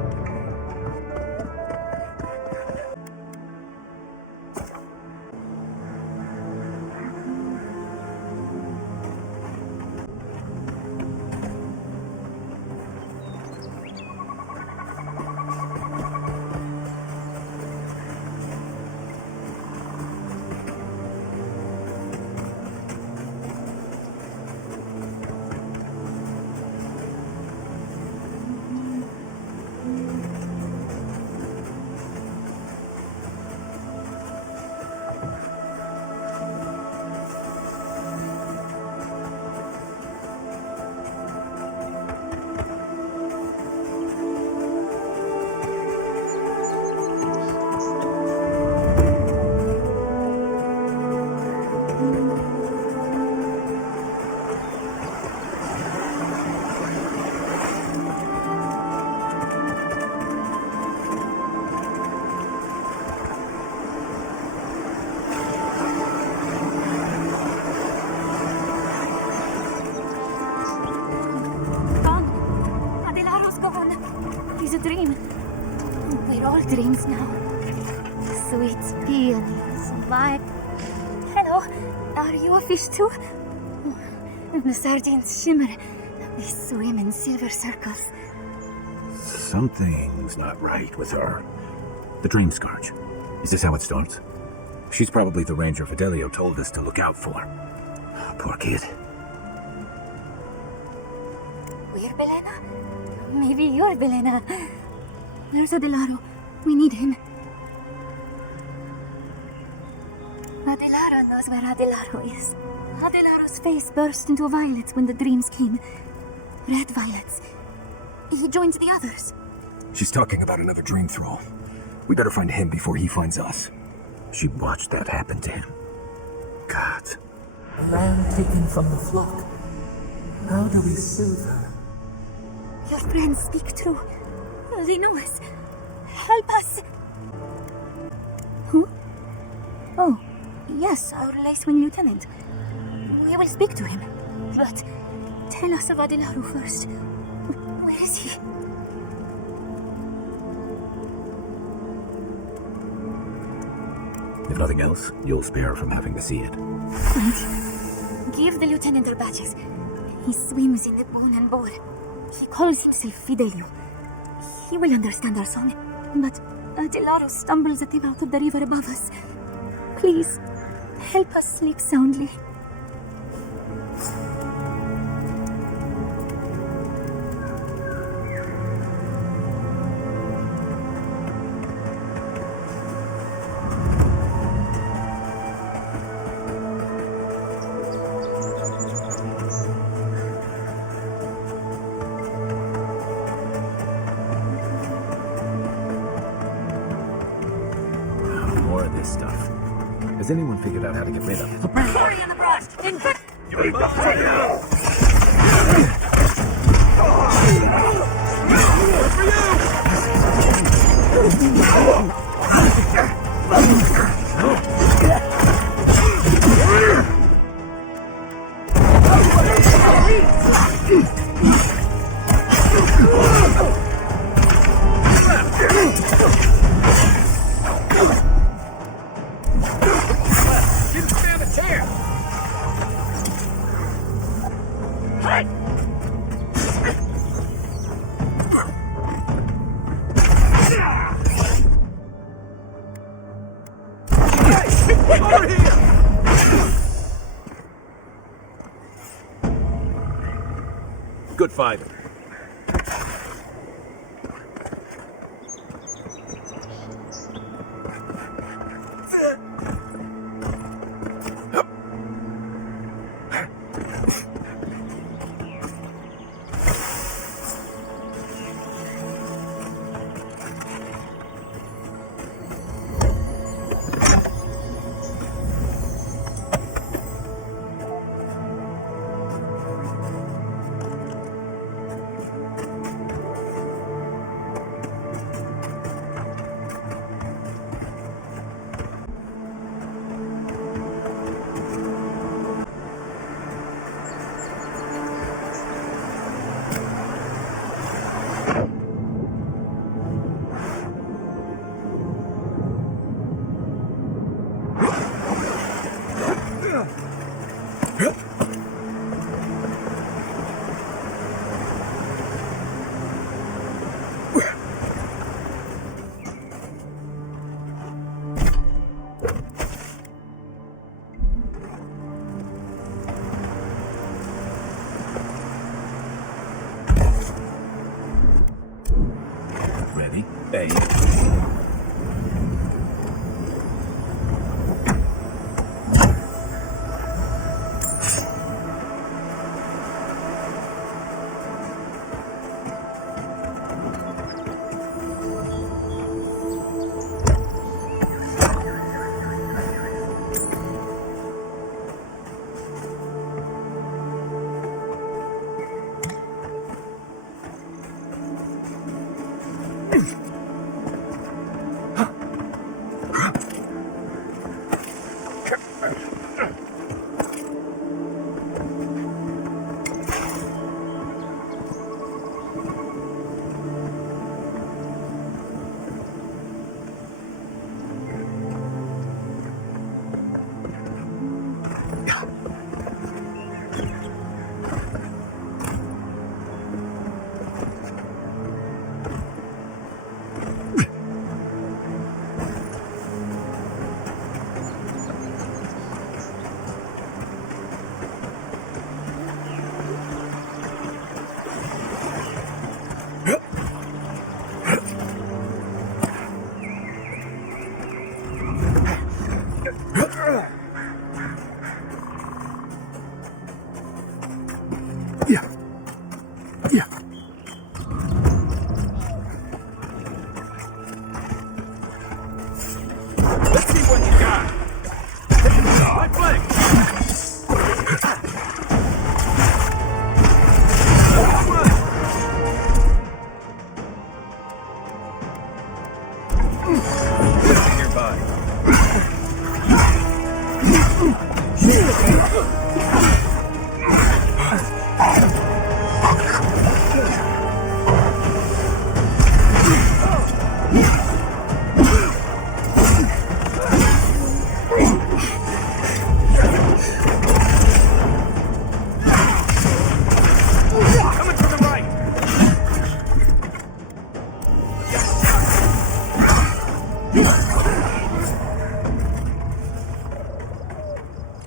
Dreams now. Sweet peonies, vibe. Hello, are you a fish too? The sardines shimmer. They swim in silver circles. Something's not right with her. The dream scourge. Is this how it starts? She's probably the ranger Fidelio told us to look out for. Poor kid. We're Belena? Maybe you're Belena. Where's Adelaro? We need him. Adelaro knows where Adelaro is. Adelaro's face burst into violets when the dreams came. Red violets. He joins the others. She's talking about another dream thrall. We better find him before he finds us. She watched that happen to him. God. A lamb taken from the flock. How do we soothe her? Your friends speak true. They know us. Help us! Who? Oh, yes, our Lacewing Lieutenant. We will speak to him. But tell us of Adelaro first. Where is he? If nothing else, you'll spare her from having to see it. Right. Give the Lieutenant our badges. He swims in the bone and boar. He calls himself Fidelio. He will understand our song. But Adelaro stumbles at him out of the river above us. Please, help us sleep soundly. More of this stuff. Has anyone figured out how to get rid of it? Hurry in the blast! Good fighter. Ready? Aim.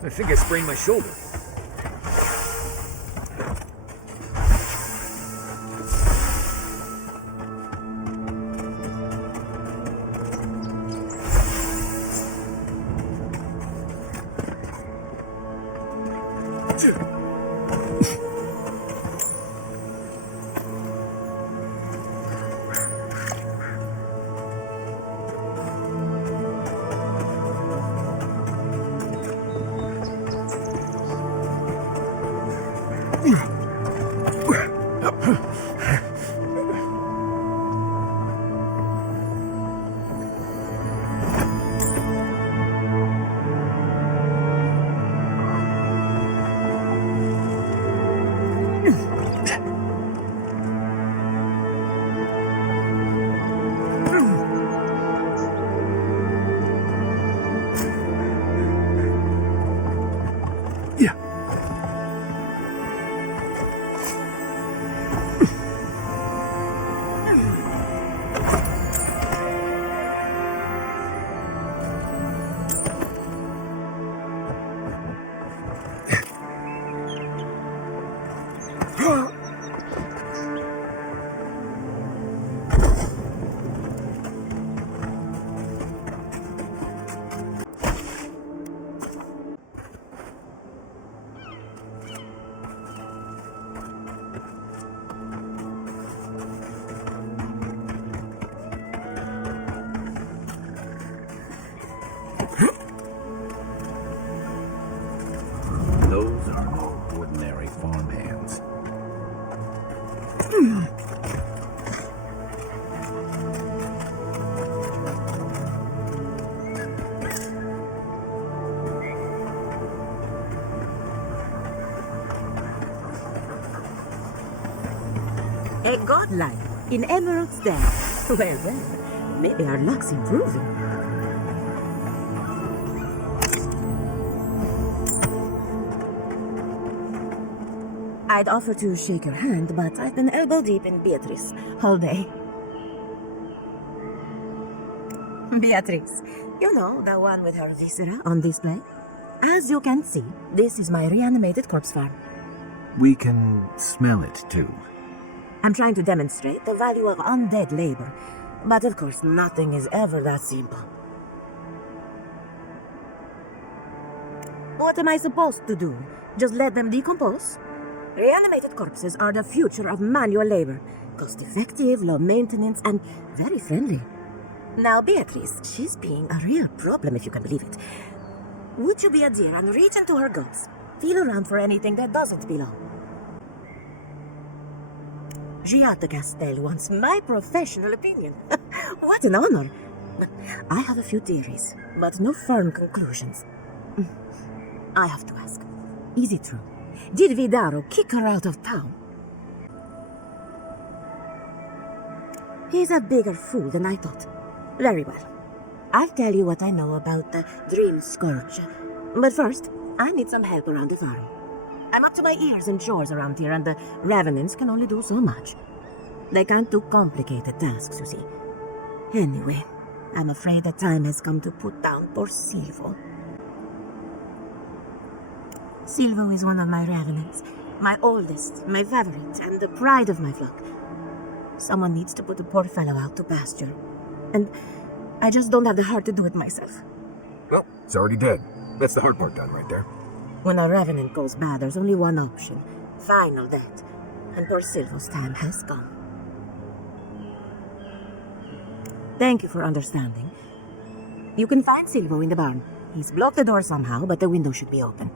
I think I sprained my shoulder. Those are no ordinary farmhands. A godlike in Emerald's Den. Well, maybe our luck's improving. I'd offer to shake your hand, but I've been elbow deep in Beatrice all day. Beatrice, you know, the one with her viscera on display? As you can see, this is my reanimated corpse farm. We can smell it, too. I'm trying to demonstrate the value of undead labor, but of course nothing is ever that simple. What am I supposed to do? Just let them decompose? Reanimated corpses are the future of manual labor. Cost-effective, low maintenance, and very friendly. Now, Beatrice, she's being a real problem if you can believe it. Would you be a dear and reach into her guts? Feel around for anything that doesn't belong. Giada Castel wants my professional opinion. What an honor. I have a few theories, but no firm conclusions. I have to ask, is it true? Did Vidaro kick her out of town? He's a bigger fool than I thought. Very well. I'll tell you what I know about the Dream Scourge. But first, I need some help around the farm. I'm up to my ears in chores around here, and the Revenants can only do so much. They can't do complicated tasks, you see. Anyway, I'm afraid the time has come to put down poor Silvo. Silvo is one of my Revenants. My oldest, my favorite, and the pride of my flock. Someone needs to put the poor fellow out to pasture. And I just don't have the heart to do it myself. Well, it's already dead. That's the hard part done right there. When a Revenant goes bad, there's only one option. Final death. And poor Silvo's time has come. Thank you for understanding. You can find Silvo in the barn. He's blocked the door somehow, but the window should be open.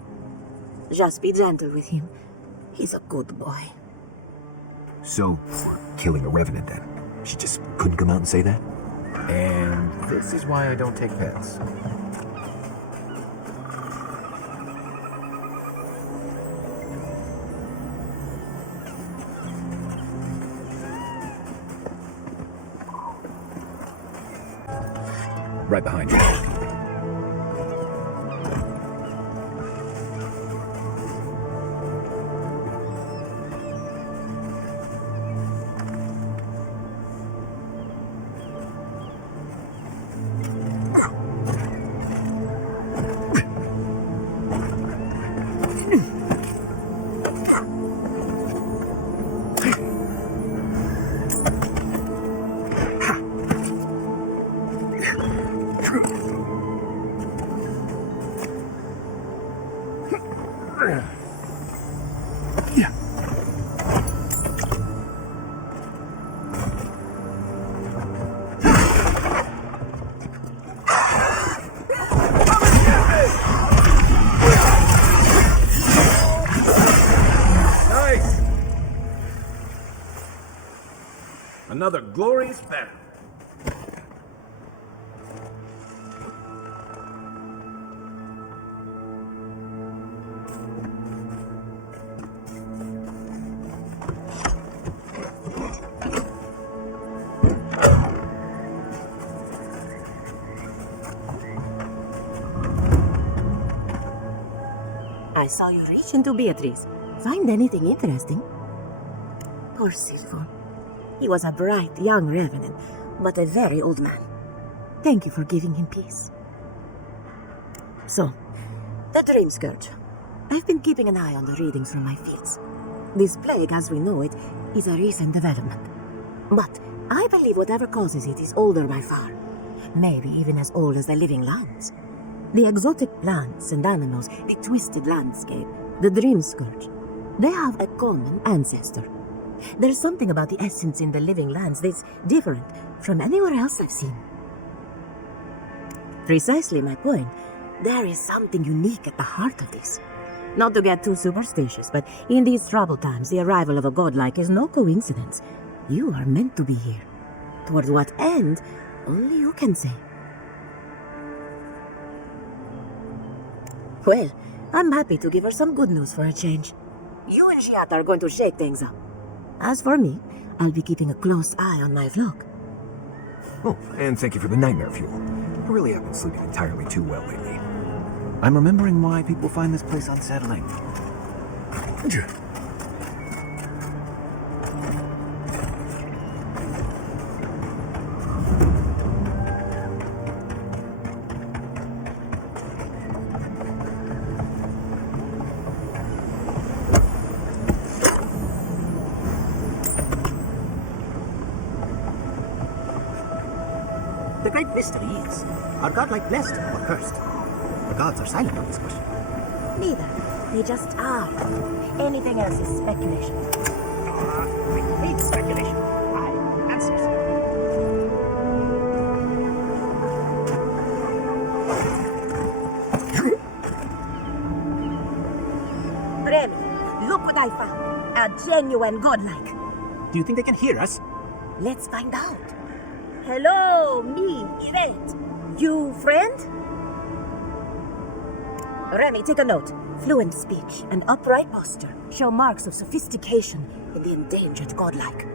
Just be gentle with him. He's a good boy. So, for killing a revenant then, she just couldn't come out and say that? And this is why I don't take pets. Right behind you. Nice! Another glorious battle. I saw you reach into Beatrice. Find anything interesting? Poor Silvo. He was a bright young revenant, but a very old man. Thank you for giving him peace. So, the Dream Scourge. I've been keeping an eye on the readings from my fields. This plague, as we know it, is a recent development. But I believe whatever causes it is older by far. Maybe even as old as the living lands. The exotic plants and animals, the twisted landscape, the Dream Scourge. They have a common ancestor. There's something about the essence in the living lands that's different from anywhere else I've seen. Precisely my point. There is something unique at the heart of this. Not to get too superstitious, but in these troubled times, the arrival of a godlike is no coincidence. You are meant to be here. Toward what end, only you can say. Well, I'm happy to give her some good news for a change. You and Giata are going to shake things up. As for me, I'll be keeping a close eye on my flock. Oh, and thank you for the nightmare fuel. I really haven't been sleeping entirely too well lately. I'm remembering why people find this place unsettling. The great mystery is, are godlike blessed or cursed? The gods are silent on this question. Neither. They just are. Anything else is speculation. I hate speculation. I answers. Remy, look what I found. A genuine godlike. Do you think they can hear us? Let's find out. Hello, me, Yvette. You friend? Remy, take a note. Fluent speech and upright posture show marks of sophistication in the endangered godlike.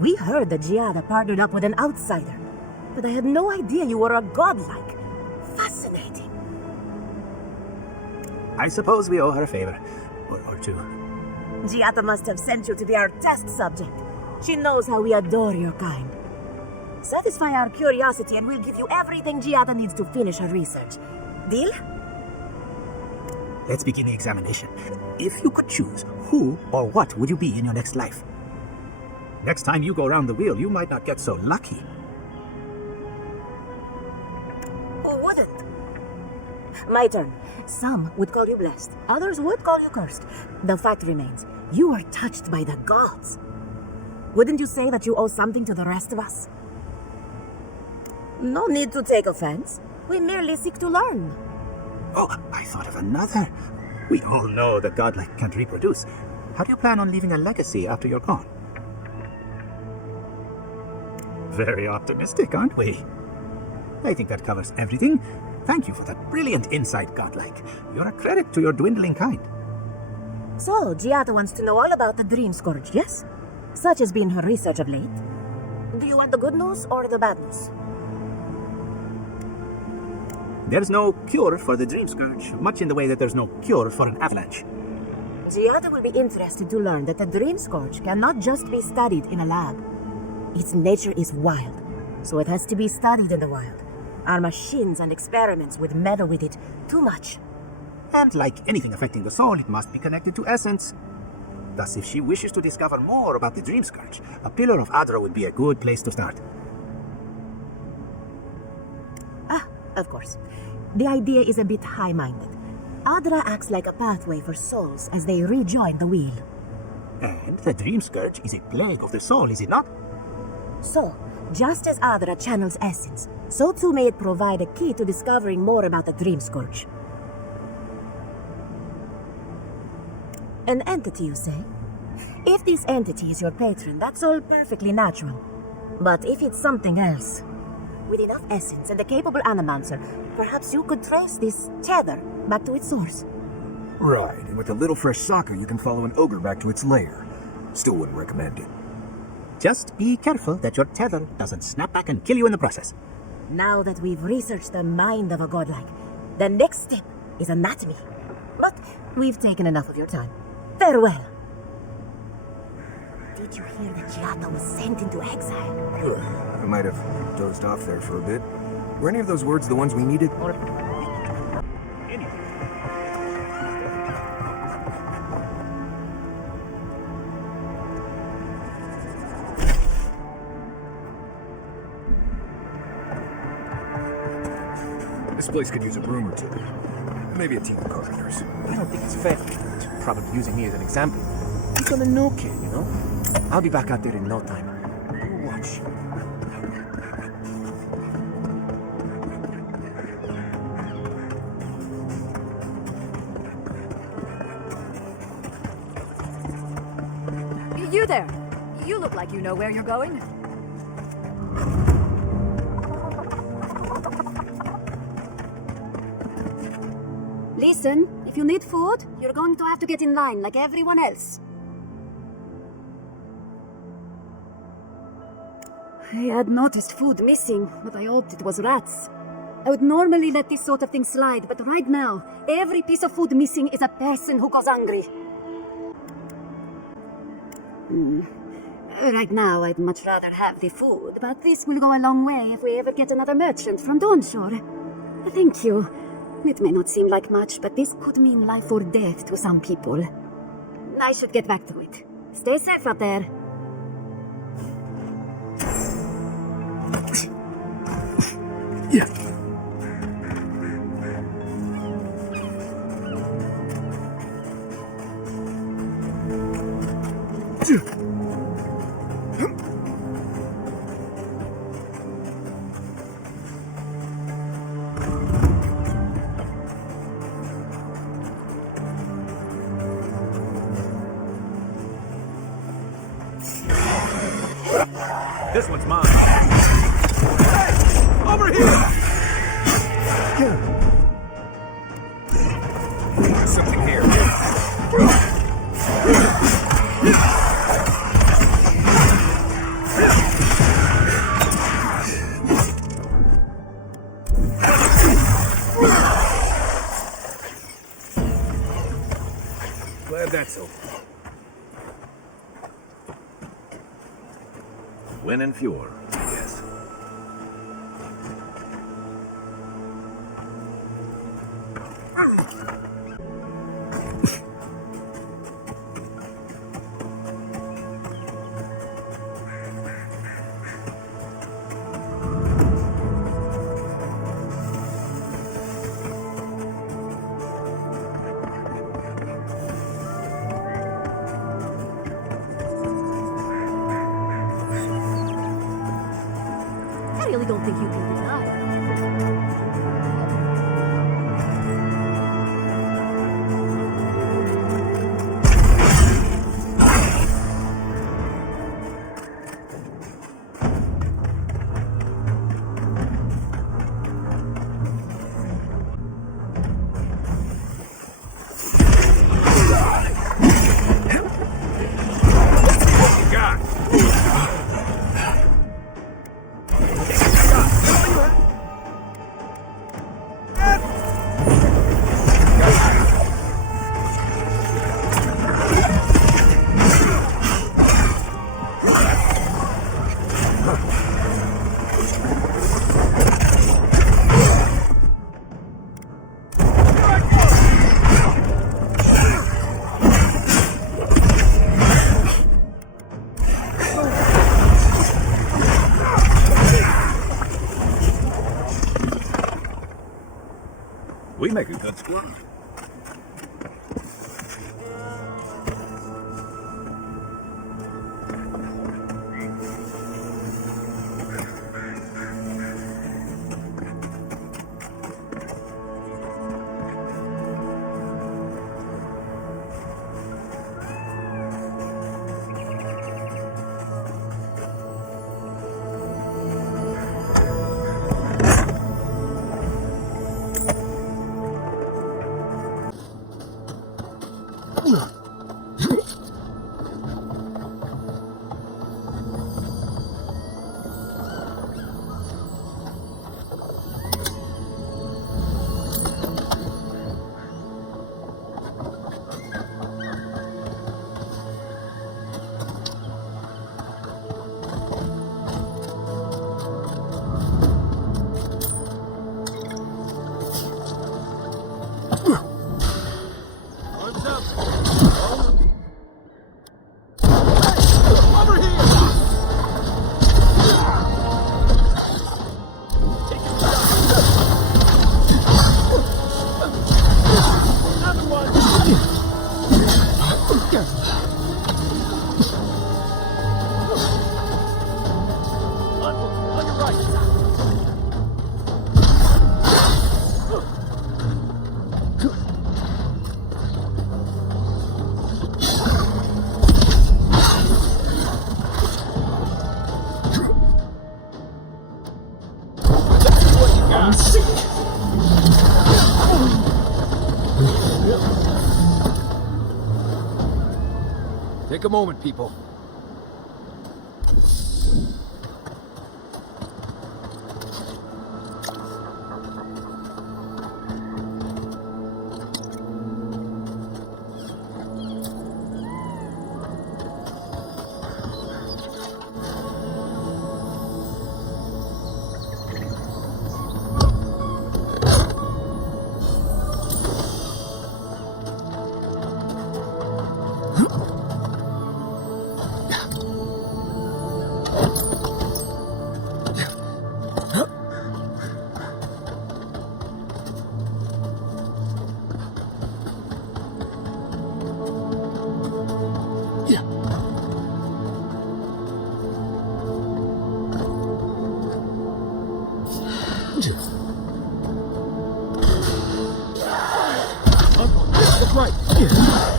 We heard that Giada partnered up with an outsider, but I had no idea you were a godlike. Fascinating. I suppose we owe her a favor. Or two. Giada must have sent you to be our test subject. She knows how we adore your kind. Satisfy our curiosity and we'll give you everything Giada needs to finish her research. Deal? Let's begin the examination. If you could choose, who or what would you be in your next life? Next time you go around the wheel, you might not get so lucky. Who wouldn't? My turn. Some would call you blessed. Others would call you cursed. The fact remains, you are touched by the gods. Wouldn't you say that you owe something to the rest of us? No need to take offense. We merely seek to learn. Oh, I thought of another. We all know that godlike can't reproduce. How do you plan on leaving a legacy after you're gone? Very optimistic, aren't we? I think that covers everything. Thank you for that brilliant insight, godlike. You're a credit to your dwindling kind. So, Giada wants to know all about the Dream Scourge, yes? Such has been her research of late. Do you want the good news or the bad news? There's no cure for the Dream Scourge, much in the way that there's no cure for an avalanche. Giada will be interested to learn that the Dream Scourge cannot just be studied in a lab. Its nature is wild, so it has to be studied in the wild. Our machines and experiments would meddle with it too much. And like anything affecting the soul, it must be connected to essence. Thus, if she wishes to discover more about the Dream Scourge, a Pillar of Aedyr would be a good place to start. Of course. The idea is a bit high-minded. Aedyr acts like a pathway for souls as they rejoin the wheel. And the Dream Scourge is a plague of the soul, is it not? So, just as Aedyr channels essence, so too may it provide a key to discovering more about the Dream Scourge. An entity, you say? If this entity is your patron, that's all perfectly natural. But if it's something else, with enough essence and a capable animancer, perhaps you could trace this tether back to its source. Right, and with a little fresh soccer, you can follow an ogre back to its lair. Still wouldn't recommend it. Just be careful that your tether doesn't snap back and kill you in the process. Now that we've researched the mind of a godlike, the next step is anatomy. But we've taken enough of your time. Farewell. Did you hear that Giada was sent into exile? I might have dozed off there for a bit. Were any of those words the ones we needed? This place could use a broom or two. Maybe a team of carpenters. I don't think it's fair. He's probably using me as an example. He's on a no kid, you know? I'll be back out there in no time. You watch. You there! You look like you know where you're going. Listen, if you need food, you're going to have to get in line like everyone else. I had noticed food missing, but I hoped it was rats. I would normally let this sort of thing slide, but right now, every piece of food missing is a person who goes hungry. Right now, I'd much rather have the food, but this will go a long way if we ever get another merchant from Dawnshore. Thank you. It may not seem like much, but this could mean life or death to some people. I should get back to it. Stay safe out there. Yeah. This one's mine. Hey! Over here! There's something here. Glad that's over. Win and Fjord, yes. I really don't think you can deny. We make a good squad. Take a moment, people. That's right.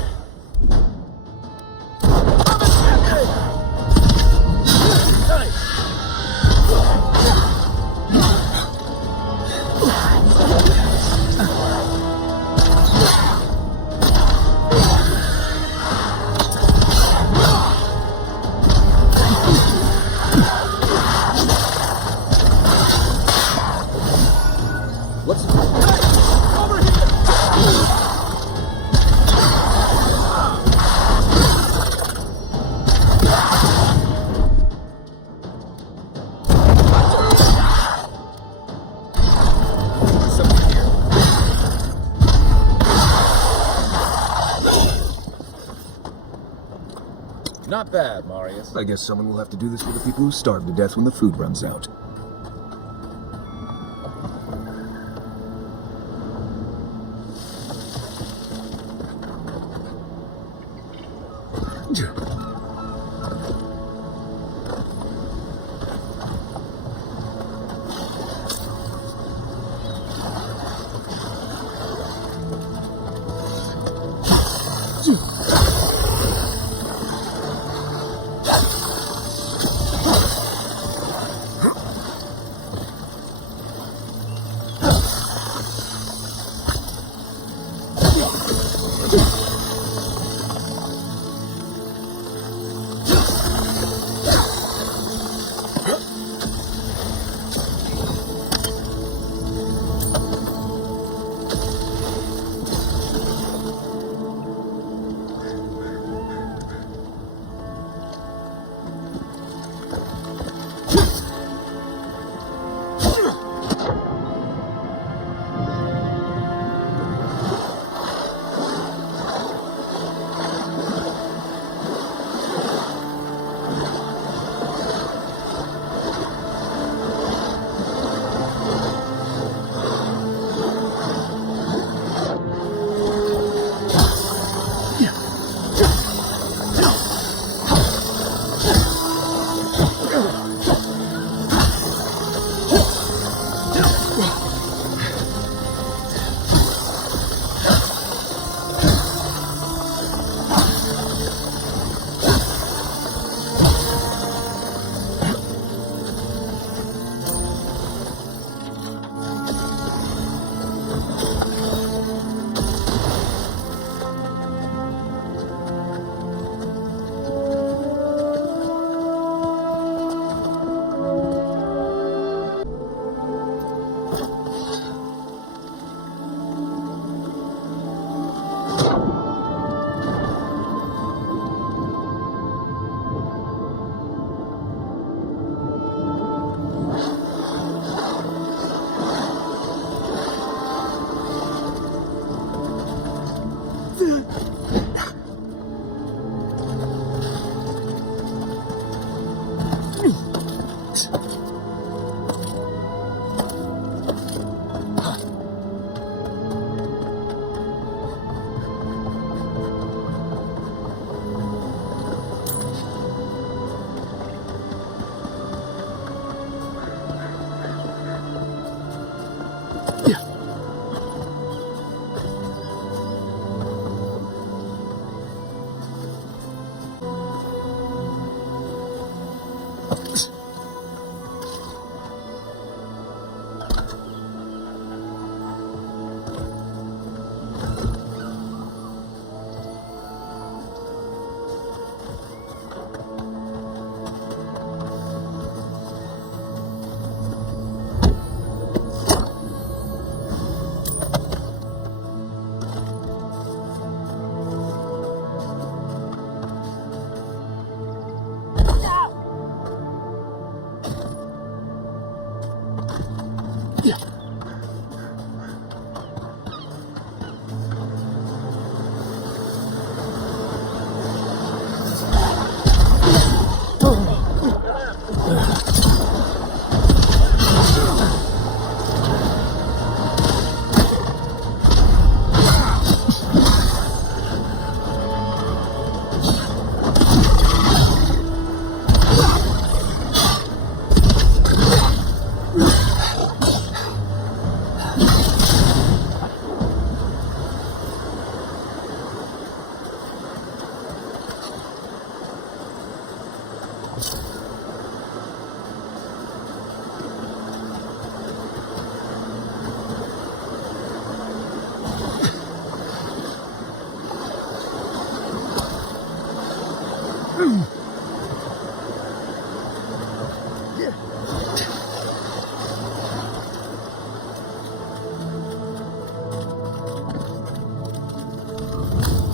Not bad, Marius. I guess someone will have to do this for the people who starve to death when the food runs out.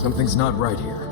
Something's not right here.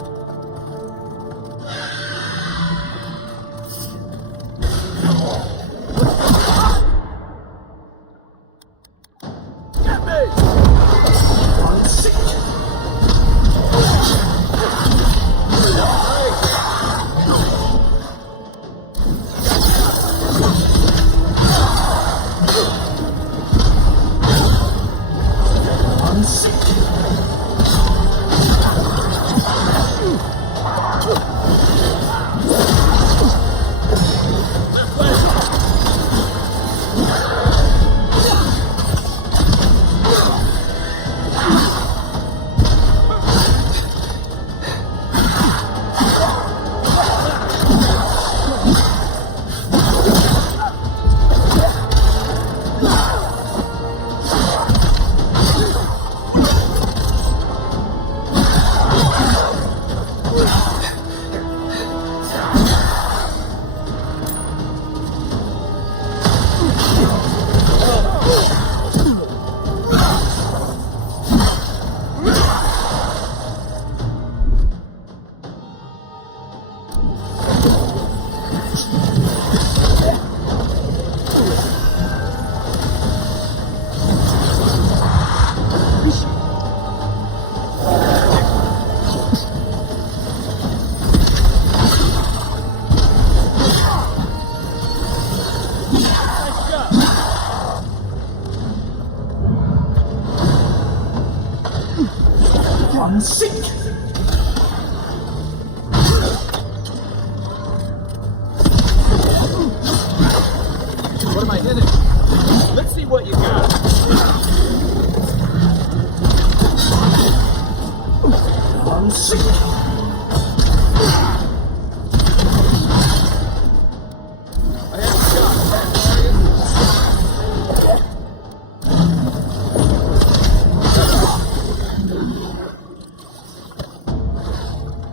What am I hitting? Let's see what you got.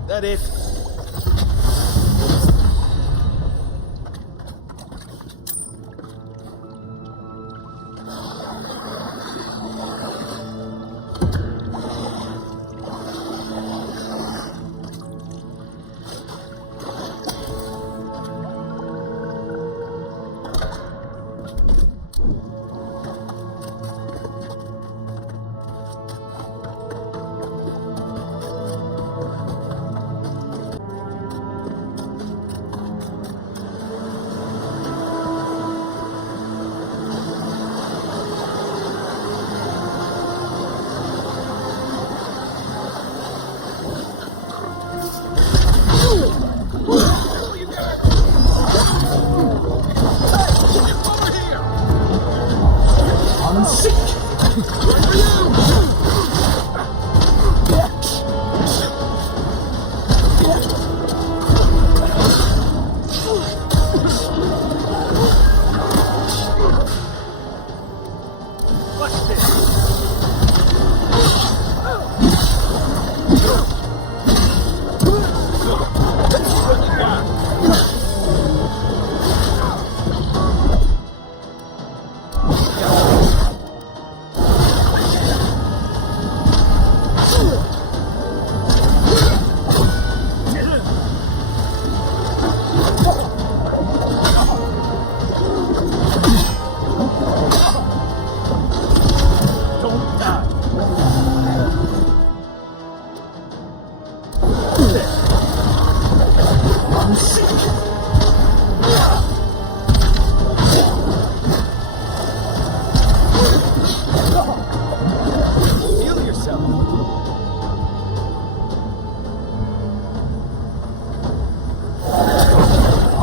That it?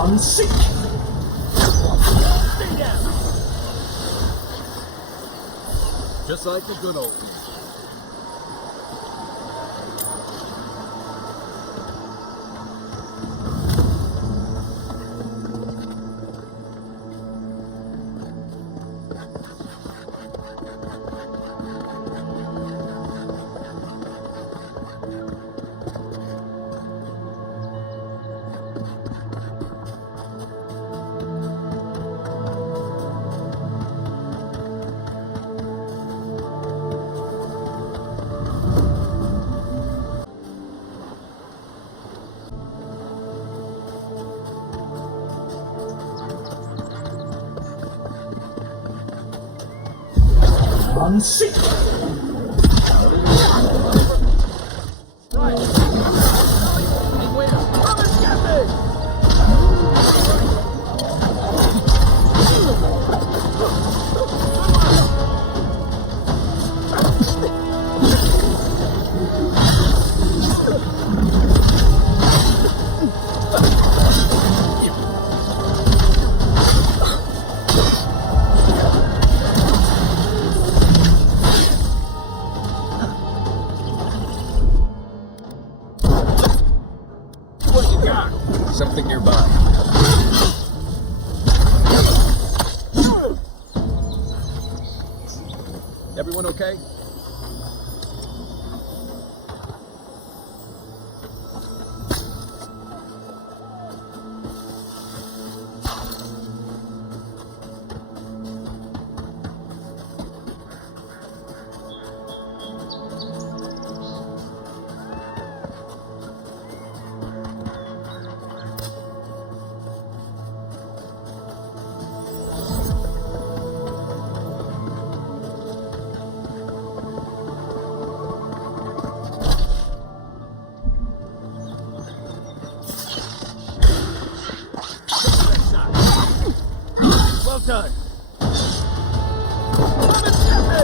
Unseat! Stay down! Just like the good old days. Unseat! Right! And where? Come and get me! Something nearby. Everyone okay? Well done! Come and get me!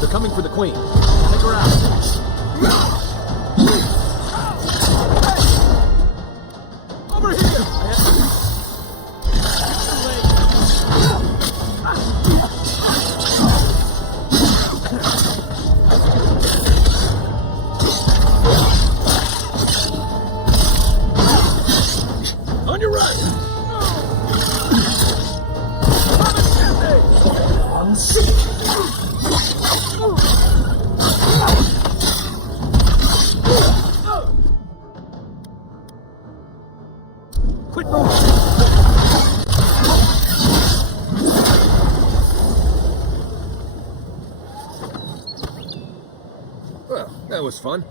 They're coming for the queen. Take her out. Over here! On your right. Unseat! Quit moving. Well, that was fun.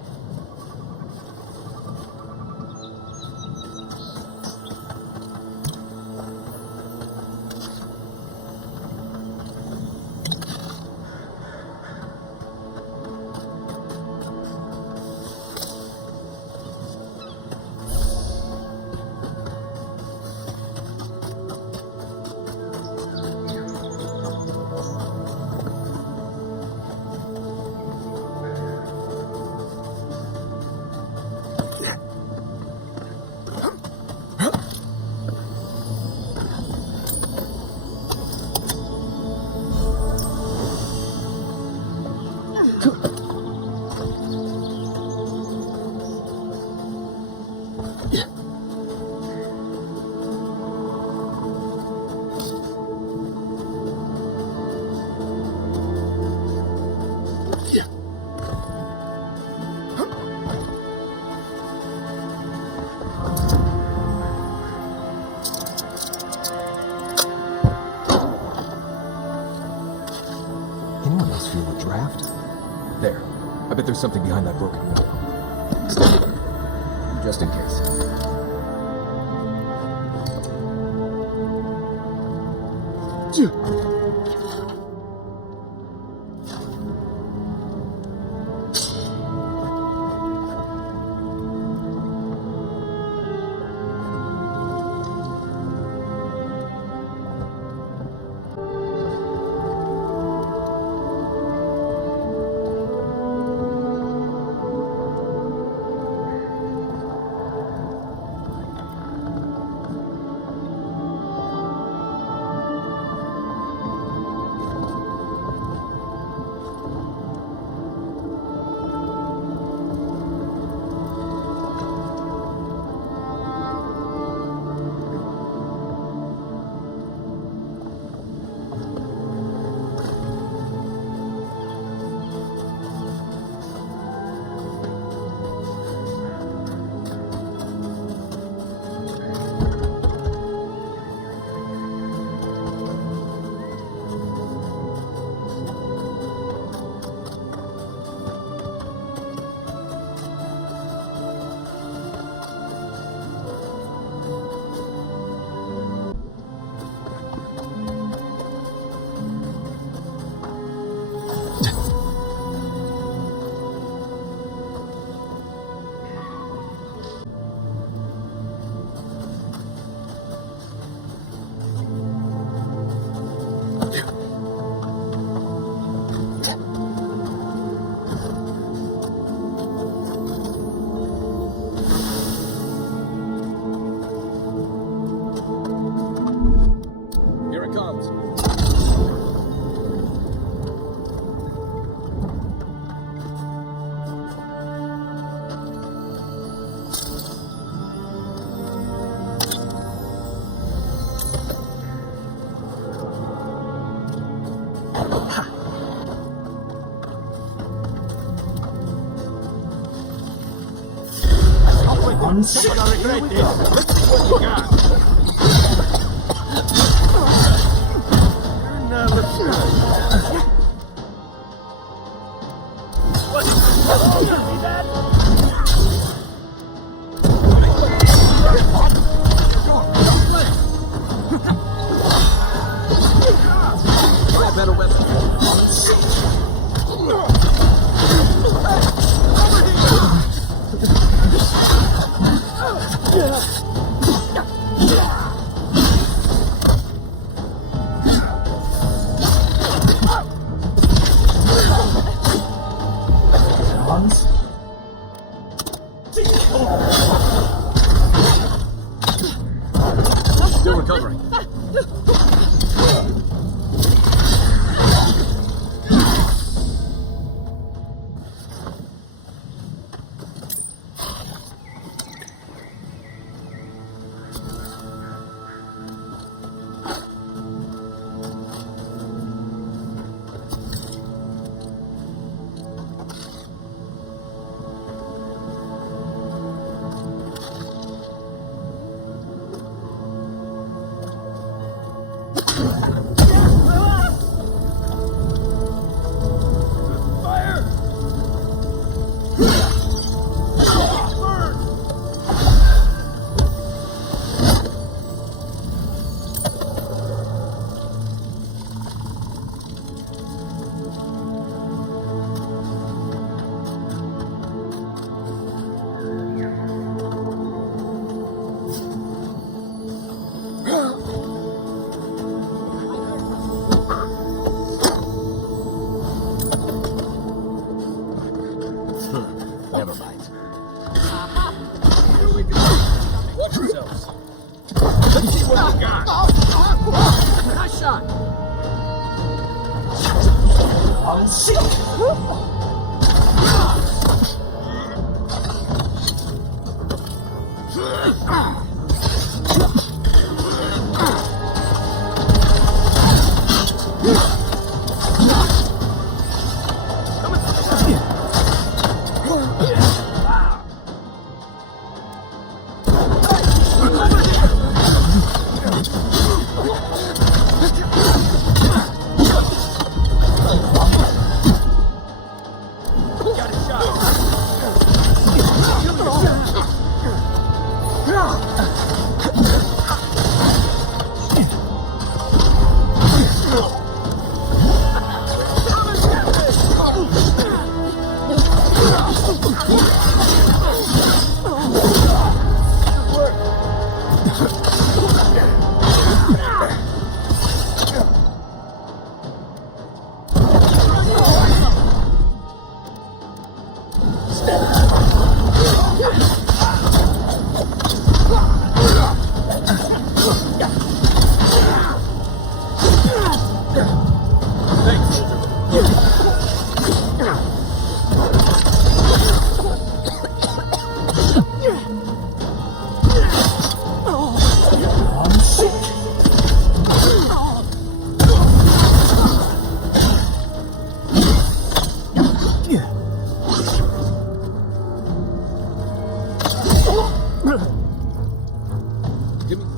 Anyone else feel a draft? There. I bet there's something behind that broken wall. Just in case. You're gonna regret this. Let's see what you got. Now let's go. What? Oh, you see that? Got better weapon. Still recovering. Never mind. Here we go. Watch yourselves. Let's see what we got. Nice shot.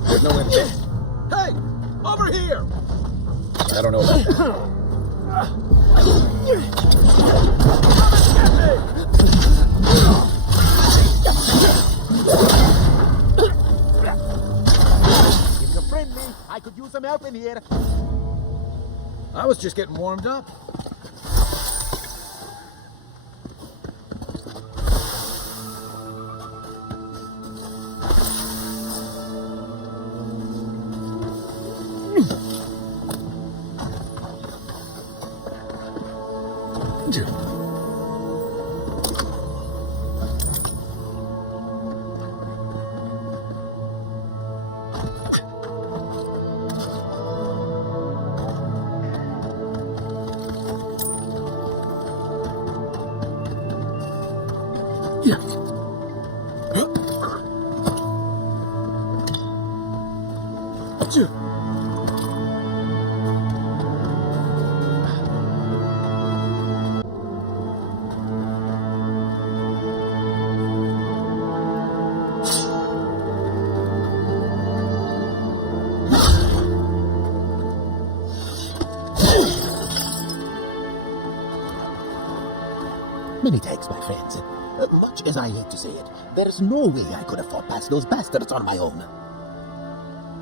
There's no end. Hey! Over here! I don't know about If you're friendly, I could use some help in here. I was just getting warmed up. many thanks, my friends. Much as I hate to say it, there's no way I could have fought past those bastards on my own.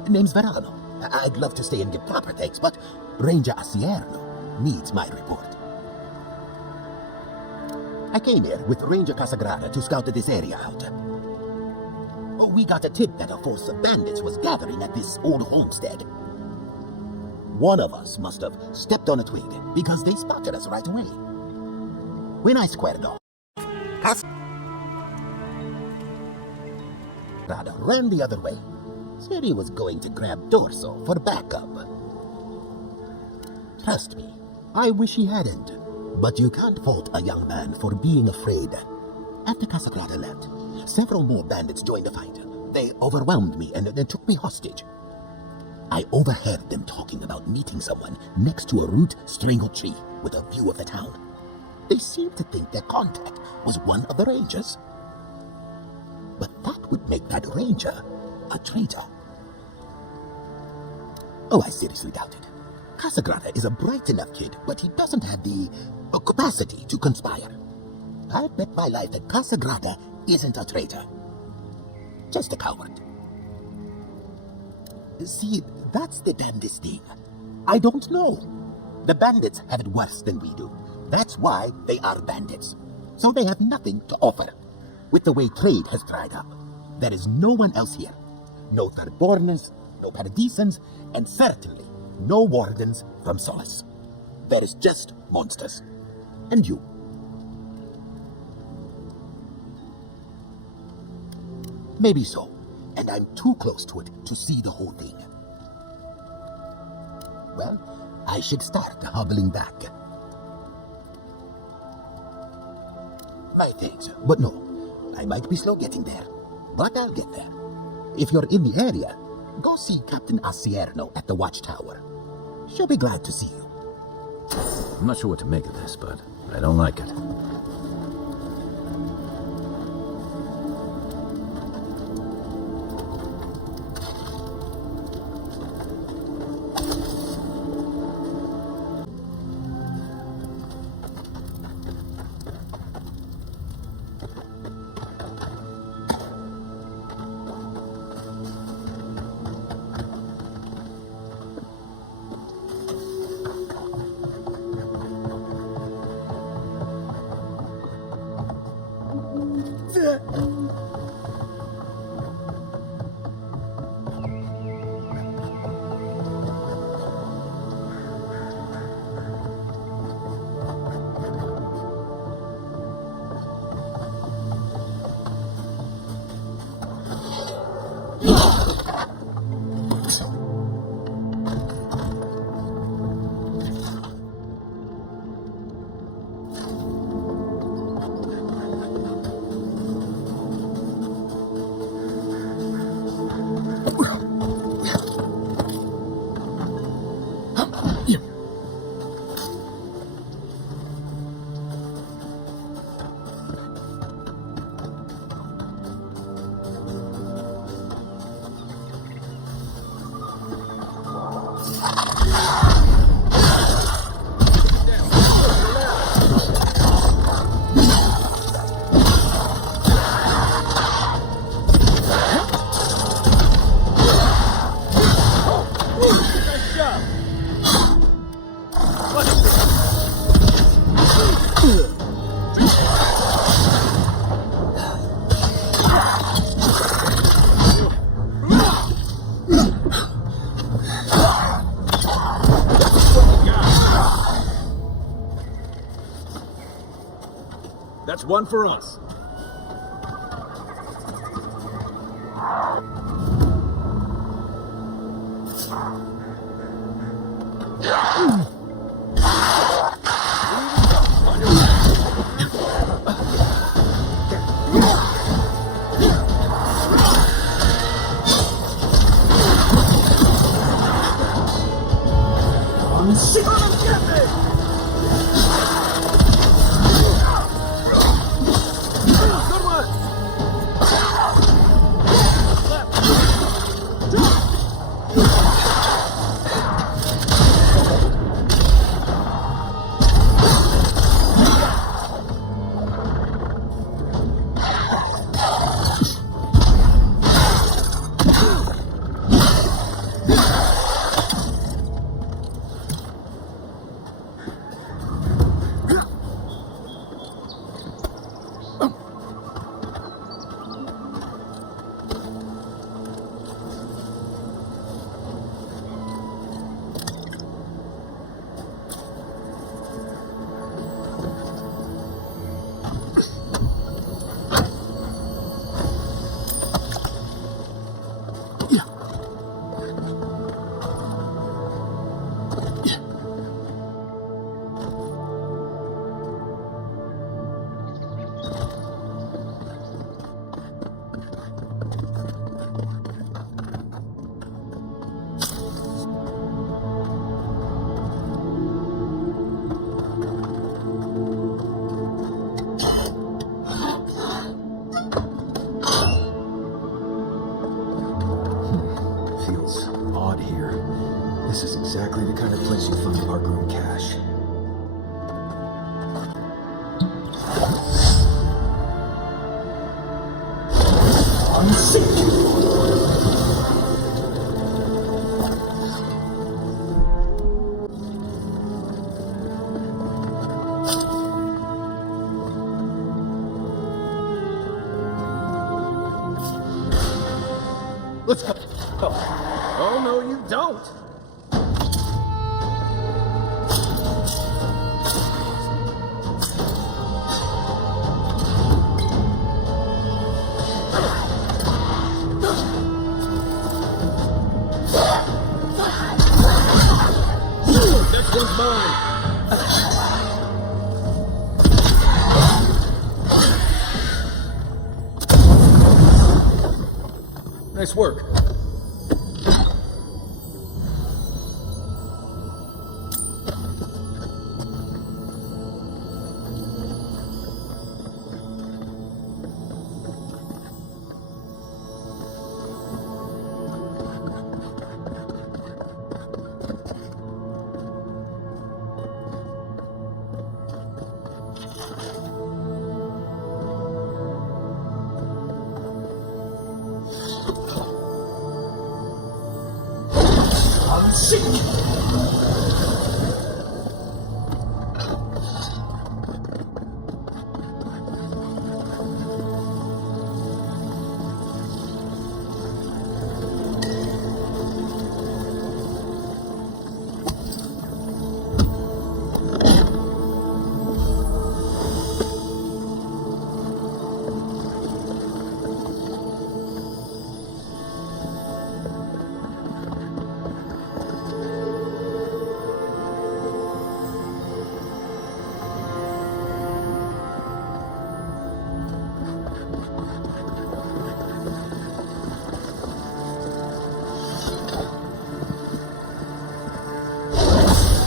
Name's Verano. I'd love to stay and give proper thanks, but Ranger Acierno needs my report. I came here with Ranger Casagrada to scout this area out. We got a tip that a force of bandits was gathering at this old homestead. One of us must have stepped on a twig because they spotted us right away. When I squared off, Casagrada ran the other way. Said he was going to grab Dorso for backup. Trust me, I wish he hadn't. But you can't fault a young man for being afraid. After Casagrada left, several more bandits joined the fight. They overwhelmed me and took me hostage. I overheard them talking about meeting someone next to a root-strangled tree with a view of the town. They seemed to think their contact was one of the rangers. But that would make that ranger a traitor. Oh, I seriously doubt it. Casagrada is a bright enough kid, but he doesn't have the capacity to conspire. I'll bet my life that Casagrada isn't a traitor. Just a coward. See, that's the damnedest thing. I don't know. The bandits have it worse than we do. That's why they are bandits. So they have nothing to offer. With the way trade has dried up, there is no one else here. No Third-borners, no Paradisans, and certainly no wardens from Solace. There is just monsters. And you. Maybe so, and I'm too close to it to see the whole thing. Well, I should start hobbling back. My thanks, but no. I might be slow getting there, but I'll get there. If you're in the area, go see Captain Acierno at the watchtower. She'll be glad to see you. I'm not sure what to make of this, but I don't like it. That's one for us. exactly the kind of place you find hard-earned cash. I'm sick. Let's go. Oh, no, you don't. Next one's mine. Nice work. I'm sick.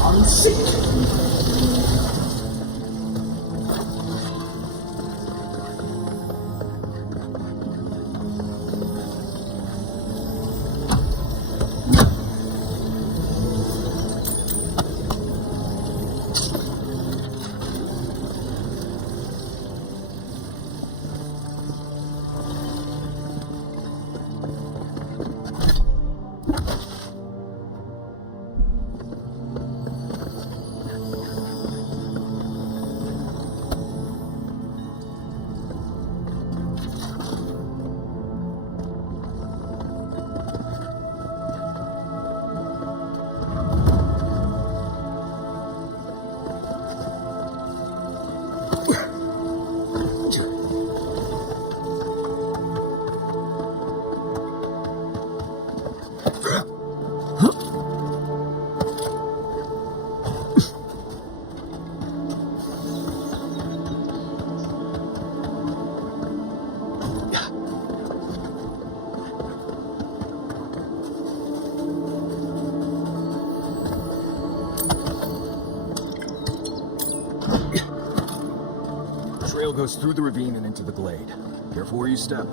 I'm sick. Trail goes through the ravine and into the glade. Careful where you step.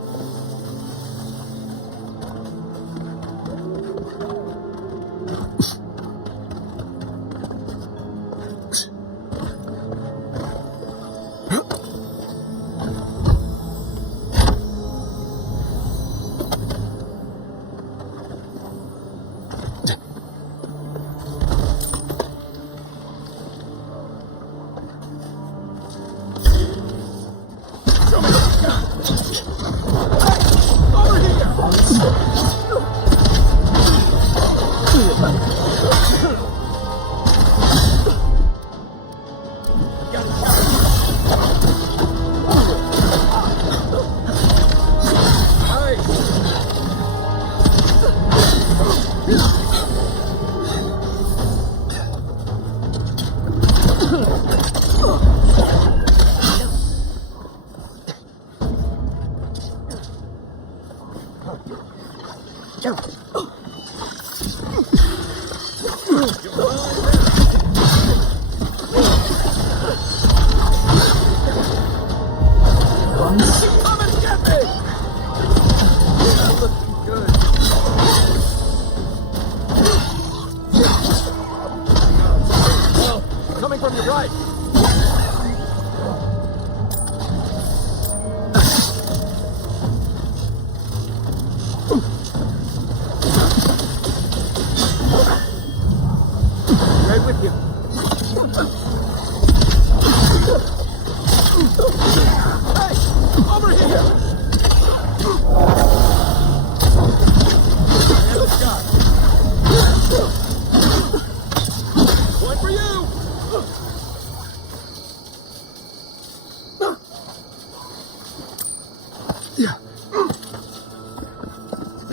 Leave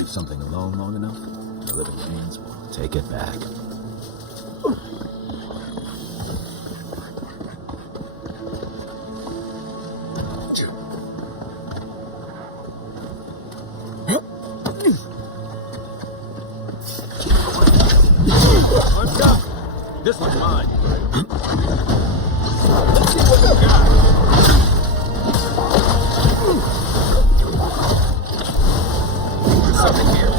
something alone long enough, the living hands will take it back. Let's go! This one's mine. Let's see what we got. There's something here.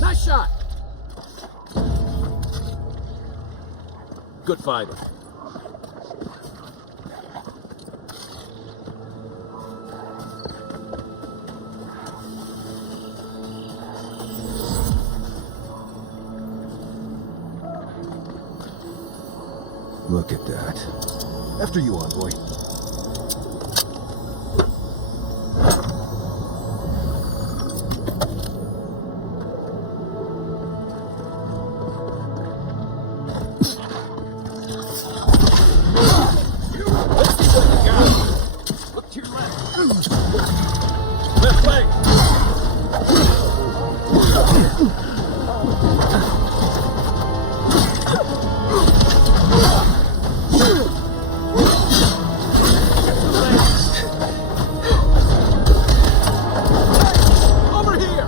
Nice shot. Good fighting. Look at that. After you, envoy. Left leg! Over here!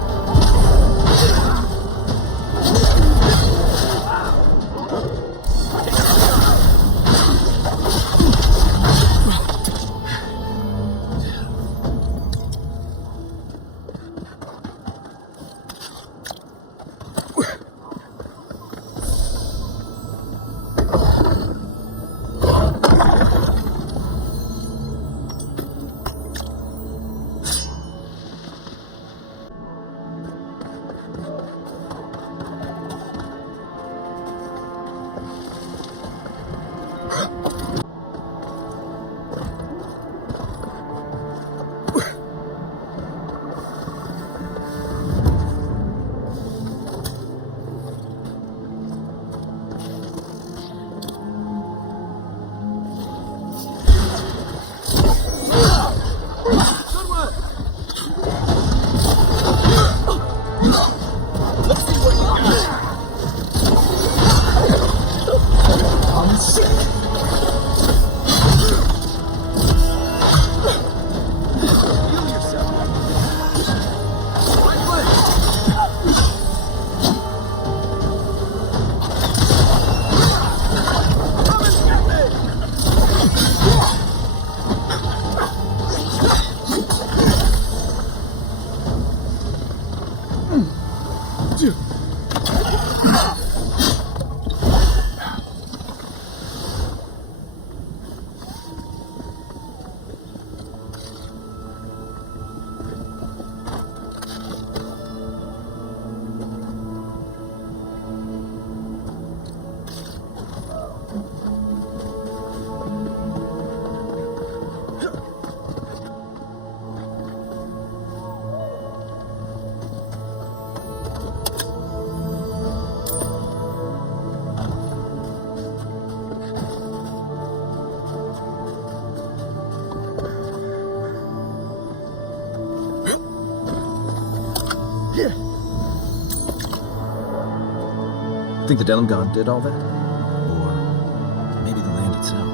Think the Delimgon did all that? Or maybe the land itself?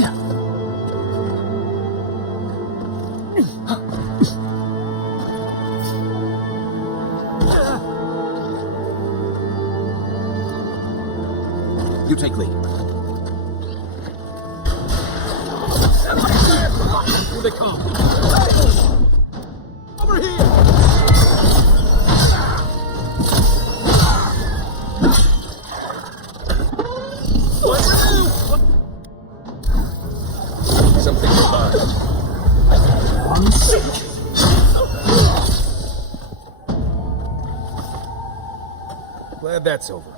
Yeah. You take lead. Here they come. Over here! Something revived. Glad that's over.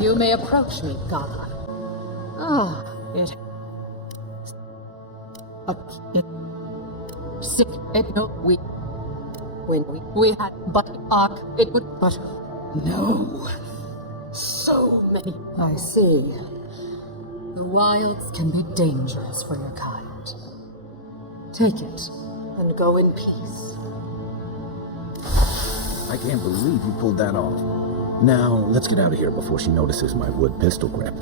You may approach me, Gaga. Sick, it no, when we had but arc, it would, but no. So many. I see. The wilds can be dangerous for your kind. Take it, and go in peace. I can't believe you pulled that off. Now, let's get out of here before she notices my wood pistol grip.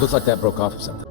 Looks like that broke off of something.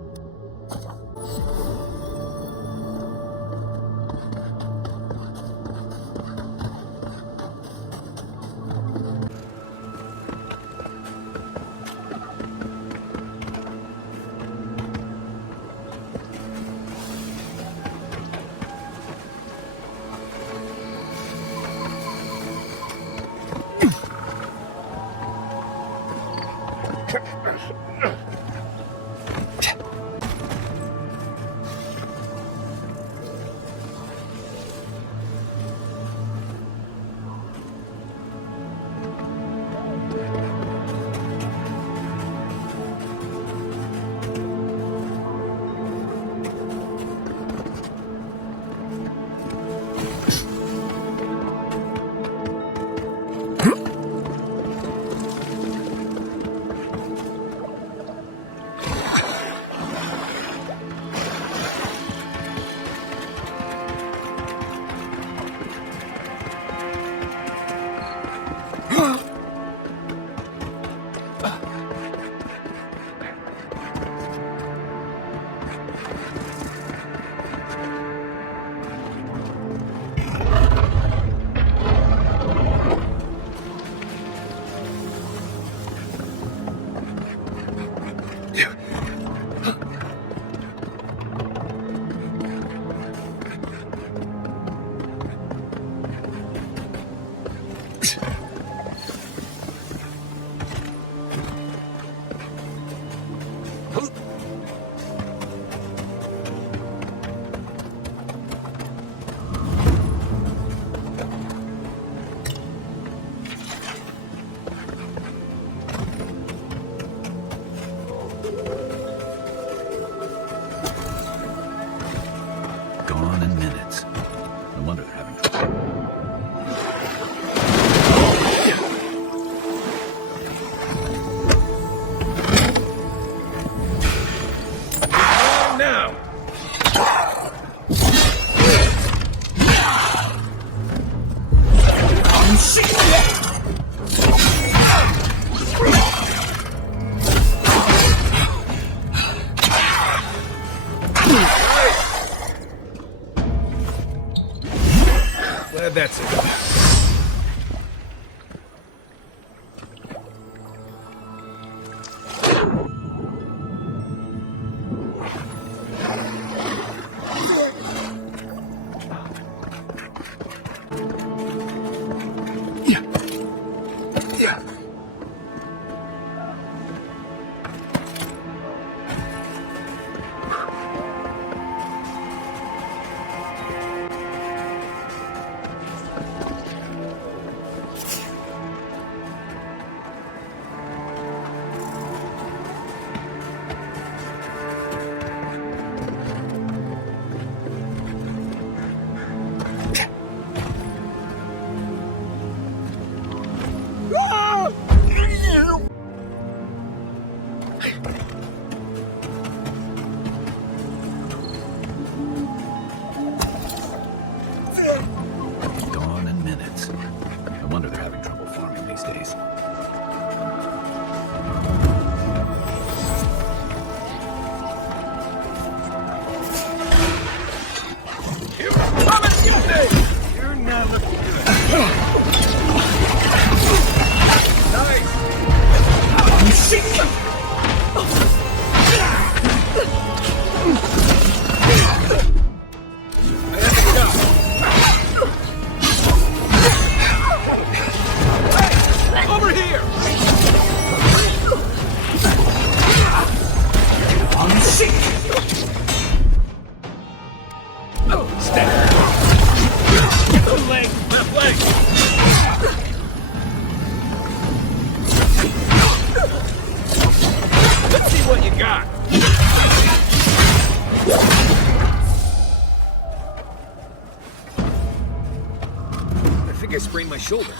That's it. My shoulder.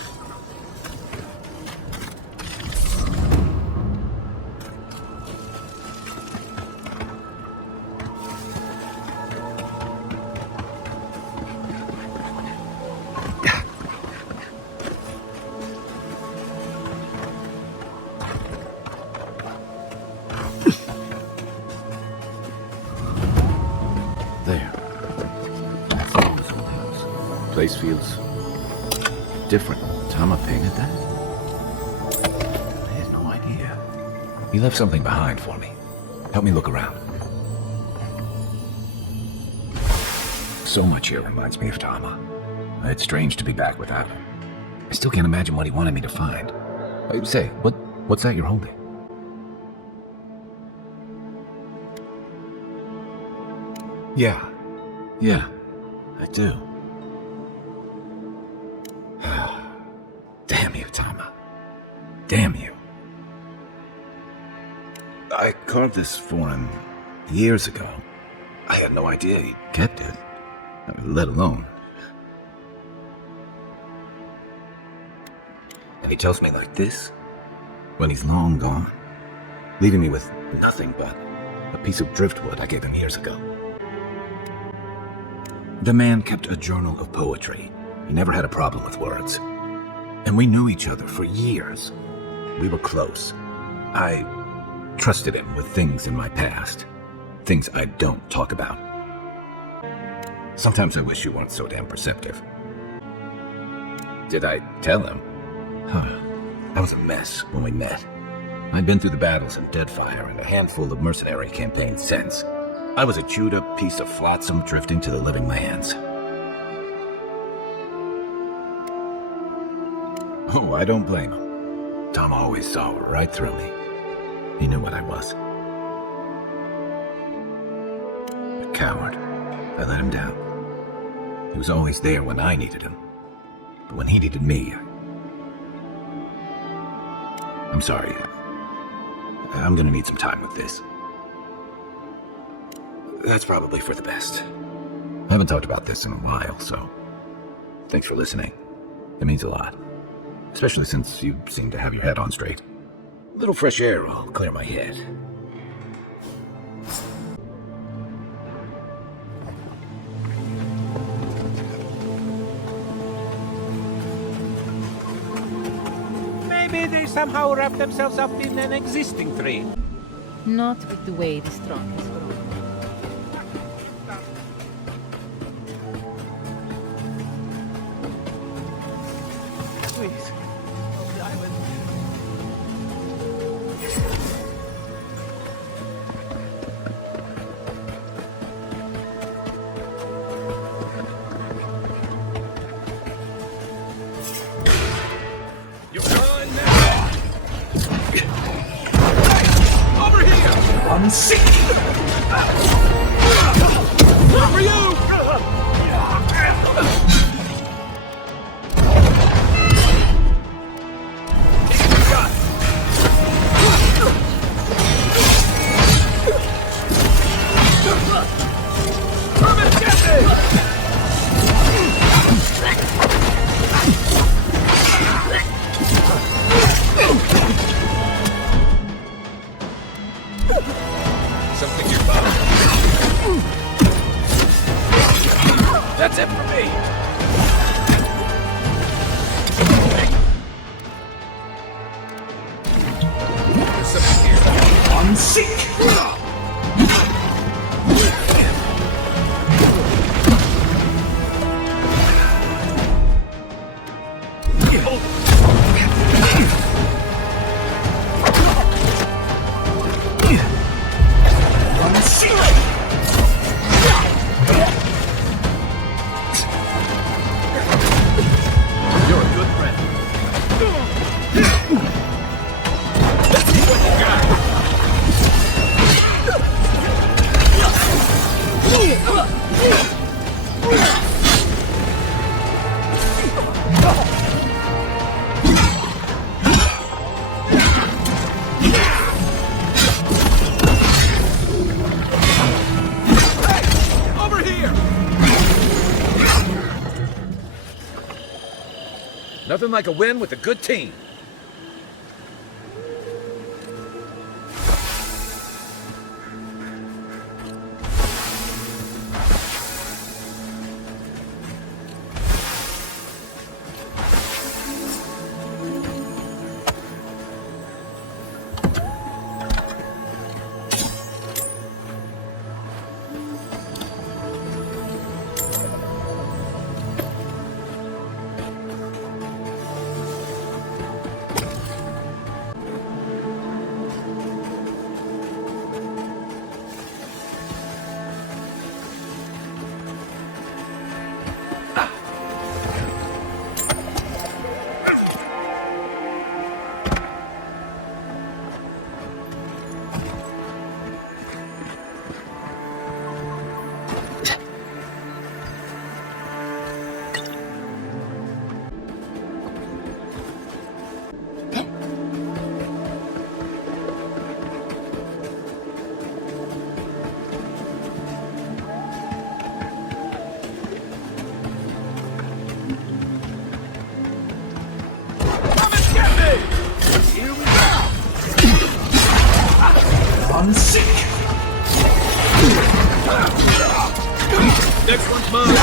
There. That's the old house. Place feels different. Tama painted that? I had no idea. He left something behind for me. Help me look around. So much here reminds me of Tama. It's strange to be back without him. I still can't imagine what he wanted me to find. Say, what's that you're holding? Yeah, I do. Damn you, Tama. Damn you. I carved this for him years ago. I had no idea he kept it, let alone. And he tells me like this, when he's long gone, leaving me with nothing but a piece of driftwood I gave him years ago. The man kept a journal of poetry. He never had a problem with words. And we knew each other for years. We were close. I trusted him with things in my past. Things I don't talk about. Sometimes I wish you weren't so damn perceptive. Did I tell him? I was a mess when we met. I'd been through the battles in Deadfire and a handful of mercenary campaigns since. I was a chewed up piece of flotsam drifting to the living lands. Oh, I don't blame him. Tom always saw right through me. He knew what I was. A coward. I let him down. He was always there when I needed him. But when he needed me, I'm sorry. I'm gonna need some time with this. That's probably for the best. I haven't talked about this in a while, so thanks for listening. It means a lot. Especially since you seem to have your head on straight. A little fresh air will clear my head. Maybe they somehow wrap themselves up in an existing tree. Not with the way the strong is grown. I'm sick! Where are you? Something you're bound. That's it for me. There's something here. I'm sick! Nothing like a win with a good team. I'm sick! Next one's mine.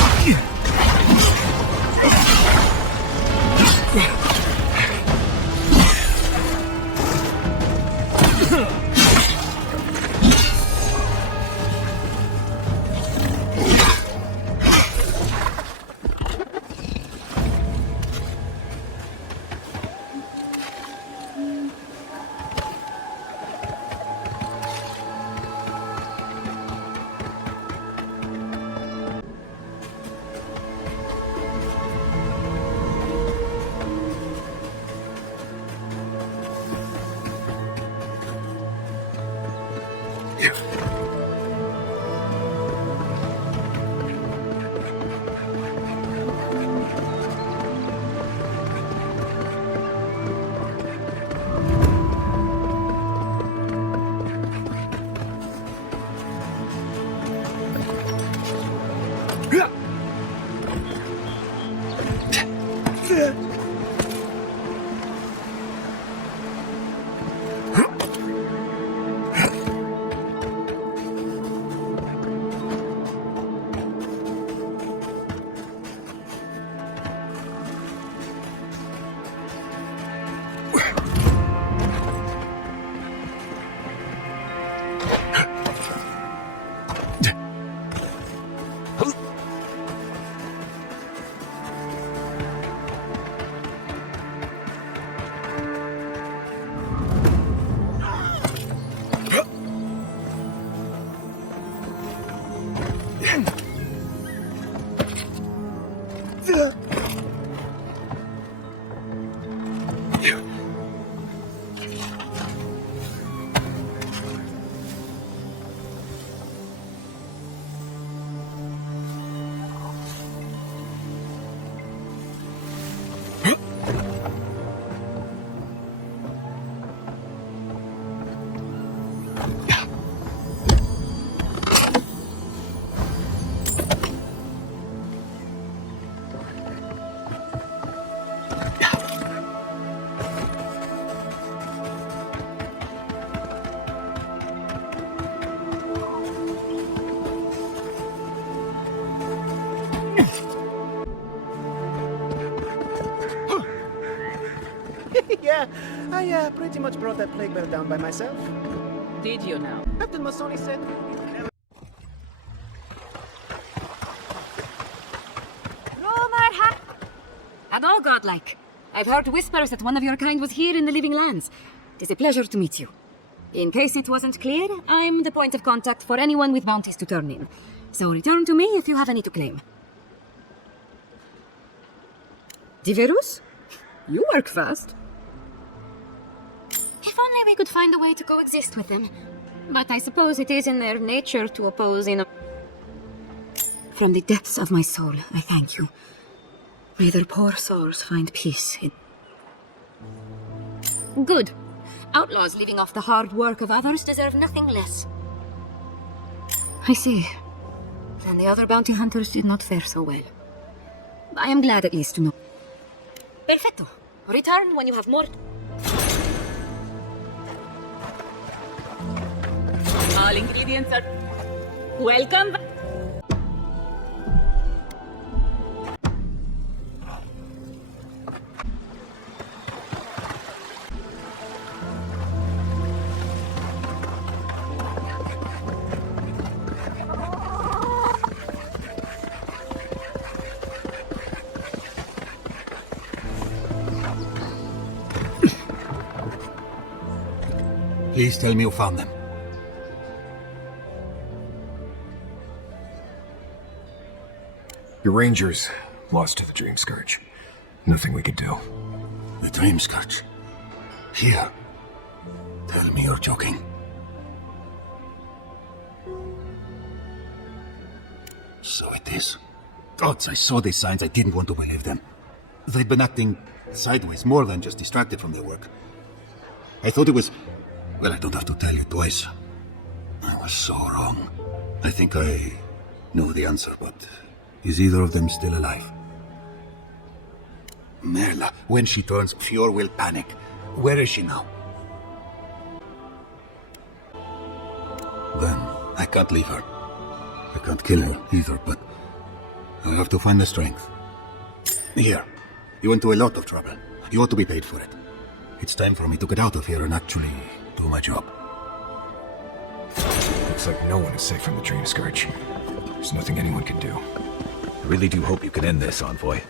Yeah, I pretty much brought that plague bear down by myself. Did you now? Captain Masoni said... And all godlike. I've heard whispers that one of your kind was here in the living lands. It is a pleasure to meet you. In case it wasn't clear, I'm the point of contact for anyone with bounties to turn in. So return to me if you have any to claim. Diverus? You work fast. If only we could find a way to coexist with them. But I suppose it is in their nature to oppose in a... From the depths of my soul, I thank you. May their poor souls find peace in... Good. Outlaws living off the hard work of others deserve nothing less. I see. Then the other bounty hunters did not fare so well. I am glad at least to know. Perfecto. Return when you have more... All ingredients are... Welcome. Please tell me you found them. Your rangers lost to the Dream Scourge. Nothing we could do. The Dream Scourge? Here? Tell me you're joking. So it is. Gods, I saw these signs. I didn't want to believe them. They'd been acting sideways, more than just distracted from their work. I thought it was... Well, I don't have to tell you twice. I was so wrong. I think I know the answer, but is either of them still alive? Merla, when she turns pure will panic. Where is she now? Then I can't leave her. I can't kill her either, but I have to find the strength. Here, you went to a lot of trouble. You ought to be paid for it. It's time for me to get out of here and actually do my job. Looks like no one is safe from the Dream Scourge. There's nothing anyone can do. I really do hope you can end this, Envoy.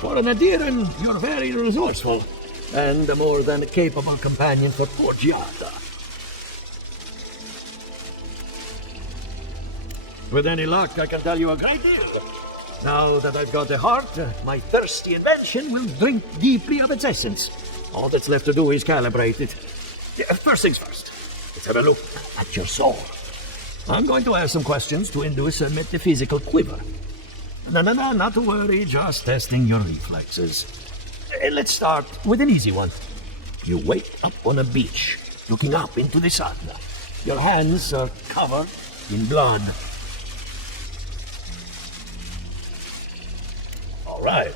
For an Aedyran, you're very resourceful, and a more than capable companion for poor Giada. With any luck, I can tell you a great deal. Now that I've got a heart, my thirsty invention will drink deeply of its essence. All that's left to do is calibrate it. First things first, let's have a look at your soul. I'm going to ask some questions to induce a metaphysical quiver. No, not to worry, just testing your reflexes. Let's start with an easy one. You wake up on a beach, looking up into the sun. Your hands are covered in blood. All right,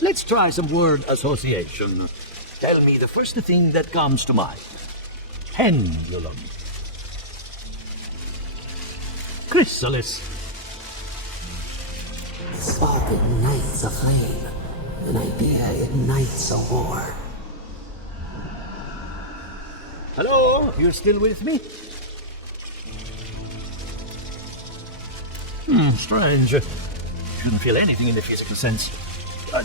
let's try some word association. Tell me the first thing that comes to mind. Pendulum. Chrysalis. Spark ignites a flame. An idea ignites a war. Hello, you still with me? Strange. Shouldn't feel anything in the physical sense.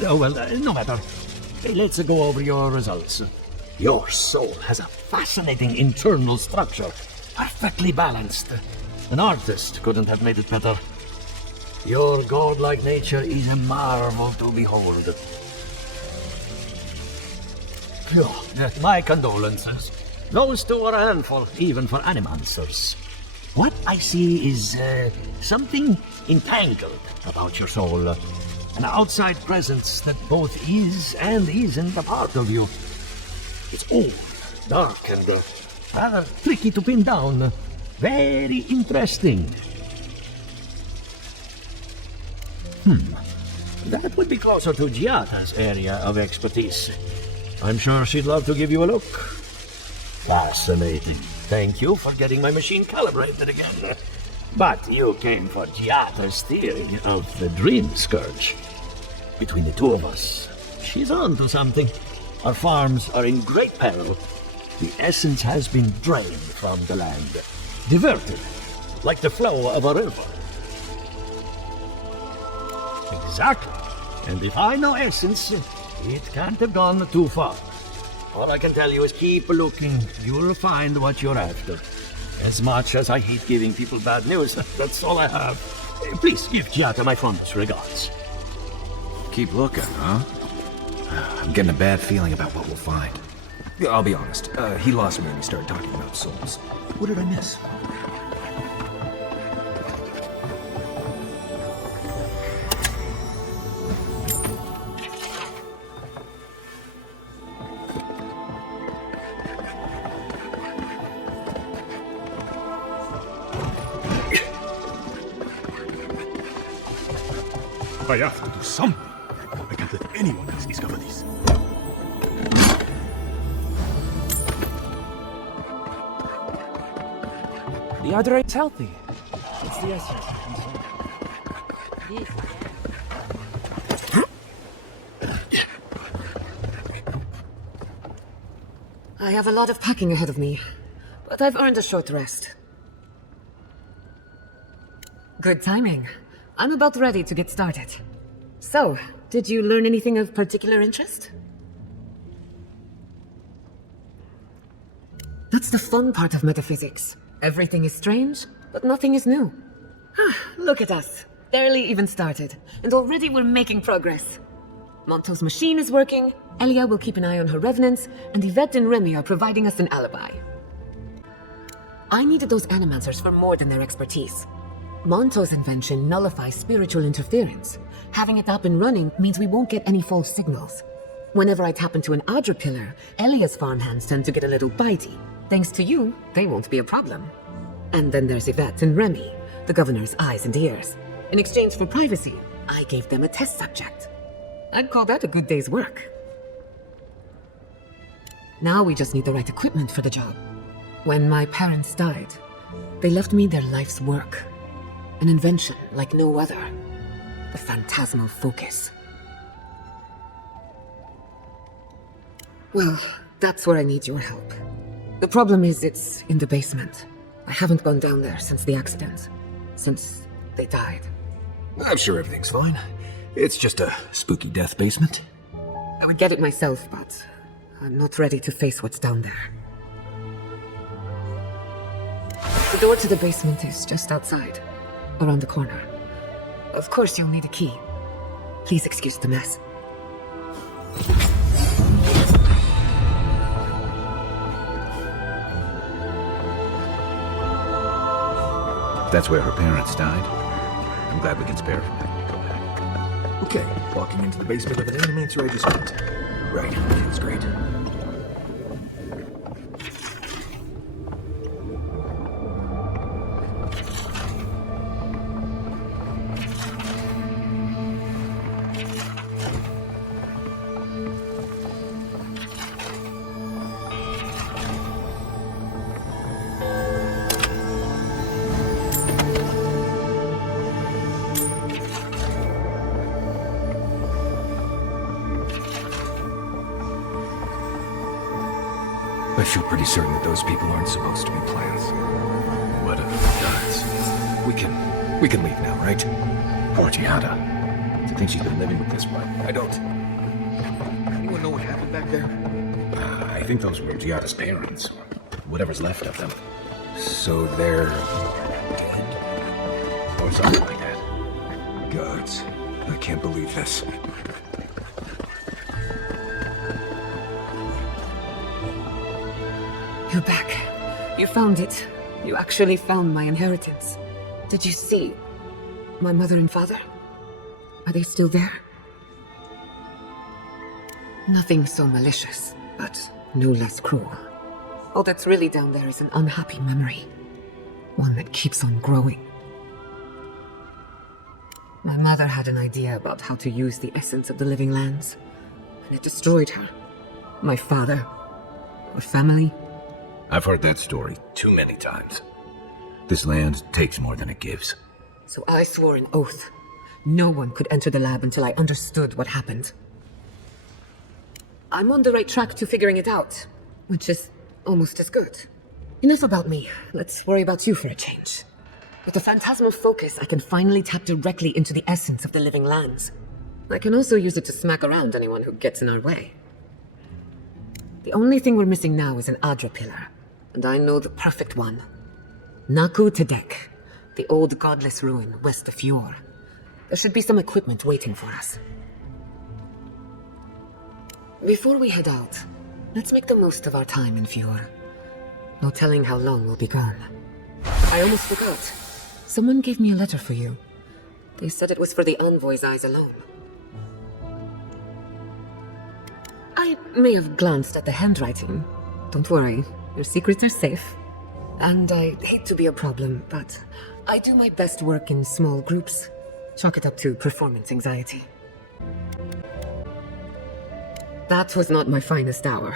No matter. Hey, let's go over your results. Your soul has a fascinating internal structure, perfectly balanced. An artist couldn't have made it better. Your godlike nature is a marvel to behold. My condolences. Those two are a handful, even for animancers. What I see is something entangled about your soul. An outside presence that both is and isn't a part of you. It's old, dark, and rather tricky to pin down. Very interesting. That would be closer to Giada's area of expertise. I'm sure she'd love to give you a look. Fascinating. Thank you for getting my machine calibrated again. But you came for Giada's theory of the Dream Scourge. Between the two of us, she's on to something. Our farms are in great peril. The essence has been drained from the land. Diverted, like the flow of a river. Exactly. And if I know essence, it can't have gone too far. All I can tell you is keep looking. You'll find what you're after. As much as I hate giving people bad news, that's all I have. Please give Giada my fondest regards. Keep looking, huh? I'm getting a bad feeling about what we'll find. I'll be honest, he lost me when he started talking about souls. What did I miss? I have to do something. I can't let anyone else discover this. The Aedyr is healthy. It's the essence. I have a lot of packing ahead of me, but I've earned a short rest. Good timing. I'm about ready to get started. So, did you learn anything of particular interest? That's the fun part of metaphysics. Everything is strange, but nothing is new. Look at us. Barely even started, and already we're making progress. Monto's machine is working, Elia will keep an eye on her revenants, and Yvette and Remy are providing us an alibi. I needed those animancers for more than their expertise. Monto's invention nullifies spiritual interference. Having it up and running means we won't get any false signals. Whenever I tap into an Aedyr pillar, Elia's farmhands tend to get a little bitey. Thanks to you, they won't be a problem. And then there's Yvette and Remy, the governor's eyes and ears. In exchange for privacy, I gave them a test subject. I'd call that a good day's work. Now we just need the right equipment for the job. When my parents died, they left me their life's work. An invention like no other. The phantasmal focus. Well, that's where I need your help. The problem is it's in the basement. I haven't gone down there since the accident. Since they died. I'm sure everything's fine. It's just a spooky death basement. I would get it myself, but I'm not ready to face what's down there. The door to the basement is just outside. Around the corner. Of course you'll need a key. Please excuse the mess. That's where her parents died. I'm glad we can spare her from that. Okay, walking into the basement of an animator I just met. Right, feels great. I feel pretty certain that those people aren't supposed to be plants. What are the gods? We can leave now, right? Poor Giada. To think she's been living with this one. I don't. Anyone know what happened back there? I think those were Giada's parents, or whatever's left of them. So they're dead? Or something like that. Gods, I can't believe this. You're back. You found it. You actually found my inheritance. Did you see my mother and father? Are they still there? Nothing so malicious, but no less cruel. All that's really down there is an unhappy memory. One that keeps on growing. My mother had an idea about how to use the essence of the living lands, and it destroyed her. My father, our family. I've heard that story too many times. This land takes more than it gives. So I swore an oath. No one could enter the lab until I understood what happened. I'm on the right track to figuring it out, which is almost as good. Enough about me. Let's worry about you for a change. With the phantasmal focus, I can finally tap directly into the essence of the living lands. I can also use it to smack around anyone who gets in our way. The only thing we're missing now is an Aedyr pillar, and I know the perfect one. Naku Tedek, the old godless ruin west of Eora. There should be some equipment waiting for us. Before we head out, let's make the most of our time in Eora. No telling how long we'll be gone. I almost forgot. Someone gave me a letter for you. They said it was for the envoy's eyes alone. I may have glanced at the handwriting. Don't worry, your secrets are safe. And I hate to be a problem, but I do my best work in small groups. Chalk it up to performance anxiety. That was not my finest hour.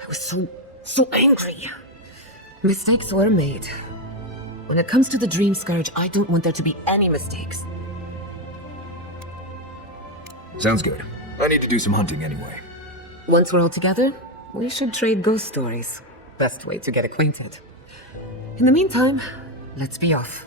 I was so angry. Mistakes were made. When it comes to the Dream Scourge, I don't want there to be any mistakes. Sounds good. I need to do some hunting anyway. Once we're all together, we should trade ghost stories. Best way to get acquainted. In the meantime, let's be off.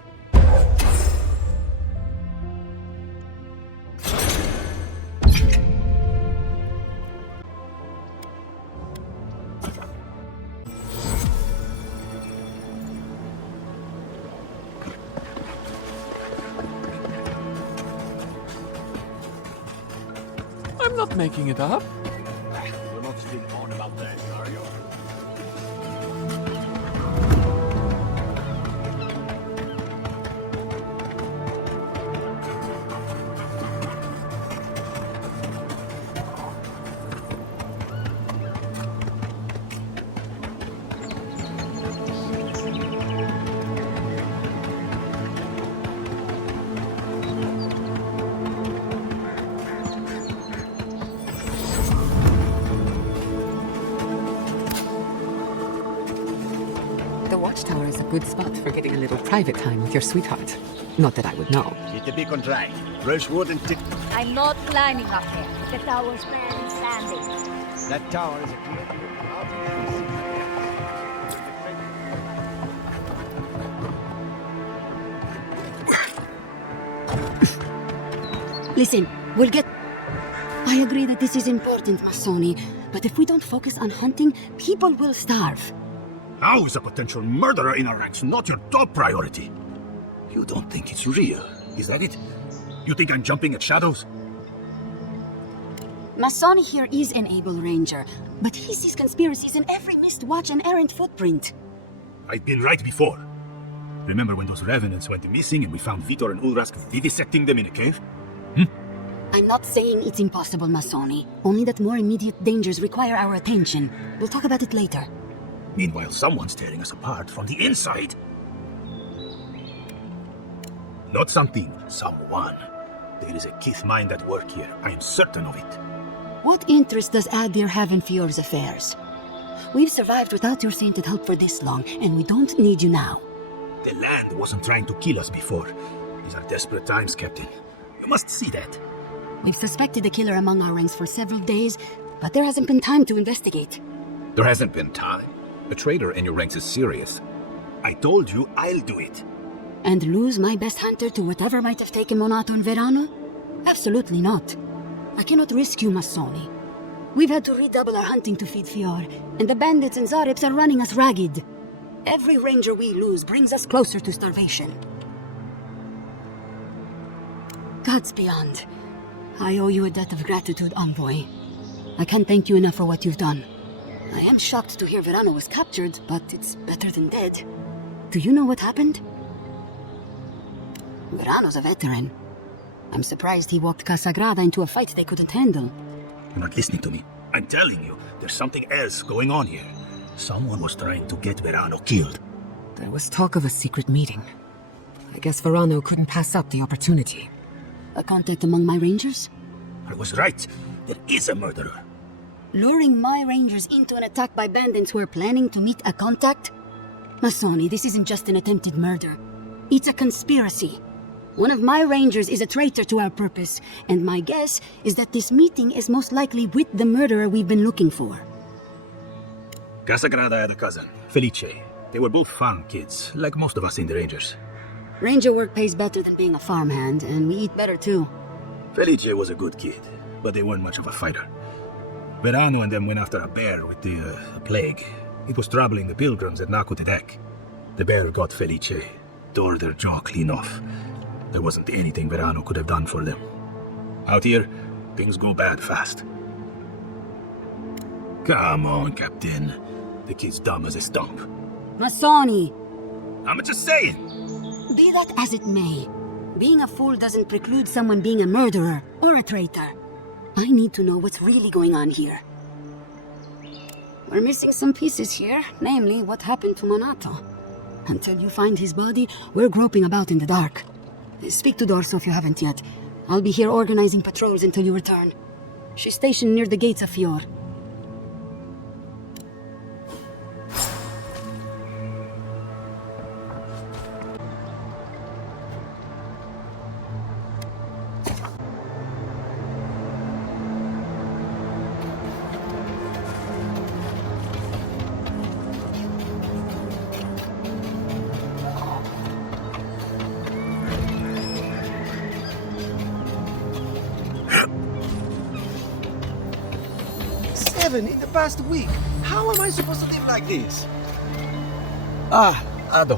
I'm not making it up. You're not still on about that, are you? Watchtower is a good spot for getting a little private time with your sweetheart. Not that I would know. Keep the beacon dry. Fresh wood and tick. I'm not climbing up there. The tower's barely standing. That tower is a clear Listen, we'll get... I agree that this is important, Masoni, but if we don't focus on hunting, people will starve. How is a potential murderer in our ranks not your top priority? You don't think it's real, is that it? You think I'm jumping at shadows? Masoni here is an able ranger, but he sees conspiracies in every missed watch and errant footprint. I've been right before. Remember when those revenants went missing and we found Vitor and Ulrask vivisecting them in a cave? I'm not saying it's impossible, Masoni. Only that more immediate dangers require our attention. We'll talk about it later. Meanwhile, someone's tearing us apart from the inside. Not something, someone. There is a Kith mind at work here. I am certain of it. What interest does Aedyr have in Fiora's affairs? We've survived without your sainted help for this long, and we don't need you now. The land wasn't trying to kill us before. These are desperate times, Captain. You must see that. We've suspected the killer among our ranks for several days, but there hasn't been time to investigate. There hasn't been time? A traitor in your ranks is serious. I told you I'll do it. And lose my best hunter to whatever might have taken Monato and Verano? Absolutely not. I cannot risk you, Masoni. We've had to redouble our hunting to feed Fior, and the bandits and Zareps are running us ragged. Every ranger we lose brings us closer to starvation. Gods beyond. I owe you a debt of gratitude, Envoy. I can't thank you enough for what you've done. I am shocked to hear Verano was captured, but it's better than dead. Do you know what happened? Verano's a veteran. I'm surprised he walked Casagrada into a fight they couldn't handle. You're not listening to me. I'm telling you, there's something else going on here. Someone was trying to get Verano killed. There was talk of a secret meeting. I guess Verano couldn't pass up the opportunity. A contact among my rangers? I was right. There is a murderer. Luring my rangers into an attack by bandits who are planning to meet a contact? Masoni, this isn't just an attempted murder. It's a conspiracy. One of my rangers is a traitor to our purpose, and my guess is that this meeting is most likely with the murderer we've been looking for. Casagrada had a cousin, Felice. They were both farm kids, like most of us in the Rangers. Ranger work pays better than being a farmhand, and we eat better too. Felice was a good kid, but they weren't much of a fighter. Verano and them went after a bear with the plague. It was troubling the pilgrims at Nakutedek. The bear got Felice, tore their jaw clean off. There wasn't anything Verano could have done for them. Out here, things go bad fast. Come on, Captain. The kid's dumb as a stump. Masoni! I'm just saying! Be that as it may, being a fool doesn't preclude someone being a murderer or a traitor. I need to know what's really going on here. We're missing some pieces here, namely what happened to Monato. Until you find his body, we're groping about in the dark. Speak to Dorso if you haven't yet. I'll be here organizing patrols until you return. She's stationed near the gates of Fior. In the past week. How am I supposed to live like this? Ah, Ado,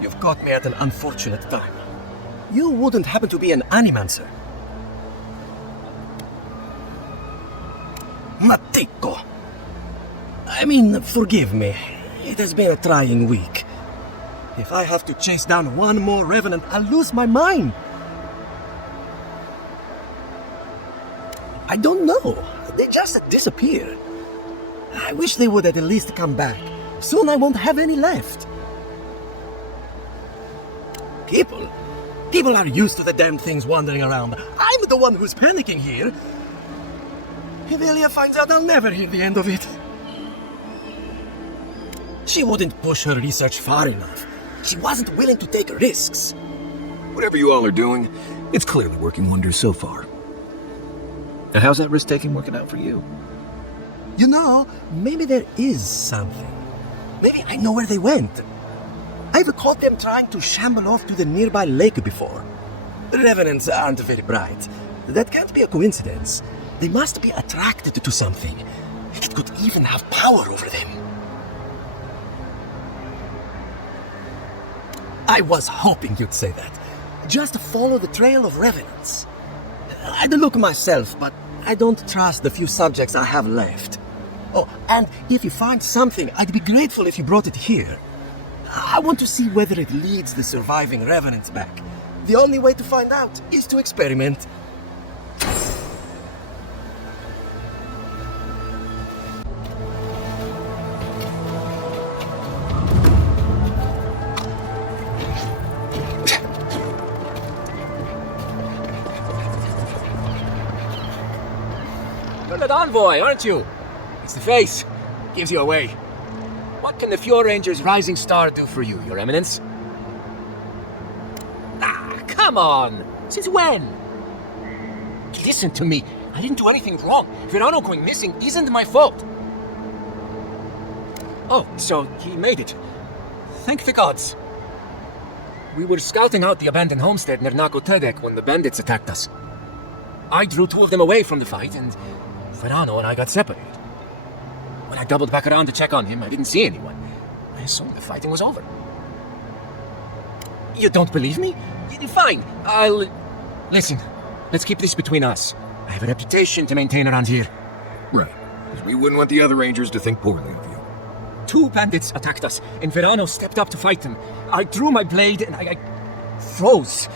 you've caught me at an unfortunate time. You wouldn't happen to be an animancer? Matiko! I mean, forgive me. It has been a trying week. If I have to chase down one more revenant, I'll lose my mind. I don't know. They just disappeared. I wish they would at least come back. Soon I won't have any left. People are used to the damn things wandering around. I'm the one who's panicking here. If Elia finds out, I'll never hear the end of it. She wouldn't push her research far enough. She wasn't willing to take risks. Whatever you all are doing, it's clearly working wonders so far. And how's that risk-taking working out for you? You know, maybe there is something. Maybe I know where they went. I've caught them trying to shamble off to the nearby lake before. The revenants aren't very bright. That can't be a coincidence. They must be attracted to something. It could even have power over them. I was hoping you'd say that. Just follow the trail of revenants. I'd look myself, but I don't trust the few subjects I have left. Oh, and if you find something, I'd be grateful if you brought it here. I want to see whether it leads the surviving revenants back. The only way to find out is to experiment. You're that envoy, aren't you? It's the face. Gives you away. What can the Fjord Ranger's rising star do for you, Your Eminence? Ah, come on! Since when? Listen to me. I didn't do anything wrong. Verano going missing isn't my fault. Oh, so he made it. Thank the gods. We were scouting out the abandoned homestead near Nakutedek when the bandits attacked us. I drew two of them away from the fight, and Verano and I got separated. When I doubled back around to check on him, I didn't see anyone. I assumed the fighting was over. You don't believe me? Fine, I'll... Listen, let's keep this between us. I have a reputation to maintain around here. Right, because we wouldn't want the other rangers to think poorly of you. Two bandits attacked us, and Verano stepped up to fight them. I drew my blade, and I froze.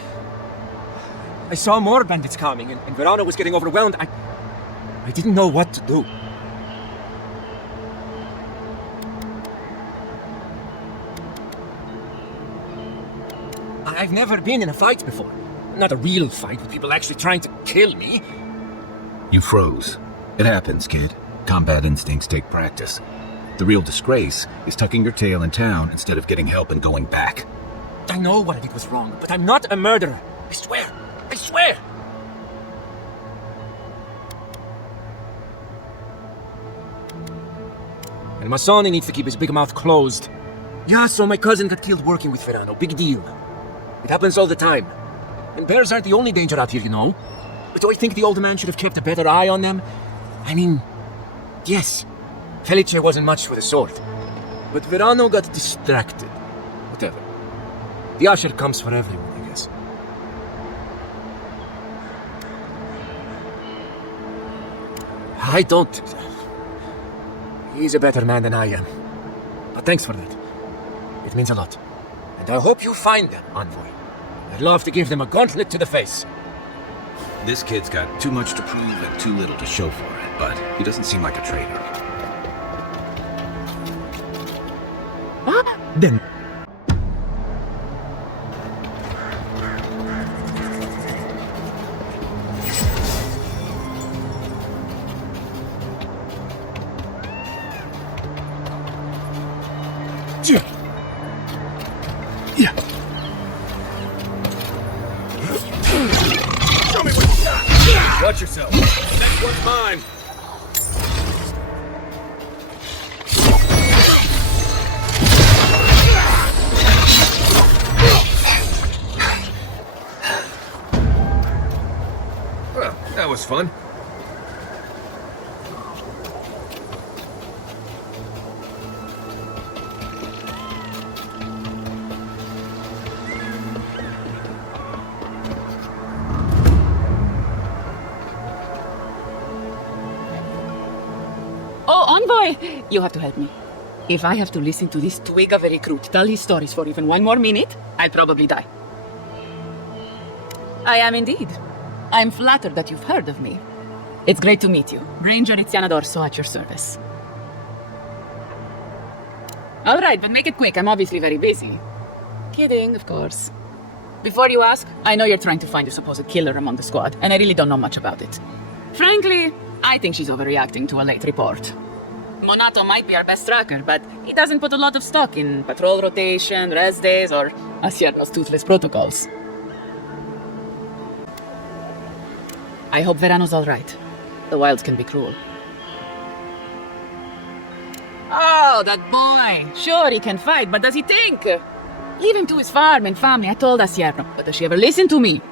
I saw more bandits coming, and Verano was getting overwhelmed. I didn't know what to do. I've never been in a fight before. Not a real fight with people actually trying to kill me. You froze. It happens, kid. Combat instincts take practice. The real disgrace is tucking your tail in town instead of getting help and going back. I know what I did was wrong, but I'm not a murderer. I swear. I swear! And Masoni needs to keep his big mouth closed. Yeah, so my cousin got killed working with Verano. Big deal. It happens all the time. And bears aren't the only danger out here, you know. But do I think the old man should have kept a better eye on them? I mean, yes. Felice wasn't much with a sword. But Verano got distracted. Whatever. The usher comes for everyone, I guess. I don't... He's a better man than I am. But thanks for that. It means a lot. And I hope you find them, Envoy. I'd love to give them a gauntlet to the face. This kid's got too much to prove and too little to show for it, but he doesn't seem like a traitor. Then... Yeah. Show me what you got. Watch yourself. Next one's mine. Well, that was fun. Envoy, you have to help me. If I have to listen to this twig of a recruit tell his stories for even one more minute, I'll probably die. I am indeed. I'm flattered that you've heard of me. It's great to meet you. Ranger Tiziana D'Orso at your service. All right, but make it quick. I'm obviously very busy. Kidding, of course. Before you ask, I know you're trying to find a supposed killer among the squad, and I really don't know much about it. Frankly, I think she's overreacting to a late report. Monato might be our best tracker, but he doesn't put a lot of stock in patrol rotation, rest days, or Asierno's toothless protocols. I hope Verano's all right. The wilds can be cruel. Oh, that boy! Sure, he can fight, but does he think? Leave him to his farm and family, I told Asierno. But does she ever listen to me?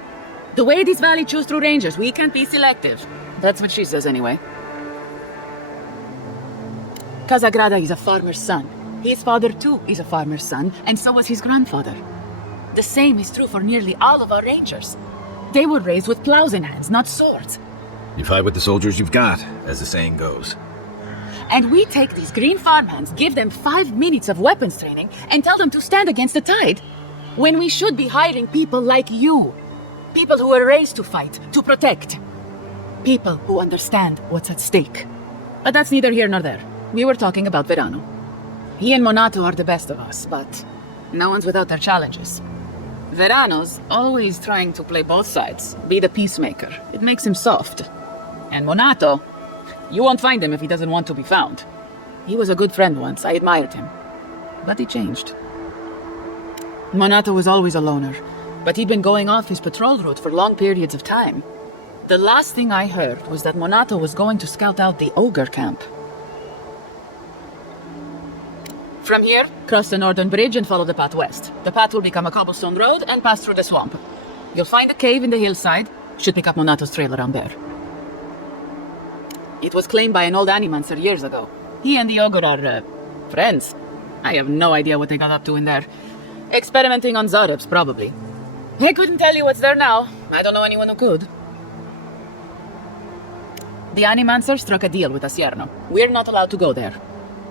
The way this valley chews through rangers, we can't be selective. That's what she says anyway. Casagrada is a farmer's son. His father, too, is a farmer's son, and so was his grandfather. The same is true for nearly all of our rangers. They were raised with plows in hands, not swords. You fight with the soldiers you've got, as the saying goes. And we take these green farmhands, give them 5 minutes of weapons training, and tell them to stand against the tide, when we should be hiring people like you. People who were raised to fight, to protect. People who understand what's at stake. But that's neither here nor there. We were talking about Verano. He and Monato are the best of us, but no one's without their challenges. Verano's always trying to play both sides, be the peacemaker. It makes him soft. And Monato, you won't find him if he doesn't want to be found. He was a good friend once, I admired him. But he changed. Monato was always a loner, but he'd been going off his patrol route for long periods of time. The last thing I heard was that Monato was going to scout out the ogre camp. From here, cross the northern bridge and follow the path west. The path will become a cobblestone road and pass through the swamp. You'll find a cave in the hillside. Should pick up Monato's trail around there. It was claimed by an old animancer years ago. He and the ogre are, friends. I have no idea what they got up to in there. Experimenting on Zarebs, probably. I couldn't tell you what's there now. I don't know anyone who could. The animancer struck a deal with Asierno. We're not allowed to go there.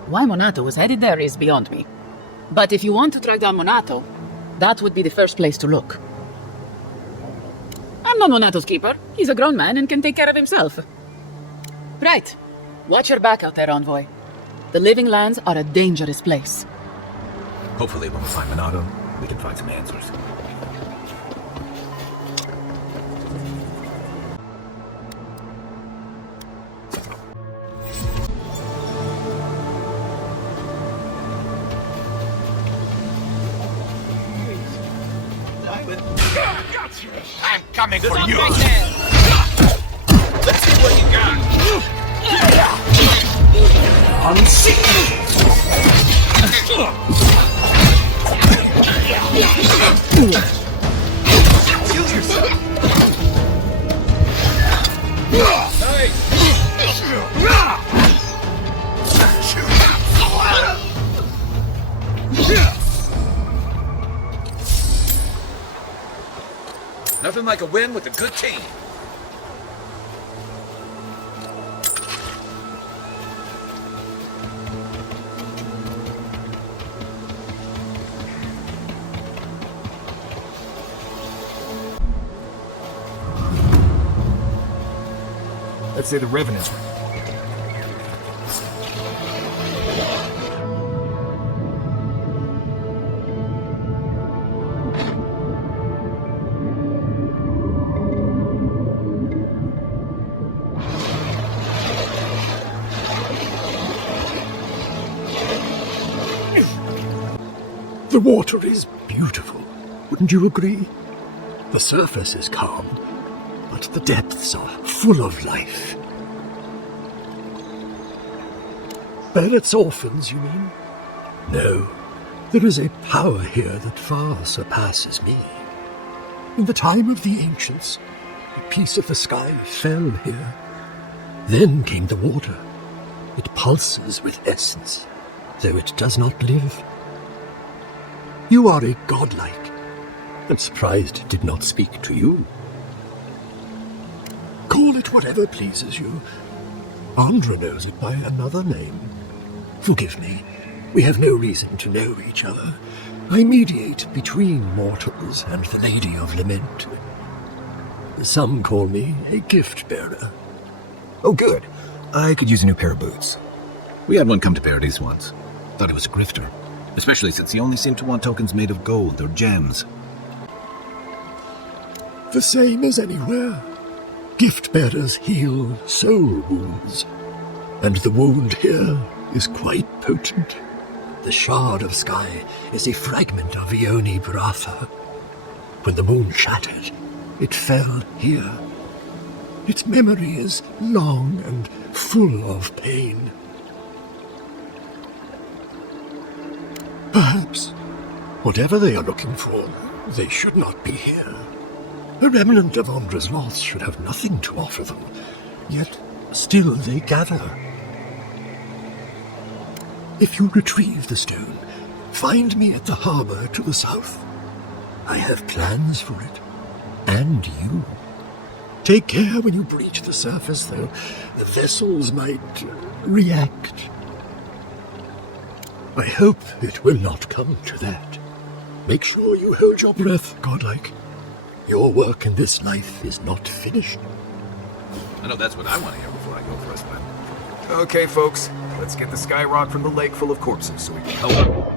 Why Monato was headed there is beyond me. But if you want to track down Monato, that would be the first place to look. I'm not Monato's keeper. He's a grown man and can take care of himself. Right. Watch your back out there, Envoy. The Living Lands are a dangerous place. Hopefully when we find Monato, we can find some answers. but... I'm coming for you! Right there. Let's see what you got. Unseen! Kill yourself! Nice! Nothing like a win with a good team. Let's say the Revenant. The water is beautiful, wouldn't you agree? The surface is calm, but the depths are full of life. Barrett's orphans, you mean? No, there is a power here that far surpasses me. In the time of the ancients, a piece of the sky fell here. Then came the water. It pulses with essence, though it does not live. You are a godlike, and surprised it did not speak to you. Call it whatever pleases you. Andra knows it by another name. Forgive me, we have no reason to know each other. I mediate between mortals and the Lady of Lament. Some call me a gift-bearer. Oh, good. I could use a new pair of boots. We had one come to Paradise once. Thought he was a grifter. Especially since he only seemed to want tokens made of gold or gems. The same as anywhere. Gift-bearers heal soul wounds. And the wound here is quite potent. The shard of sky is a fragment of Ioni Bratha. When the moon shattered, it fell here. Its memory is long and full of pain. Perhaps, whatever they are looking for, they should not be here. A remnant of Andra's loss should have nothing to offer them, yet still they gather. If you retrieve the stone, find me at the harbor to the south. I have plans for it, and you. Take care when you breach the surface, though. The vessels might react. I hope it will not come to that. Make sure you hold your breath, godlike. Your work in this life is not finished. I know that's what I want to hear before I go for a swim. Okay, folks. Let's get the sky rock from the lake full of corpses so we can help.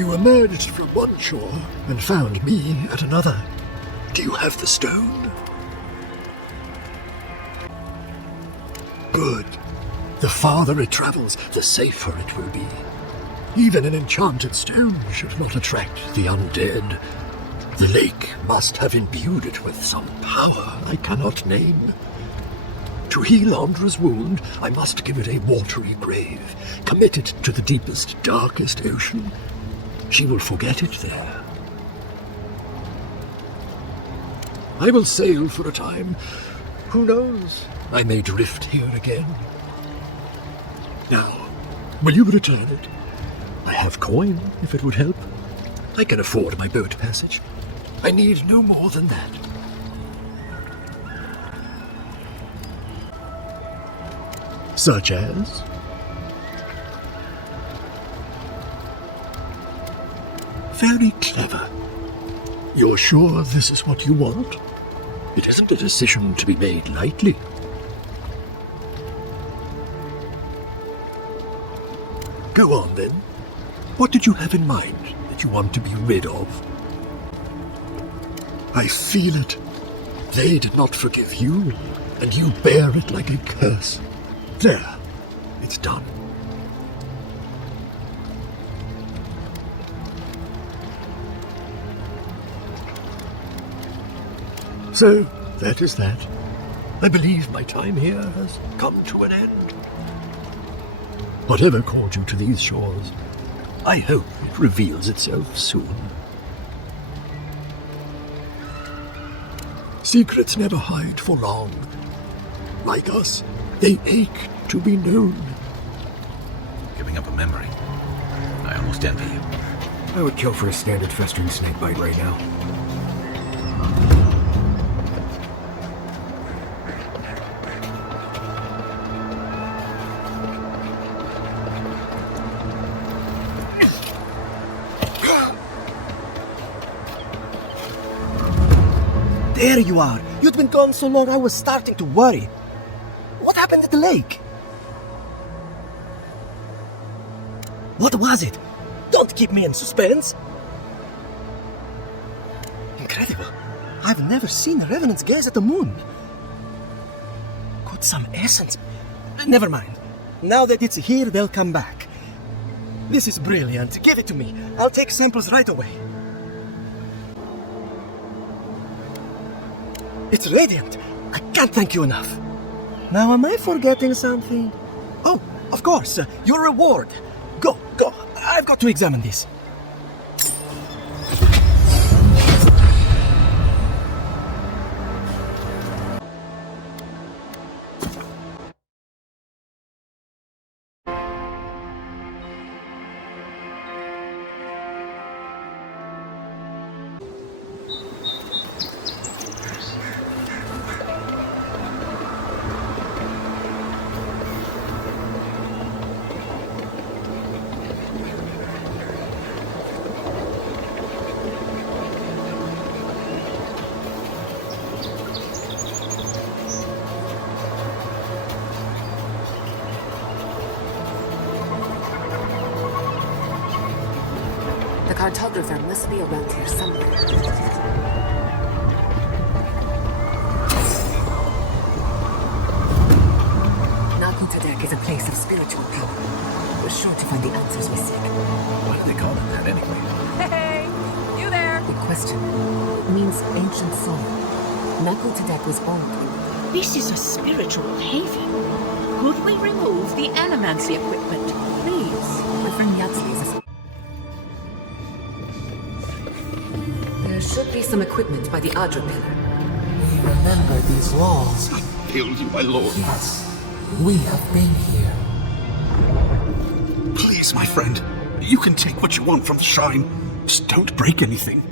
You emerged from one shore and found me at another. Do you have the stone? Good. The farther it travels, the safer it will be. Even an enchanted stone should not attract the undead. The lake must have imbued it with some power I cannot name. To heal Andra's wound, I must give it a watery grave, commit it to the deepest, darkest ocean. She will forget it there. I will sail for a time. Who knows? I may drift here again. Now, will you return it? I have coin, if it would help. I can afford my boat passage. I need no more than that. Such as? Very clever. You're sure this is what you want? It isn't a decision to be made lightly. Go on, then. What did you have in mind that you want to be rid of? I feel it. They did not forgive you, and you bear it like a curse. There. It's done. So, that is that. I believe my time here has come to an end. Whatever called you to these shores, I hope it reveals itself soon. Secrets never hide for long. Like us, they ache to be known. Giving up a memory. I almost envy you. I would kill for a standard festering snake bite right now. There you are. You'd been gone so long I was starting to worry. What happened at the lake? What was it? Don't keep me in suspense. Incredible. I've never seen revenants gaze at the moon. Got some essence. Never mind. Now that it's here, they'll come back. This is brilliant. Give it to me. I'll take samples right away. It's radiant. I can't thank you enough. Now, am I forgetting something? Oh, of course. Your reward. Go, go. I've got to examine this. The cartographer must be around here somewhere. Narrativa is a place of spiritual power. We're sure to find the answers we seek. Why do they call it that anyway? Hey, you there? Good question. It means ancient soul. Narrativa was born. This is a spiritual haven. Could we remove the animancy equipment, please? My friend Yatsley is a... There should be some equipment by the Aedyr pillar. We remember these walls. I feel you, my lord. Yes, we have been here. Please, my friend. You can take what you want from the shrine. Just don't break anything.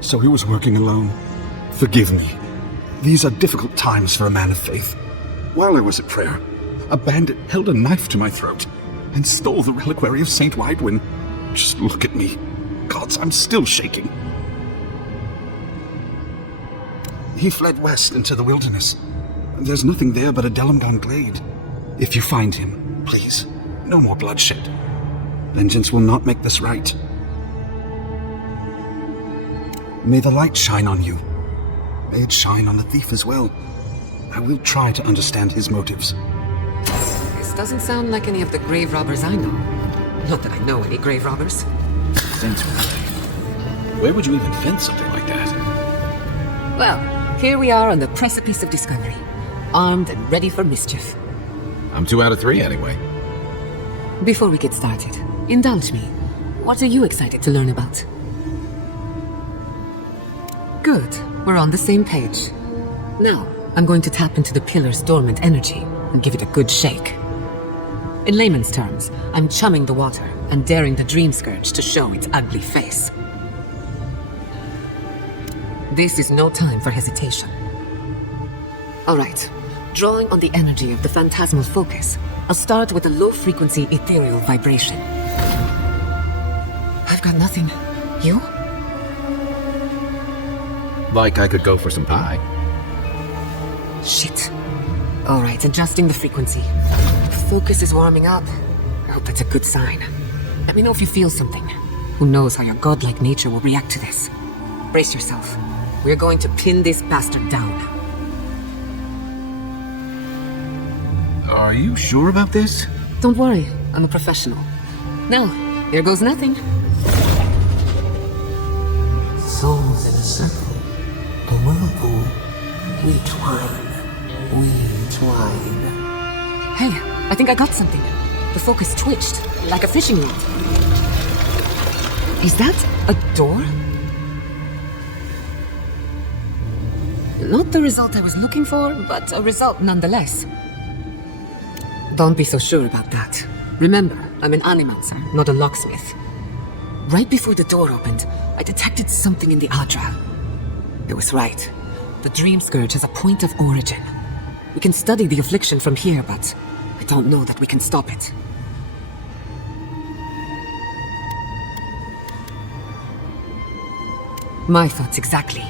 So he was working alone. Forgive me. These are difficult times for a man of faith. While I was at prayer, a bandit held a knife to my throat and stole the reliquary of Saint Widwin. Just look at me. Gods, I'm still shaking. He fled west into the wilderness. There's nothing there but a Delamgon glade. If you find him, Please, no more bloodshed. Vengeance will not make this right. May the light shine on you. May it shine on the thief as well. I will try to understand his motives. This doesn't sound like any of the grave robbers I know. Not that I know any grave robbers. Saints, where would you even fence something like that? Well, here we are on the precipice of discovery. Armed and ready for mischief. I'm 2 out of 3 anyway. Before we get started, indulge me. What are you excited to learn about? Good. We're on the same page. Now, I'm going to tap into the pillar's dormant energy and give it a good shake. In layman's terms, I'm chumming the water and daring the dream scourge to show its ugly face. This is no time for hesitation. All right. Drawing on the energy of the phantasmal focus, I'll start with a low-frequency ethereal vibration. I've got nothing. You? Like I could go for some pie. Shit. All right, adjusting the frequency. The focus is warming up. I hope that's a good sign. Let me know if you feel something. Who knows how your godlike nature will react to this. Brace yourself. We're going to pin this bastard down. Are you sure about this? Don't worry, I'm a professional. Now, here goes nothing. Souls in a circle, a whirlpool. We twine. Hey, I think I got something. The focus twitched, like a fishing rod. Is that a door? Not the result I was looking for, but a result nonetheless. Don't be so sure about that. Remember, I'm an animancer, not a locksmith. Right before the door opened, I detected something in the Aedyr. It was right. The Dream Scourge has a point of origin. We can study the affliction from here, but I don't know that we can stop it. My thoughts exactly.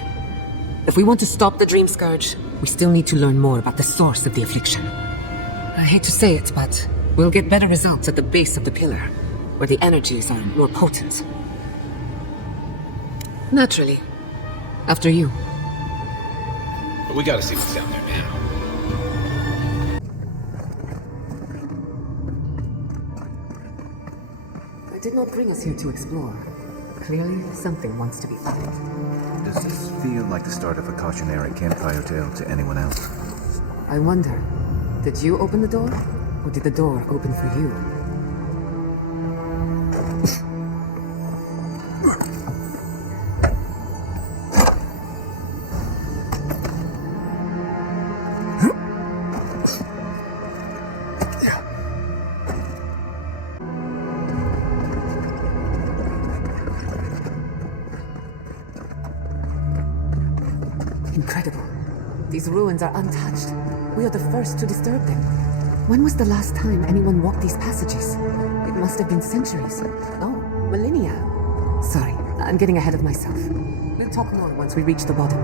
If we want to stop the Dream Scourge, we still need to learn more about the source of the affliction. I hate to say it, but we'll get better results at the base of the pillar, where the energies are more potent. Naturally. After you. But we gotta see what's down there now. It did not bring us here to explore. Clearly, something wants to be found. Does this feel like the start of a cautionary campfire tale to anyone else? I wonder, did you open the door? Or did the door open for you? Incredible. These ruins are untouched. We are the first to disturb them. When was the last time anyone walked these passages? It must have been centuries. Oh, millennia. Sorry, I'm getting ahead of myself. We'll talk more once we reach the bottom.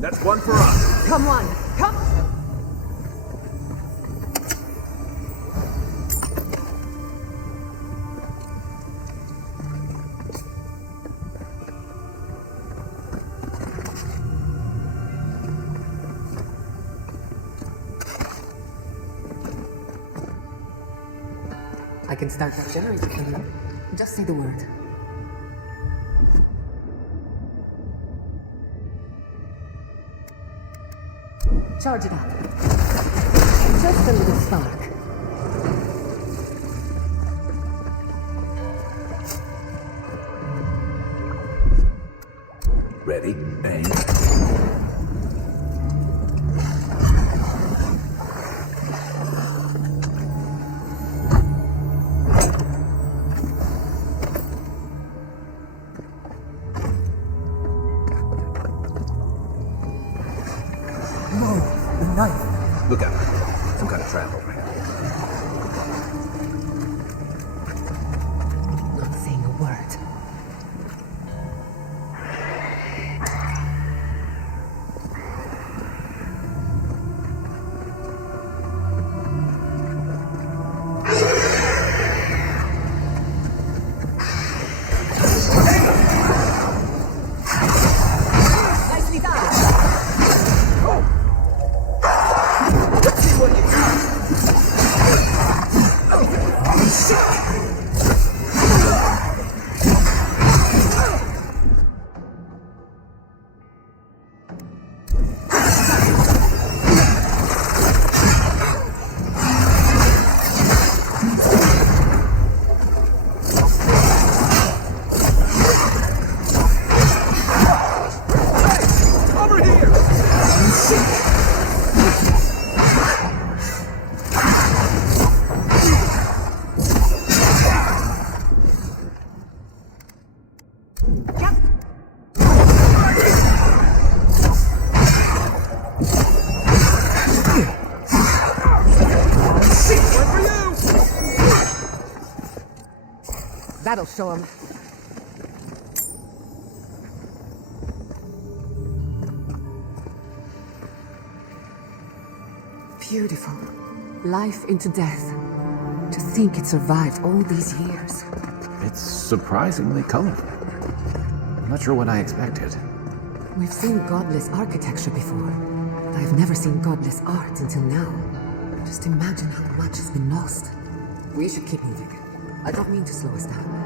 That's one for us. Come on, come! I can start that generator for you. Just say the word. Charge it up. Just a little spark. Ready? Aim. Some kind of trap over here. Not saying a word. That'll show him. Beautiful. Life into death. To think it survived all these years. It's surprisingly colorful. I'm not sure what I expected. We've seen godless architecture before, but I've never seen godless art until now. Just imagine how much has been lost. We should keep moving. I don't mean to slow us down.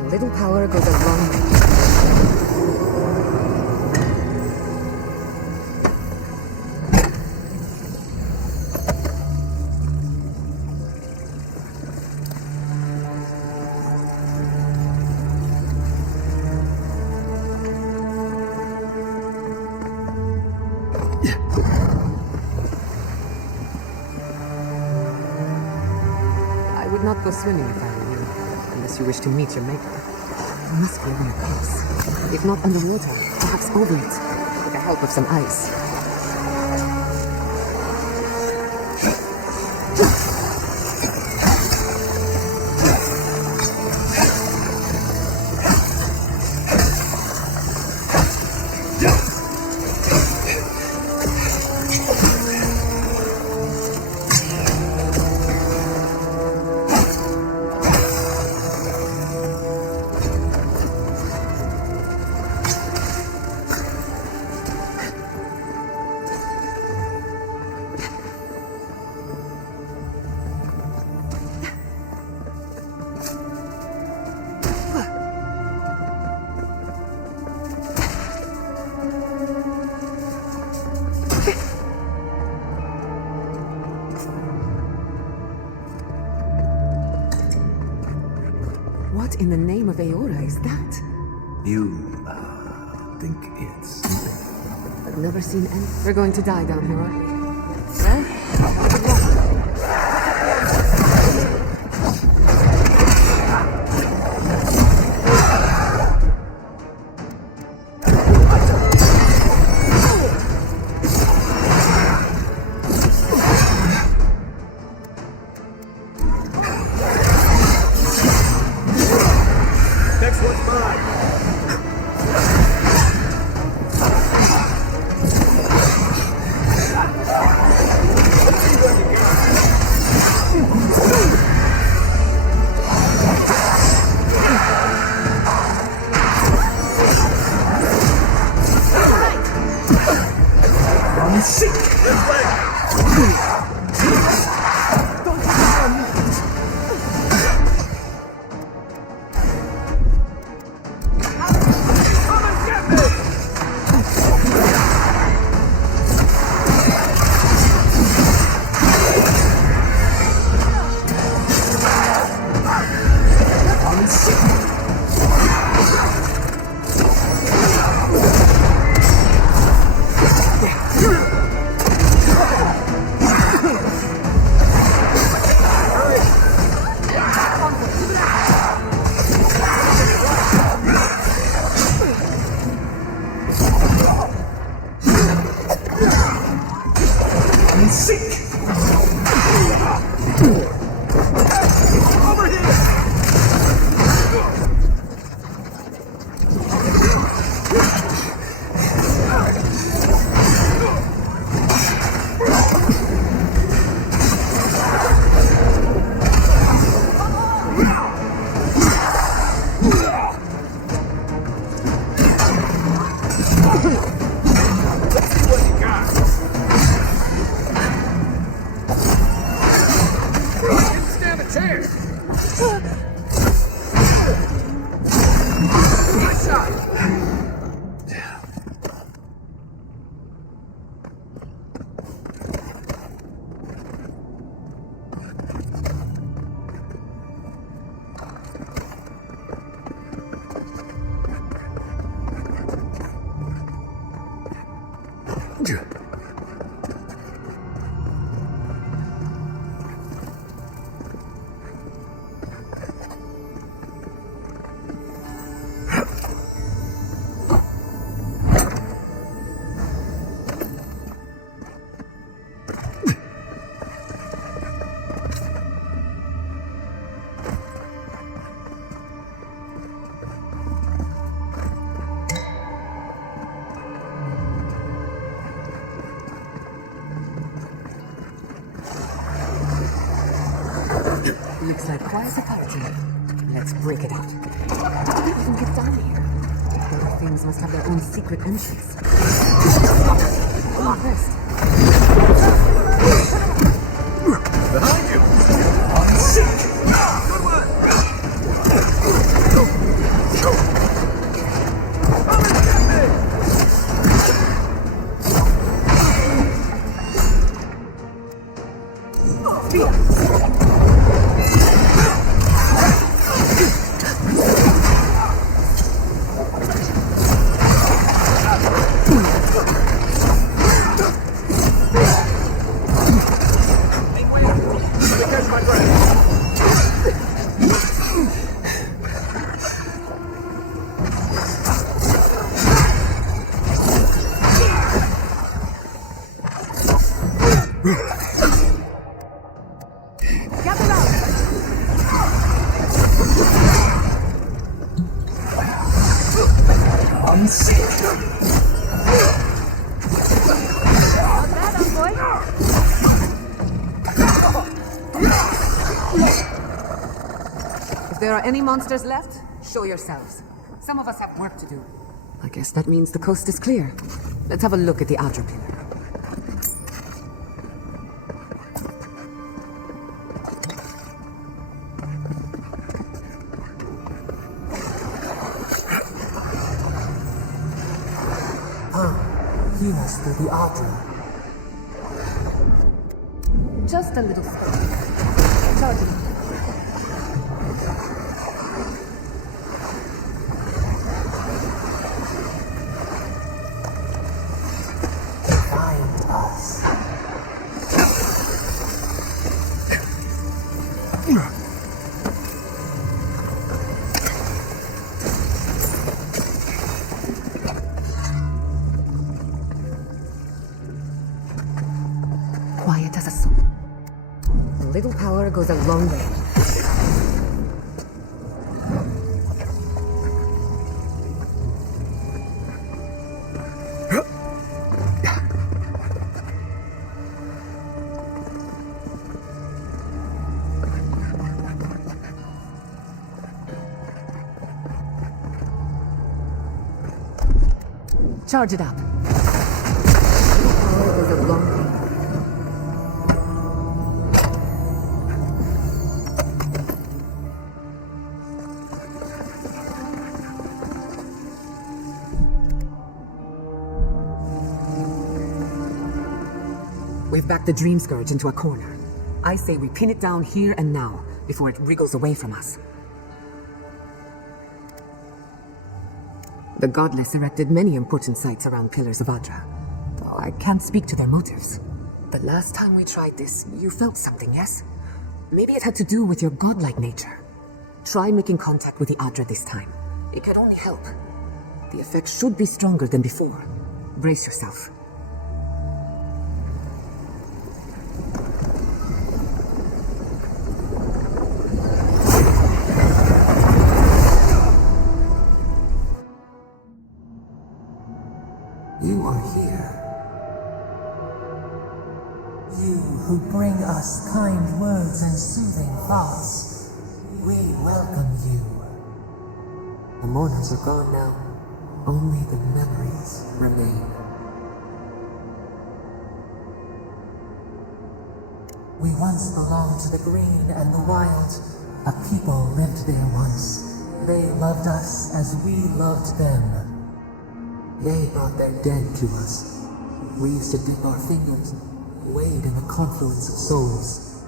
A little power goes a long way. Not go swimming if I were you, unless you wish to meet your maker. There must be a way across. If not underwater, perhaps over it, with the help of some ice. What in the name of Eora is that? You, think it's... I've never seen any... We're going to die down here, aren't we? Well, Looks like quite a party. Let's break it out. How did we even get down here? Those things must have their own secret entrance. I'm impressed. Behind you! Good one! If there are any monsters left, show yourselves. Some of us have work to do. I guess that means the coast is clear. Let's have a look at the Aedyr pillar. Heal us through the Aedyr. Just a little space. Charging. Find us. Quiet as a soul. A little power goes a long way. Charge it up. Power goes a long way. We've backed the Dream Scourge into a corner. I say we pin it down here and now, before it wriggles away from us. The Godless erected many important sites around Pillars of Aedyr, though I can't speak to their motives. The last time we tried this, you felt something, yes? Maybe it had to do with your godlike nature. Try making contact with the Aedyr this time. It could only help. The effect should be stronger than before. Brace yourself. You are here. You who bring us kind words and soothing thoughts. We welcome you. The mourners are gone now. Only the memories remain. We once belonged to the green and the wild. A people lived there once. They loved us as we loved them. They brought their dead to us. We used to dip our fingers, wade in the confluence of souls.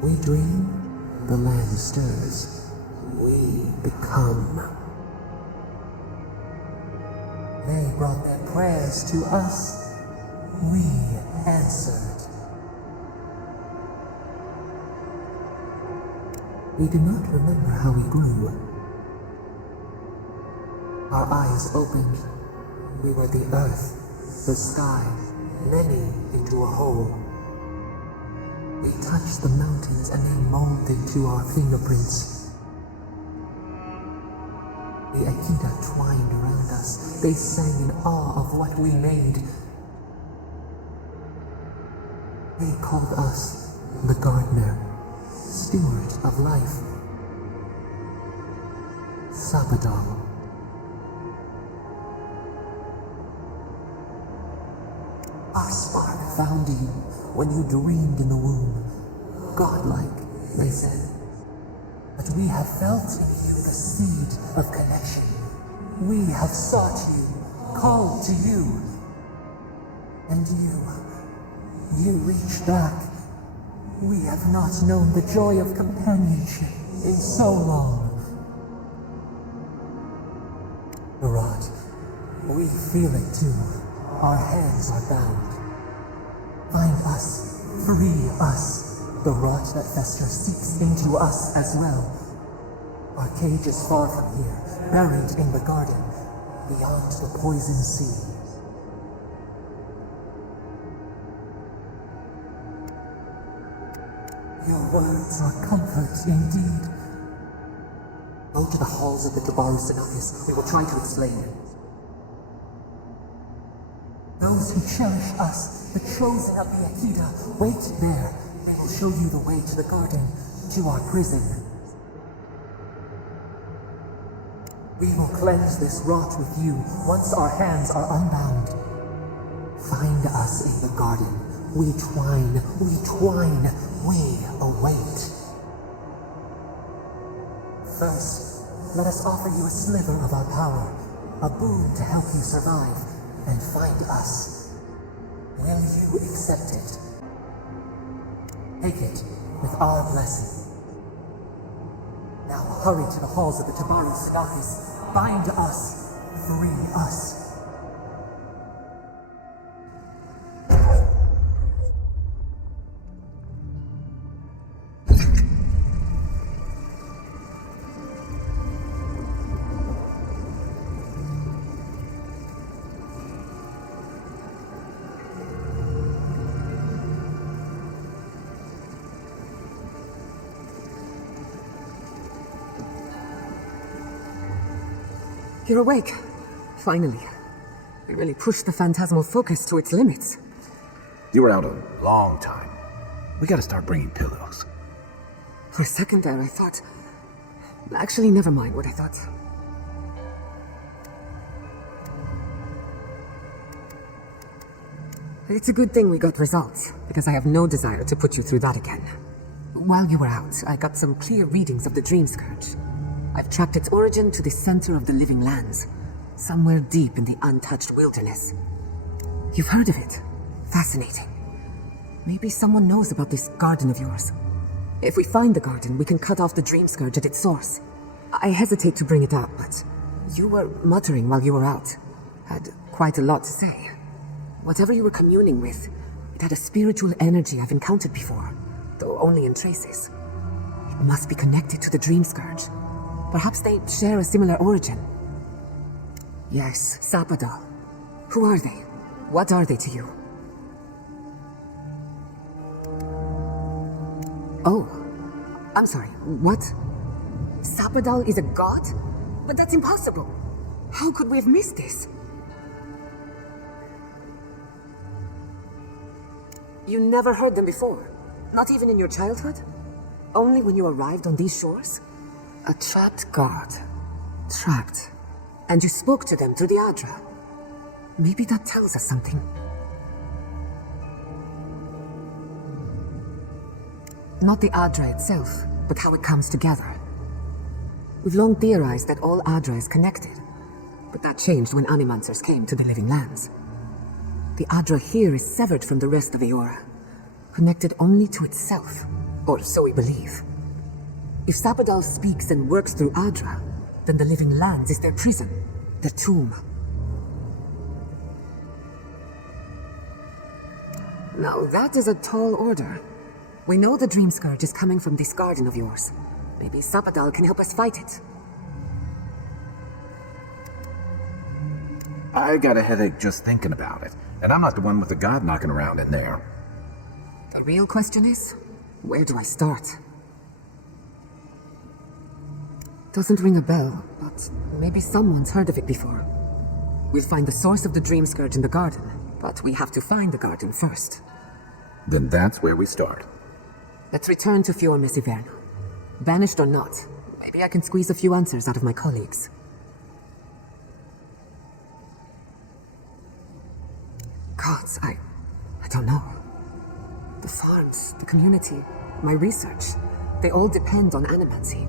We dream, the land stirs. We become. They brought their prayers to us. We answered. We do not remember how we grew. Our eyes opened. We were the earth, the sky, many into a whole. We touched the mountains and they molded to our fingerprints. The Aedyr twined around us. They sang in awe of what we made. They called us the gardener, steward of life. Sabadal. Our spark found you when you dreamed in the womb. Godlike, they said. But we have felt in you the seed of connection. We have sought you, called to you. And you reach back. We have not known the joy of companionship in so long. Rod, we feel it too. Our hands are bound. Find us, free us. The rot that festers seeps into us as well. Our cage is far from here, buried in the garden, beyond the poison sea. Your words are comfort indeed. Go to the halls of the Tabaru Sinakis. We will try to explain. Those who cherish us, the chosen of the Aedyr, wait there. They will show you the way to the garden, to our prison. We will cleanse this rot with you once our hands are unbound. Find us in the garden. We twine, we await. First, let us offer you a sliver of our power, a boon to help you survive and find us. Will you accept it? Take it with our blessing. Now hurry to the halls of the Tabaru Sinakis. Bind us, free us. You're awake. Finally. We really pushed the phantasmal focus to its limits. You were out a long time. We gotta start bringing pillows. For a second there, I thought... Actually, never mind what I thought. It's a good thing we got results, because I have no desire to put you through that again. While you were out, I got some clear readings of the Dream Scourge. I've tracked its origin to the center of the living lands, somewhere deep in the untouched wilderness. You've heard of it. Fascinating. Maybe someone knows about this garden of yours. If we find the garden, we can cut off the Dream Scourge at its source. I hesitate to bring it up, but you were muttering while you were out. Had quite a lot to say. Whatever you were communing with, it had a spiritual energy I've encountered before, though only in traces. It must be connected to the Dream Scourge. Perhaps they share a similar origin. Yes, Sabadal. Who are they? What are they to you? Oh, I'm sorry, what? Sabadal is a god? But that's impossible. How could we have missed this? You never heard them before? Not even in your childhood? Only when you arrived on these shores? A trapped god. Trapped. And you spoke to them through the Aedyr. Maybe that tells us something. Not the Aedyr itself, but how it comes together. We've long theorized that all Aedyr is connected, but that changed when Animancers came to the Living Lands. The Aedyr here is severed from the rest of Eora, connected only to itself, or so we believe. If Sabadal speaks and works through Aedyr, then the Living Lands is their prison, their tomb. Now that is a tall order. We know the Dream Scourge is coming from this garden of yours. Maybe Sapadal can help us fight it. I got a headache just thinking about it, and I'm not the one with the god knocking around in there. The real question is, where do I start? Doesn't ring a bell, but maybe someone's heard of it before. We'll find the source of the Dream Scourge in the garden, but we have to find the garden first. Then that's where we start. Let's return to Fior Messiverno. Banished or not, maybe I can squeeze a few answers out of my colleagues. Gods, I don't know. The farms, the community, my research, they all depend on animancy.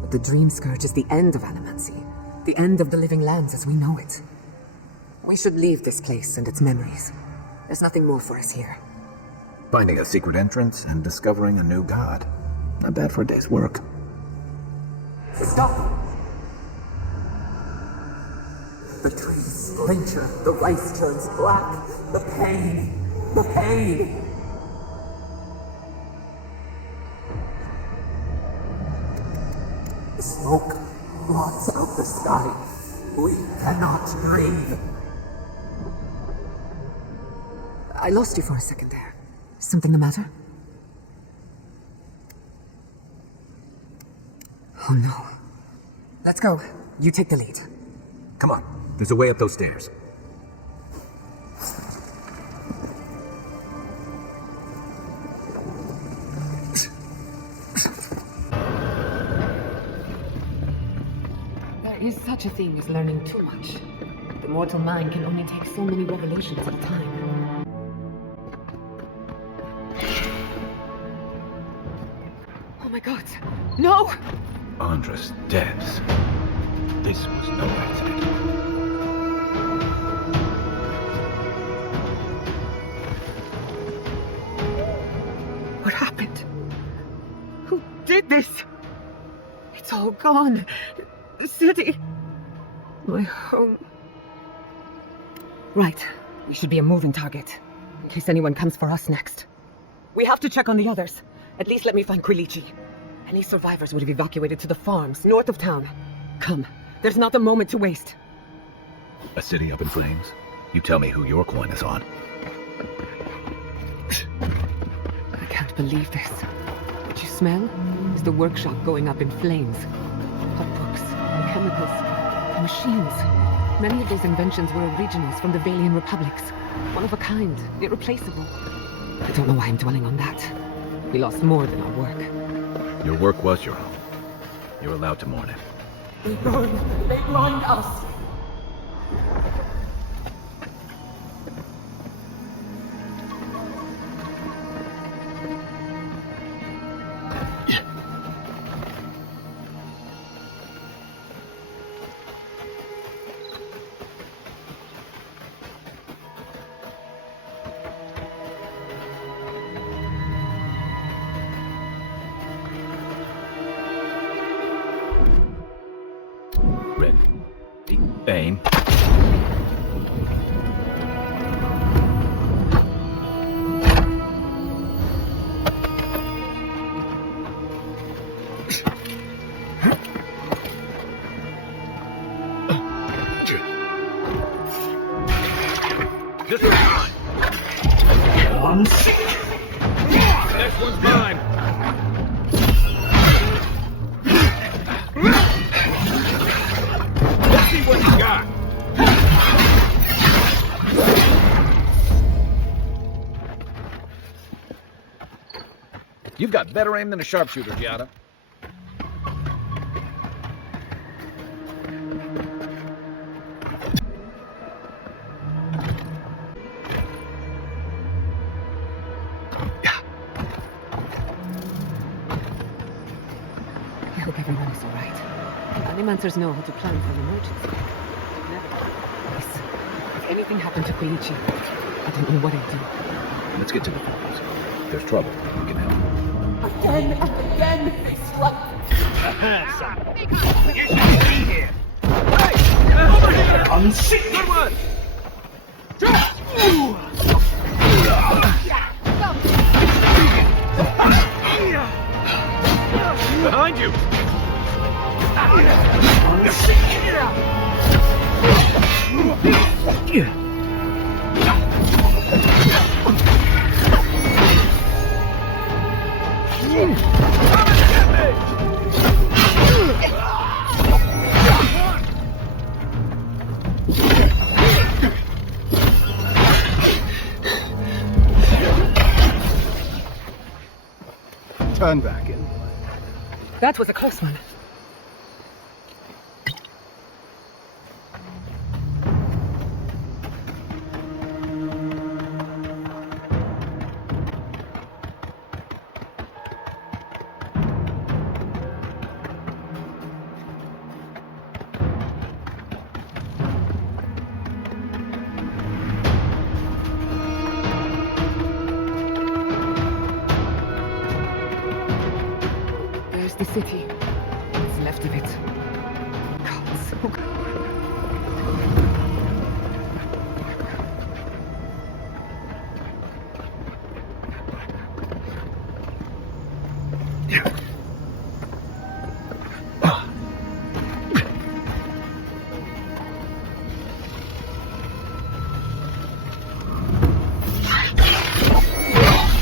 But the Dream Scourge is the end of animancy, the end of the living lands as we know it. We should leave this place and its memories. There's nothing more for us here. Finding a secret entrance and discovering a new god. Not bad for a day's work. Stop! The trees splinter, the rice turns black. The pain! The pain! The smoke blots out the sky. We cannot breathe. I lost you for a second there. Something the matter? Oh no. Let's go. You take the lead. Come on, there's a way up those stairs. There is such a thing as learning too much. The mortal mind can only take so many revelations at a time. Oh my god! No! Andres dead. This was no accident. What happened? Who did this? It's all gone. The city. My home. Right. We should be a moving target. In case anyone comes for us next. We have to check on the others. At least let me find Quilici. Any survivors would have evacuated to the farms north of town. Come. There's not a moment to waste. A city up in flames? You tell me who your coin is on. I can't believe this. What you smell is the workshop going up in flames. Hot books, and chemicals, and machines. Many of those inventions were originals from the Valian republics. One of a kind, irreplaceable. I don't know why I'm dwelling on that. We lost more than our work. Your work was your own. You're allowed to mourn it. They blind us! Aim. This one's mine. One sick. Next one's mine. Let's see what you got. You've got better aim than a sharpshooter, Giada. I hope everyone is all right. Animancers know how to plan for an emergency. Please, if anything happened to Quilici, I don't know what I'd do. Let's get to the farms. If there's trouble, we can help. Again and again, they struck. You shouldn't be here. Hey! Over here! I'm sick. Good one! Behind you! Turn back in. That was a close one. There's the city. What's left of it. God, so good.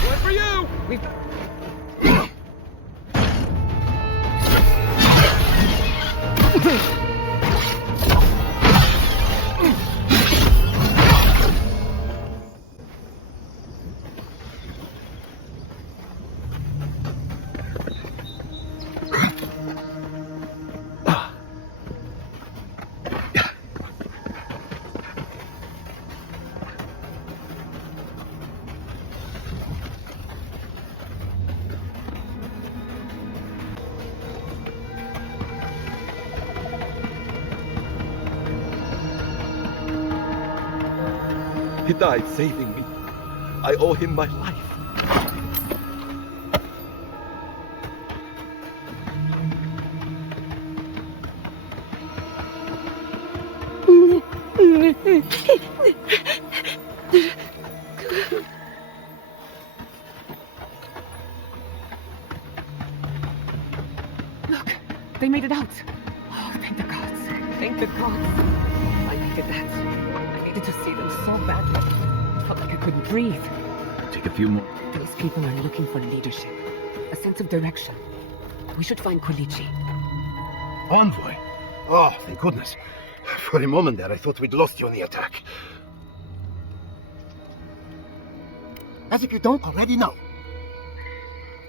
One for you! We've... He died saving me. I owe him my life. Look, they made it out. Oh, thank the gods. Thank the gods. I needed that. I needed to see them so badly. I felt like I couldn't breathe. Take a few more. These people are looking for leadership, a sense of direction. We should find Kolichi. Envoy? Oh, thank goodness. For a moment there, I thought we'd lost you in the attack. As if you don't already know.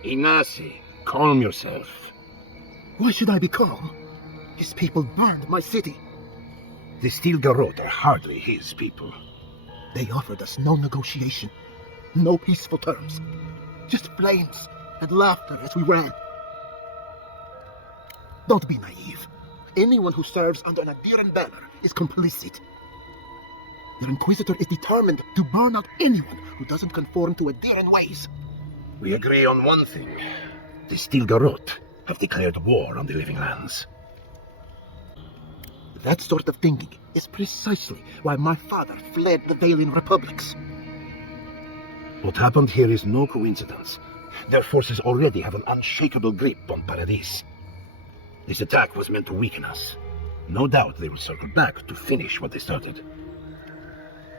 Inasi, calm yourself. Why should I be calm? His people burned my city. The Steel Garrote are hardly his people. They offered us no negotiation, no peaceful terms. Just flames and laughter as we ran. Don't be naive. Anyone who serves under an Aedyran banner is complicit. Your Inquisitor is determined to burn out anyone who doesn't conform to Aedyran ways. We agree on one thing. The Steel Garrote have declared war on the Living Lands. That sort of thinking is precisely why my father fled the Valian Republics. What happened here is no coincidence. Their forces already have an unshakable grip on Paradis. This attack was meant to weaken us. No doubt they will circle back to finish what they started.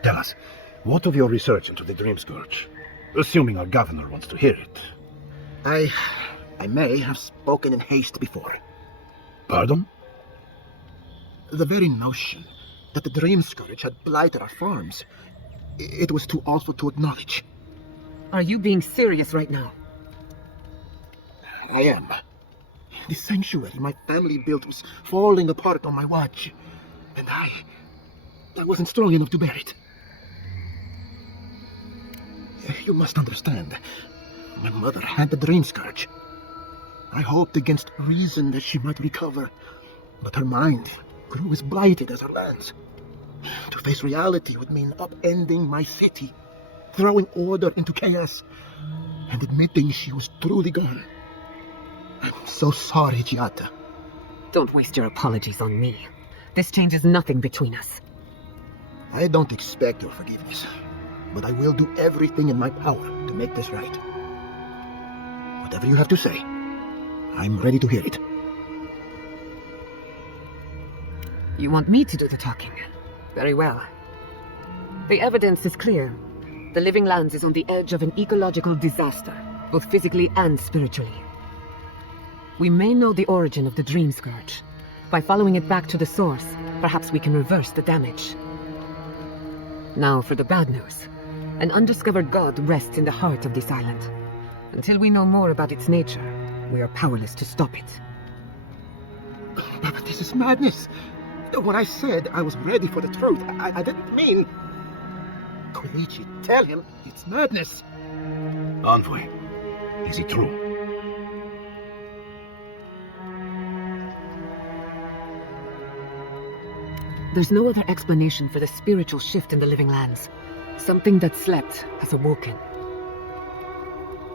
Tell us, what of your research into the Dream Scourge? Assuming our governor wants to hear it. I may have spoken in haste before. Pardon? The very notion that the Dream Scourge had blighted our farms, it was too awful to acknowledge. Are you being serious right now? I am. The sanctuary my family built was falling apart on my watch, and I wasn't strong enough to bear it. You must understand, my mother had the Dream Scourge. I hoped against reason that she might recover, but her mind grew as blighted as her lands. To face reality would mean upending my city, throwing order into chaos, and admitting she was truly gone. I'm so sorry, Giata. Don't waste your apologies on me. This changes nothing between us. I don't expect your forgiveness, but I will do everything in my power to make this right. Whatever you have to say, I'm ready to hear it. You want me to do the talking? Very well. The evidence is clear. The Living Lands is on the edge of an ecological disaster, both physically and spiritually. We may know the origin of the Dream Scourge. By following it back to the source, perhaps we can reverse the damage. Now for the bad news. An undiscovered god rests in the heart of this island. Until we know more about its nature, we are powerless to stop it. But this is madness. When I said I was ready for the truth, I didn't mean... Koichi, tell him it's madness. Envoy, is it true? There's no other explanation for the spiritual shift in the Living Lands. Something that slept has awoken.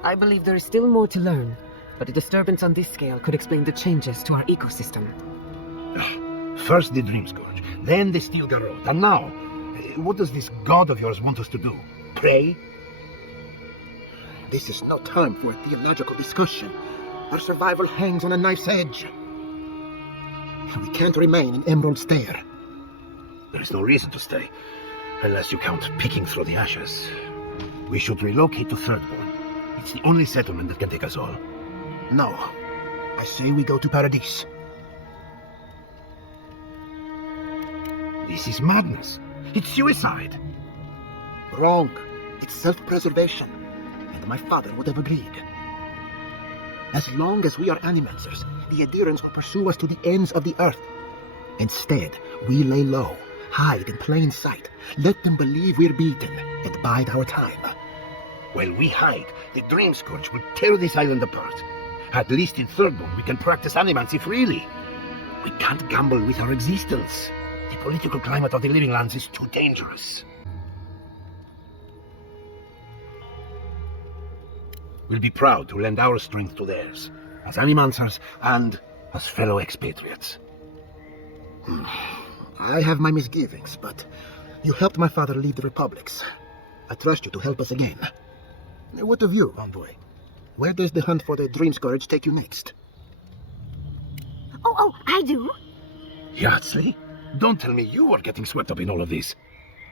I believe there is still more to learn, but a disturbance on this scale could explain the changes to our ecosystem. First the Dream Scourge, then the Steel Garrote, and now, what does this god of yours want us to do? Pray? This is no time for a theological discussion. Our survival hangs on a knife's edge. We can't remain in Emerald Stair. There is no reason to stay, unless you count picking through the ashes. We should relocate to Thirdborn. It's the only settlement that can take us all. No. I say we go to Paradise. This is madness. It's suicide. Wrong. It's self-preservation. And my father would have agreed. As long as we are animancers, the Aedyrans will pursue us to the ends of the earth. Instead, we lay low, hide in plain sight, let them believe we're beaten, and bide our time. While we hide, the Dream Scourge will tear this island apart. At least in Thirdborn, we can practice animancy freely. We can't gamble with our existence. The political climate of the Living Lands is too dangerous. We'll be proud to lend our strength to theirs, as animancers and as fellow expatriates. I have my misgivings, but you helped my father leave the Republics. I trust you to help us again. What of you, Envoy? Where does the hunt for the Dream Scourge take you next? Oh, I do. Yahtzee? Don't tell me you are getting swept up in all of this.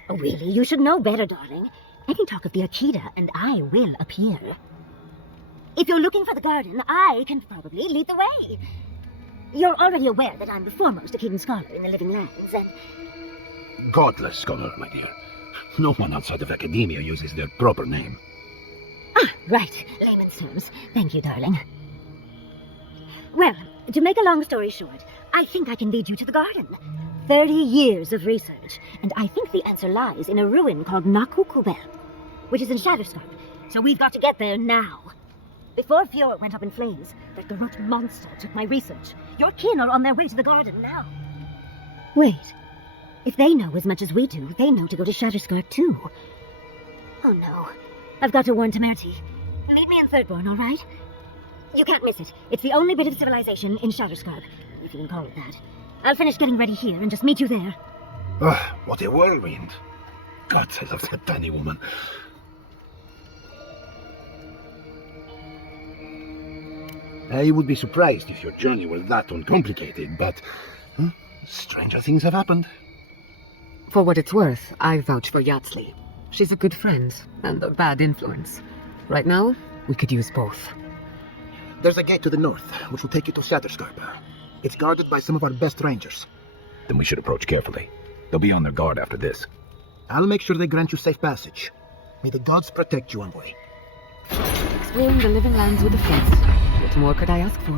Oh, really? You should know better, darling. I can talk of the Akita, and I will appear. If you're looking for the garden, I can probably lead the way. You're already aware that I'm the foremost Akita scholar in the Living Lands, and... Godless scholar, my dear. No one outside of academia uses their proper name. Ah, right. Layman's terms. Thank you, darling. Well, to make a long story short, I think I can lead you to the garden. 30 years of research, and I think the answer lies in a ruin called Nakukubel, which is in Shatterscarp, so we've got to get there now. Before Fjord went up in flames, that Garrote monster took my research. Your kin are on their way to the garden now. Wait. If they know as much as we do, they know to go to Shatterscarp too. Oh no. I've got to warn Temerty. Meet me in Thirdborn, all right? You can't miss it. It's the only bit of civilization in Shatterscarp, if you can call it that. I'll finish getting ready here and just meet you there. Ah, what a whirlwind. God, I love that tiny woman. I would be surprised if your journey were that uncomplicated, but stranger things have happened. For what it's worth, I vouch for Yahtzee. She's a good friend and a bad influence. Right now, we could use both. There's a gate to the north, which will take you to Shatterscarp. It's guarded by some of our best rangers. Then we should approach carefully. They'll be on their guard after this. I'll make sure they grant you safe passage. May the gods protect you, Envoy. Exploring the Living Lands with a fence. What more could I ask for?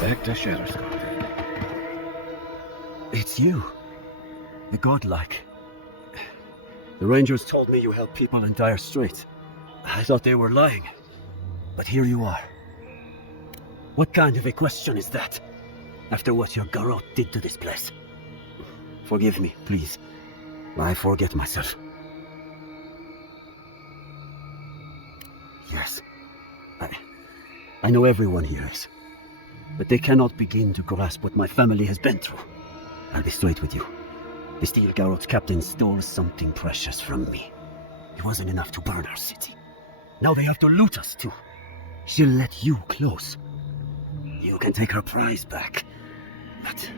Back to Shatterscarp. It's you. The godlike. The Rangers told me you help people in dire straits. I thought they were lying. But here you are. What kind of a question is that? After what your Garrote did to this place. Forgive me, please. I forget myself. Yes. I know everyone here is. But they cannot begin to grasp what my family has been through. I'll be straight with you. The Steel Garrote's captain stole something precious from me. It wasn't enough to burn our city. Now they have to loot us too. She'll let you close. You can take her prize back. But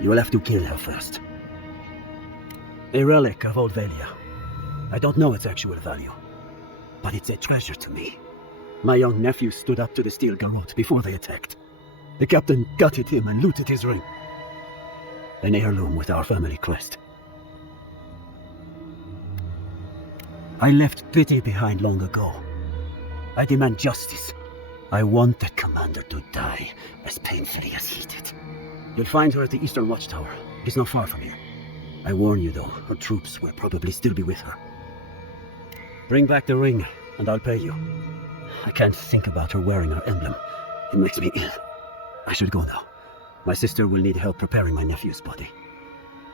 you will have to kill her first. A relic of Old Valia. I don't know its actual value, but it's a treasure to me. My young nephew stood up to the Steel Garrote before they attacked. The captain gutted him and looted his ring. An heirloom with our family crest. I left pity behind long ago. I demand justice. I want that commander to die as painfully as he did. You'll find her at the Eastern Watchtower. It's not far from here. I warn you, though, her troops will probably still be with her. Bring back the ring, and I'll pay you. I can't think about her wearing her emblem. It makes me ill. I should go now. My sister will need help preparing my nephew's body.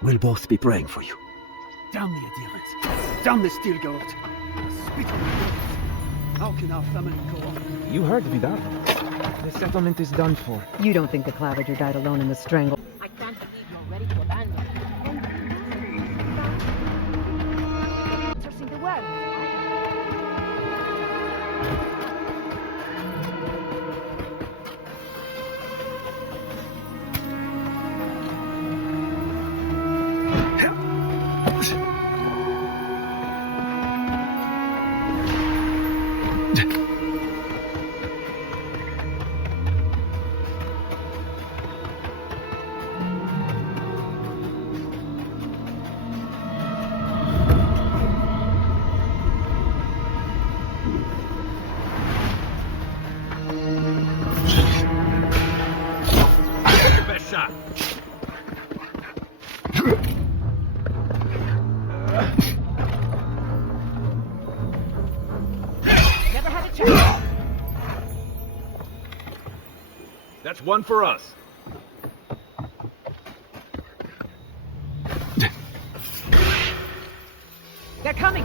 We'll both be praying for you. Damn the Aedyrians! Damn the Steel Garrote! Speak of the How can our family go on? You heard Vidal. The settlement is done for. You don't think the Clavager died alone in the strangle? I can't believe you're ready to abandon. In the world. That's one for us. They're coming!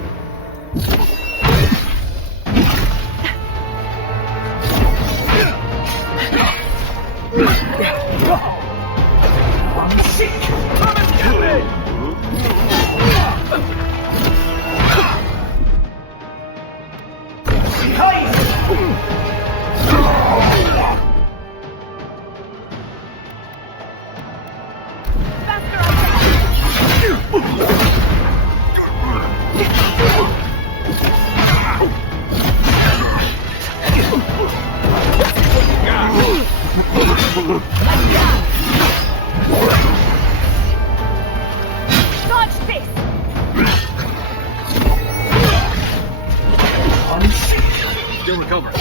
Dodge this! Still recover.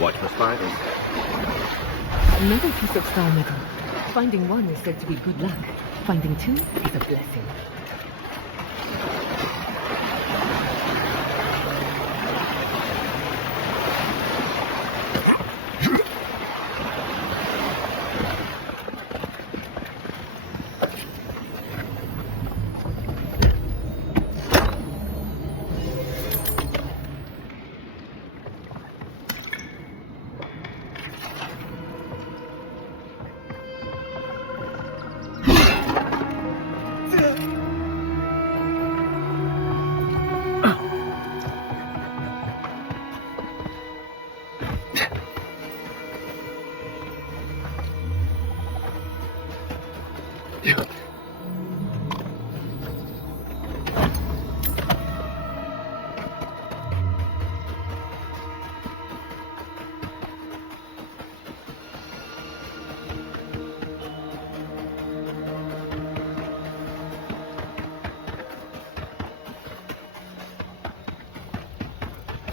Watch for spiders. Another piece of star metal. Finding one is said to be good luck. Finding two is a blessing.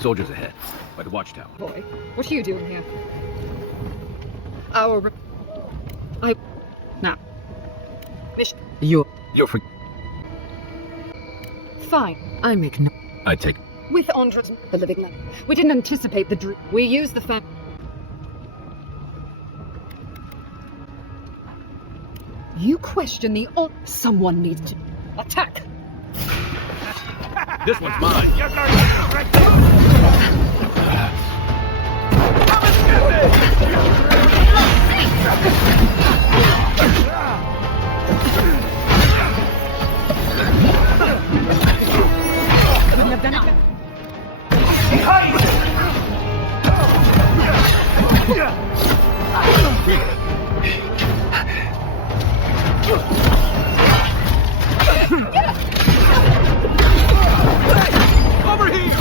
Soldiers ahead, by the watchtower. Boy, what are you doing here? Now. You're for... Fine. I make no... I take... With Andres, the living land. We didn't anticipate the dream. We used the fact... You question the... Someone needs to... Attack! This one's mine. You're going to break the... Couldn't have done it. Over here!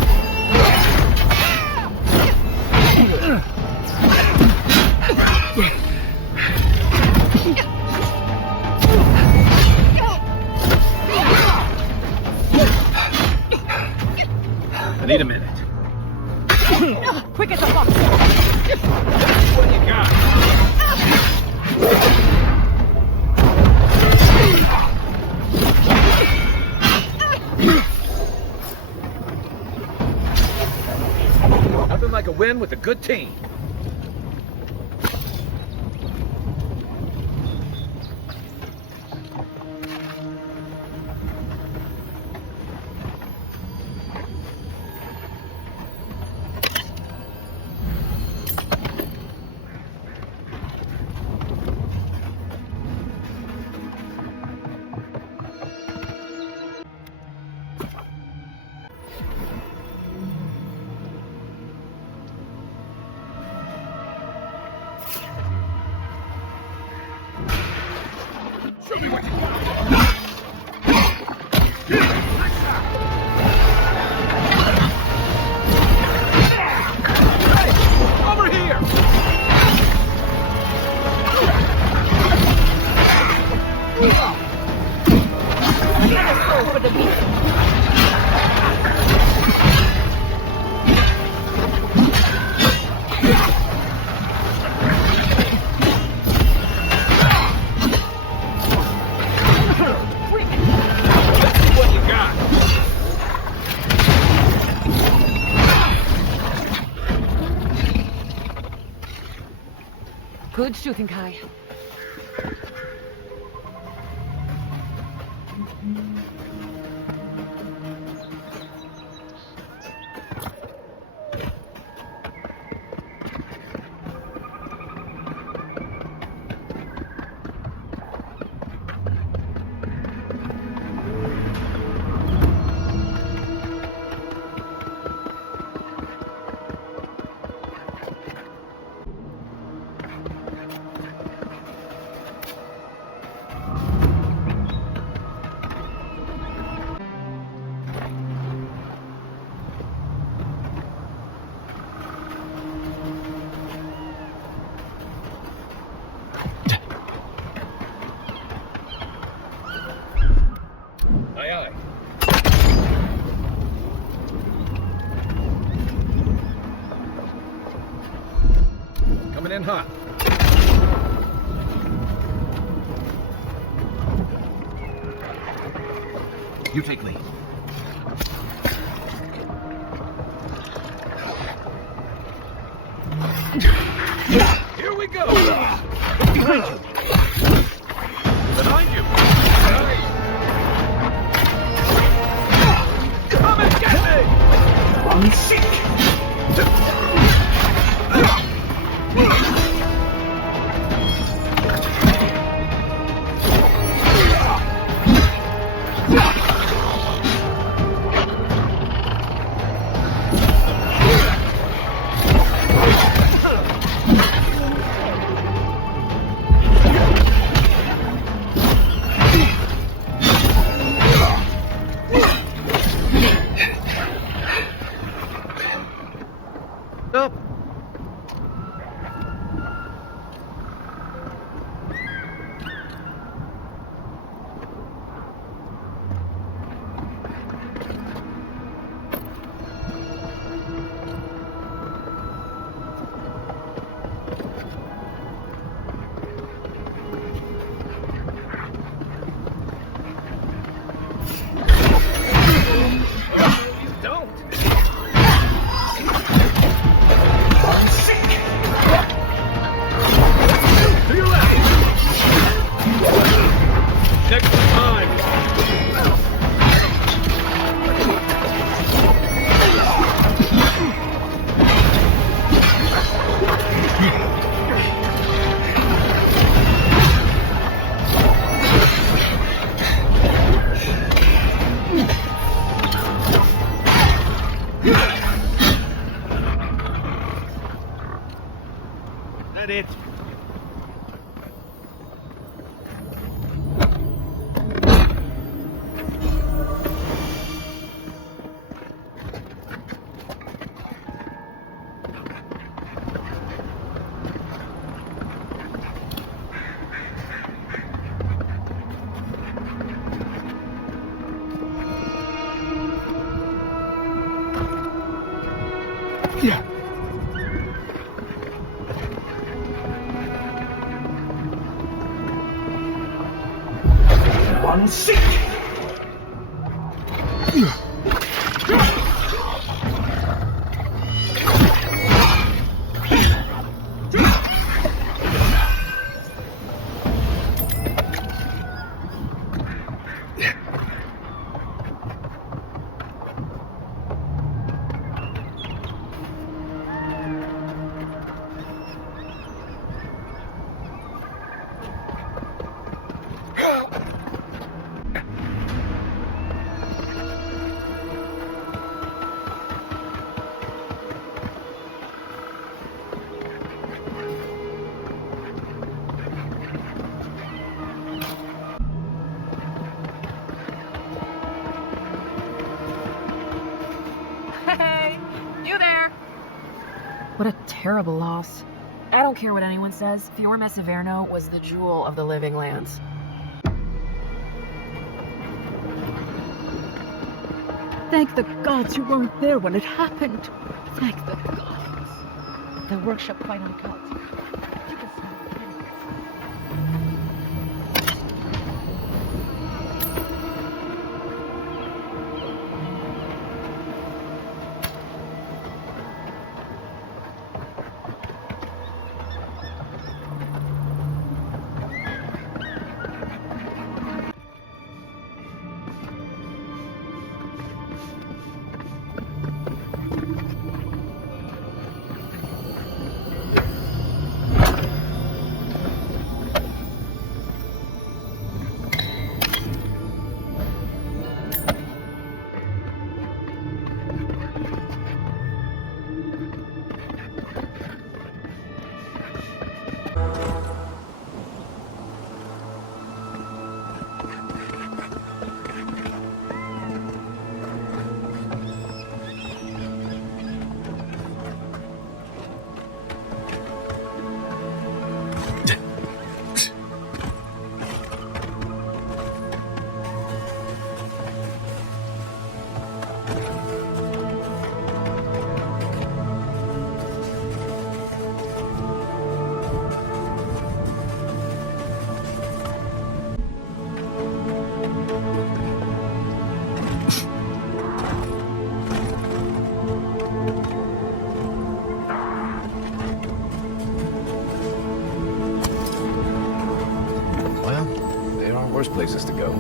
I need a minute. Quick as a fox. What do you got? Nothing like a win with a good team. Over here! For the beast. What you got? Good shooting, Kai. Aye, aye. Coming in hot. You take lead. Here we go! Behind you! Behind you! Come and get me! I'm sick! Up. You don't. at it. One seat! Hey, you there? What a terrible loss. I don't care what anyone says, Fior Messaverno was the jewel of the living lands. Thank the gods you weren't there when it happened. Thank the gods. The workshop finally cut. You can smell the chemicals. Places to go.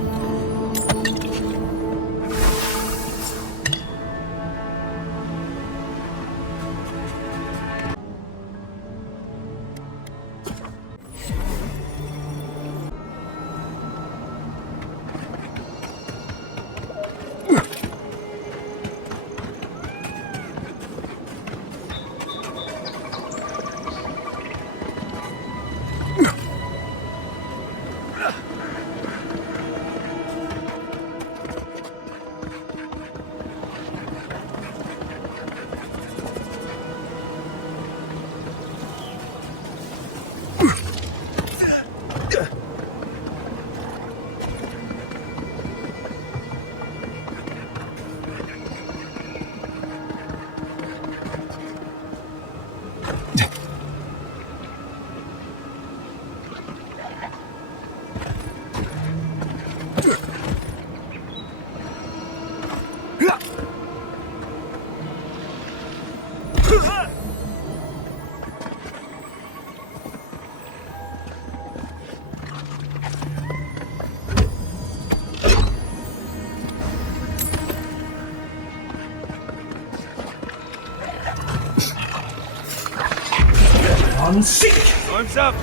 On seat! Arms up!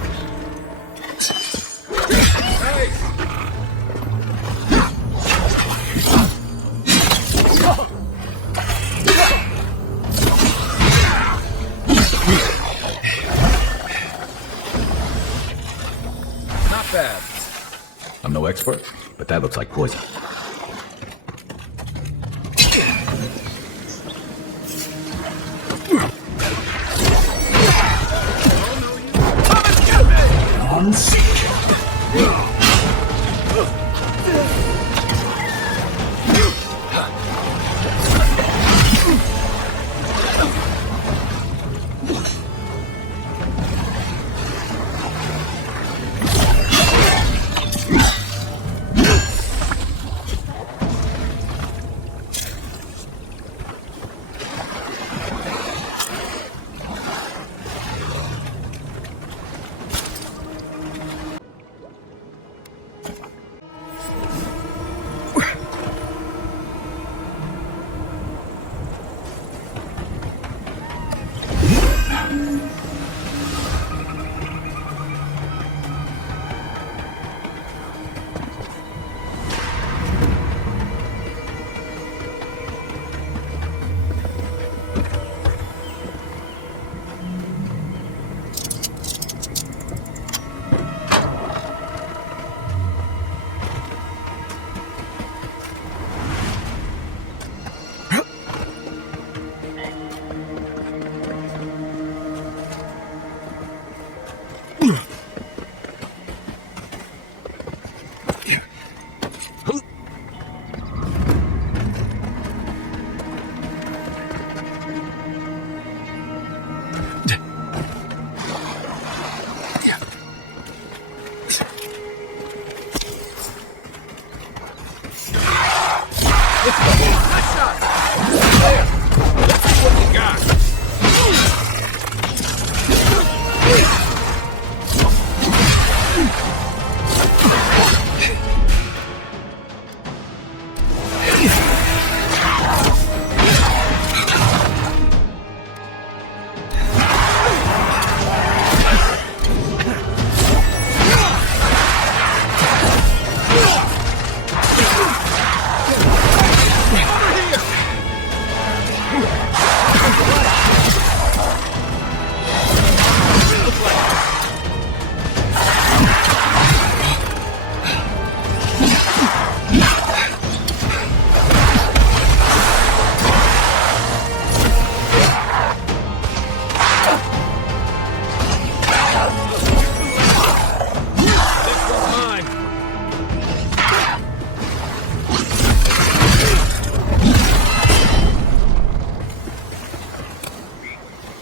bad. I'm no expert, but that looks like poison.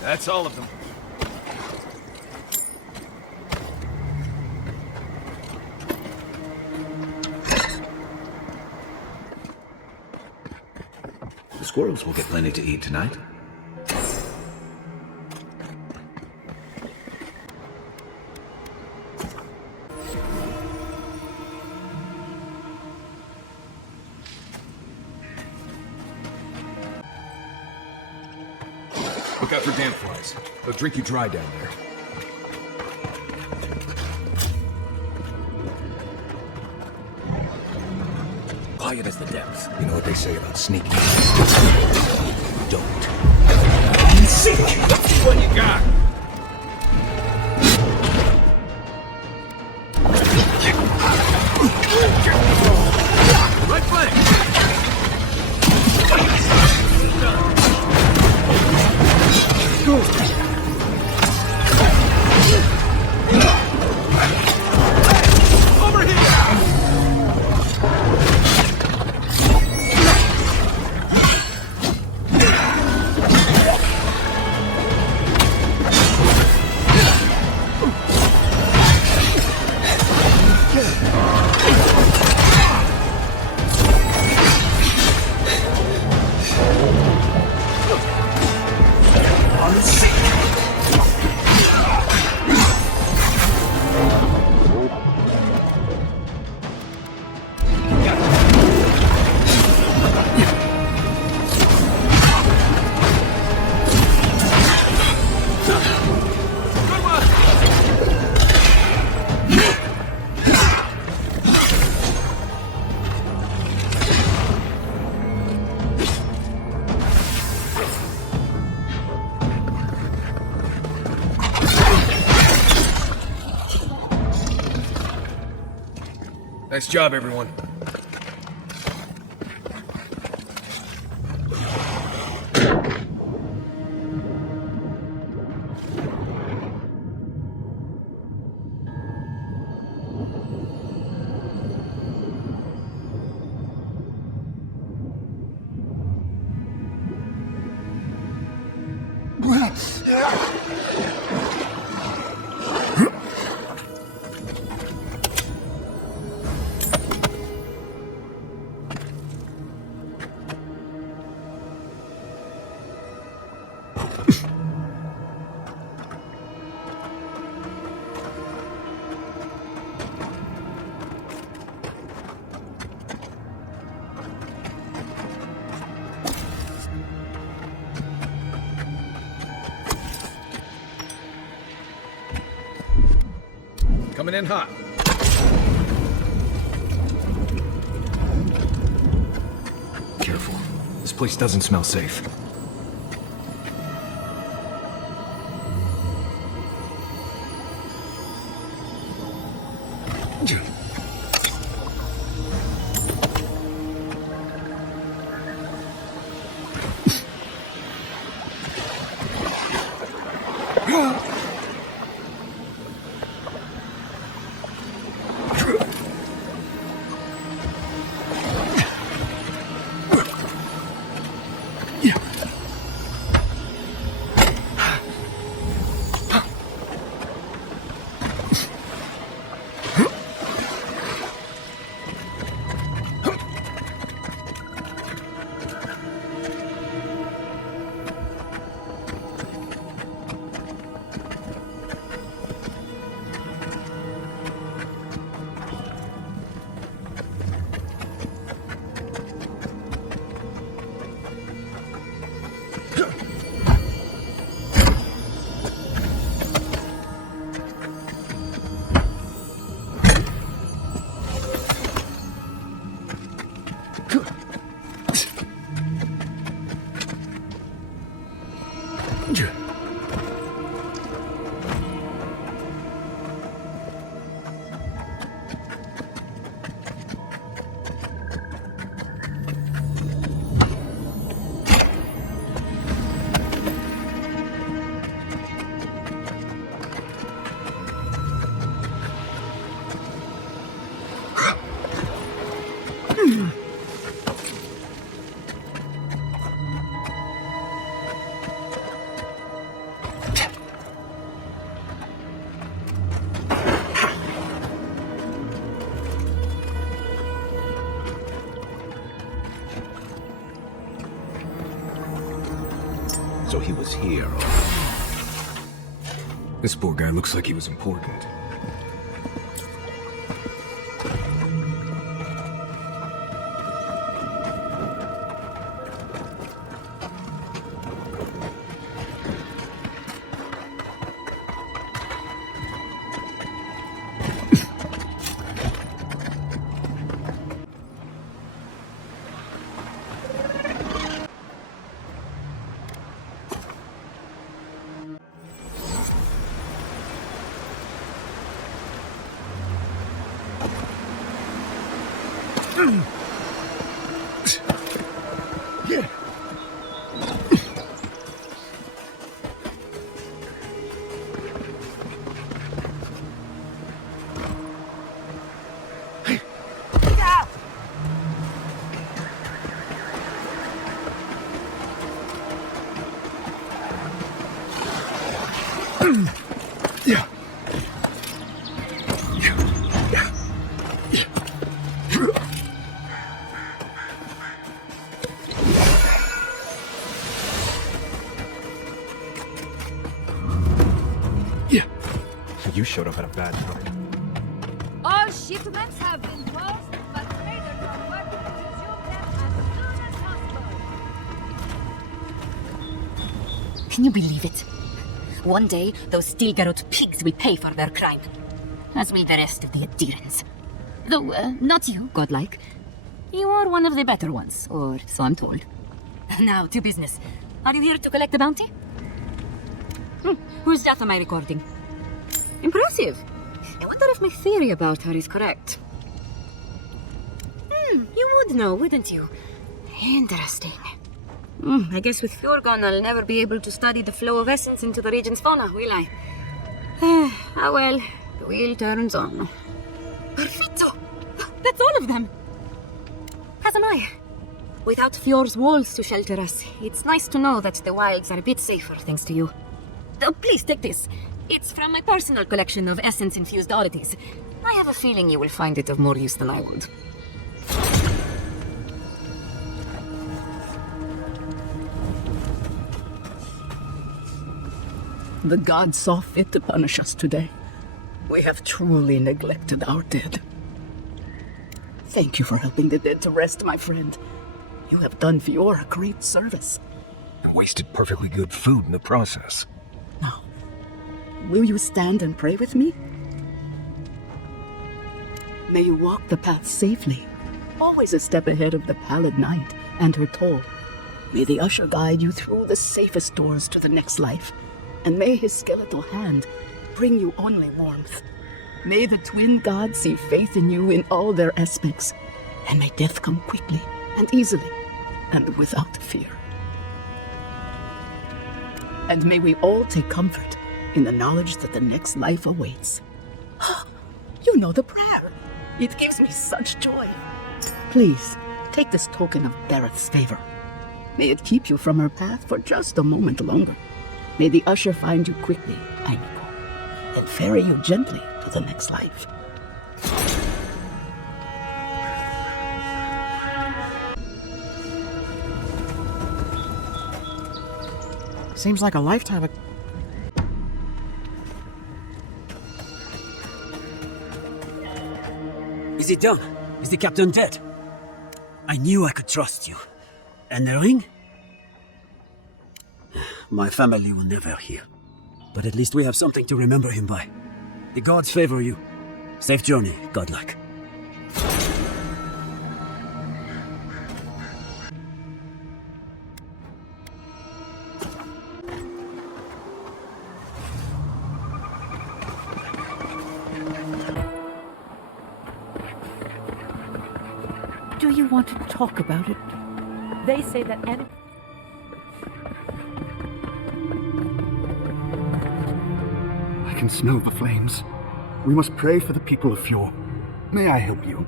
That's all of them. The squirrels will get plenty to eat tonight. Look out for damp flies. They'll drink you dry down there. Quiet as the depths. You know what they say about sneaking? Don't. Seek! Let's see what you got! Right flank! Over here! Nice job, everyone. Coming in hot. Careful. This place doesn't smell safe. So he was here. This poor guy looks like he was important. You showed up at a bad time. All shipments have been closed, but traders are working to resume them as soon as possible. Can you believe it? One day, those Stilgarot pigs will pay for their crime. As will the rest of the Aedyrans. Though, not you, godlike. You are one of the better ones, or so I'm told. Now, to business. Are you here to collect the bounty? Whose death am I recording? Impressive. I wonder if my theory about her is correct. You would know, wouldn't you? Interesting. I guess with Fjord gone, I'll never be able to study the flow of essence into the region's fauna, will I? Ah well, the wheel turns on. Perfetto! That's all of them! As am I. Without Fjord's walls to shelter us, it's nice to know that the wilds are a bit safer thanks to you. Oh, please take this. It's from my personal collection of essence-infused oddities. I have a feeling you will find it of more use than I would. The gods saw fit to punish us today. We have truly neglected our dead. Thank you for helping the dead to rest, my friend. You have done Eora a great service. Wasted perfectly good food in the process. Now, will you stand and pray with me? May you walk the path safely, always a step ahead of the pallid night and her toll. May the usher guide you through the safest doors to the next life, and may his skeletal hand bring you only warmth. May the twin gods see faith in you in all their aspects, and may death come quickly and easily and without fear. And may we all take comfort in the knowledge that the next life awaits. You know the prayer. It gives me such joy. Please, take this token of Bereth's favor. May it keep you from her path for just a moment longer. May the usher find you quickly, Einiko, and ferry you gently to the next life. Seems like a lifetime ago. Is it done? Is the captain dead? I knew I could trust you. And the ring? My family will never hear. But at least we have something to remember him by. The gods favor you. Safe journey, godlike. Do you want to talk about it? They say that I can smell the flames. We must pray for the people of Fjord. May I help you?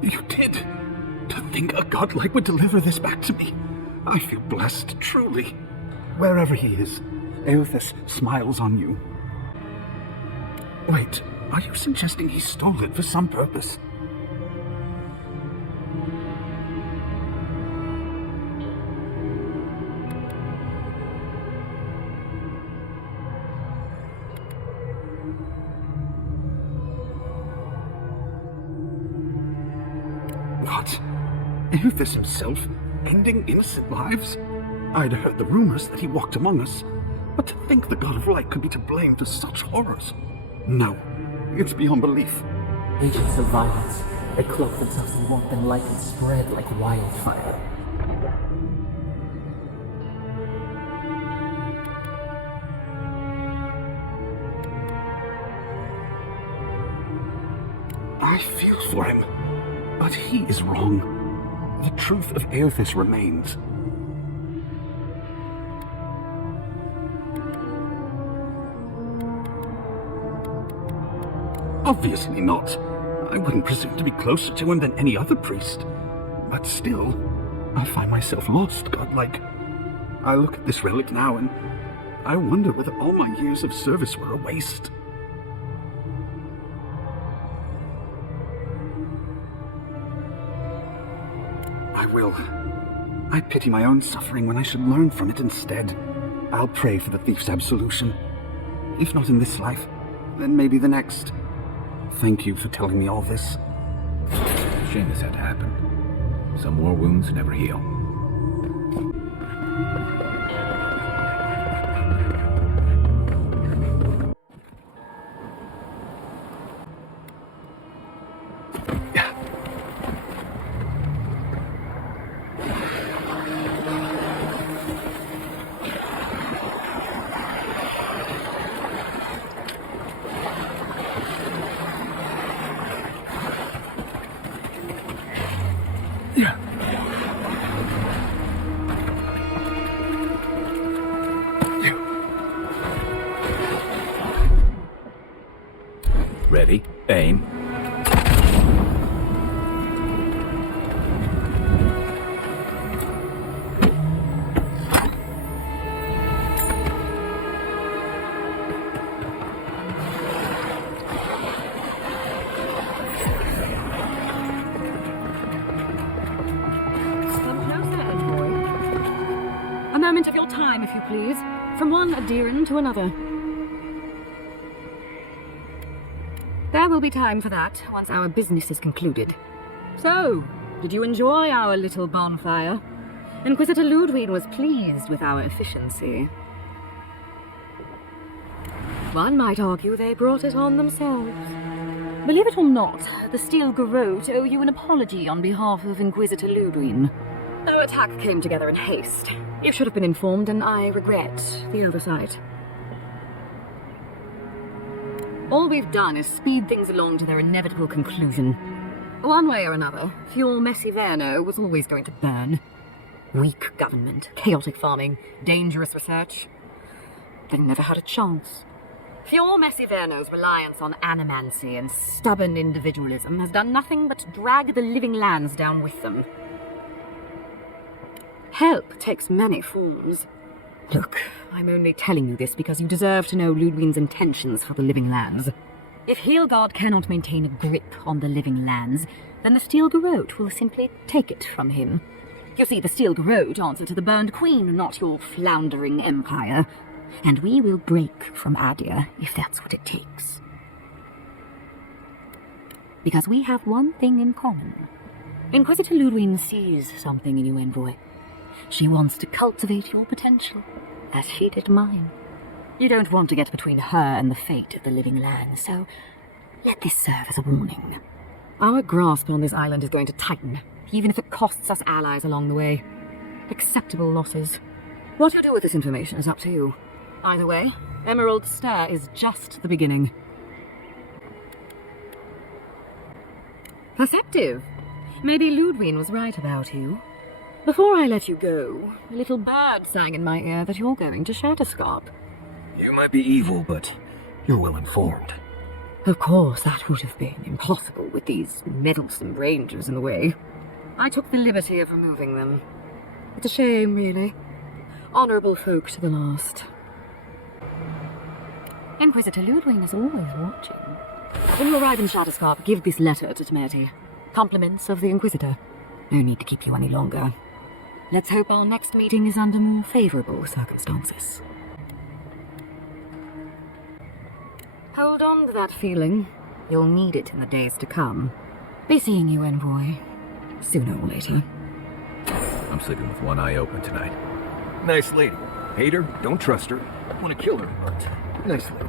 You did? To think a godlike would deliver this back to me. I feel blessed, truly. Wherever he is, Eothas smiles on you. Wait, are you suggesting he stole it for some purpose? What? Eothas himself, ending innocent lives? I'd heard the rumors that he walked among us, but to think the God of Light could be to blame for such horrors. No, it's beyond belief. Agents of violence. They cloak themselves in warmth and light and spread like wildfire. I feel for him, but he is wrong. The truth of Eothas remains. Obviously not. I wouldn't presume to be closer to him than any other priest. But still, I find myself lost, godlike. I look at this relic now and I wonder whether all my years of service were a waste. I will. I pity my own suffering when I should learn from it instead. I'll pray for the thief's absolution. If not in this life, then maybe the next. Thank you for telling me all this. Shame this had to happen. Some war wounds never heal. Ready, aim. A moment of your time, if you please. From one Aedyran to another. There will be time for that once our business is concluded. So, did you enjoy our little bonfire? Inquisitor Ludwig was pleased with our efficiency. One might argue they brought it on themselves. Believe it or not, the Steel Garrote owe you an apology on behalf of Inquisitor Ludwig. Our attack came together in haste. You should have been informed, and I regret the oversight. All we've done is speed things along to their inevitable conclusion. One way or another, Fjord Messiverno was always going to burn. Weak government, chaotic farming, dangerous research. They never had a chance. Fjord Messiverno's reliance on animancy and stubborn individualism has done nothing but drag the living lands down with them. Help takes many forms. Look, I'm only telling you this because you deserve to know Ludwig's intentions for the living lands. If Heelgard cannot maintain a grip on the living lands, then the Steel Garrote will simply take it from him. You see, the Steel Garrote answer to the Burned Queen, not your floundering empire. And we will break from Aedyr if that's what it takes. Because we have one thing in common. Inquisitor Ludwig sees something in you, Envoy. She wants to cultivate your potential, as she did mine. You don't want to get between her and the fate of the living land, so let this serve as a warning. Our grasp on this island is going to tighten, even if it costs us allies along the way. Acceptable losses. What you do with this information is up to you. Either way, Emerald Stair is just the beginning. Perceptive. Maybe Ludwig was right about you. Before I let you go, a little bird sang in my ear that you're going to Shatterscarp. You might be evil, but you're well informed. Of course, that would have been impossible with these meddlesome rangers in the way. I took the liberty of removing them. It's a shame, really. Honourable folk to the last. Inquisitor Ludwig is always watching. When you arrive in Shatterscarp, give this letter to Sumérgete. Compliments of the Inquisitor. No need to keep you any longer. Let's hope our next meeting is under more favourable circumstances. Hold on to that feeling. You'll need it in the days to come. Be seeing you, Envoy. Sooner or later. I'm sleeping with one eye open tonight. Nice lady. Hate her, don't trust her. Want to kill her, but nice lady.